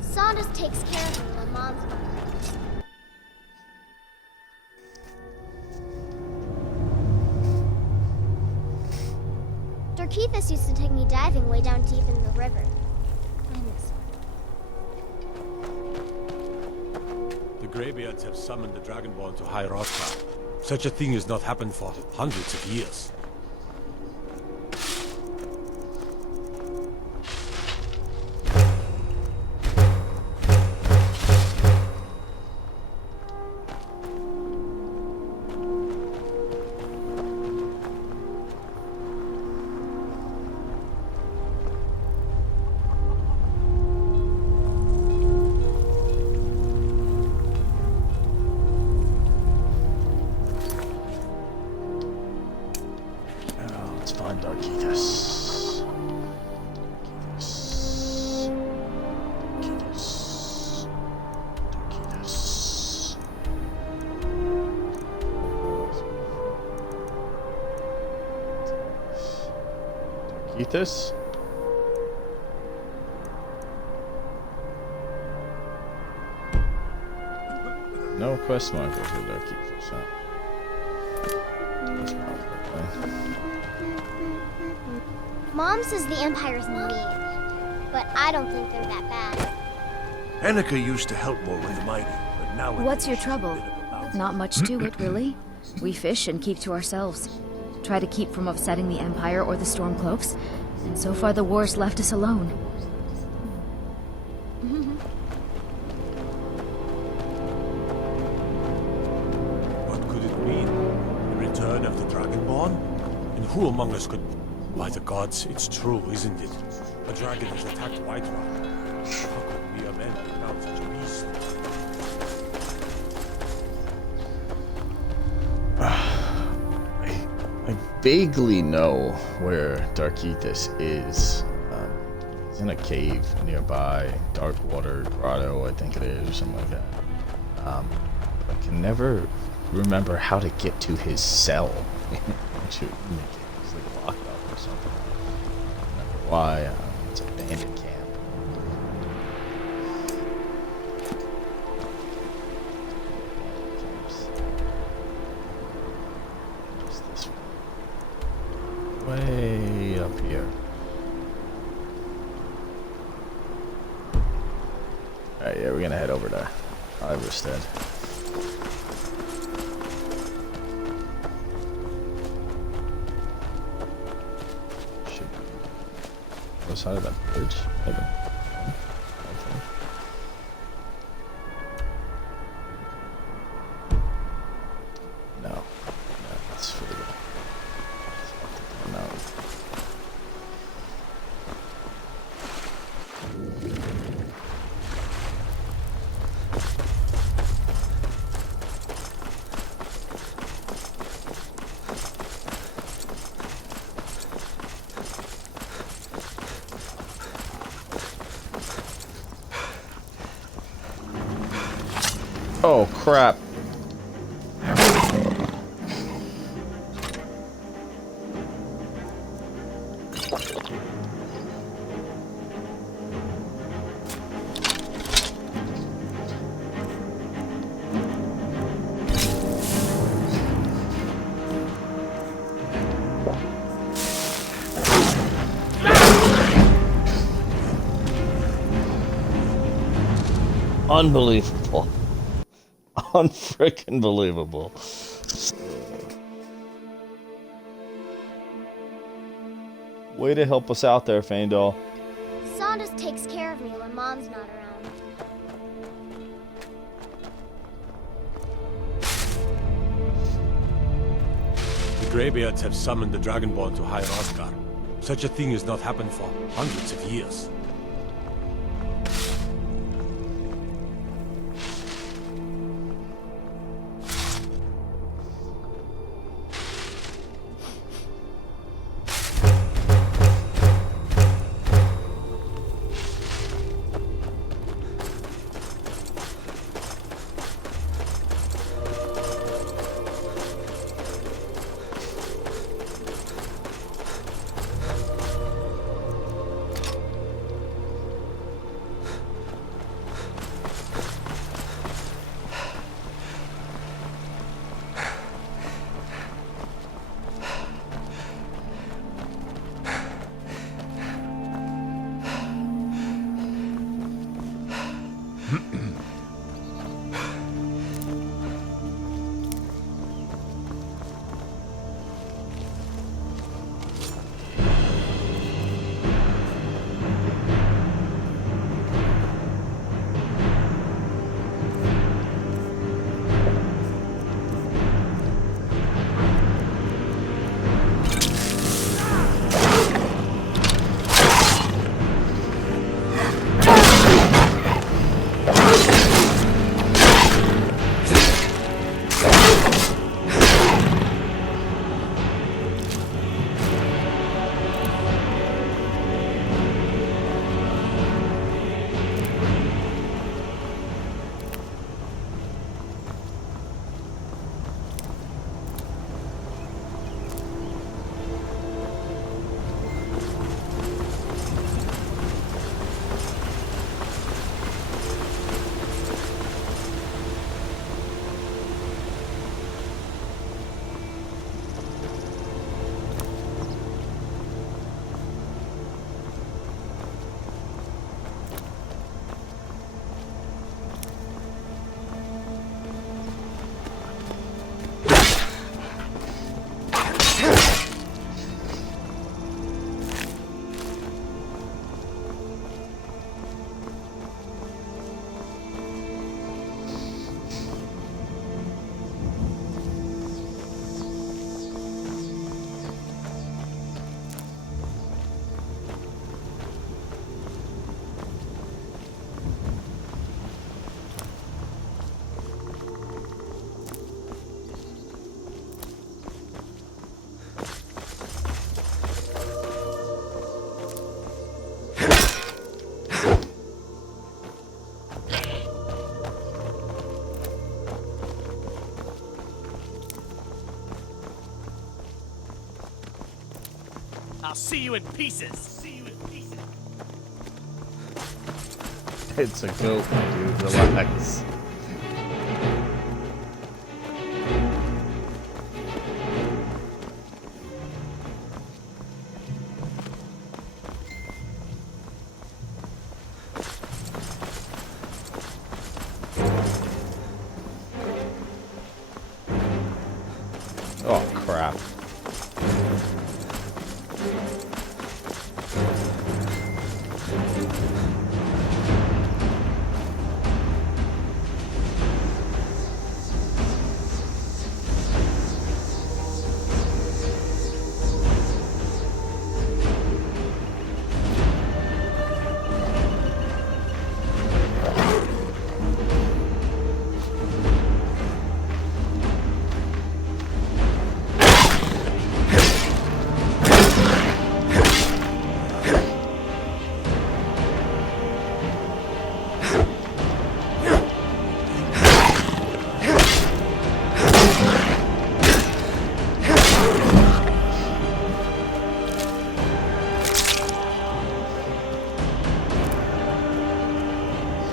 Saunders takes care of me when Mom's not around. Derkeithus used to take me diving way down deep in the river. I miss him. The Greybeards have summoned the Dragonborn to High Rothschild. Such a thing has not happened for hundreds of years. Let's find Darkethus. Darkethus? No quest marker for Darkethus, huh? That's probably Mom says the Empire's mean, but I don't think they're that bad. Annika used to help more with the mighty, but now What's your trouble? Not much to it, really. We fish and keep to ourselves. Try to keep from upsetting the Empire or the Stormcloaks, and so far the war's left us alone. What could it mean? The return of the Dragonborn? And who among us could... By the gods, it's true, isn't it? A dragon has attacked Whiterun. How could mere men take down such a beast? I vaguely know where Darkethus is. He's in a cave nearby, Dark Water Grotto, I think it is, or something like that. I can never remember how to get to his cell. He's like locked up or something. I don't remember why. It's a bandit camp. Way up here. Alright, yeah, we're gonna head over to Iverstead. Should be other side of that bridge, maybe. No, that's further. No. Oh crap. Unbelievable. Unfrickin' believable. Way to help us out there, Faendal. Saunders takes care of me when Mom's not around. The Greybeards have summoned the Dragonborn to High Roskar. Such a thing has not happened for hundreds of years. I'll see you in pieces. See you in pieces. It's a goat, my dude. Relax. Oh, crap.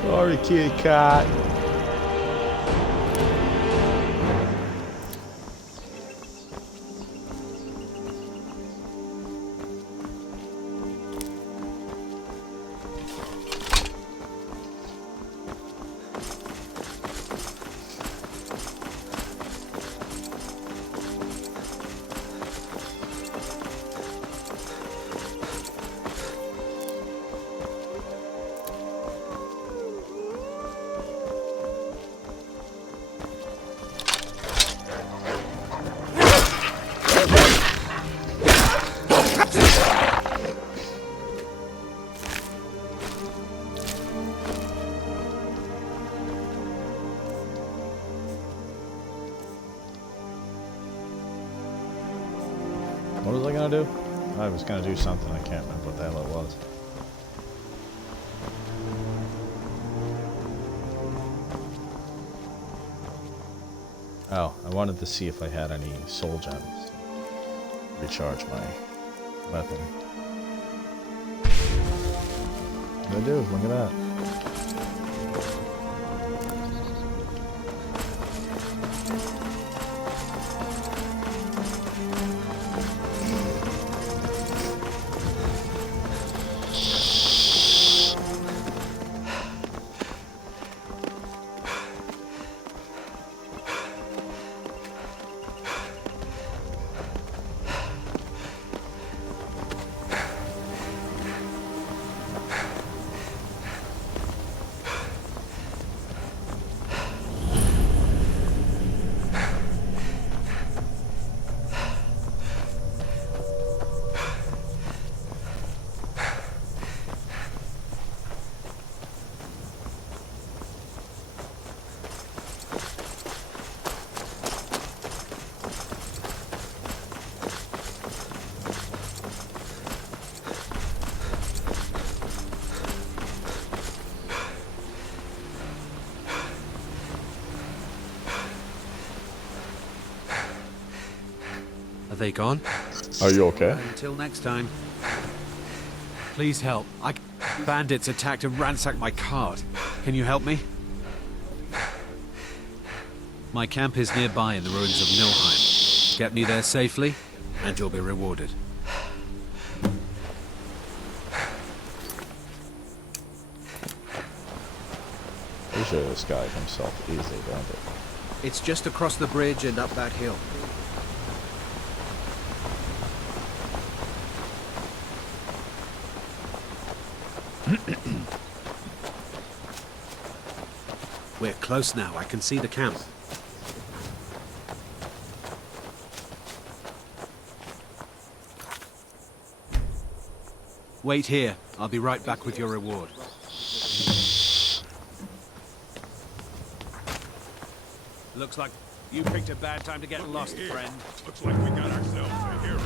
Sorry, kitty cat. What was I gonna do? I was gonna do something. I can't remember what the hell it was. Oh, I wanted to see if I had any soul gems to recharge my weapon. I do. Look at that. Are they gone? Are you okay? Until next time. Please help. Bandits attacked and ransacked my cart. Can you help me? My camp is nearby in the ruins of Nilheim. Get me there safely, and you'll be rewarded. Pretty sure this guy himself is a bandit. It's just across the bridge and up that hill. We're close now. I can see the camp. Wait here. I'll be right back with your reward. Looks like you picked a bad time to get lost, friend. Looks like we got ourselves a hero.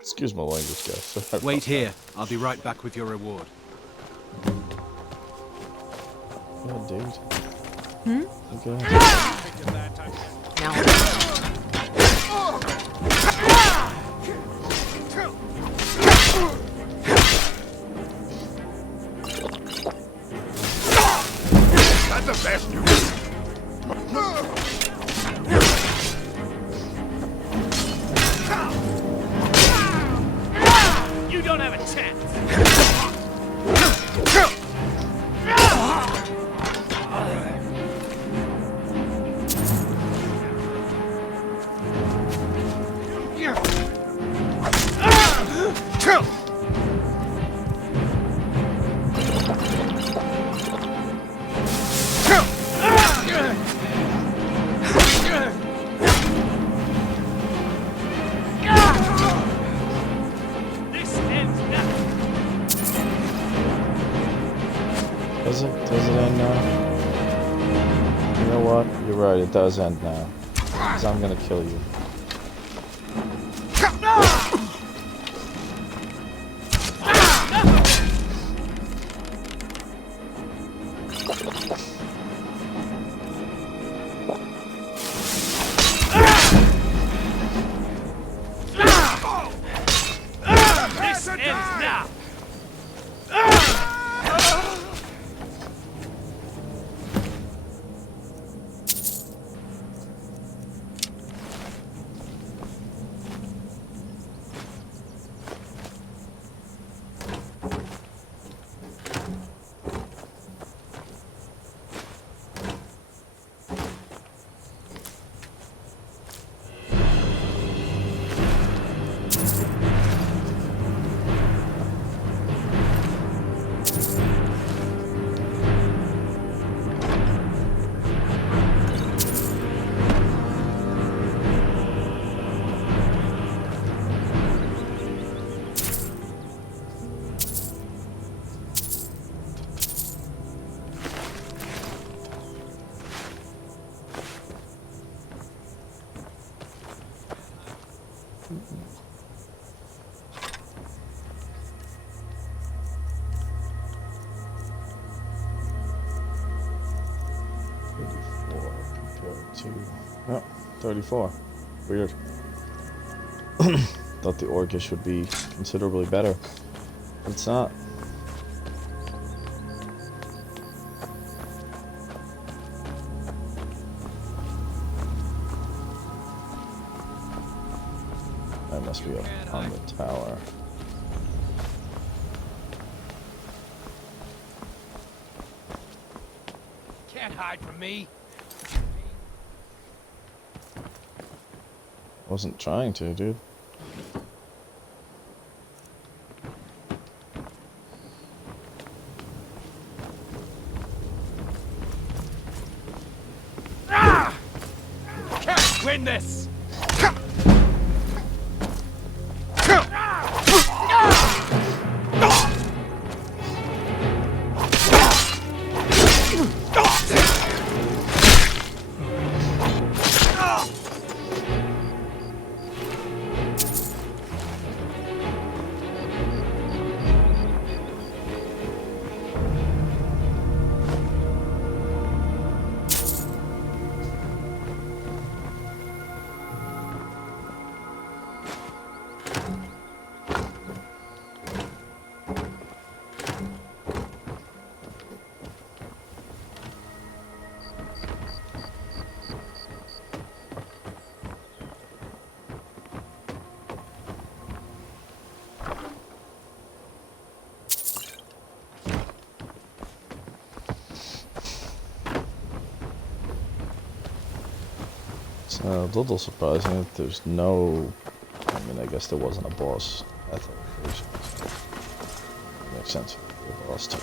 Excuse my language, guys. Sorry Wait about here. I'll be right back with your reward. that. Yeah, dude. Okay. That's the best you You don't have a chance. Does it end now? You know what? You're right, it does end now. Because I'm gonna kill you. This ends now. Oh, 34. Weird. Thought the Orcish would be considerably better. But it's not. That must be up on the tower. Can't hide from me. Wasn't trying to, dude. Can't win this. It's a little surprising that there's no... I mean, I guess there wasn't a boss at the location. Makes sense. The boss too.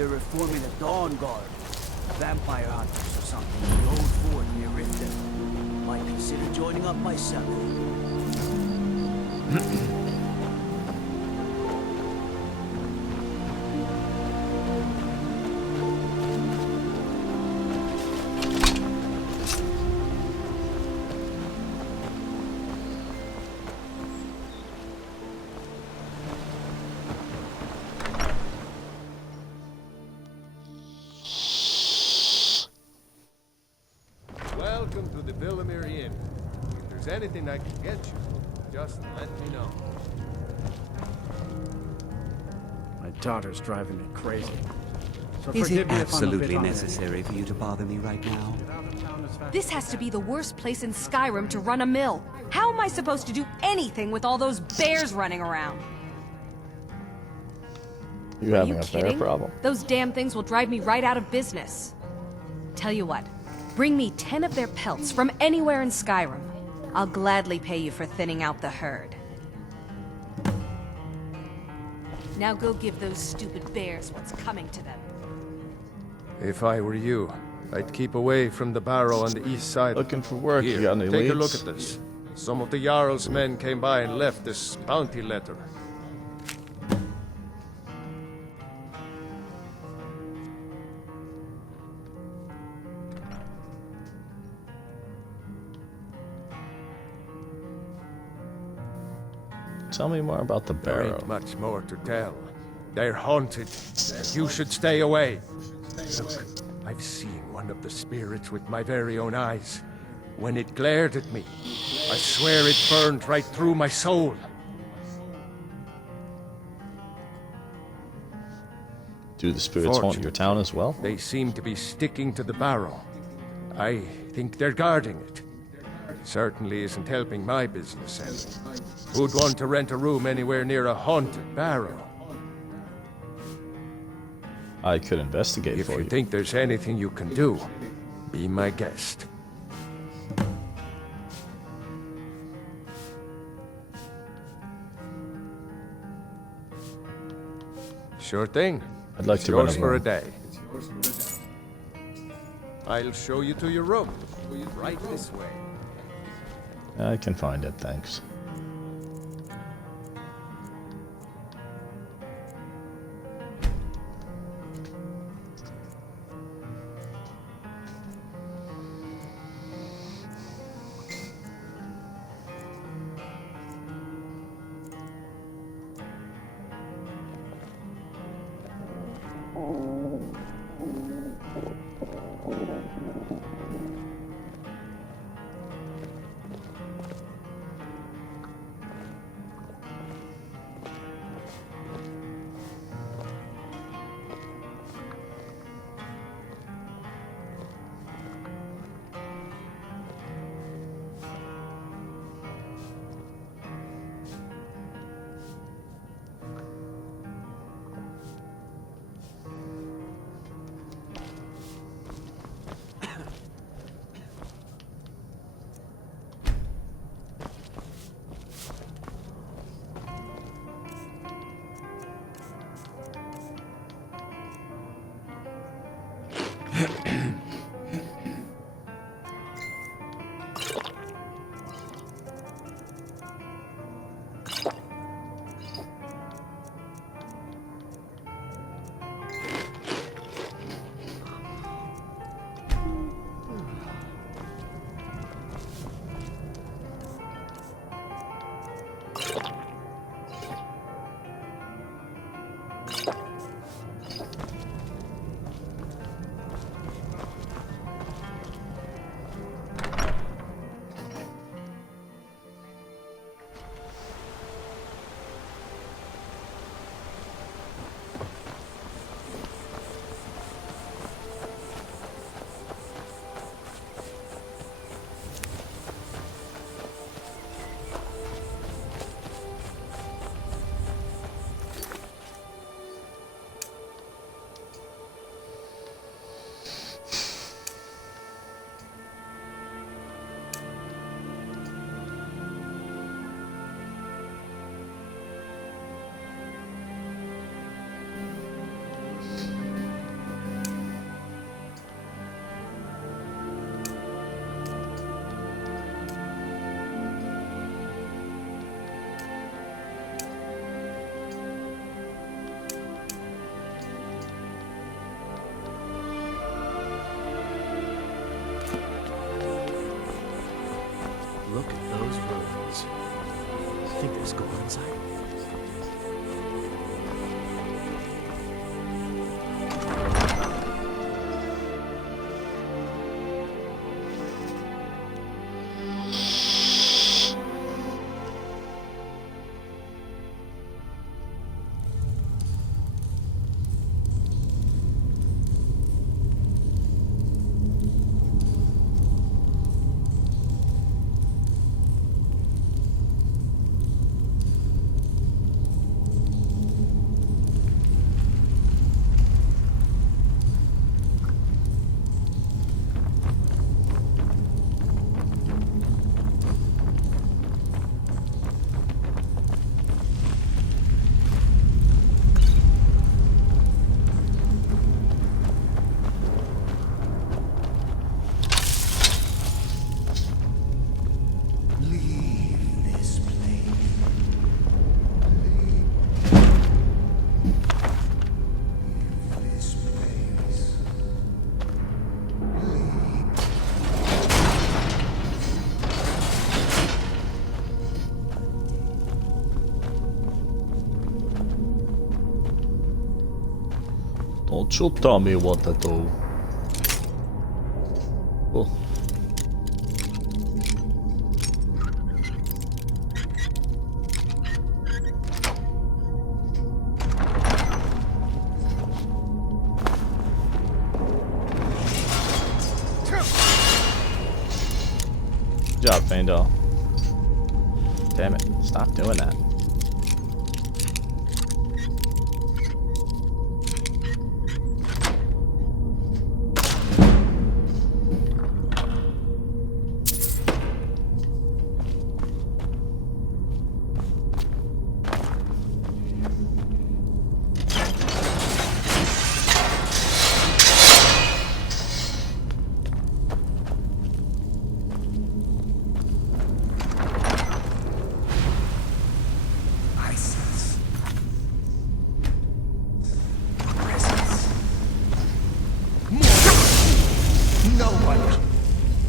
they're reforming the Dawn Guard. Vampire hunters or something in the old fort near Riften. Might consider joining up myself. Welcome to the Villamere Inn. If there's anything I can get you, just let me know. My daughter's driving me crazy. So Is forgive it me if I'm a absolutely bit on edge. necessary for you to bother me right now? This has to be the worst place in Skyrim to run a mill. How am I supposed to do anything with all those bears running around? You Are having you a fair kidding? problem. Those damn things will drive me right out of business. Tell you what, bring me 10 of their pelts from anywhere in Skyrim. I'll gladly pay you for thinning out the herd. Now go give those stupid bears what's coming to them. If I were you, I'd keep away from the barrow on the east side. Looking for work. Here, You got any take a leads? look at this. Some of the Jarl's men came by and left this bounty letter. Tell me more about the There barrow. ain't much more to tell. They're haunted, and you should stay away. Look, I've seen one of the spirits with my very own eyes. When it glared at me, I swear it burned right through my soul. Do the spirits haunt your town as well? They seem to be sticking to the barrow. I think they're guarding it. Certainly isn't helping my business any. Who'd want to rent a room anywhere near a haunted barrow? I could investigate If for you you. think there's anything you can do, be my guest. Sure thing. I'd like It's to rent yours a for a room. day. I'll show you to your room. Right this way. I can find it, thanks. Look at those ruins. Think there's gold inside? Don't you tell me what to do. Oh. Good job, Faendal. Damn it, stop doing that.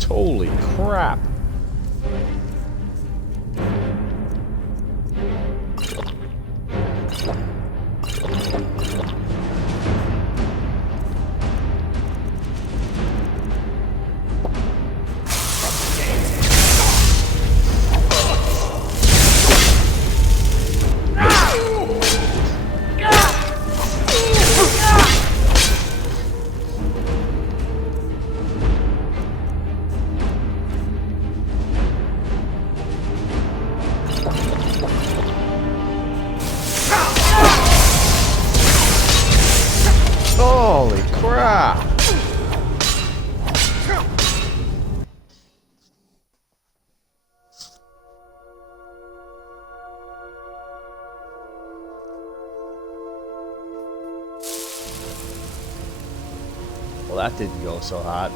Holy crap. Holy crap! Well, that didn't go so hot.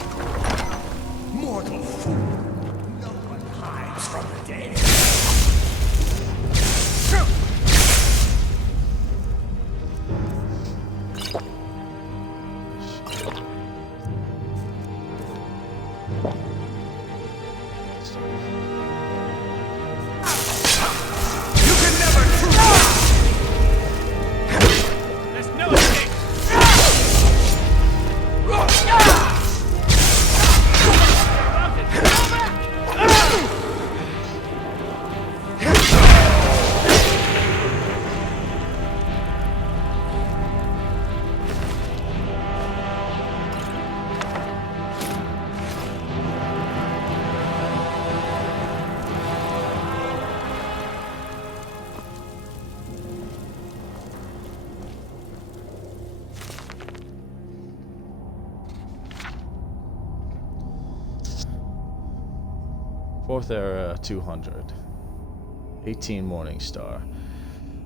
Mortal fool. No one hides from the dead. Fourth era 200. 18 Morning Star.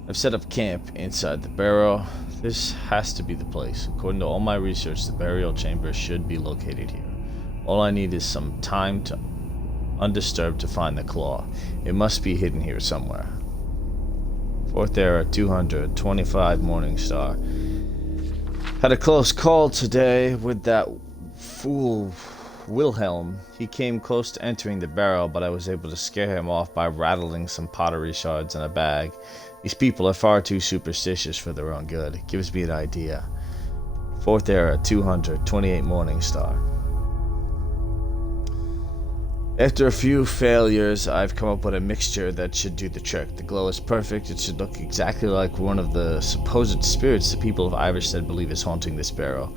I've set up camp inside the barrow. This has to be the place. According to all my research, the burial chamber should be located here. All I need is some time to undisturbed to find the claw. It must be hidden here somewhere. Fourth era 225 Morning Star. Had a close call today with that fool Wilhelm. He came close to entering the barrel, but I was able to scare him off by rattling some pottery shards in a bag. These people are far too superstitious for their own good. It gives me an idea. 4th era, 200, 28 Morningstar. After a few failures, I've come up with a mixture that should do the trick. The glow is perfect. It should look exactly like one of the supposed spirits the people of Iverstead believe is haunting this barrow.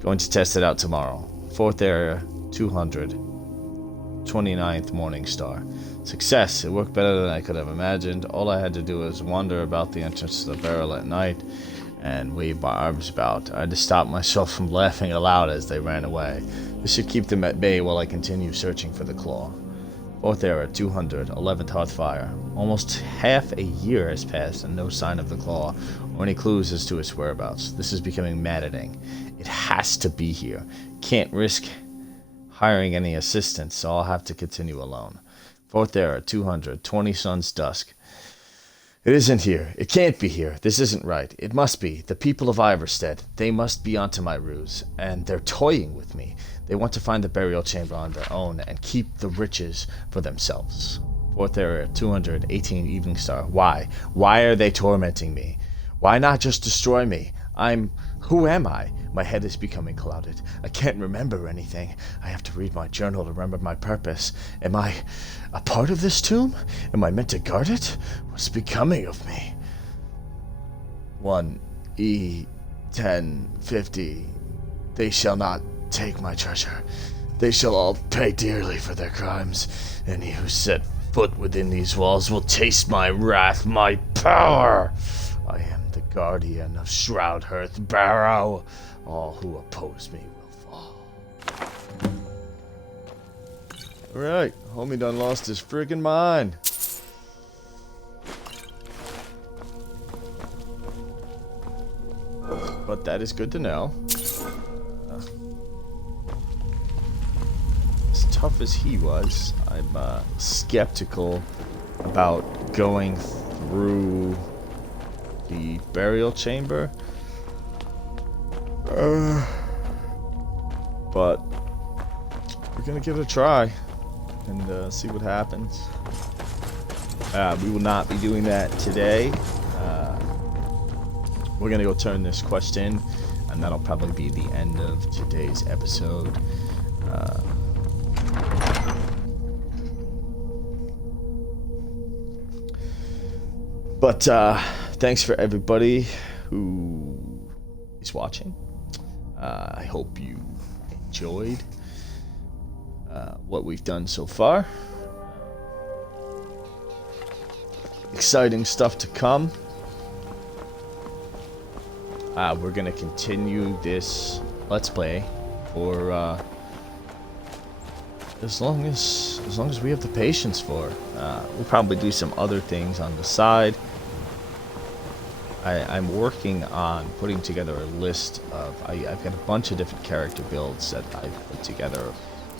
Going to test it out tomorrow. 4th area, 200, 29th Morningstar. Success. It worked better than I could have imagined. All I had to do was wander about the entrance to the barrel at night and wave my arms about. I had to stop myself from laughing aloud as they ran away. This should keep them at bay while I continue searching for the claw. 4th era, 200, 11th Hearthfire. Almost half a year has passed and no sign of the claw or any clues as to its whereabouts. This is becoming maddening. It has to be here. Can't risk hiring any assistance, so I'll have to continue alone. 4th era, 200, 20 Suns Dusk. It isn't here. It can't be here. This isn't right. It must be. The people of Iverstead. They must be onto my ruse. And they're toying with me. They want to find the burial chamber on their own and keep the riches for themselves. 4th area, 218 Evening Star. Why? Why are they tormenting me? Why not just destroy me? Who am I? My head is becoming clouded. I can't remember anything. I have to read my journal to remember my purpose. Am I a part of this tomb? Am I meant to guard it? What's becoming of me? 1E 1050. They shall not take my treasure. They shall all pay dearly for their crimes. Any who set foot within these walls will taste my wrath, my power. I am the guardian of Shroudhearth Barrow. All who oppose me will fall. Alright, homie done lost his friggin' mind. But that is good to know. As tough as he was, I'm skeptical about going through the burial chamber. But we're gonna give it a try and see what happens. We will not be doing that today. We're gonna go turn this quest in, and that'll probably be the end of today's episode. But thanks for everybody who is watching. I hope you enjoyed what we've done so far. Exciting stuff to come. We're gonna continue this Let's Play for as long as we have the patience for. We'll probably do some other things on the side. I'm working on putting together a list of... I've got a bunch of different character builds that I've put together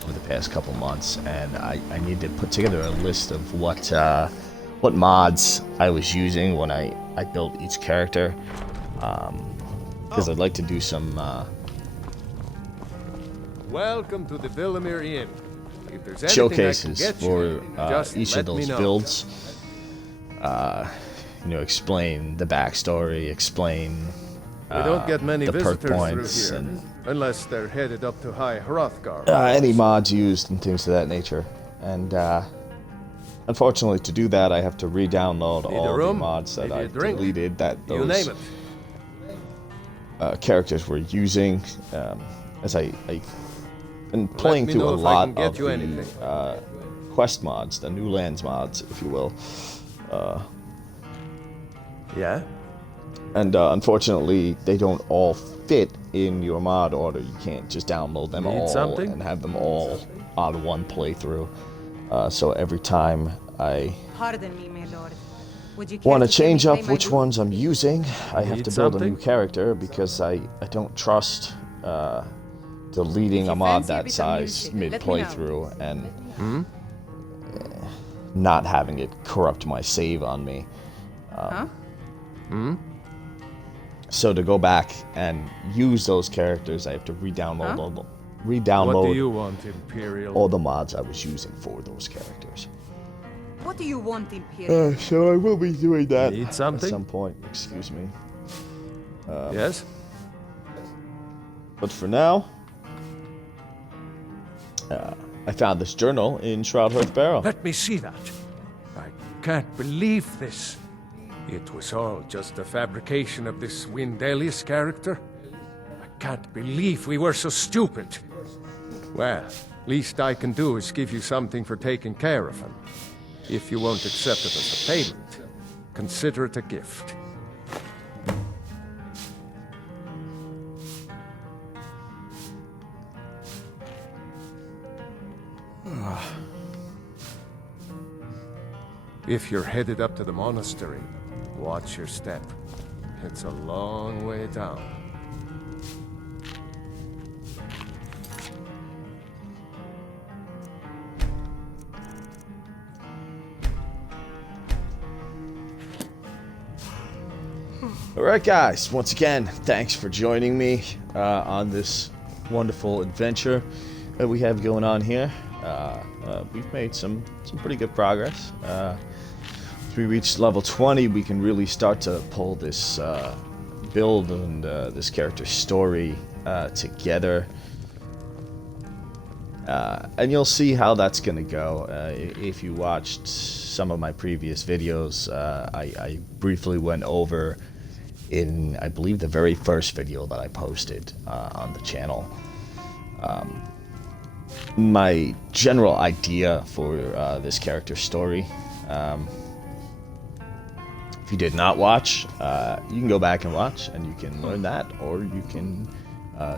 over the past couple months, and I need to put together a list of what mods I was using when I built each character, because I'd like to do some... Welcome to the Villamere Inn. If there's anything showcases I can get for you, each of those builds. You know, explain the backstory, explain we don't get many the perk visitors points, through here, and unless they're headed up to High Hrothgar. any mods used and things of that nature. And unfortunately, to do that, I have to re-download all the mods that I deleted that those characters were using. As I've been playing through a lot of the quest mods, the New Lands mods, if you will. Yeah? And unfortunately, they don't all fit in your mod order. You can't just download them all and have them all on one playthrough. So every time I Pardon me, my lord. Would you want to change up which ones I'm using, I have to build a new character because I don't trust deleting a mod that size mid-playthrough and not having it corrupt my save on me. So to go back and use those characters, I have to re-download re-download What do you want, Imperial? all the mods I was using for those characters. What do you want, Imperial? So I will be doing that Need something? at some point. Excuse me. Yes? But for now, I found this journal in Shroudhearth Barrow. Let me see that. I can't believe this. It was all just a fabrication of this Windelius character. I can't believe we were so stupid. Well, least I can do is give you something for taking care of him. If you won't accept it as a payment, consider it a gift. If you're headed up to the monastery, watch your step. It's a long way down. Alright guys, once again, thanks for joining me on this wonderful adventure that we have going on here. We've made some pretty good progress. If we reach level 20, we can really start to pull this build and this character's story together. And you'll see how that's going to go. If you watched some of my previous videos, I briefly went over in, I believe, the very first video that I posted on the channel. My general idea for this character's story. If you did not watch, you can go back and watch, and you can learn that, or you can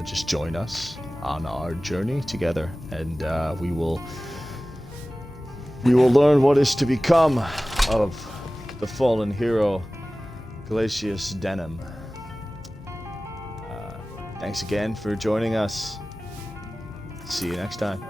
just join us on our journey together, and we will learn what is to become of the fallen hero Glacius Denim. Thanks again for joining us. See you next time.